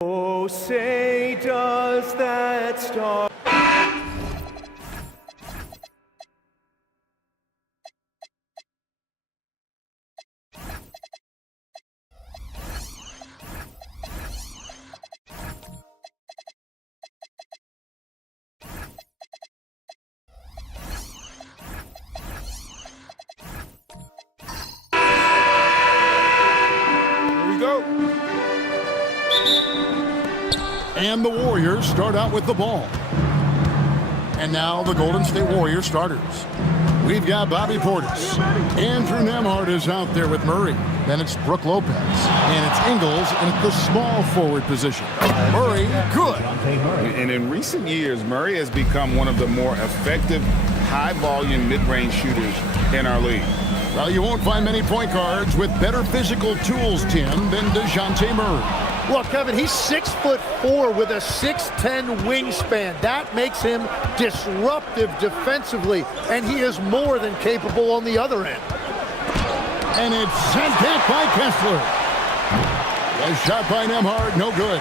Oh, say does that star... And the Warriors start out with the ball. And now the Golden State Warriors starters. We've got Bobby Portis. Andrew Nembhard is out there with Murray. Then it's Brook Lopez. And it's Ingles in the small forward position. Murray, good. And in recent years, Murray has become one of the more effective, high-volume mid-range shooters in our league. Well, you won't find many point guards with better physical tools, Tim, than DeJounte Murray. Well, Kevin, he's 6'4" with a 6'10" wingspan. That makes him disruptive defensively, and he is more than capable on the other end. And it's sent back by Kessler. A shot by Nembhard, no good.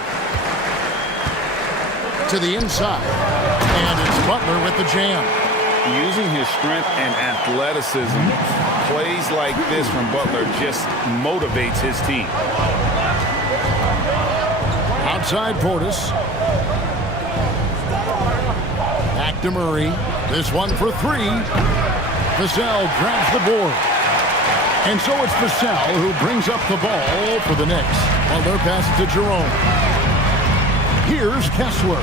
To the inside, and it's Butler with the jam. Using his strength and athleticism, plays like this from Butler just motivates his team. Outside Portis. Back to Murray. This one for three. Vassell grabs the board. And so it's Vassell who brings up the ball for the Knicks. Butler passes to Jerome. Here's Kessler.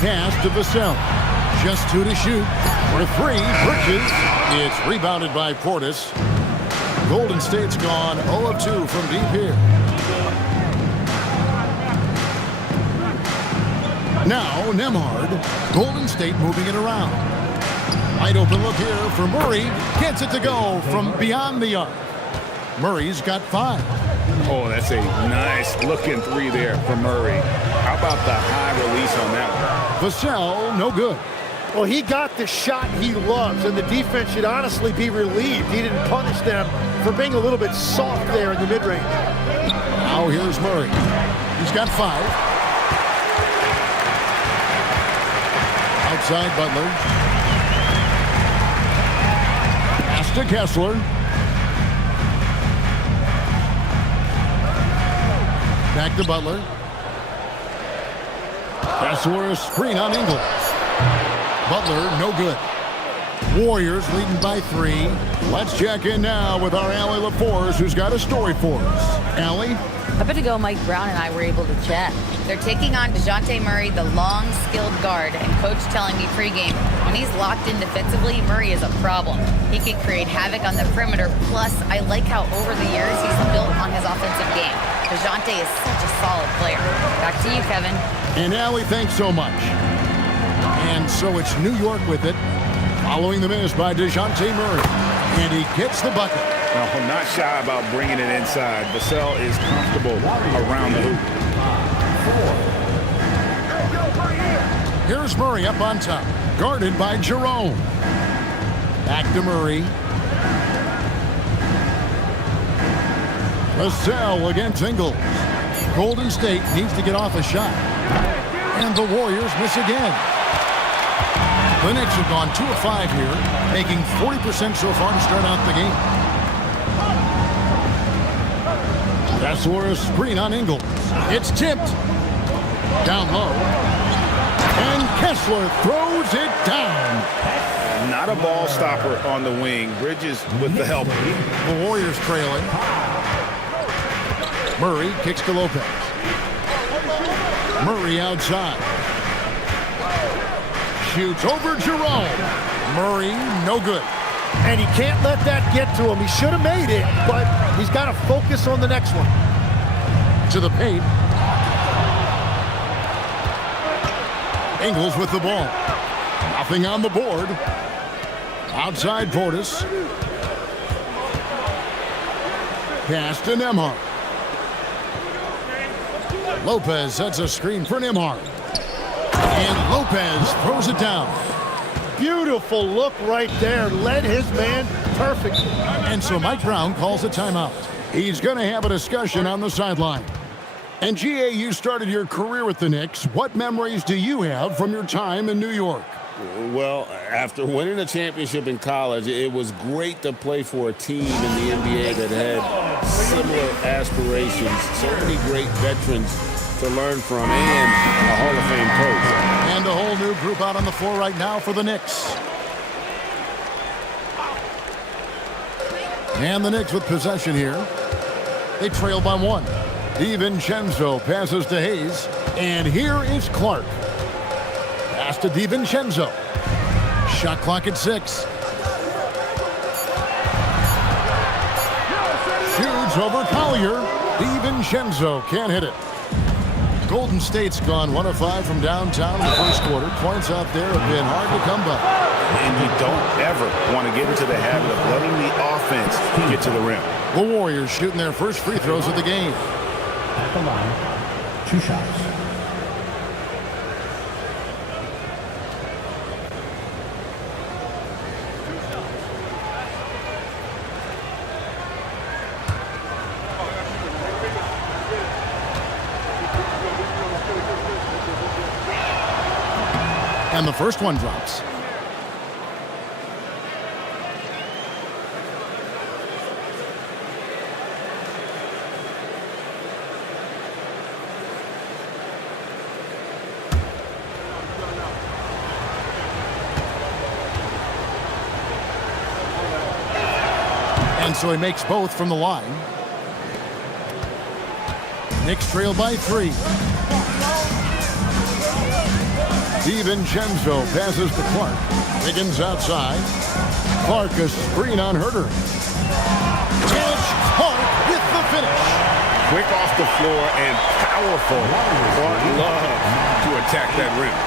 Pass to Vassell. Just two to shoot. For three, Bridges. It's rebounded by Portis. Golden State's gone 0 of 2 from deep here. Now Nembhard. Golden State moving it around. Wide open look here for Murray. Gets it to go from beyond the arc. Murray's got 5. Oh, that's a nice looking three there for Murray. How about the high release on that one? Vassell, no good. Well, he got the shot he loves, and the defense should honestly be relieved. He didn't punish them for being a little bit soft there in the mid-range. Now here's Murray. He's got 5. Outside Butler. Pass to Kessler. Back to Butler. Kessler, a screen on Ingles. Butler, no good. Warriors leading by 3. Let's check in now with our Allie LaForce, who's got a story for us. Allie? A bit ago, Mike Brown and I were able to chat. They're taking on DeJounte Murray, the long, skilled guard, and coach telling me pregame, when he's locked in defensively, Murray is a problem. He can create havoc on the perimeter, plus I like how over the years he's built on his offensive game. DeJounte is such a solid player. Back to you, Kevin. And Allie, thanks so much. And so it's New York with it, following the miss by DeJounte Murray. And he gets the bucket. No, not shy about bringing it inside. Vassell is comfortable around the hoop. Here's Murray up on top, guarded by Jerome. Back to Murray. Vassell against Ingles. Golden State needs to get off a shot. And the Warriors miss again. The Knicks have gone 2 of 5 here, making 40% so far to start out the game. Kessler, a screen on Ingles. It's tipped. Down low. And Kessler throws it down. Not a ball stopper on the wing. Bridges with the help. The Warriors trailing. Murray kicks to Lopez. Murray outside. Shoots over Jerome. Murray, no good. And he can't let that get to him. He should have made it, but he's got to focus on the next one. To the paint. Ingles with the ball. Nothing on the board. Outside Portis. Pass to Nembhard. Lopez sets a screen for Nembhard. And Lopez throws it down. Beautiful look right there. Led his man perfectly. And so Mike Brown calls a timeout. He's going to have a discussion on the sideline. And GA, you started your career with the Knicks. What memories do you have from your time in New York? Well, after winning a championship in college, it was great to play for a team in the NBA that had similar aspirations. So many great veterans to learn from, and a Hall of Fame coach. And a whole new group out on the floor right now for the Knicks. And the Knicks with possession here. They trail by 1. DiVincenzo passes to Hayes. And here is Clark. Pass to DiVincenzo. Shot clock at 6. Shoots over Collier. DiVincenzo can't hit it. Golden State's gone 1 of 5 from downtown in the first quarter. Points out there have been hard to come by. And you don't ever want to get into the habit of letting the offense get to the rim. The Warriors shooting their first free throws of the game. At the line, 2 shots. And the first one drops. And so he makes both from the line. Knicks trail by 3. DiVincenzo passes to Clark. Higgins outside. Clark a screen on Herter. It's Clark with the finish. Quick off the floor and powerful. Clark love to attack that rim.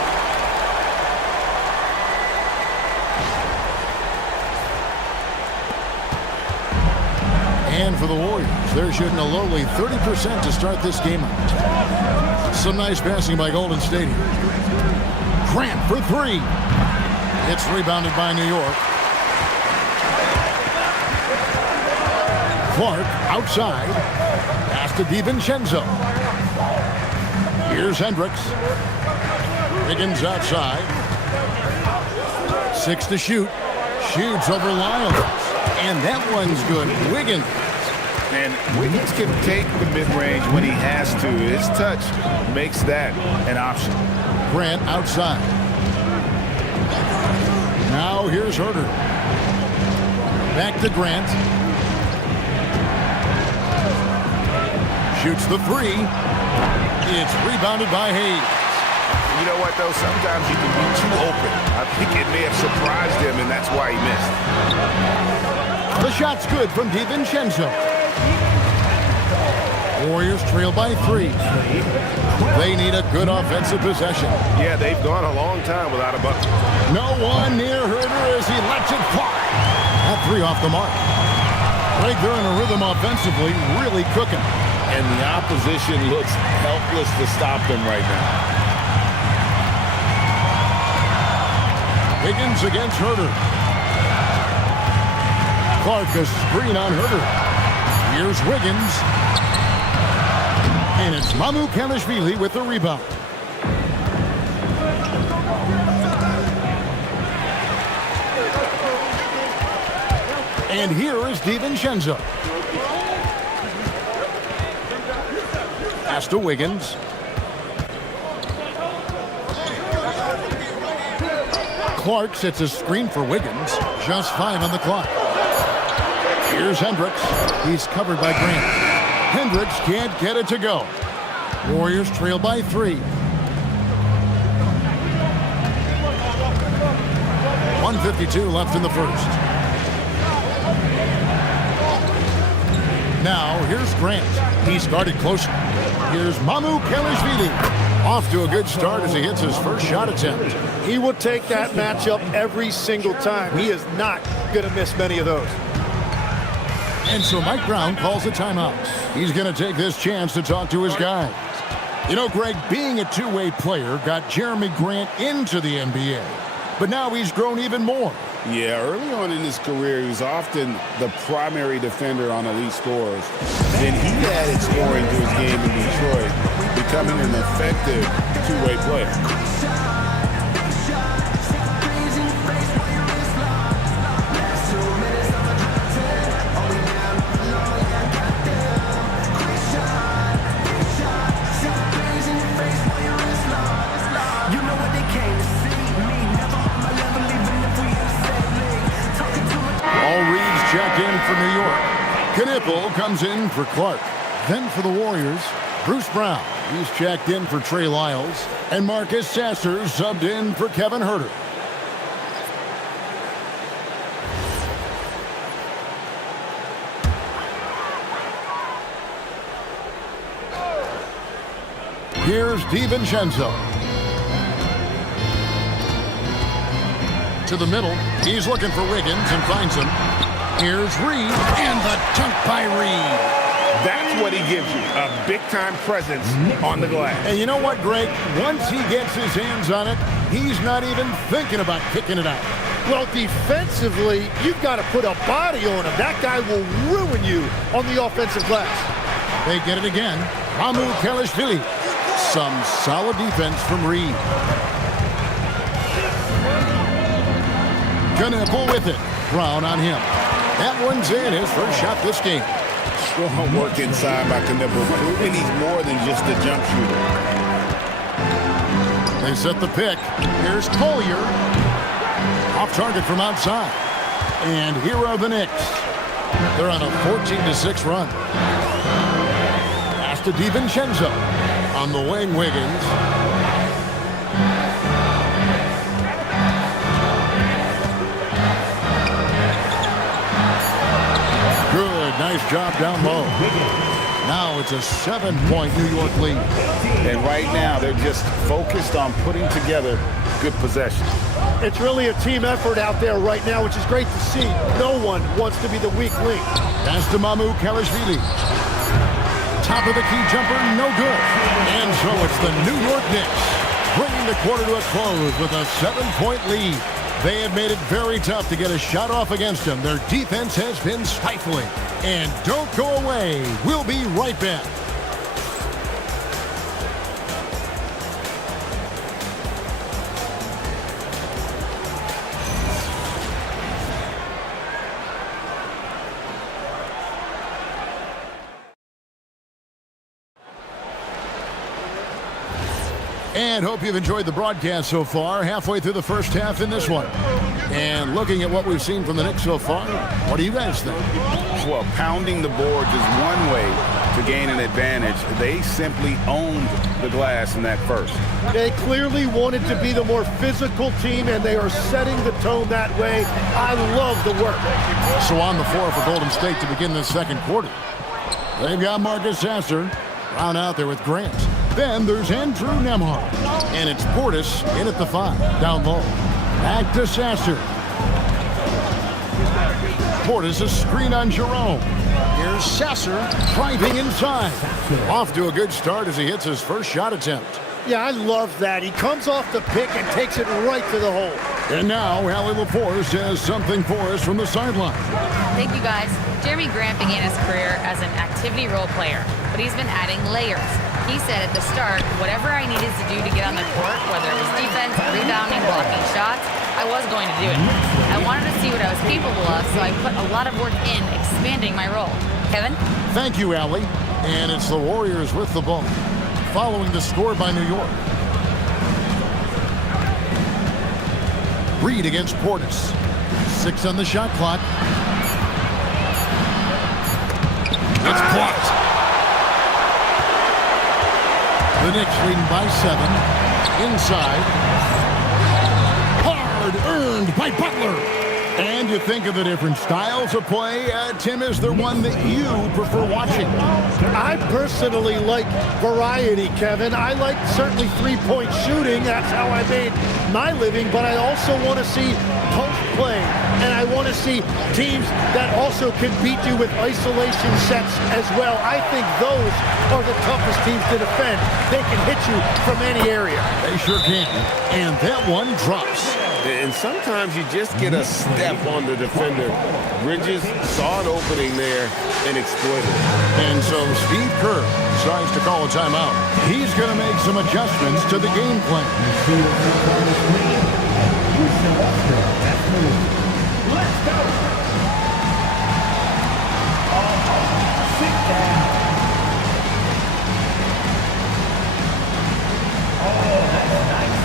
And for the Warriors, they're shooting a lowly 30% to start this game out. Some nice passing by Golden State here. Grant for 3. It's rebounded by New York. Clark outside. Pass to DiVincenzo. Here's Hendricks. Wiggins outside. 6 to shoot. Shoots over Lyles. And that one's good. Wiggins. And Wiggins can take the mid-range when he has to. His touch makes that an option. Grant outside. Now here's Herter. Back to Grant. Shoots the three. It's rebounded by Hayes. You know what, though? Sometimes you can be too open. I think it may have surprised him, and that's why he missed. The shot's good from DiVincenzo. Warriors trail by 3. They need a good offensive possession. Yeah, they've gone a long time without a bucket. No one near Herter as he lets it fly. That 3 off the mark. Right there in a rhythm offensively, really cooking. And the opposition looks helpless to stop them right now. Higgins against Herter. Clark a screen on Herter. Here's Wiggins. And it's Mamukelashvili with the rebound. And here is DiVincenzo. Pass to Wiggins. Clark sets a screen for Wiggins. Just 5 on the clock. Here's Hendricks. He's covered by Grant. Hendricks can't get it to go. Warriors trail by 3. 1:52 left in the first. Now here's Grant. He started close. Here's Mamukelashvili. Off to a good start as he hits his first shot attempt. He will take that matchup every single time. He is not going to miss many of those. And so Mike Brown calls a timeout. He's going to take this chance to talk to his guys. You know, Greg, being a two-way player got Jeremy Grant into the NBA. But now he's grown even more. Yeah, early on in his career, he was often the primary defender on elite scorers. Then he added scoring to his game in Detroit, becoming an effective two-way player. Check in for New York. Knipple comes in for Clark. Then for the Warriors, Bruce Brown. He's checked in for Trey Lyles. And Marcus Sasser subbed in for Kevin Herter. Here's DiVincenzo. To the middle. He's looking for Wiggins and finds him. Here's Reed, and the dunk by Reed. That's what he gives you, a big-time presence on the glass. And you know what, Greg? Once he gets his hands on it, he's not even thinking about kicking it out. Well, defensively, you've got to put a body on him. That guy will ruin you on the offensive glass. They get it again. Mamukelashvili. Some solid defense from Reed. Knipple with it. Brown on him. That one's in, his first shot this game. Strong work inside by Knipple, proving he's more than just a jump shooter. They set the pick. Here's Collier. Off target from outside. And here are the Knicks. They're on a 14-6 run. Pass to DiVincenzo. On the wing, Wiggins. Nice job down low. Now it's a 7-point New York lead. And right now they're just focused on putting together good possession. It's really a team effort out there right now, which is great to see. No one wants to be the weak link. Pass to Mamukelashvili. Top of the key jumper, no good. And so it's the New York Knicks bringing the quarter to a close with a 7-point lead. They have made it very tough to get a shot off against them. Their defense has been stifling. And don't go away. We'll be right back. And hope you've enjoyed the broadcast so far, halfway through the first half in this one. And looking at what we've seen from the Knicks so far, what do you guys think? Well, pounding the boards is one way to gain an advantage. They simply owned the glass in that first. They clearly wanted to be the more physical team, and they are setting the tone that way. I love the work. So on the floor for Golden State to begin the second quarter. They've got Marcus Sasser. Brown out there with Grant. Then there's Andrew Nembhard. And it's Portis in at the 5. Down low. Back to Sasser. Portis a screen on Jerome. Here's Sasser driving inside. Off to a good start as he hits his first shot attempt. Yeah, I love that. He comes off the pick and takes it right to the hole. And now Allie LaForce has something for us from the sideline. Thank you, guys. Jeremy Grant began his career as an activity role player, but he's been adding layers. He said at the start, whatever I needed to do to get on the court, whether it was defense, rebounding, blocking shots, I was going to do it. I wanted to see what I was capable of, so I put a lot of work in expanding my role. Kevin? Thank you, Allie. And it's the Warriors with the ball, following the score by New York. Reed against Portis. 6 on the shot clock. It's blocked. The Knicks leading by 7. Inside. Hard earned by Butler. And you think of the different styles of play. Tim, is there one that you prefer watching? I personally like variety, Kevin. I like certainly three-point shooting. That's how I made my living. But I also want to see post play. And I want to see teams that also can beat you with isolation sets as well. I think those are the toughest teams to defend. They can hit you from any area. They sure can. And that one drops. And sometimes you just get a step on the defender. Bridges saw an opening there and exploited it. And so Steve Kerr decides to call a timeout. He's going to make some adjustments to the game plan. Let's go. Sit down. Oh, that's nice.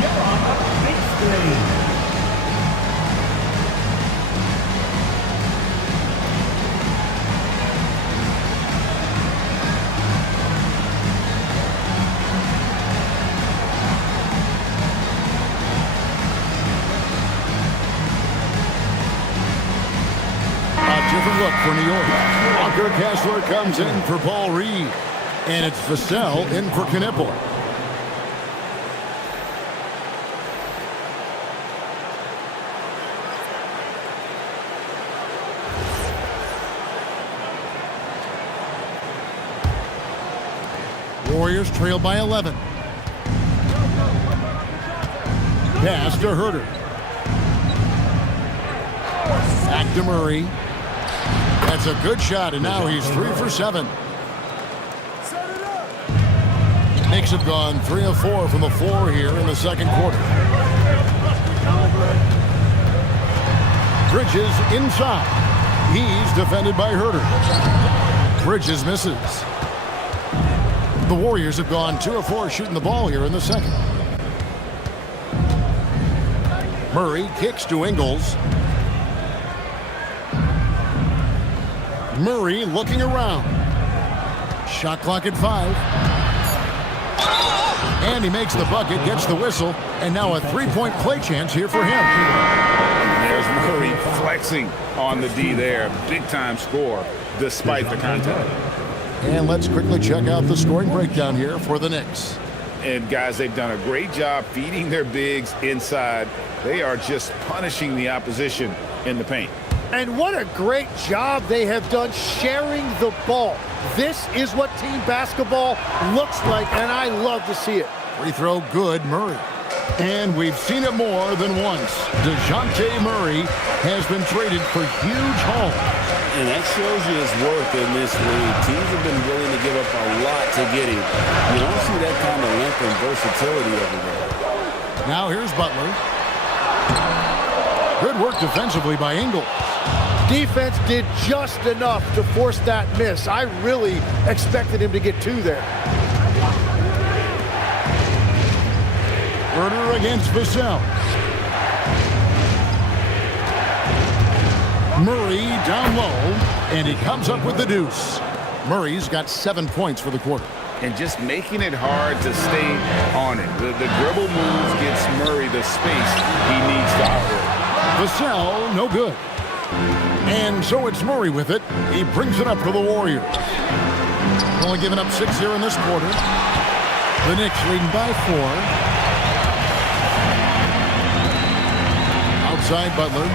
You're on the big screen. Different look for New York. Walker Kessler comes in for Paul Reed. And it's Vassell in for Knipple. Warriors trail by 11. Pass to Herter. Back to Murray. That's a good shot, and now he's 3 for 7. Knicks have gone 3 of 4 from the floor here in the second quarter. Bridges inside. He's defended by Herter. Bridges misses. The Warriors have gone 2 of 4 shooting the ball here in the second. Murray kicks to Ingles. Murray looking around. Shot clock at 5. And he makes the bucket, gets the whistle, and now a three-point play chance here for him. There's Murray flexing on the D there. Big-time score, despite the contact. And let's quickly check out the scoring breakdown here for the Knicks. And, guys, they've done a great job feeding their bigs inside. They are just punishing the opposition in the paint. And what a great job they have done sharing the ball. This is what team basketball looks like, and I love to see it. Free throw good, Murray. And we've seen it more than once. DeJounte Murray has been traded for huge hauls. And that shows you his worth in this league. Teams have been willing to give up a lot to get him. You don't see that kind of length and versatility over there. Now here's Butler. Good work defensively by Ingles. Defense did just enough to force that miss. I really expected him to get 2 there. Herder against Vassell. Murray down low, and he comes up with the deuce. Murray's got 7 points for the quarter. And just making it hard to stay on it. The dribble moves gets Murray the space he needs to operate. Vassell, no good. And so it's Murray with it. He brings it up for the Warriors. Only giving up 6 here in this quarter. The Knicks leading by 4. Outside Butler.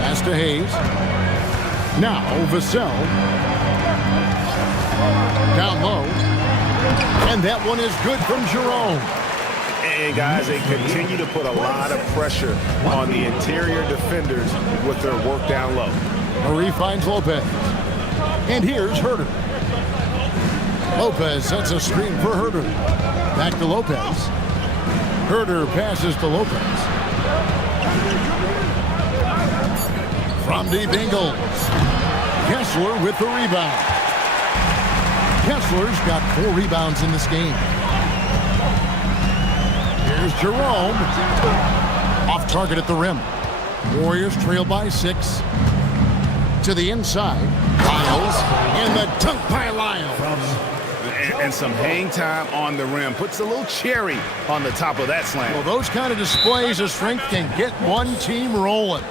Pass to Hayes. Now Vassell. Down low. And that one is good from Jerome. And guys, they continue to put a lot of pressure on the interior defenders with their work down low. Murray finds Lopez. And here's Herder. Lopez sets a screen for Herder. Back to Lopez. Herder passes to Lopez. From deep Ingles. Kessler with the rebound. Kessler's got 4 rebounds in this game. Here's Jerome. Off target at the rim. Warriors trail by 6. To the inside. Lyles. And the dunk by Lyles. And some hang time on the rim. Puts a little cherry on the top of that slam. Well, those kind of displays of strength can get one team rolling.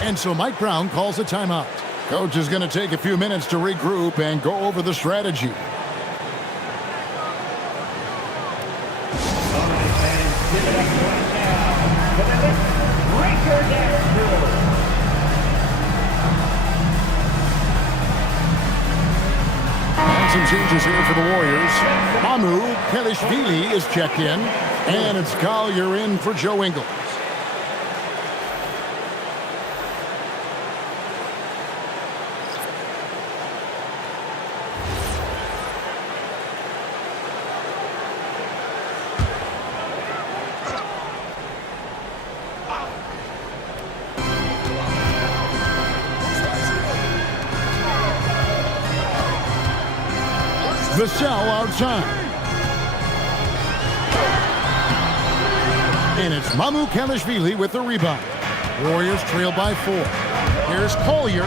And so Mike Brown calls a timeout. Coach is going to take a few minutes to regroup and go over the strategy. And some changes here for the Warriors. Mamu Kelishvili is checked in, and it's Collier in for Joe Ingles. Vassell outside. And it's Mamu Kelishvili with the rebound. Warriors trail by 4. Here's Collier.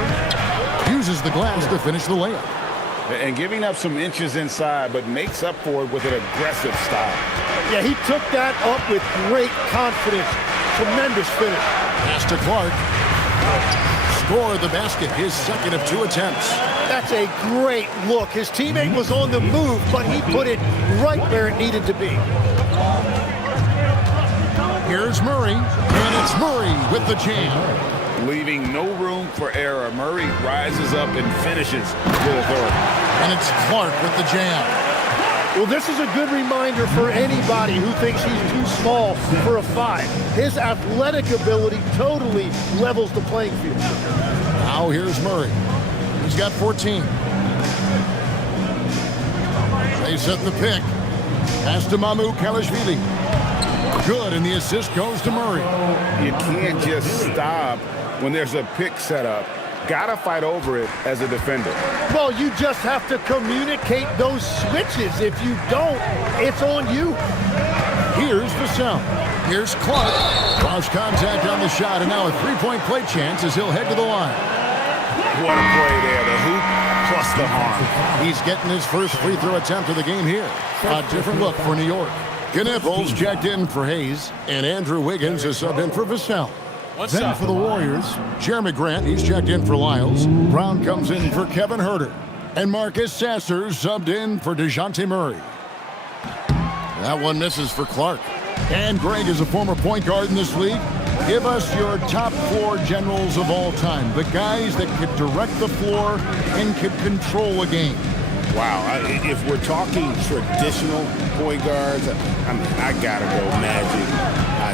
Uses the glass to finish the layup. And giving up some inches inside, but makes up for it with an aggressive style. Yeah, he took that up with great confidence. Tremendous finish. Pass to Clark. Score the basket, his second of 2 attempts. That's a great look. His teammate was on the move, but he put it right where it needed to be. Here's Murray, and it's Murray with the jam. Leaving no room for error. Murray rises up and finishes with authority. And it's Clark with the jam. Well, this is a good reminder for anybody who thinks he's too small for a 5. His athletic ability totally levels the playing field. Now here's Murray. He's got 14. They set the pick. Pass to Mamu Kelishvili. Good, and the assist goes to Murray. You can't just stop when there's a pick set up. Gotta fight over it as a defender. Well, you just have to communicate those switches. If you don't, it's on you. Here's Vassell. Here's Clark. Cross contact on the shot, and now a 3-point play chance as he'll head to the line. What a play there. The hoop plus the harm. He's getting his first free throw attempt of the game here. A different look for New York. Knipples checked in for Hayes, and Andrew Wiggins is subbed in for Vassell. Then for the Warriors, Jeremy Grant, he's checked in for Lyles. Brown comes in for Kevin Herder. And Marcus Sasser subbed in for DeJounte Murray. That one misses for Clark. And Greg is a former point guard in this league. Give us your top 4 generals of all time. The guys that could direct the floor and could control a game. Wow, if we're talking traditional point guards, I mean, I gotta go Magic,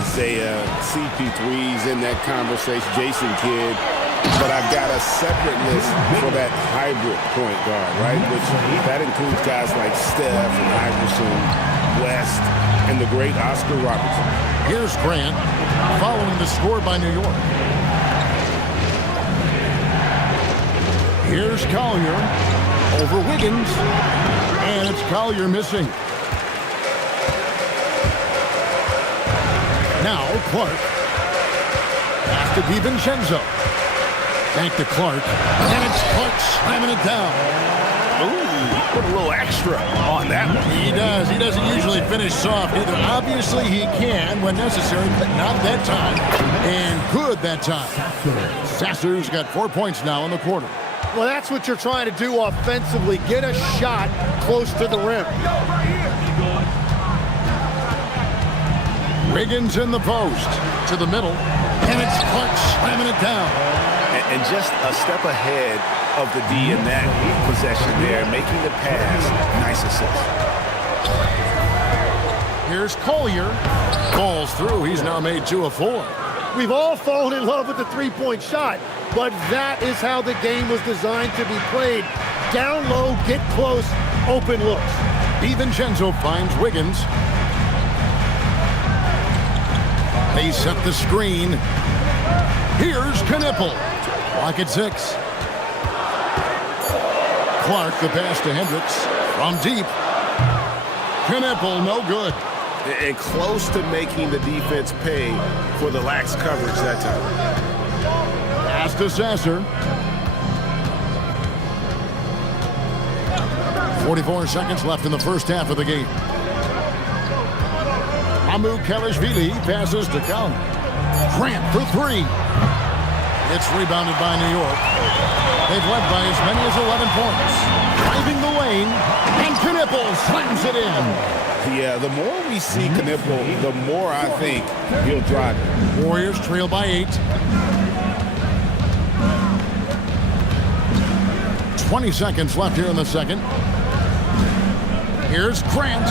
Isaiah, CP3's in that conversation, Jason Kidd. But I've got a separate list for that hybrid point guard, right? Which that includes guys like Steph and Iverson, West, and the great Oscar Robertson. Here's Grant following the score by New York. Here's Collier over Wiggins, and it's Collier missing. Now Clark. Pass to DiVincenzo. Back to Clark, and it's Clark slamming it down. Ooh, put a little extra on that one. He does. He doesn't usually finish soft either. Obviously, he can when necessary, but not that time. And good that time. Sasser's got 4 points now in the quarter. Well, that's what you're trying to do offensively. Get a shot close to the rim. Wiggins in the post. To the middle. And it's Clark slamming it down. And just a step ahead of the D in that possession there, making the pass. Nice assist. Here's Collier. Falls through. He's now made 2 of 4. We've all fallen in love with the three-point shot, but that is how the game was designed to be played. Down low, get close, open looks. DiVincenzo finds Wiggins. They set the screen. Here's Knipple. Lock at 6. Clark, the pass to Hendricks. From deep. Knipple, no good. And close to making the defense pay for the lax coverage that time. Pass to Sasser. 44 seconds left in the first half of the game. Amukelashvili passes to Count. Grant for 3. It's rebounded by New York. They've led by as many as 11 points. Driving the lane, and Knipple slams it in. Yeah, the more we see Knipple, the more I think he'll drive it. Warriors trail by 8. 20 seconds left here in the second. Here's Grant.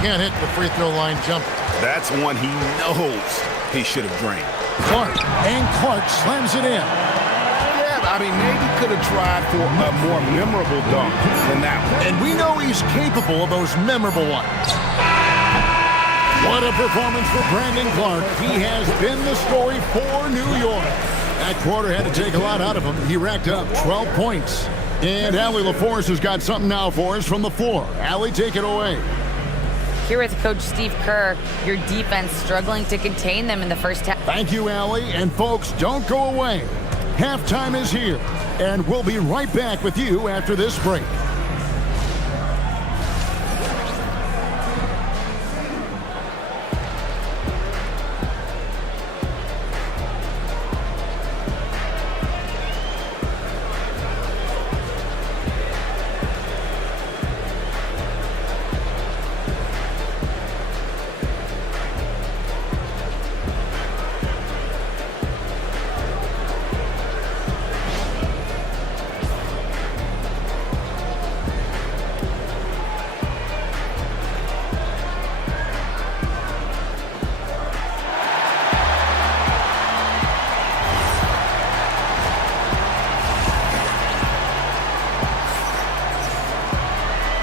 Can't hit the free throw line jumper. That's one he knows he should have drained. Clark, and Clark slams it in. Yeah, I mean, maybe could have tried for a more memorable dunk than that one. And we know he's capable of those memorable ones. What a performance for Brandon Clark. He has been the story for New York. That quarter had to take a lot out of him. He racked up 12 points. And Allie LaForce has got something now for us from the floor. Allie, take it away. Here with Coach Steve Kerr, your defense struggling to contain them in the first half. Thank you, Allie. And folks, don't go away. Halftime is here, and we'll be right back with you after this break.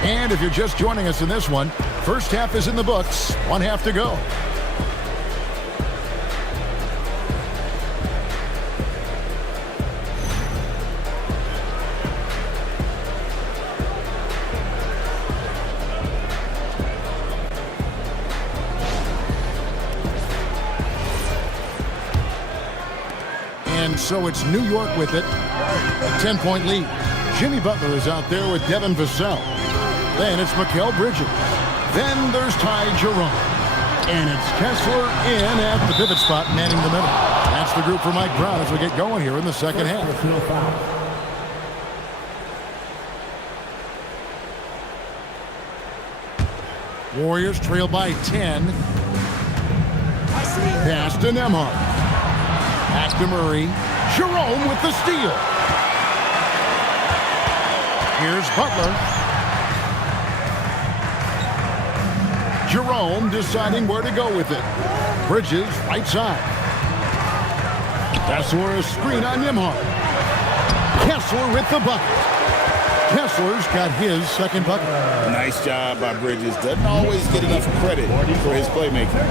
And if you're just joining us in this one, first half is in the books. 1 half to go. And so it's New York with it. A 10-point lead. Jimmy Butler is out there with Devin Vassell. Then it's Mikal Bridges. Then there's Ty Jerome. And it's Kessler in at the pivot spot, manning the middle. That's the group for Mike Brown as we get going here in the second half. Warriors trail by 10. Pass to Nembhard. Pass to Murray. Jerome with the steal. Here's Butler. Jerome deciding where to go with it. Bridges, right side. Kessler, a screen on Nembhard. Kessler with the bucket. Kessler's got his second bucket. Nice job by Bridges. Doesn't always get enough credit for his playmaking.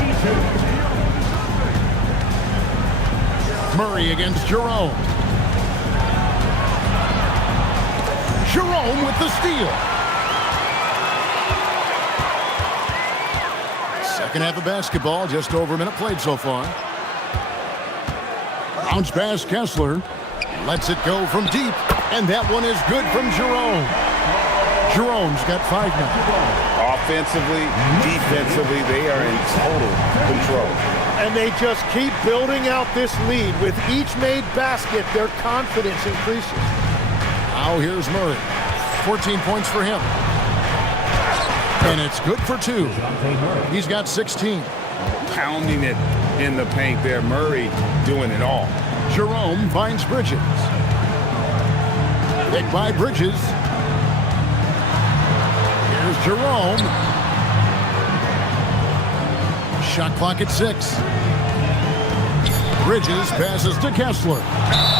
Murray against Jerome. Jerome with the steal. Second half of basketball, just over a minute played so far. Bounce pass, Kessler. Lets it go from deep, and that one is good from Jerome. Jerome's got 5 now. Offensively, defensively, they are in total control. And they just keep building out this lead. With each made basket, their confidence increases. Now here's Murray. 14 points for him. And it's good for 2. He's got 16. Pounding it in the paint there. Murray doing it all. Jerome finds Bridges. Picked by Bridges. Here's Jerome. Shot clock at 6. Bridges passes to Kessler.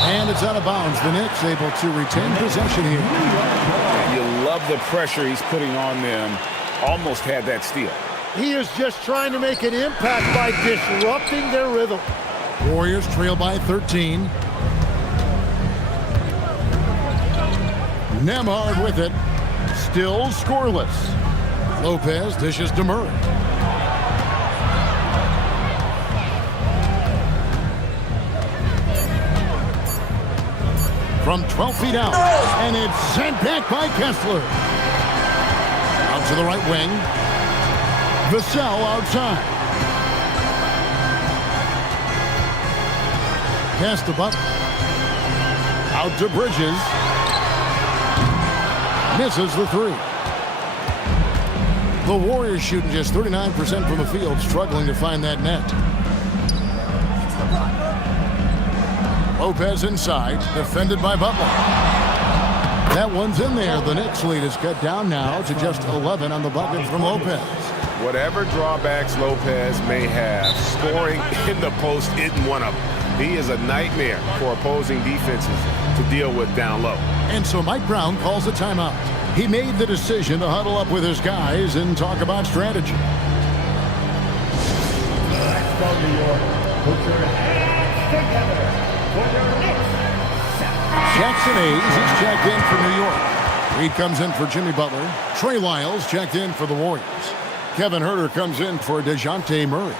And it's out of bounds. The Knicks able to retain possession here. You love the pressure he's putting on them. Almost had that steal. He is just trying to make an impact by disrupting their rhythm. Warriors trail by 13. Nembhard with it. Still scoreless. Lopez dishes to Murray. From 12 feet out. And it's sent back by Kessler. Out to the right wing. Vassell outside. Pass to Butler. Out to Bridges. Misses the 3. The Warriors shooting just 39% from the field, struggling to find that net. Lopez inside, defended by Butler. That one's in there. The Knicks lead is cut down now to just 11 on the bucket from Lopez. Whatever drawbacks Lopez may have, scoring in the post isn't one of them. He is a nightmare for opposing defenses to deal with down low. And so Mike Brown calls a timeout. He made the decision to huddle up with his guys and talk about strategy. Let's go, New York. Put your hands together for your Knicks. Jackson Hayes is checked in for New York. Reed comes in for Jimmy Butler. Trey Lyles checked in for the Warriors. Kevin Huerter comes in for DeJounte Murray.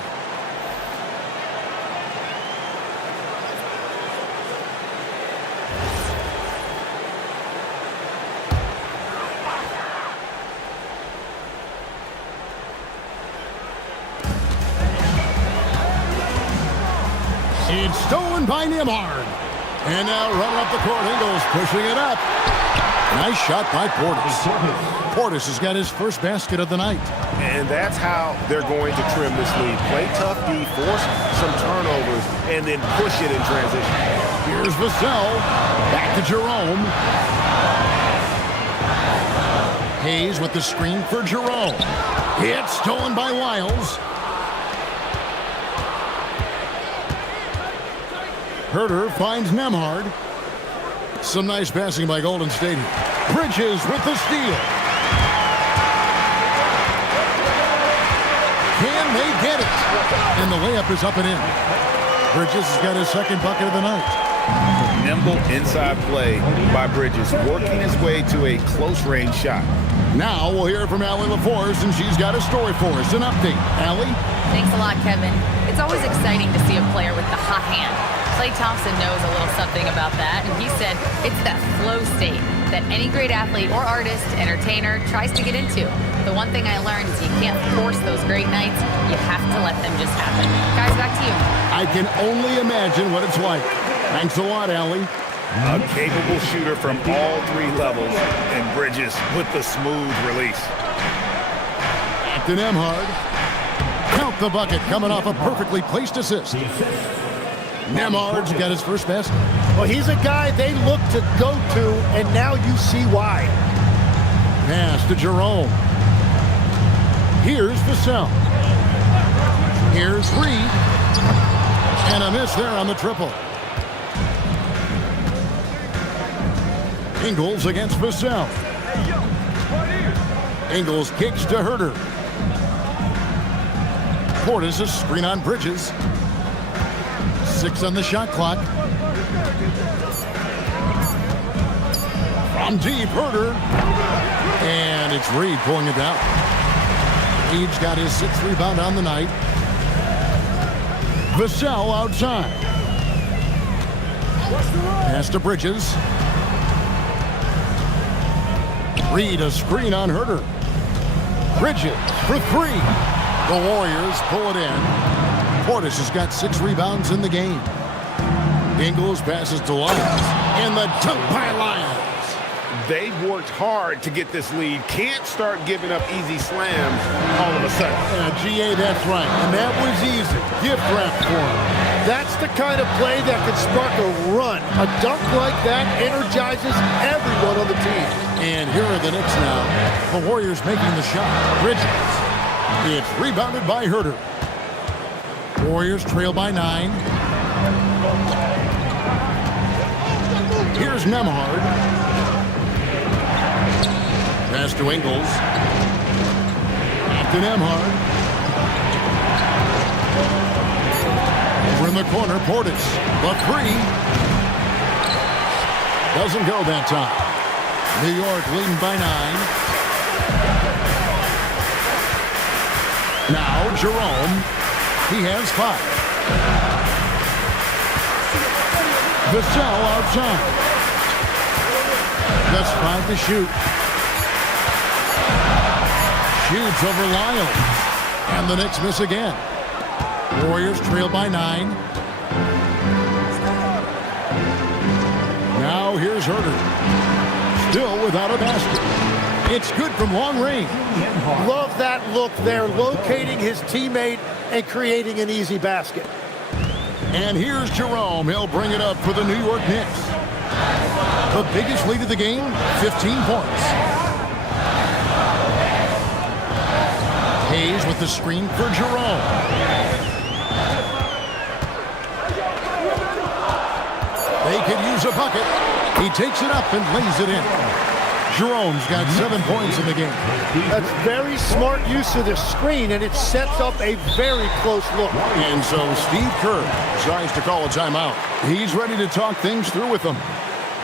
It's stolen by Nembhard. And now running up the court, Ingles pushing it up. Nice shot by Portis. Portis has got his first basket of the night. And that's how they're going to trim this lead. Play tough D, force some turnovers, and then push it in transition. Here's Vassell. Back to Jerome. Hayes with the screen for Jerome. It's stolen by Lyles. Huerter finds Nembhard. Some nice passing by Golden State. Bridges with the steal. Can they get it? And the layup is up and in. Bridges has got his second bucket of the night. Nimble inside play by Bridges, working his way to a close-range shot. Now we'll hear from Allie LaForce, and she's got a story for us. An update. Allie? Thanks a lot, Kevin. It's always exciting to see a player with the hot hand. Klay Thompson knows a little something about that, and he said it's that flow state that any great athlete or artist, entertainer, tries to get into. The one thing I learned is you can't force those great nights. You have to let them just happen. Guys, back to you. I can only imagine what it's like. Thanks a lot, Allie. A capable shooter from all 3 levels, and Bridges with the smooth release. Back to Nembhard. Count the bucket coming off a perfectly placed assist. Nembhard's got his first basket. Well, he's a guy they look to go to, and now you see why. Pass to Jerome. Here's Vassell. Here's Reed. And a miss there on the triple. Ingles against Vassell. Ingles kicks to Huerter. Portis a screen on Bridges. 6 on the shot clock. From deep, Herder. And it's Reed pulling it down. Reed's got his 6th rebound on the night. Vassell outside. Pass to Bridges. Reed, a screen on Herder. Bridges for 3. The Warriors pull it in. Portis has got 6 rebounds in the game. Ingles passes to Lyons. And the dunk by Lyons. They've worked hard to get this lead. Can't start giving up easy slams all of a sudden. GA, that's right. And that was easy. Gift wrap for him. That's the kind of play that can spark a run. A dunk like that energizes everyone on the team. And here are the Knicks now. The Warriors making the shot. Bridges. It's rebounded by Herder. Warriors trail by 9. Here's Nembhard. Pass to Ingles. Back to Nembhard. Over in the corner, Portis. The 3. Doesn't go that time. New York leading by 9. Now Jerome. He has 5. Vassell outside. Just 5 to shoot. Shoots over Lyles. And the Knicks miss again. Warriors trail by 9. Now here's Herder. Still without a basket. It's good from long range. Love that look there, locating his teammate and creating an easy basket. And here's Jerome. He'll bring it up for the New York Knicks. The biggest lead of the game, 15 points. Hayes with the screen for Jerome. They could use a bucket. He takes it up and lays it in. Jerome's got 7 points in the game. That's very smart use of the screen, and it sets up a very close look. And so Steve Kerr decides to call a timeout. He's ready to talk things through with them.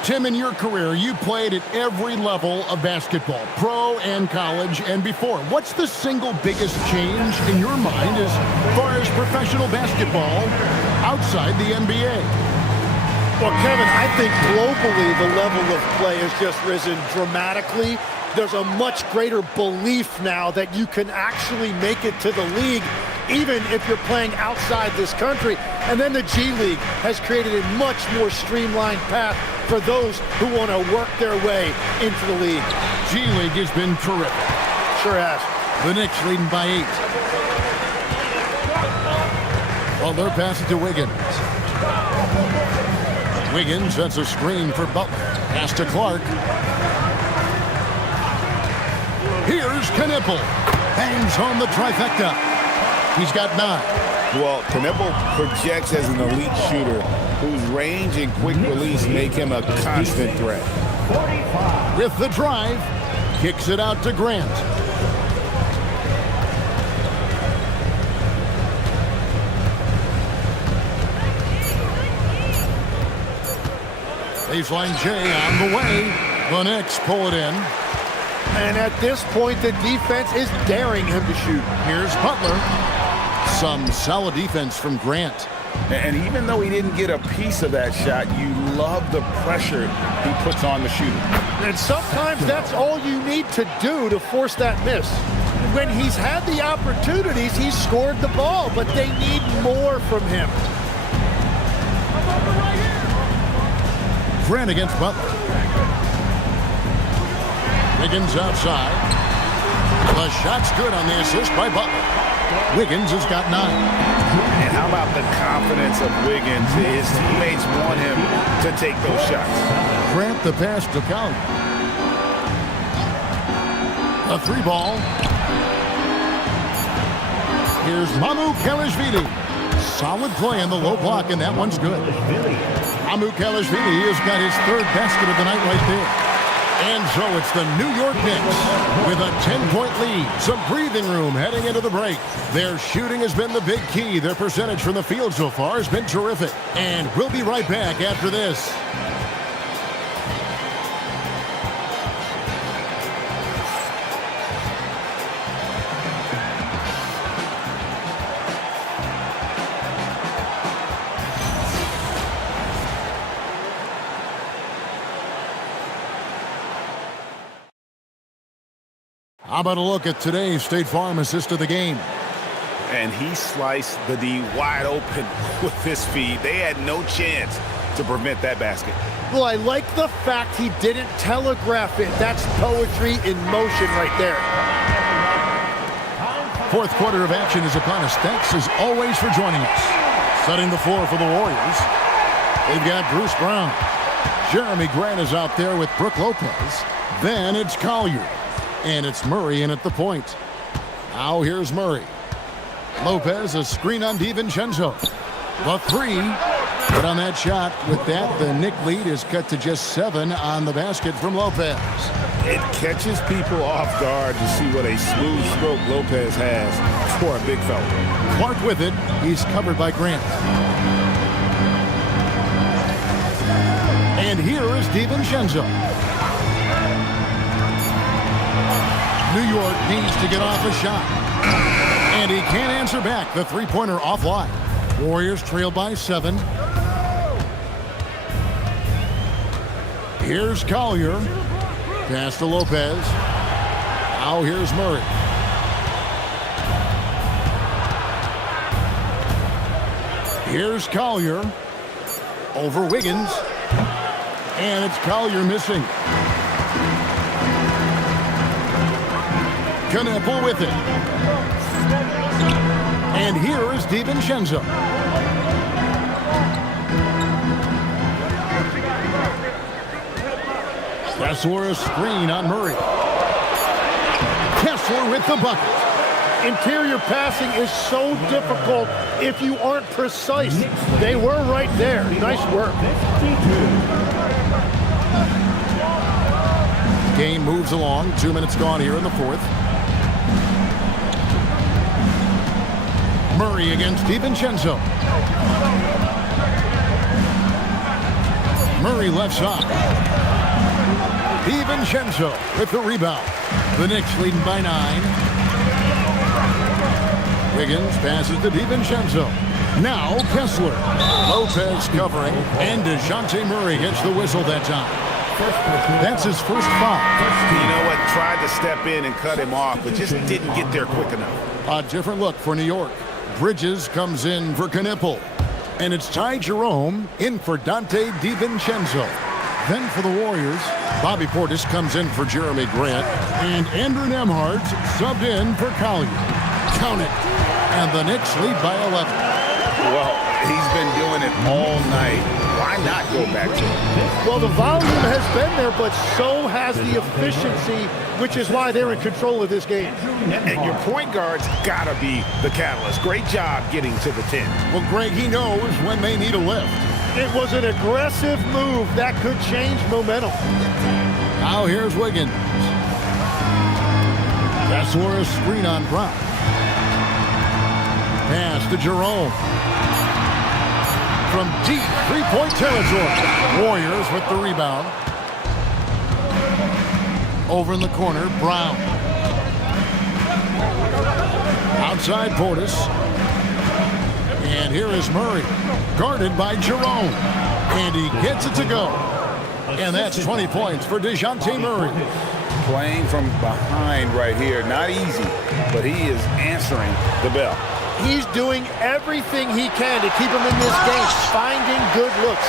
Tim, in your career, you played at every level of basketball, pro and college and before. What's the single biggest change in your mind as far as professional basketball outside the NBA? Well, Kevin, I think globally the level of play has just risen dramatically. There's a much greater belief now that you can actually make it to the league, even if you're playing outside this country. And then the G League has created a much more streamlined path for those who want to work their way into the league. G League has been terrific. Sure has. The Knicks leading by 8. Well, they're passing to Wiggins. Wiggins sets a screen for Butler. Pass to Clark. Here's Knipple. Bangs home the trifecta. He's got 9. Well, Knipple projects as an elite shooter whose range and quick release make him a constant threat. With the drive, kicks it out to Grant. Baseline J on the way. The Knicks pull it in. And at this point, the defense is daring him to shoot. Here's Butler. Some solid defense from Grant. And even though he didn't get a piece of that shot, you love the pressure he puts on the shooter. And sometimes that's all you need to do to force that miss. When he's had the opportunities, he's scored the ball, but they need more from him. Grant against Butler. Wiggins outside. The shot's good on the assist by Butler. Wiggins has got 9. And how about the confidence of Wiggins? His teammates want him to take those shots. Grant the pass to Count. A 3-ball. Here's Mamu Kelishvili. Solid play in the low block, and that one's good. Mamu Kelishvili has got his 3rd basket of the night right there. And so it's the New York Knicks with a 10-point lead. Some breathing room heading into the break. Their shooting has been the big key. Their percentage from the field so far has been terrific. And we'll be right back after this. about a look at today's State Farm assist of the game? And he sliced the D wide open with his feed. They had no chance to prevent that basket. Well, I like the fact he didn't telegraph it. That's poetry in motion right there. Fourth quarter of action is upon us. Thanks as always for joining us. Setting the floor for the Warriors, they've got Bruce Brown. Jeremy Grant is out there with Brook Lopez. Then it's Collier. And it's Murray in at the point. Now here's Murray. Lopez, a screen on DiVincenzo. The three. But on that shot, with that, the Knick lead is cut to just 7 on the basket from Lopez. It catches people off guard to see what a smooth stroke Lopez has for a big fella. Clark with it. He's covered by Grant. And here is DiVincenzo. New York needs to get off a shot. And he can't answer back. The three-pointer offline. Warriors trail by 7. Here's Collier. Pass to Lopez. Now here's Murray. Here's Collier. Over Wiggins. And it's Collier missing. Kneppel with it. And here is DiVincenzo. Kessler a screen on Murray. Kessler with the bucket. Interior passing is so difficult if you aren't precise. They were right there. Nice work. Game moves along. 2 minutes gone here in the fourth. Murray against DiVincenzo. Murray left side. DiVincenzo with the rebound. The Knicks leading by 9. Wiggins passes to DiVincenzo. Now Kessler. Lopez covering. And DeJounte Murray gets the whistle that time. That's his first foul. You know what? Tried to step in and cut him off, but just didn't get there quick enough. A different look for New York. Bridges comes in for Kneppel. And it's Ty Jerome in for Dante DiVincenzo. Then for the Warriors, Bobby Portis comes in for Jeremy Grant. And Andrew Nembhard subbed in for Collier. Count it. And the Knicks lead by 11. Well, he's been doing it all night. Why not go back to it? Well, the volume has been there, but so has the efficiency, which is why they're in control of this game. And your point guard's got to be the catalyst. Great job getting to the 10. Well, Greg, he knows when they need a lift. It was an aggressive move that could change momentum. Now here's Wiggins. Kessler a screen on Brown. Pass to Jerome. From deep three-point territory. Warriors with the rebound. Over in the corner, Brown. Outside Portis. And here is Murray. Guarded by Jerome. And he gets it to go. And that's 20 points for DeJounte Murray. Playing from behind right here. Not easy, but he is answering the bell. He's doing everything he can to keep him in this game, finding good looks.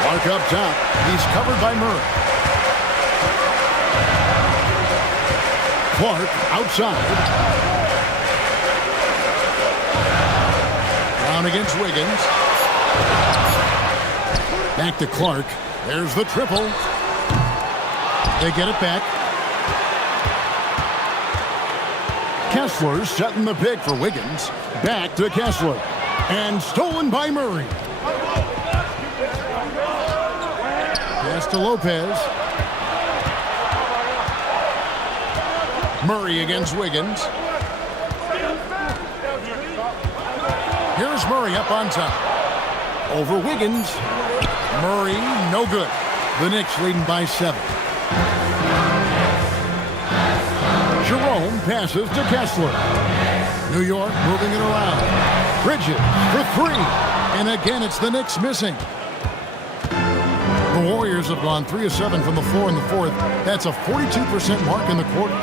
Clark up top. He's covered by Murray. Clark outside. Brown against Wiggins. Back to Clark. There's the triple. They get it back. Kessler setting the pick for Wiggins. Back to Kessler. And stolen by Murray. Pass to Lopez. Murray against Wiggins. Here's Murray up on top. Over Wiggins. Murray, no good. The Knicks leading by 7. Jerome passes to Kessler. New York moving it around. Bridges for 3. And again, it's the Knicks missing. The Warriors have gone 3 of 7 from the floor in the fourth. That's a 42% mark in the quarter.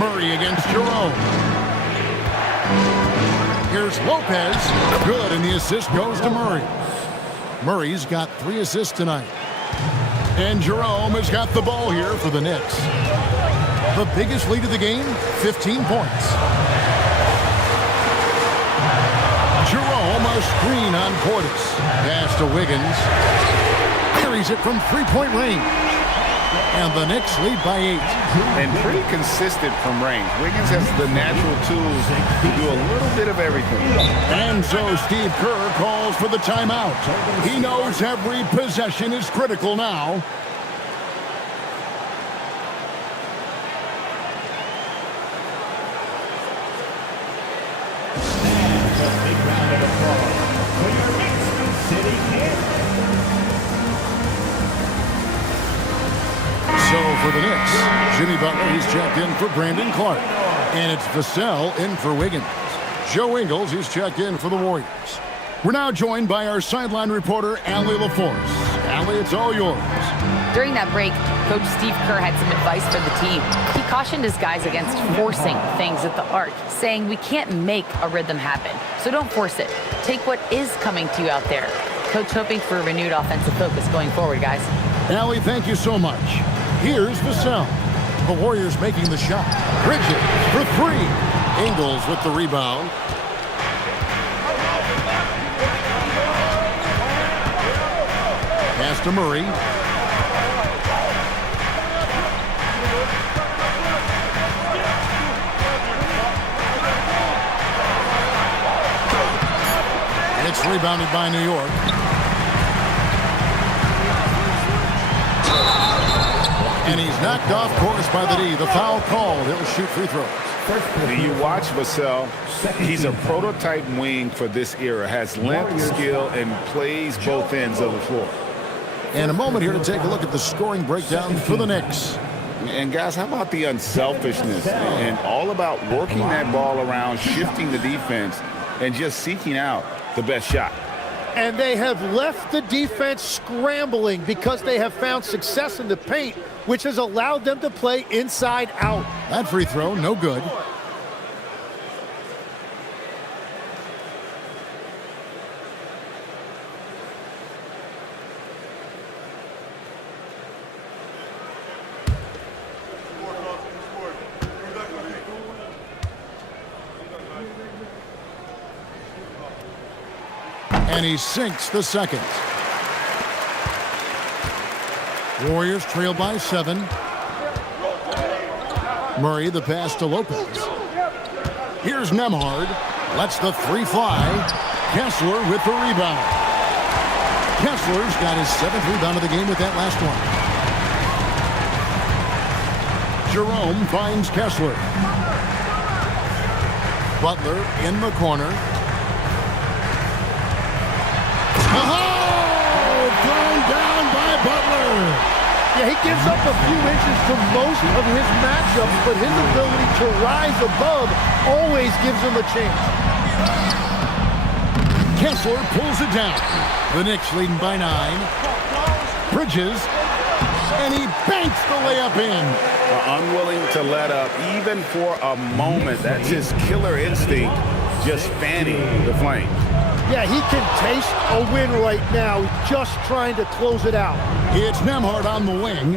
Murray against Jerome. Here's Lopez. Good, and the assist goes to Murray. Murray's got 3 assists tonight. And Jerome has got the ball here for the Knicks. The biggest lead of the game, 15 points. Jerome, a screen on Portis. Pass to Wiggins. Carries it from three-point range. And the Knicks lead by 8. And pretty consistent from range. Wiggins has the natural tools to do a little bit of everything. And so Steve Kerr calls for the timeout. He knows every possession is critical now. So for the Knicks, Jimmy Butler, he's checked in for Brandon Clark. And it's Vassell in for Wiggins. Joe Ingles, he's checked in for the Warriors. We're now joined by our sideline reporter, Allie LaForce. Allie, it's all yours. During that break, Coach Steve Kerr had some advice for the team. He cautioned his guys against forcing things at the arc, saying we can't make a rhythm happen, so don't force it. Take what is coming to you out there. Coach hoping for a renewed offensive focus going forward, guys. Allie, thank you so much. Here's Vassell. The Warriors making the shot. Bridges for 3. Ingles with the rebound. Pass to Murray. And it's rebounded by New York. And he's knocked off course by the D. The foul called. He'll shoot free throws. You watch Vassell. He's a prototype wing for this era. Has length, skill, and plays both ends of the floor. And a moment here to take a look at the scoring breakdown for the Knicks. And guys, how about the unselfishness and all about working that ball around, shifting the defense, and just seeking out the best shot. And they have left the defense scrambling because they have found success in the paint, which has allowed them to play inside out. That free throw, no good. And he sinks the second. Warriors trail by 7. Murray, the pass to Lopez. Here's Nembhard. Lets the 3 fly. Kessler with the rebound. Kessler's got his 7th rebound of the game with that last one. Jerome finds Kessler. Butler in the corner. Thrown down by Butler. Yeah, he gives up a few inches to most of his matchups, but his ability to rise above always gives him a chance. Kessler pulls it down. The Knicks leading by 9. Bridges, and he banks the layup in. Unwilling to let up, even for a moment. That's his killer instinct, just fanning the flame. Yeah, he can taste a win right now. He's just trying to close it out. It's Nembhard on the wing.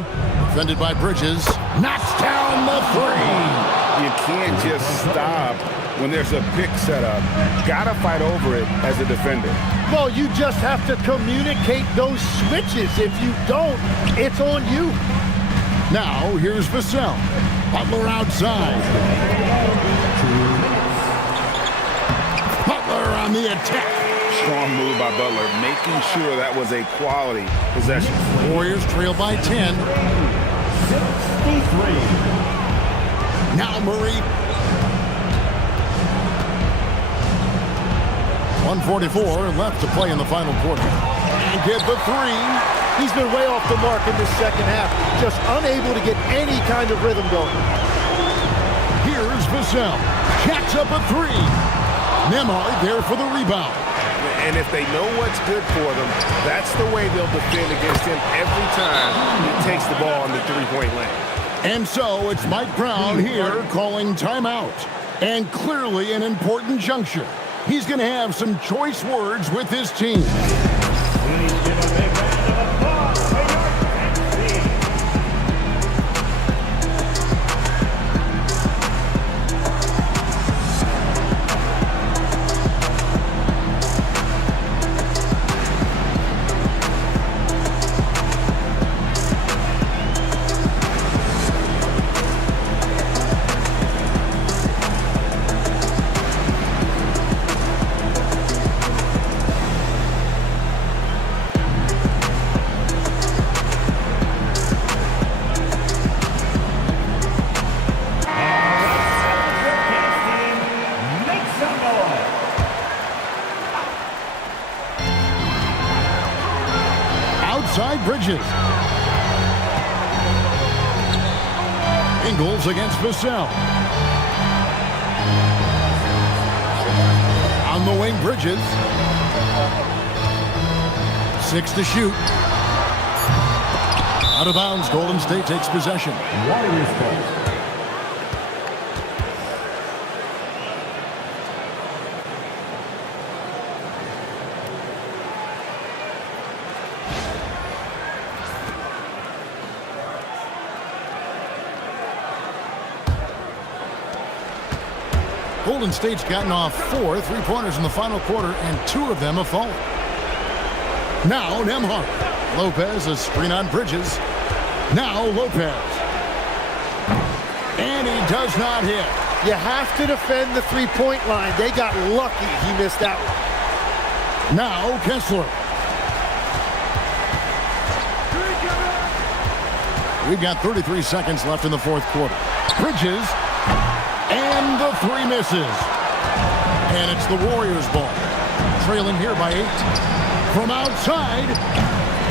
Defended by Bridges. Knocks down the 3. You can't just stop when there's a pick set up. Gotta fight over it as a defender. Well, you just have to communicate those switches. If you don't, it's on you. Now, here's Vassell. Butler outside. Butler on the attack. Strong move by Butler, making sure that was a quality possession. Warriors trail by 10. Now Murray. 1:44 left to play in the final quarter. And get the 3. He's been way off the mark in this second half, just unable to get any kind of rhythm going. Here's Vassell. Jacks up a 3. Nembhard there for the rebound. And if they know what's good for them, that's the way they'll defend against him every time he takes the ball in the three-point lane. And so it's Mike Brown here calling timeout. And clearly an important juncture. He's going to have some choice words with his team. Outside Bridges. Ingles against Vassell. On the wing, Bridges. 6 to shoot. Out of bounds, Golden State takes possession. Warriors ball. Golden State's gotten off 4 three-pointers in the final quarter, and 2 of them have fallen. Now Nembhard. Lopez, a screen on Bridges. Now Lopez. And he does not hit. You have to defend the three-point line. They got lucky he missed that one. Now Kessler. We've got 33 seconds left in the fourth quarter. Bridges. And the 3 misses. And it's the Warriors ball. Trailing here by 8. From outside,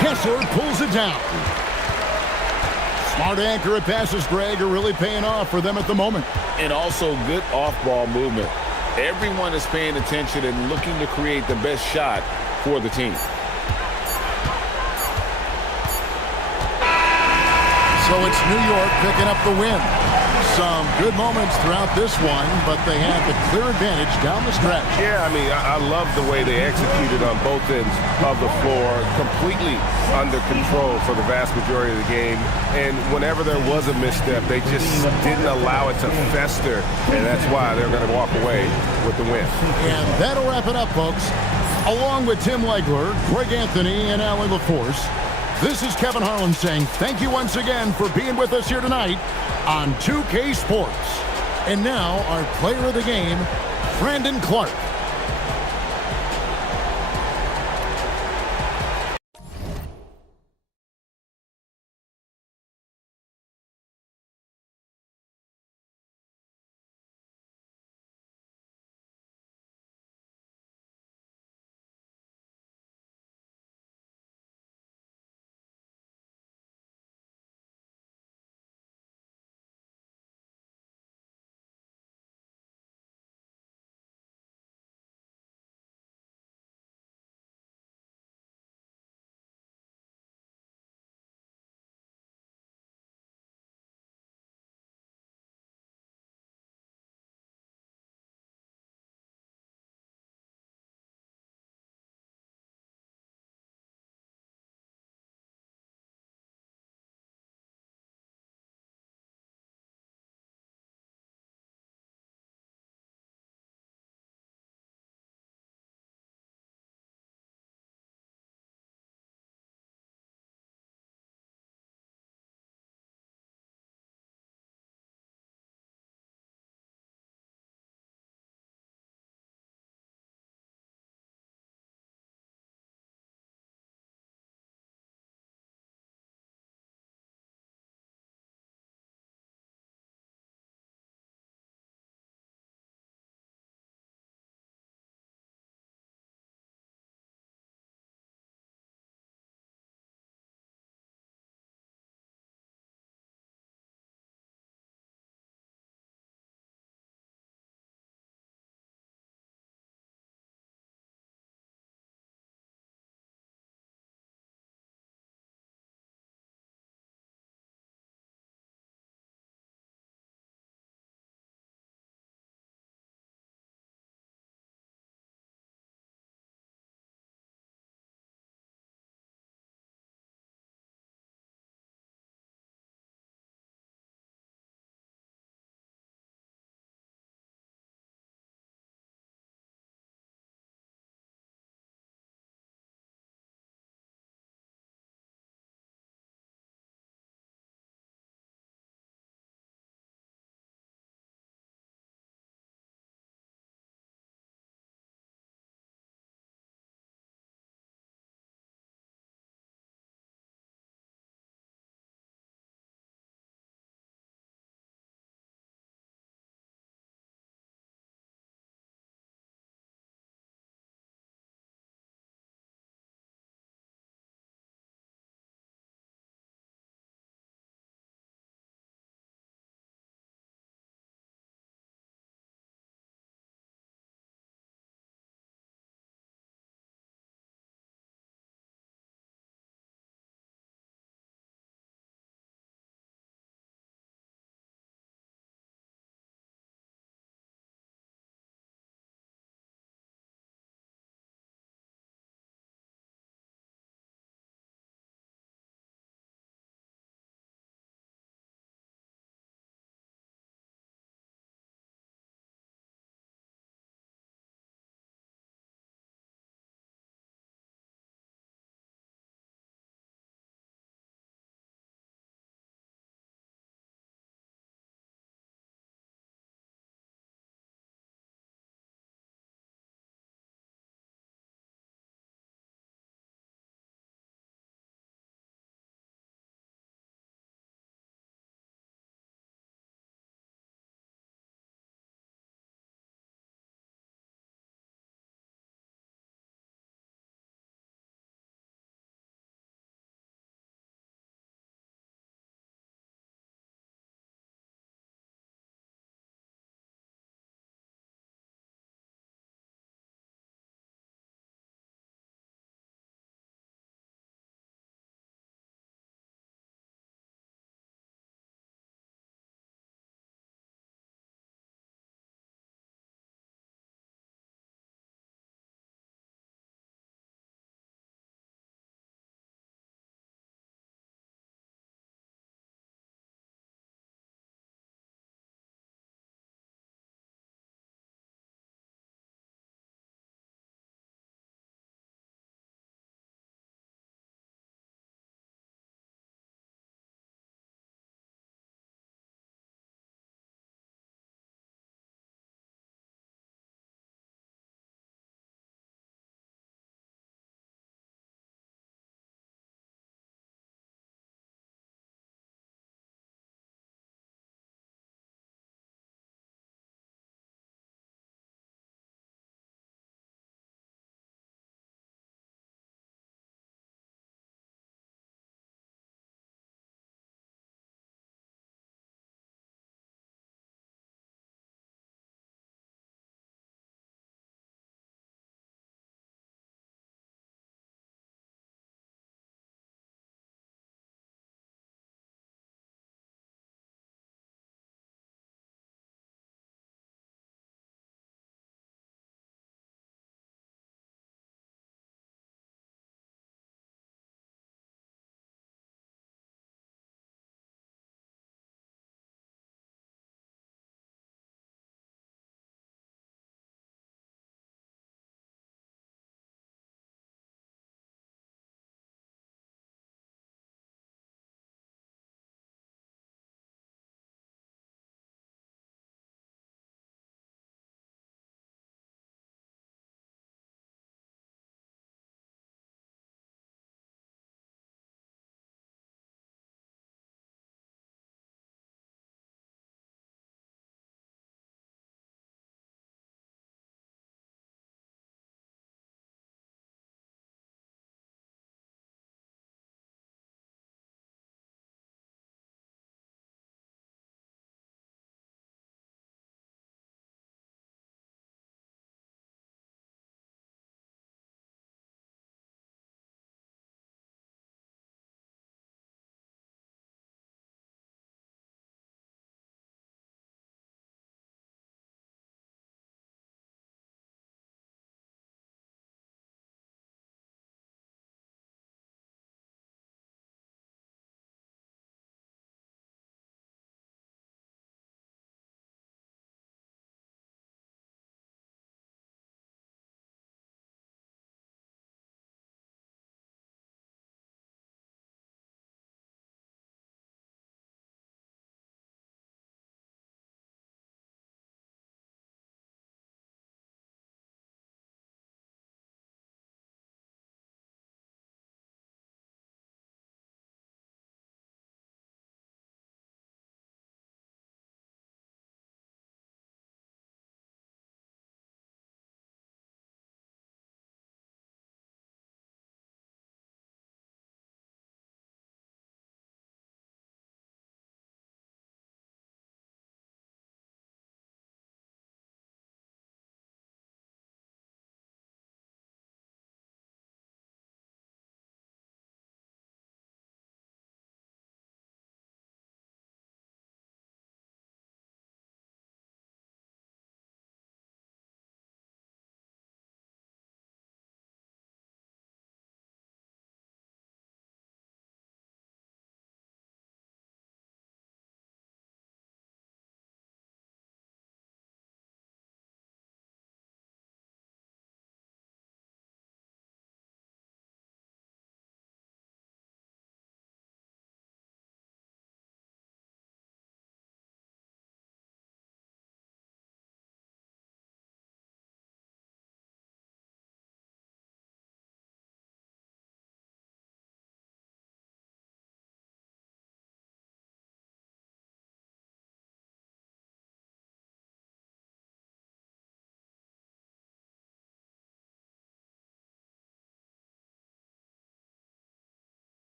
Kessler pulls it down. Smart accurate passes, Greg, are really paying off for them at the moment. And also good off-ball movement. Everyone is paying attention and looking to create the best shot for the team. So it's New York picking up the win. Some good moments throughout this one, but they had the clear advantage down the stretch. Yeah, I mean, I love the way they executed on both ends of the floor, completely under control for the vast majority of the game. And whenever there was a misstep, they just didn't allow it to fester, and that's why they're going to walk away with the win. And that'll wrap it up, folks. Along with Tim Legler, Greg Anthony, and Alan LaForce, this is Kevin Harlan saying thank you once again for being with us here tonight on 2K Sports. And now our player of the game, Brandon Clark.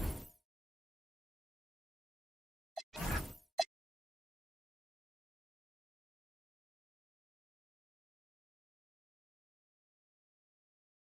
You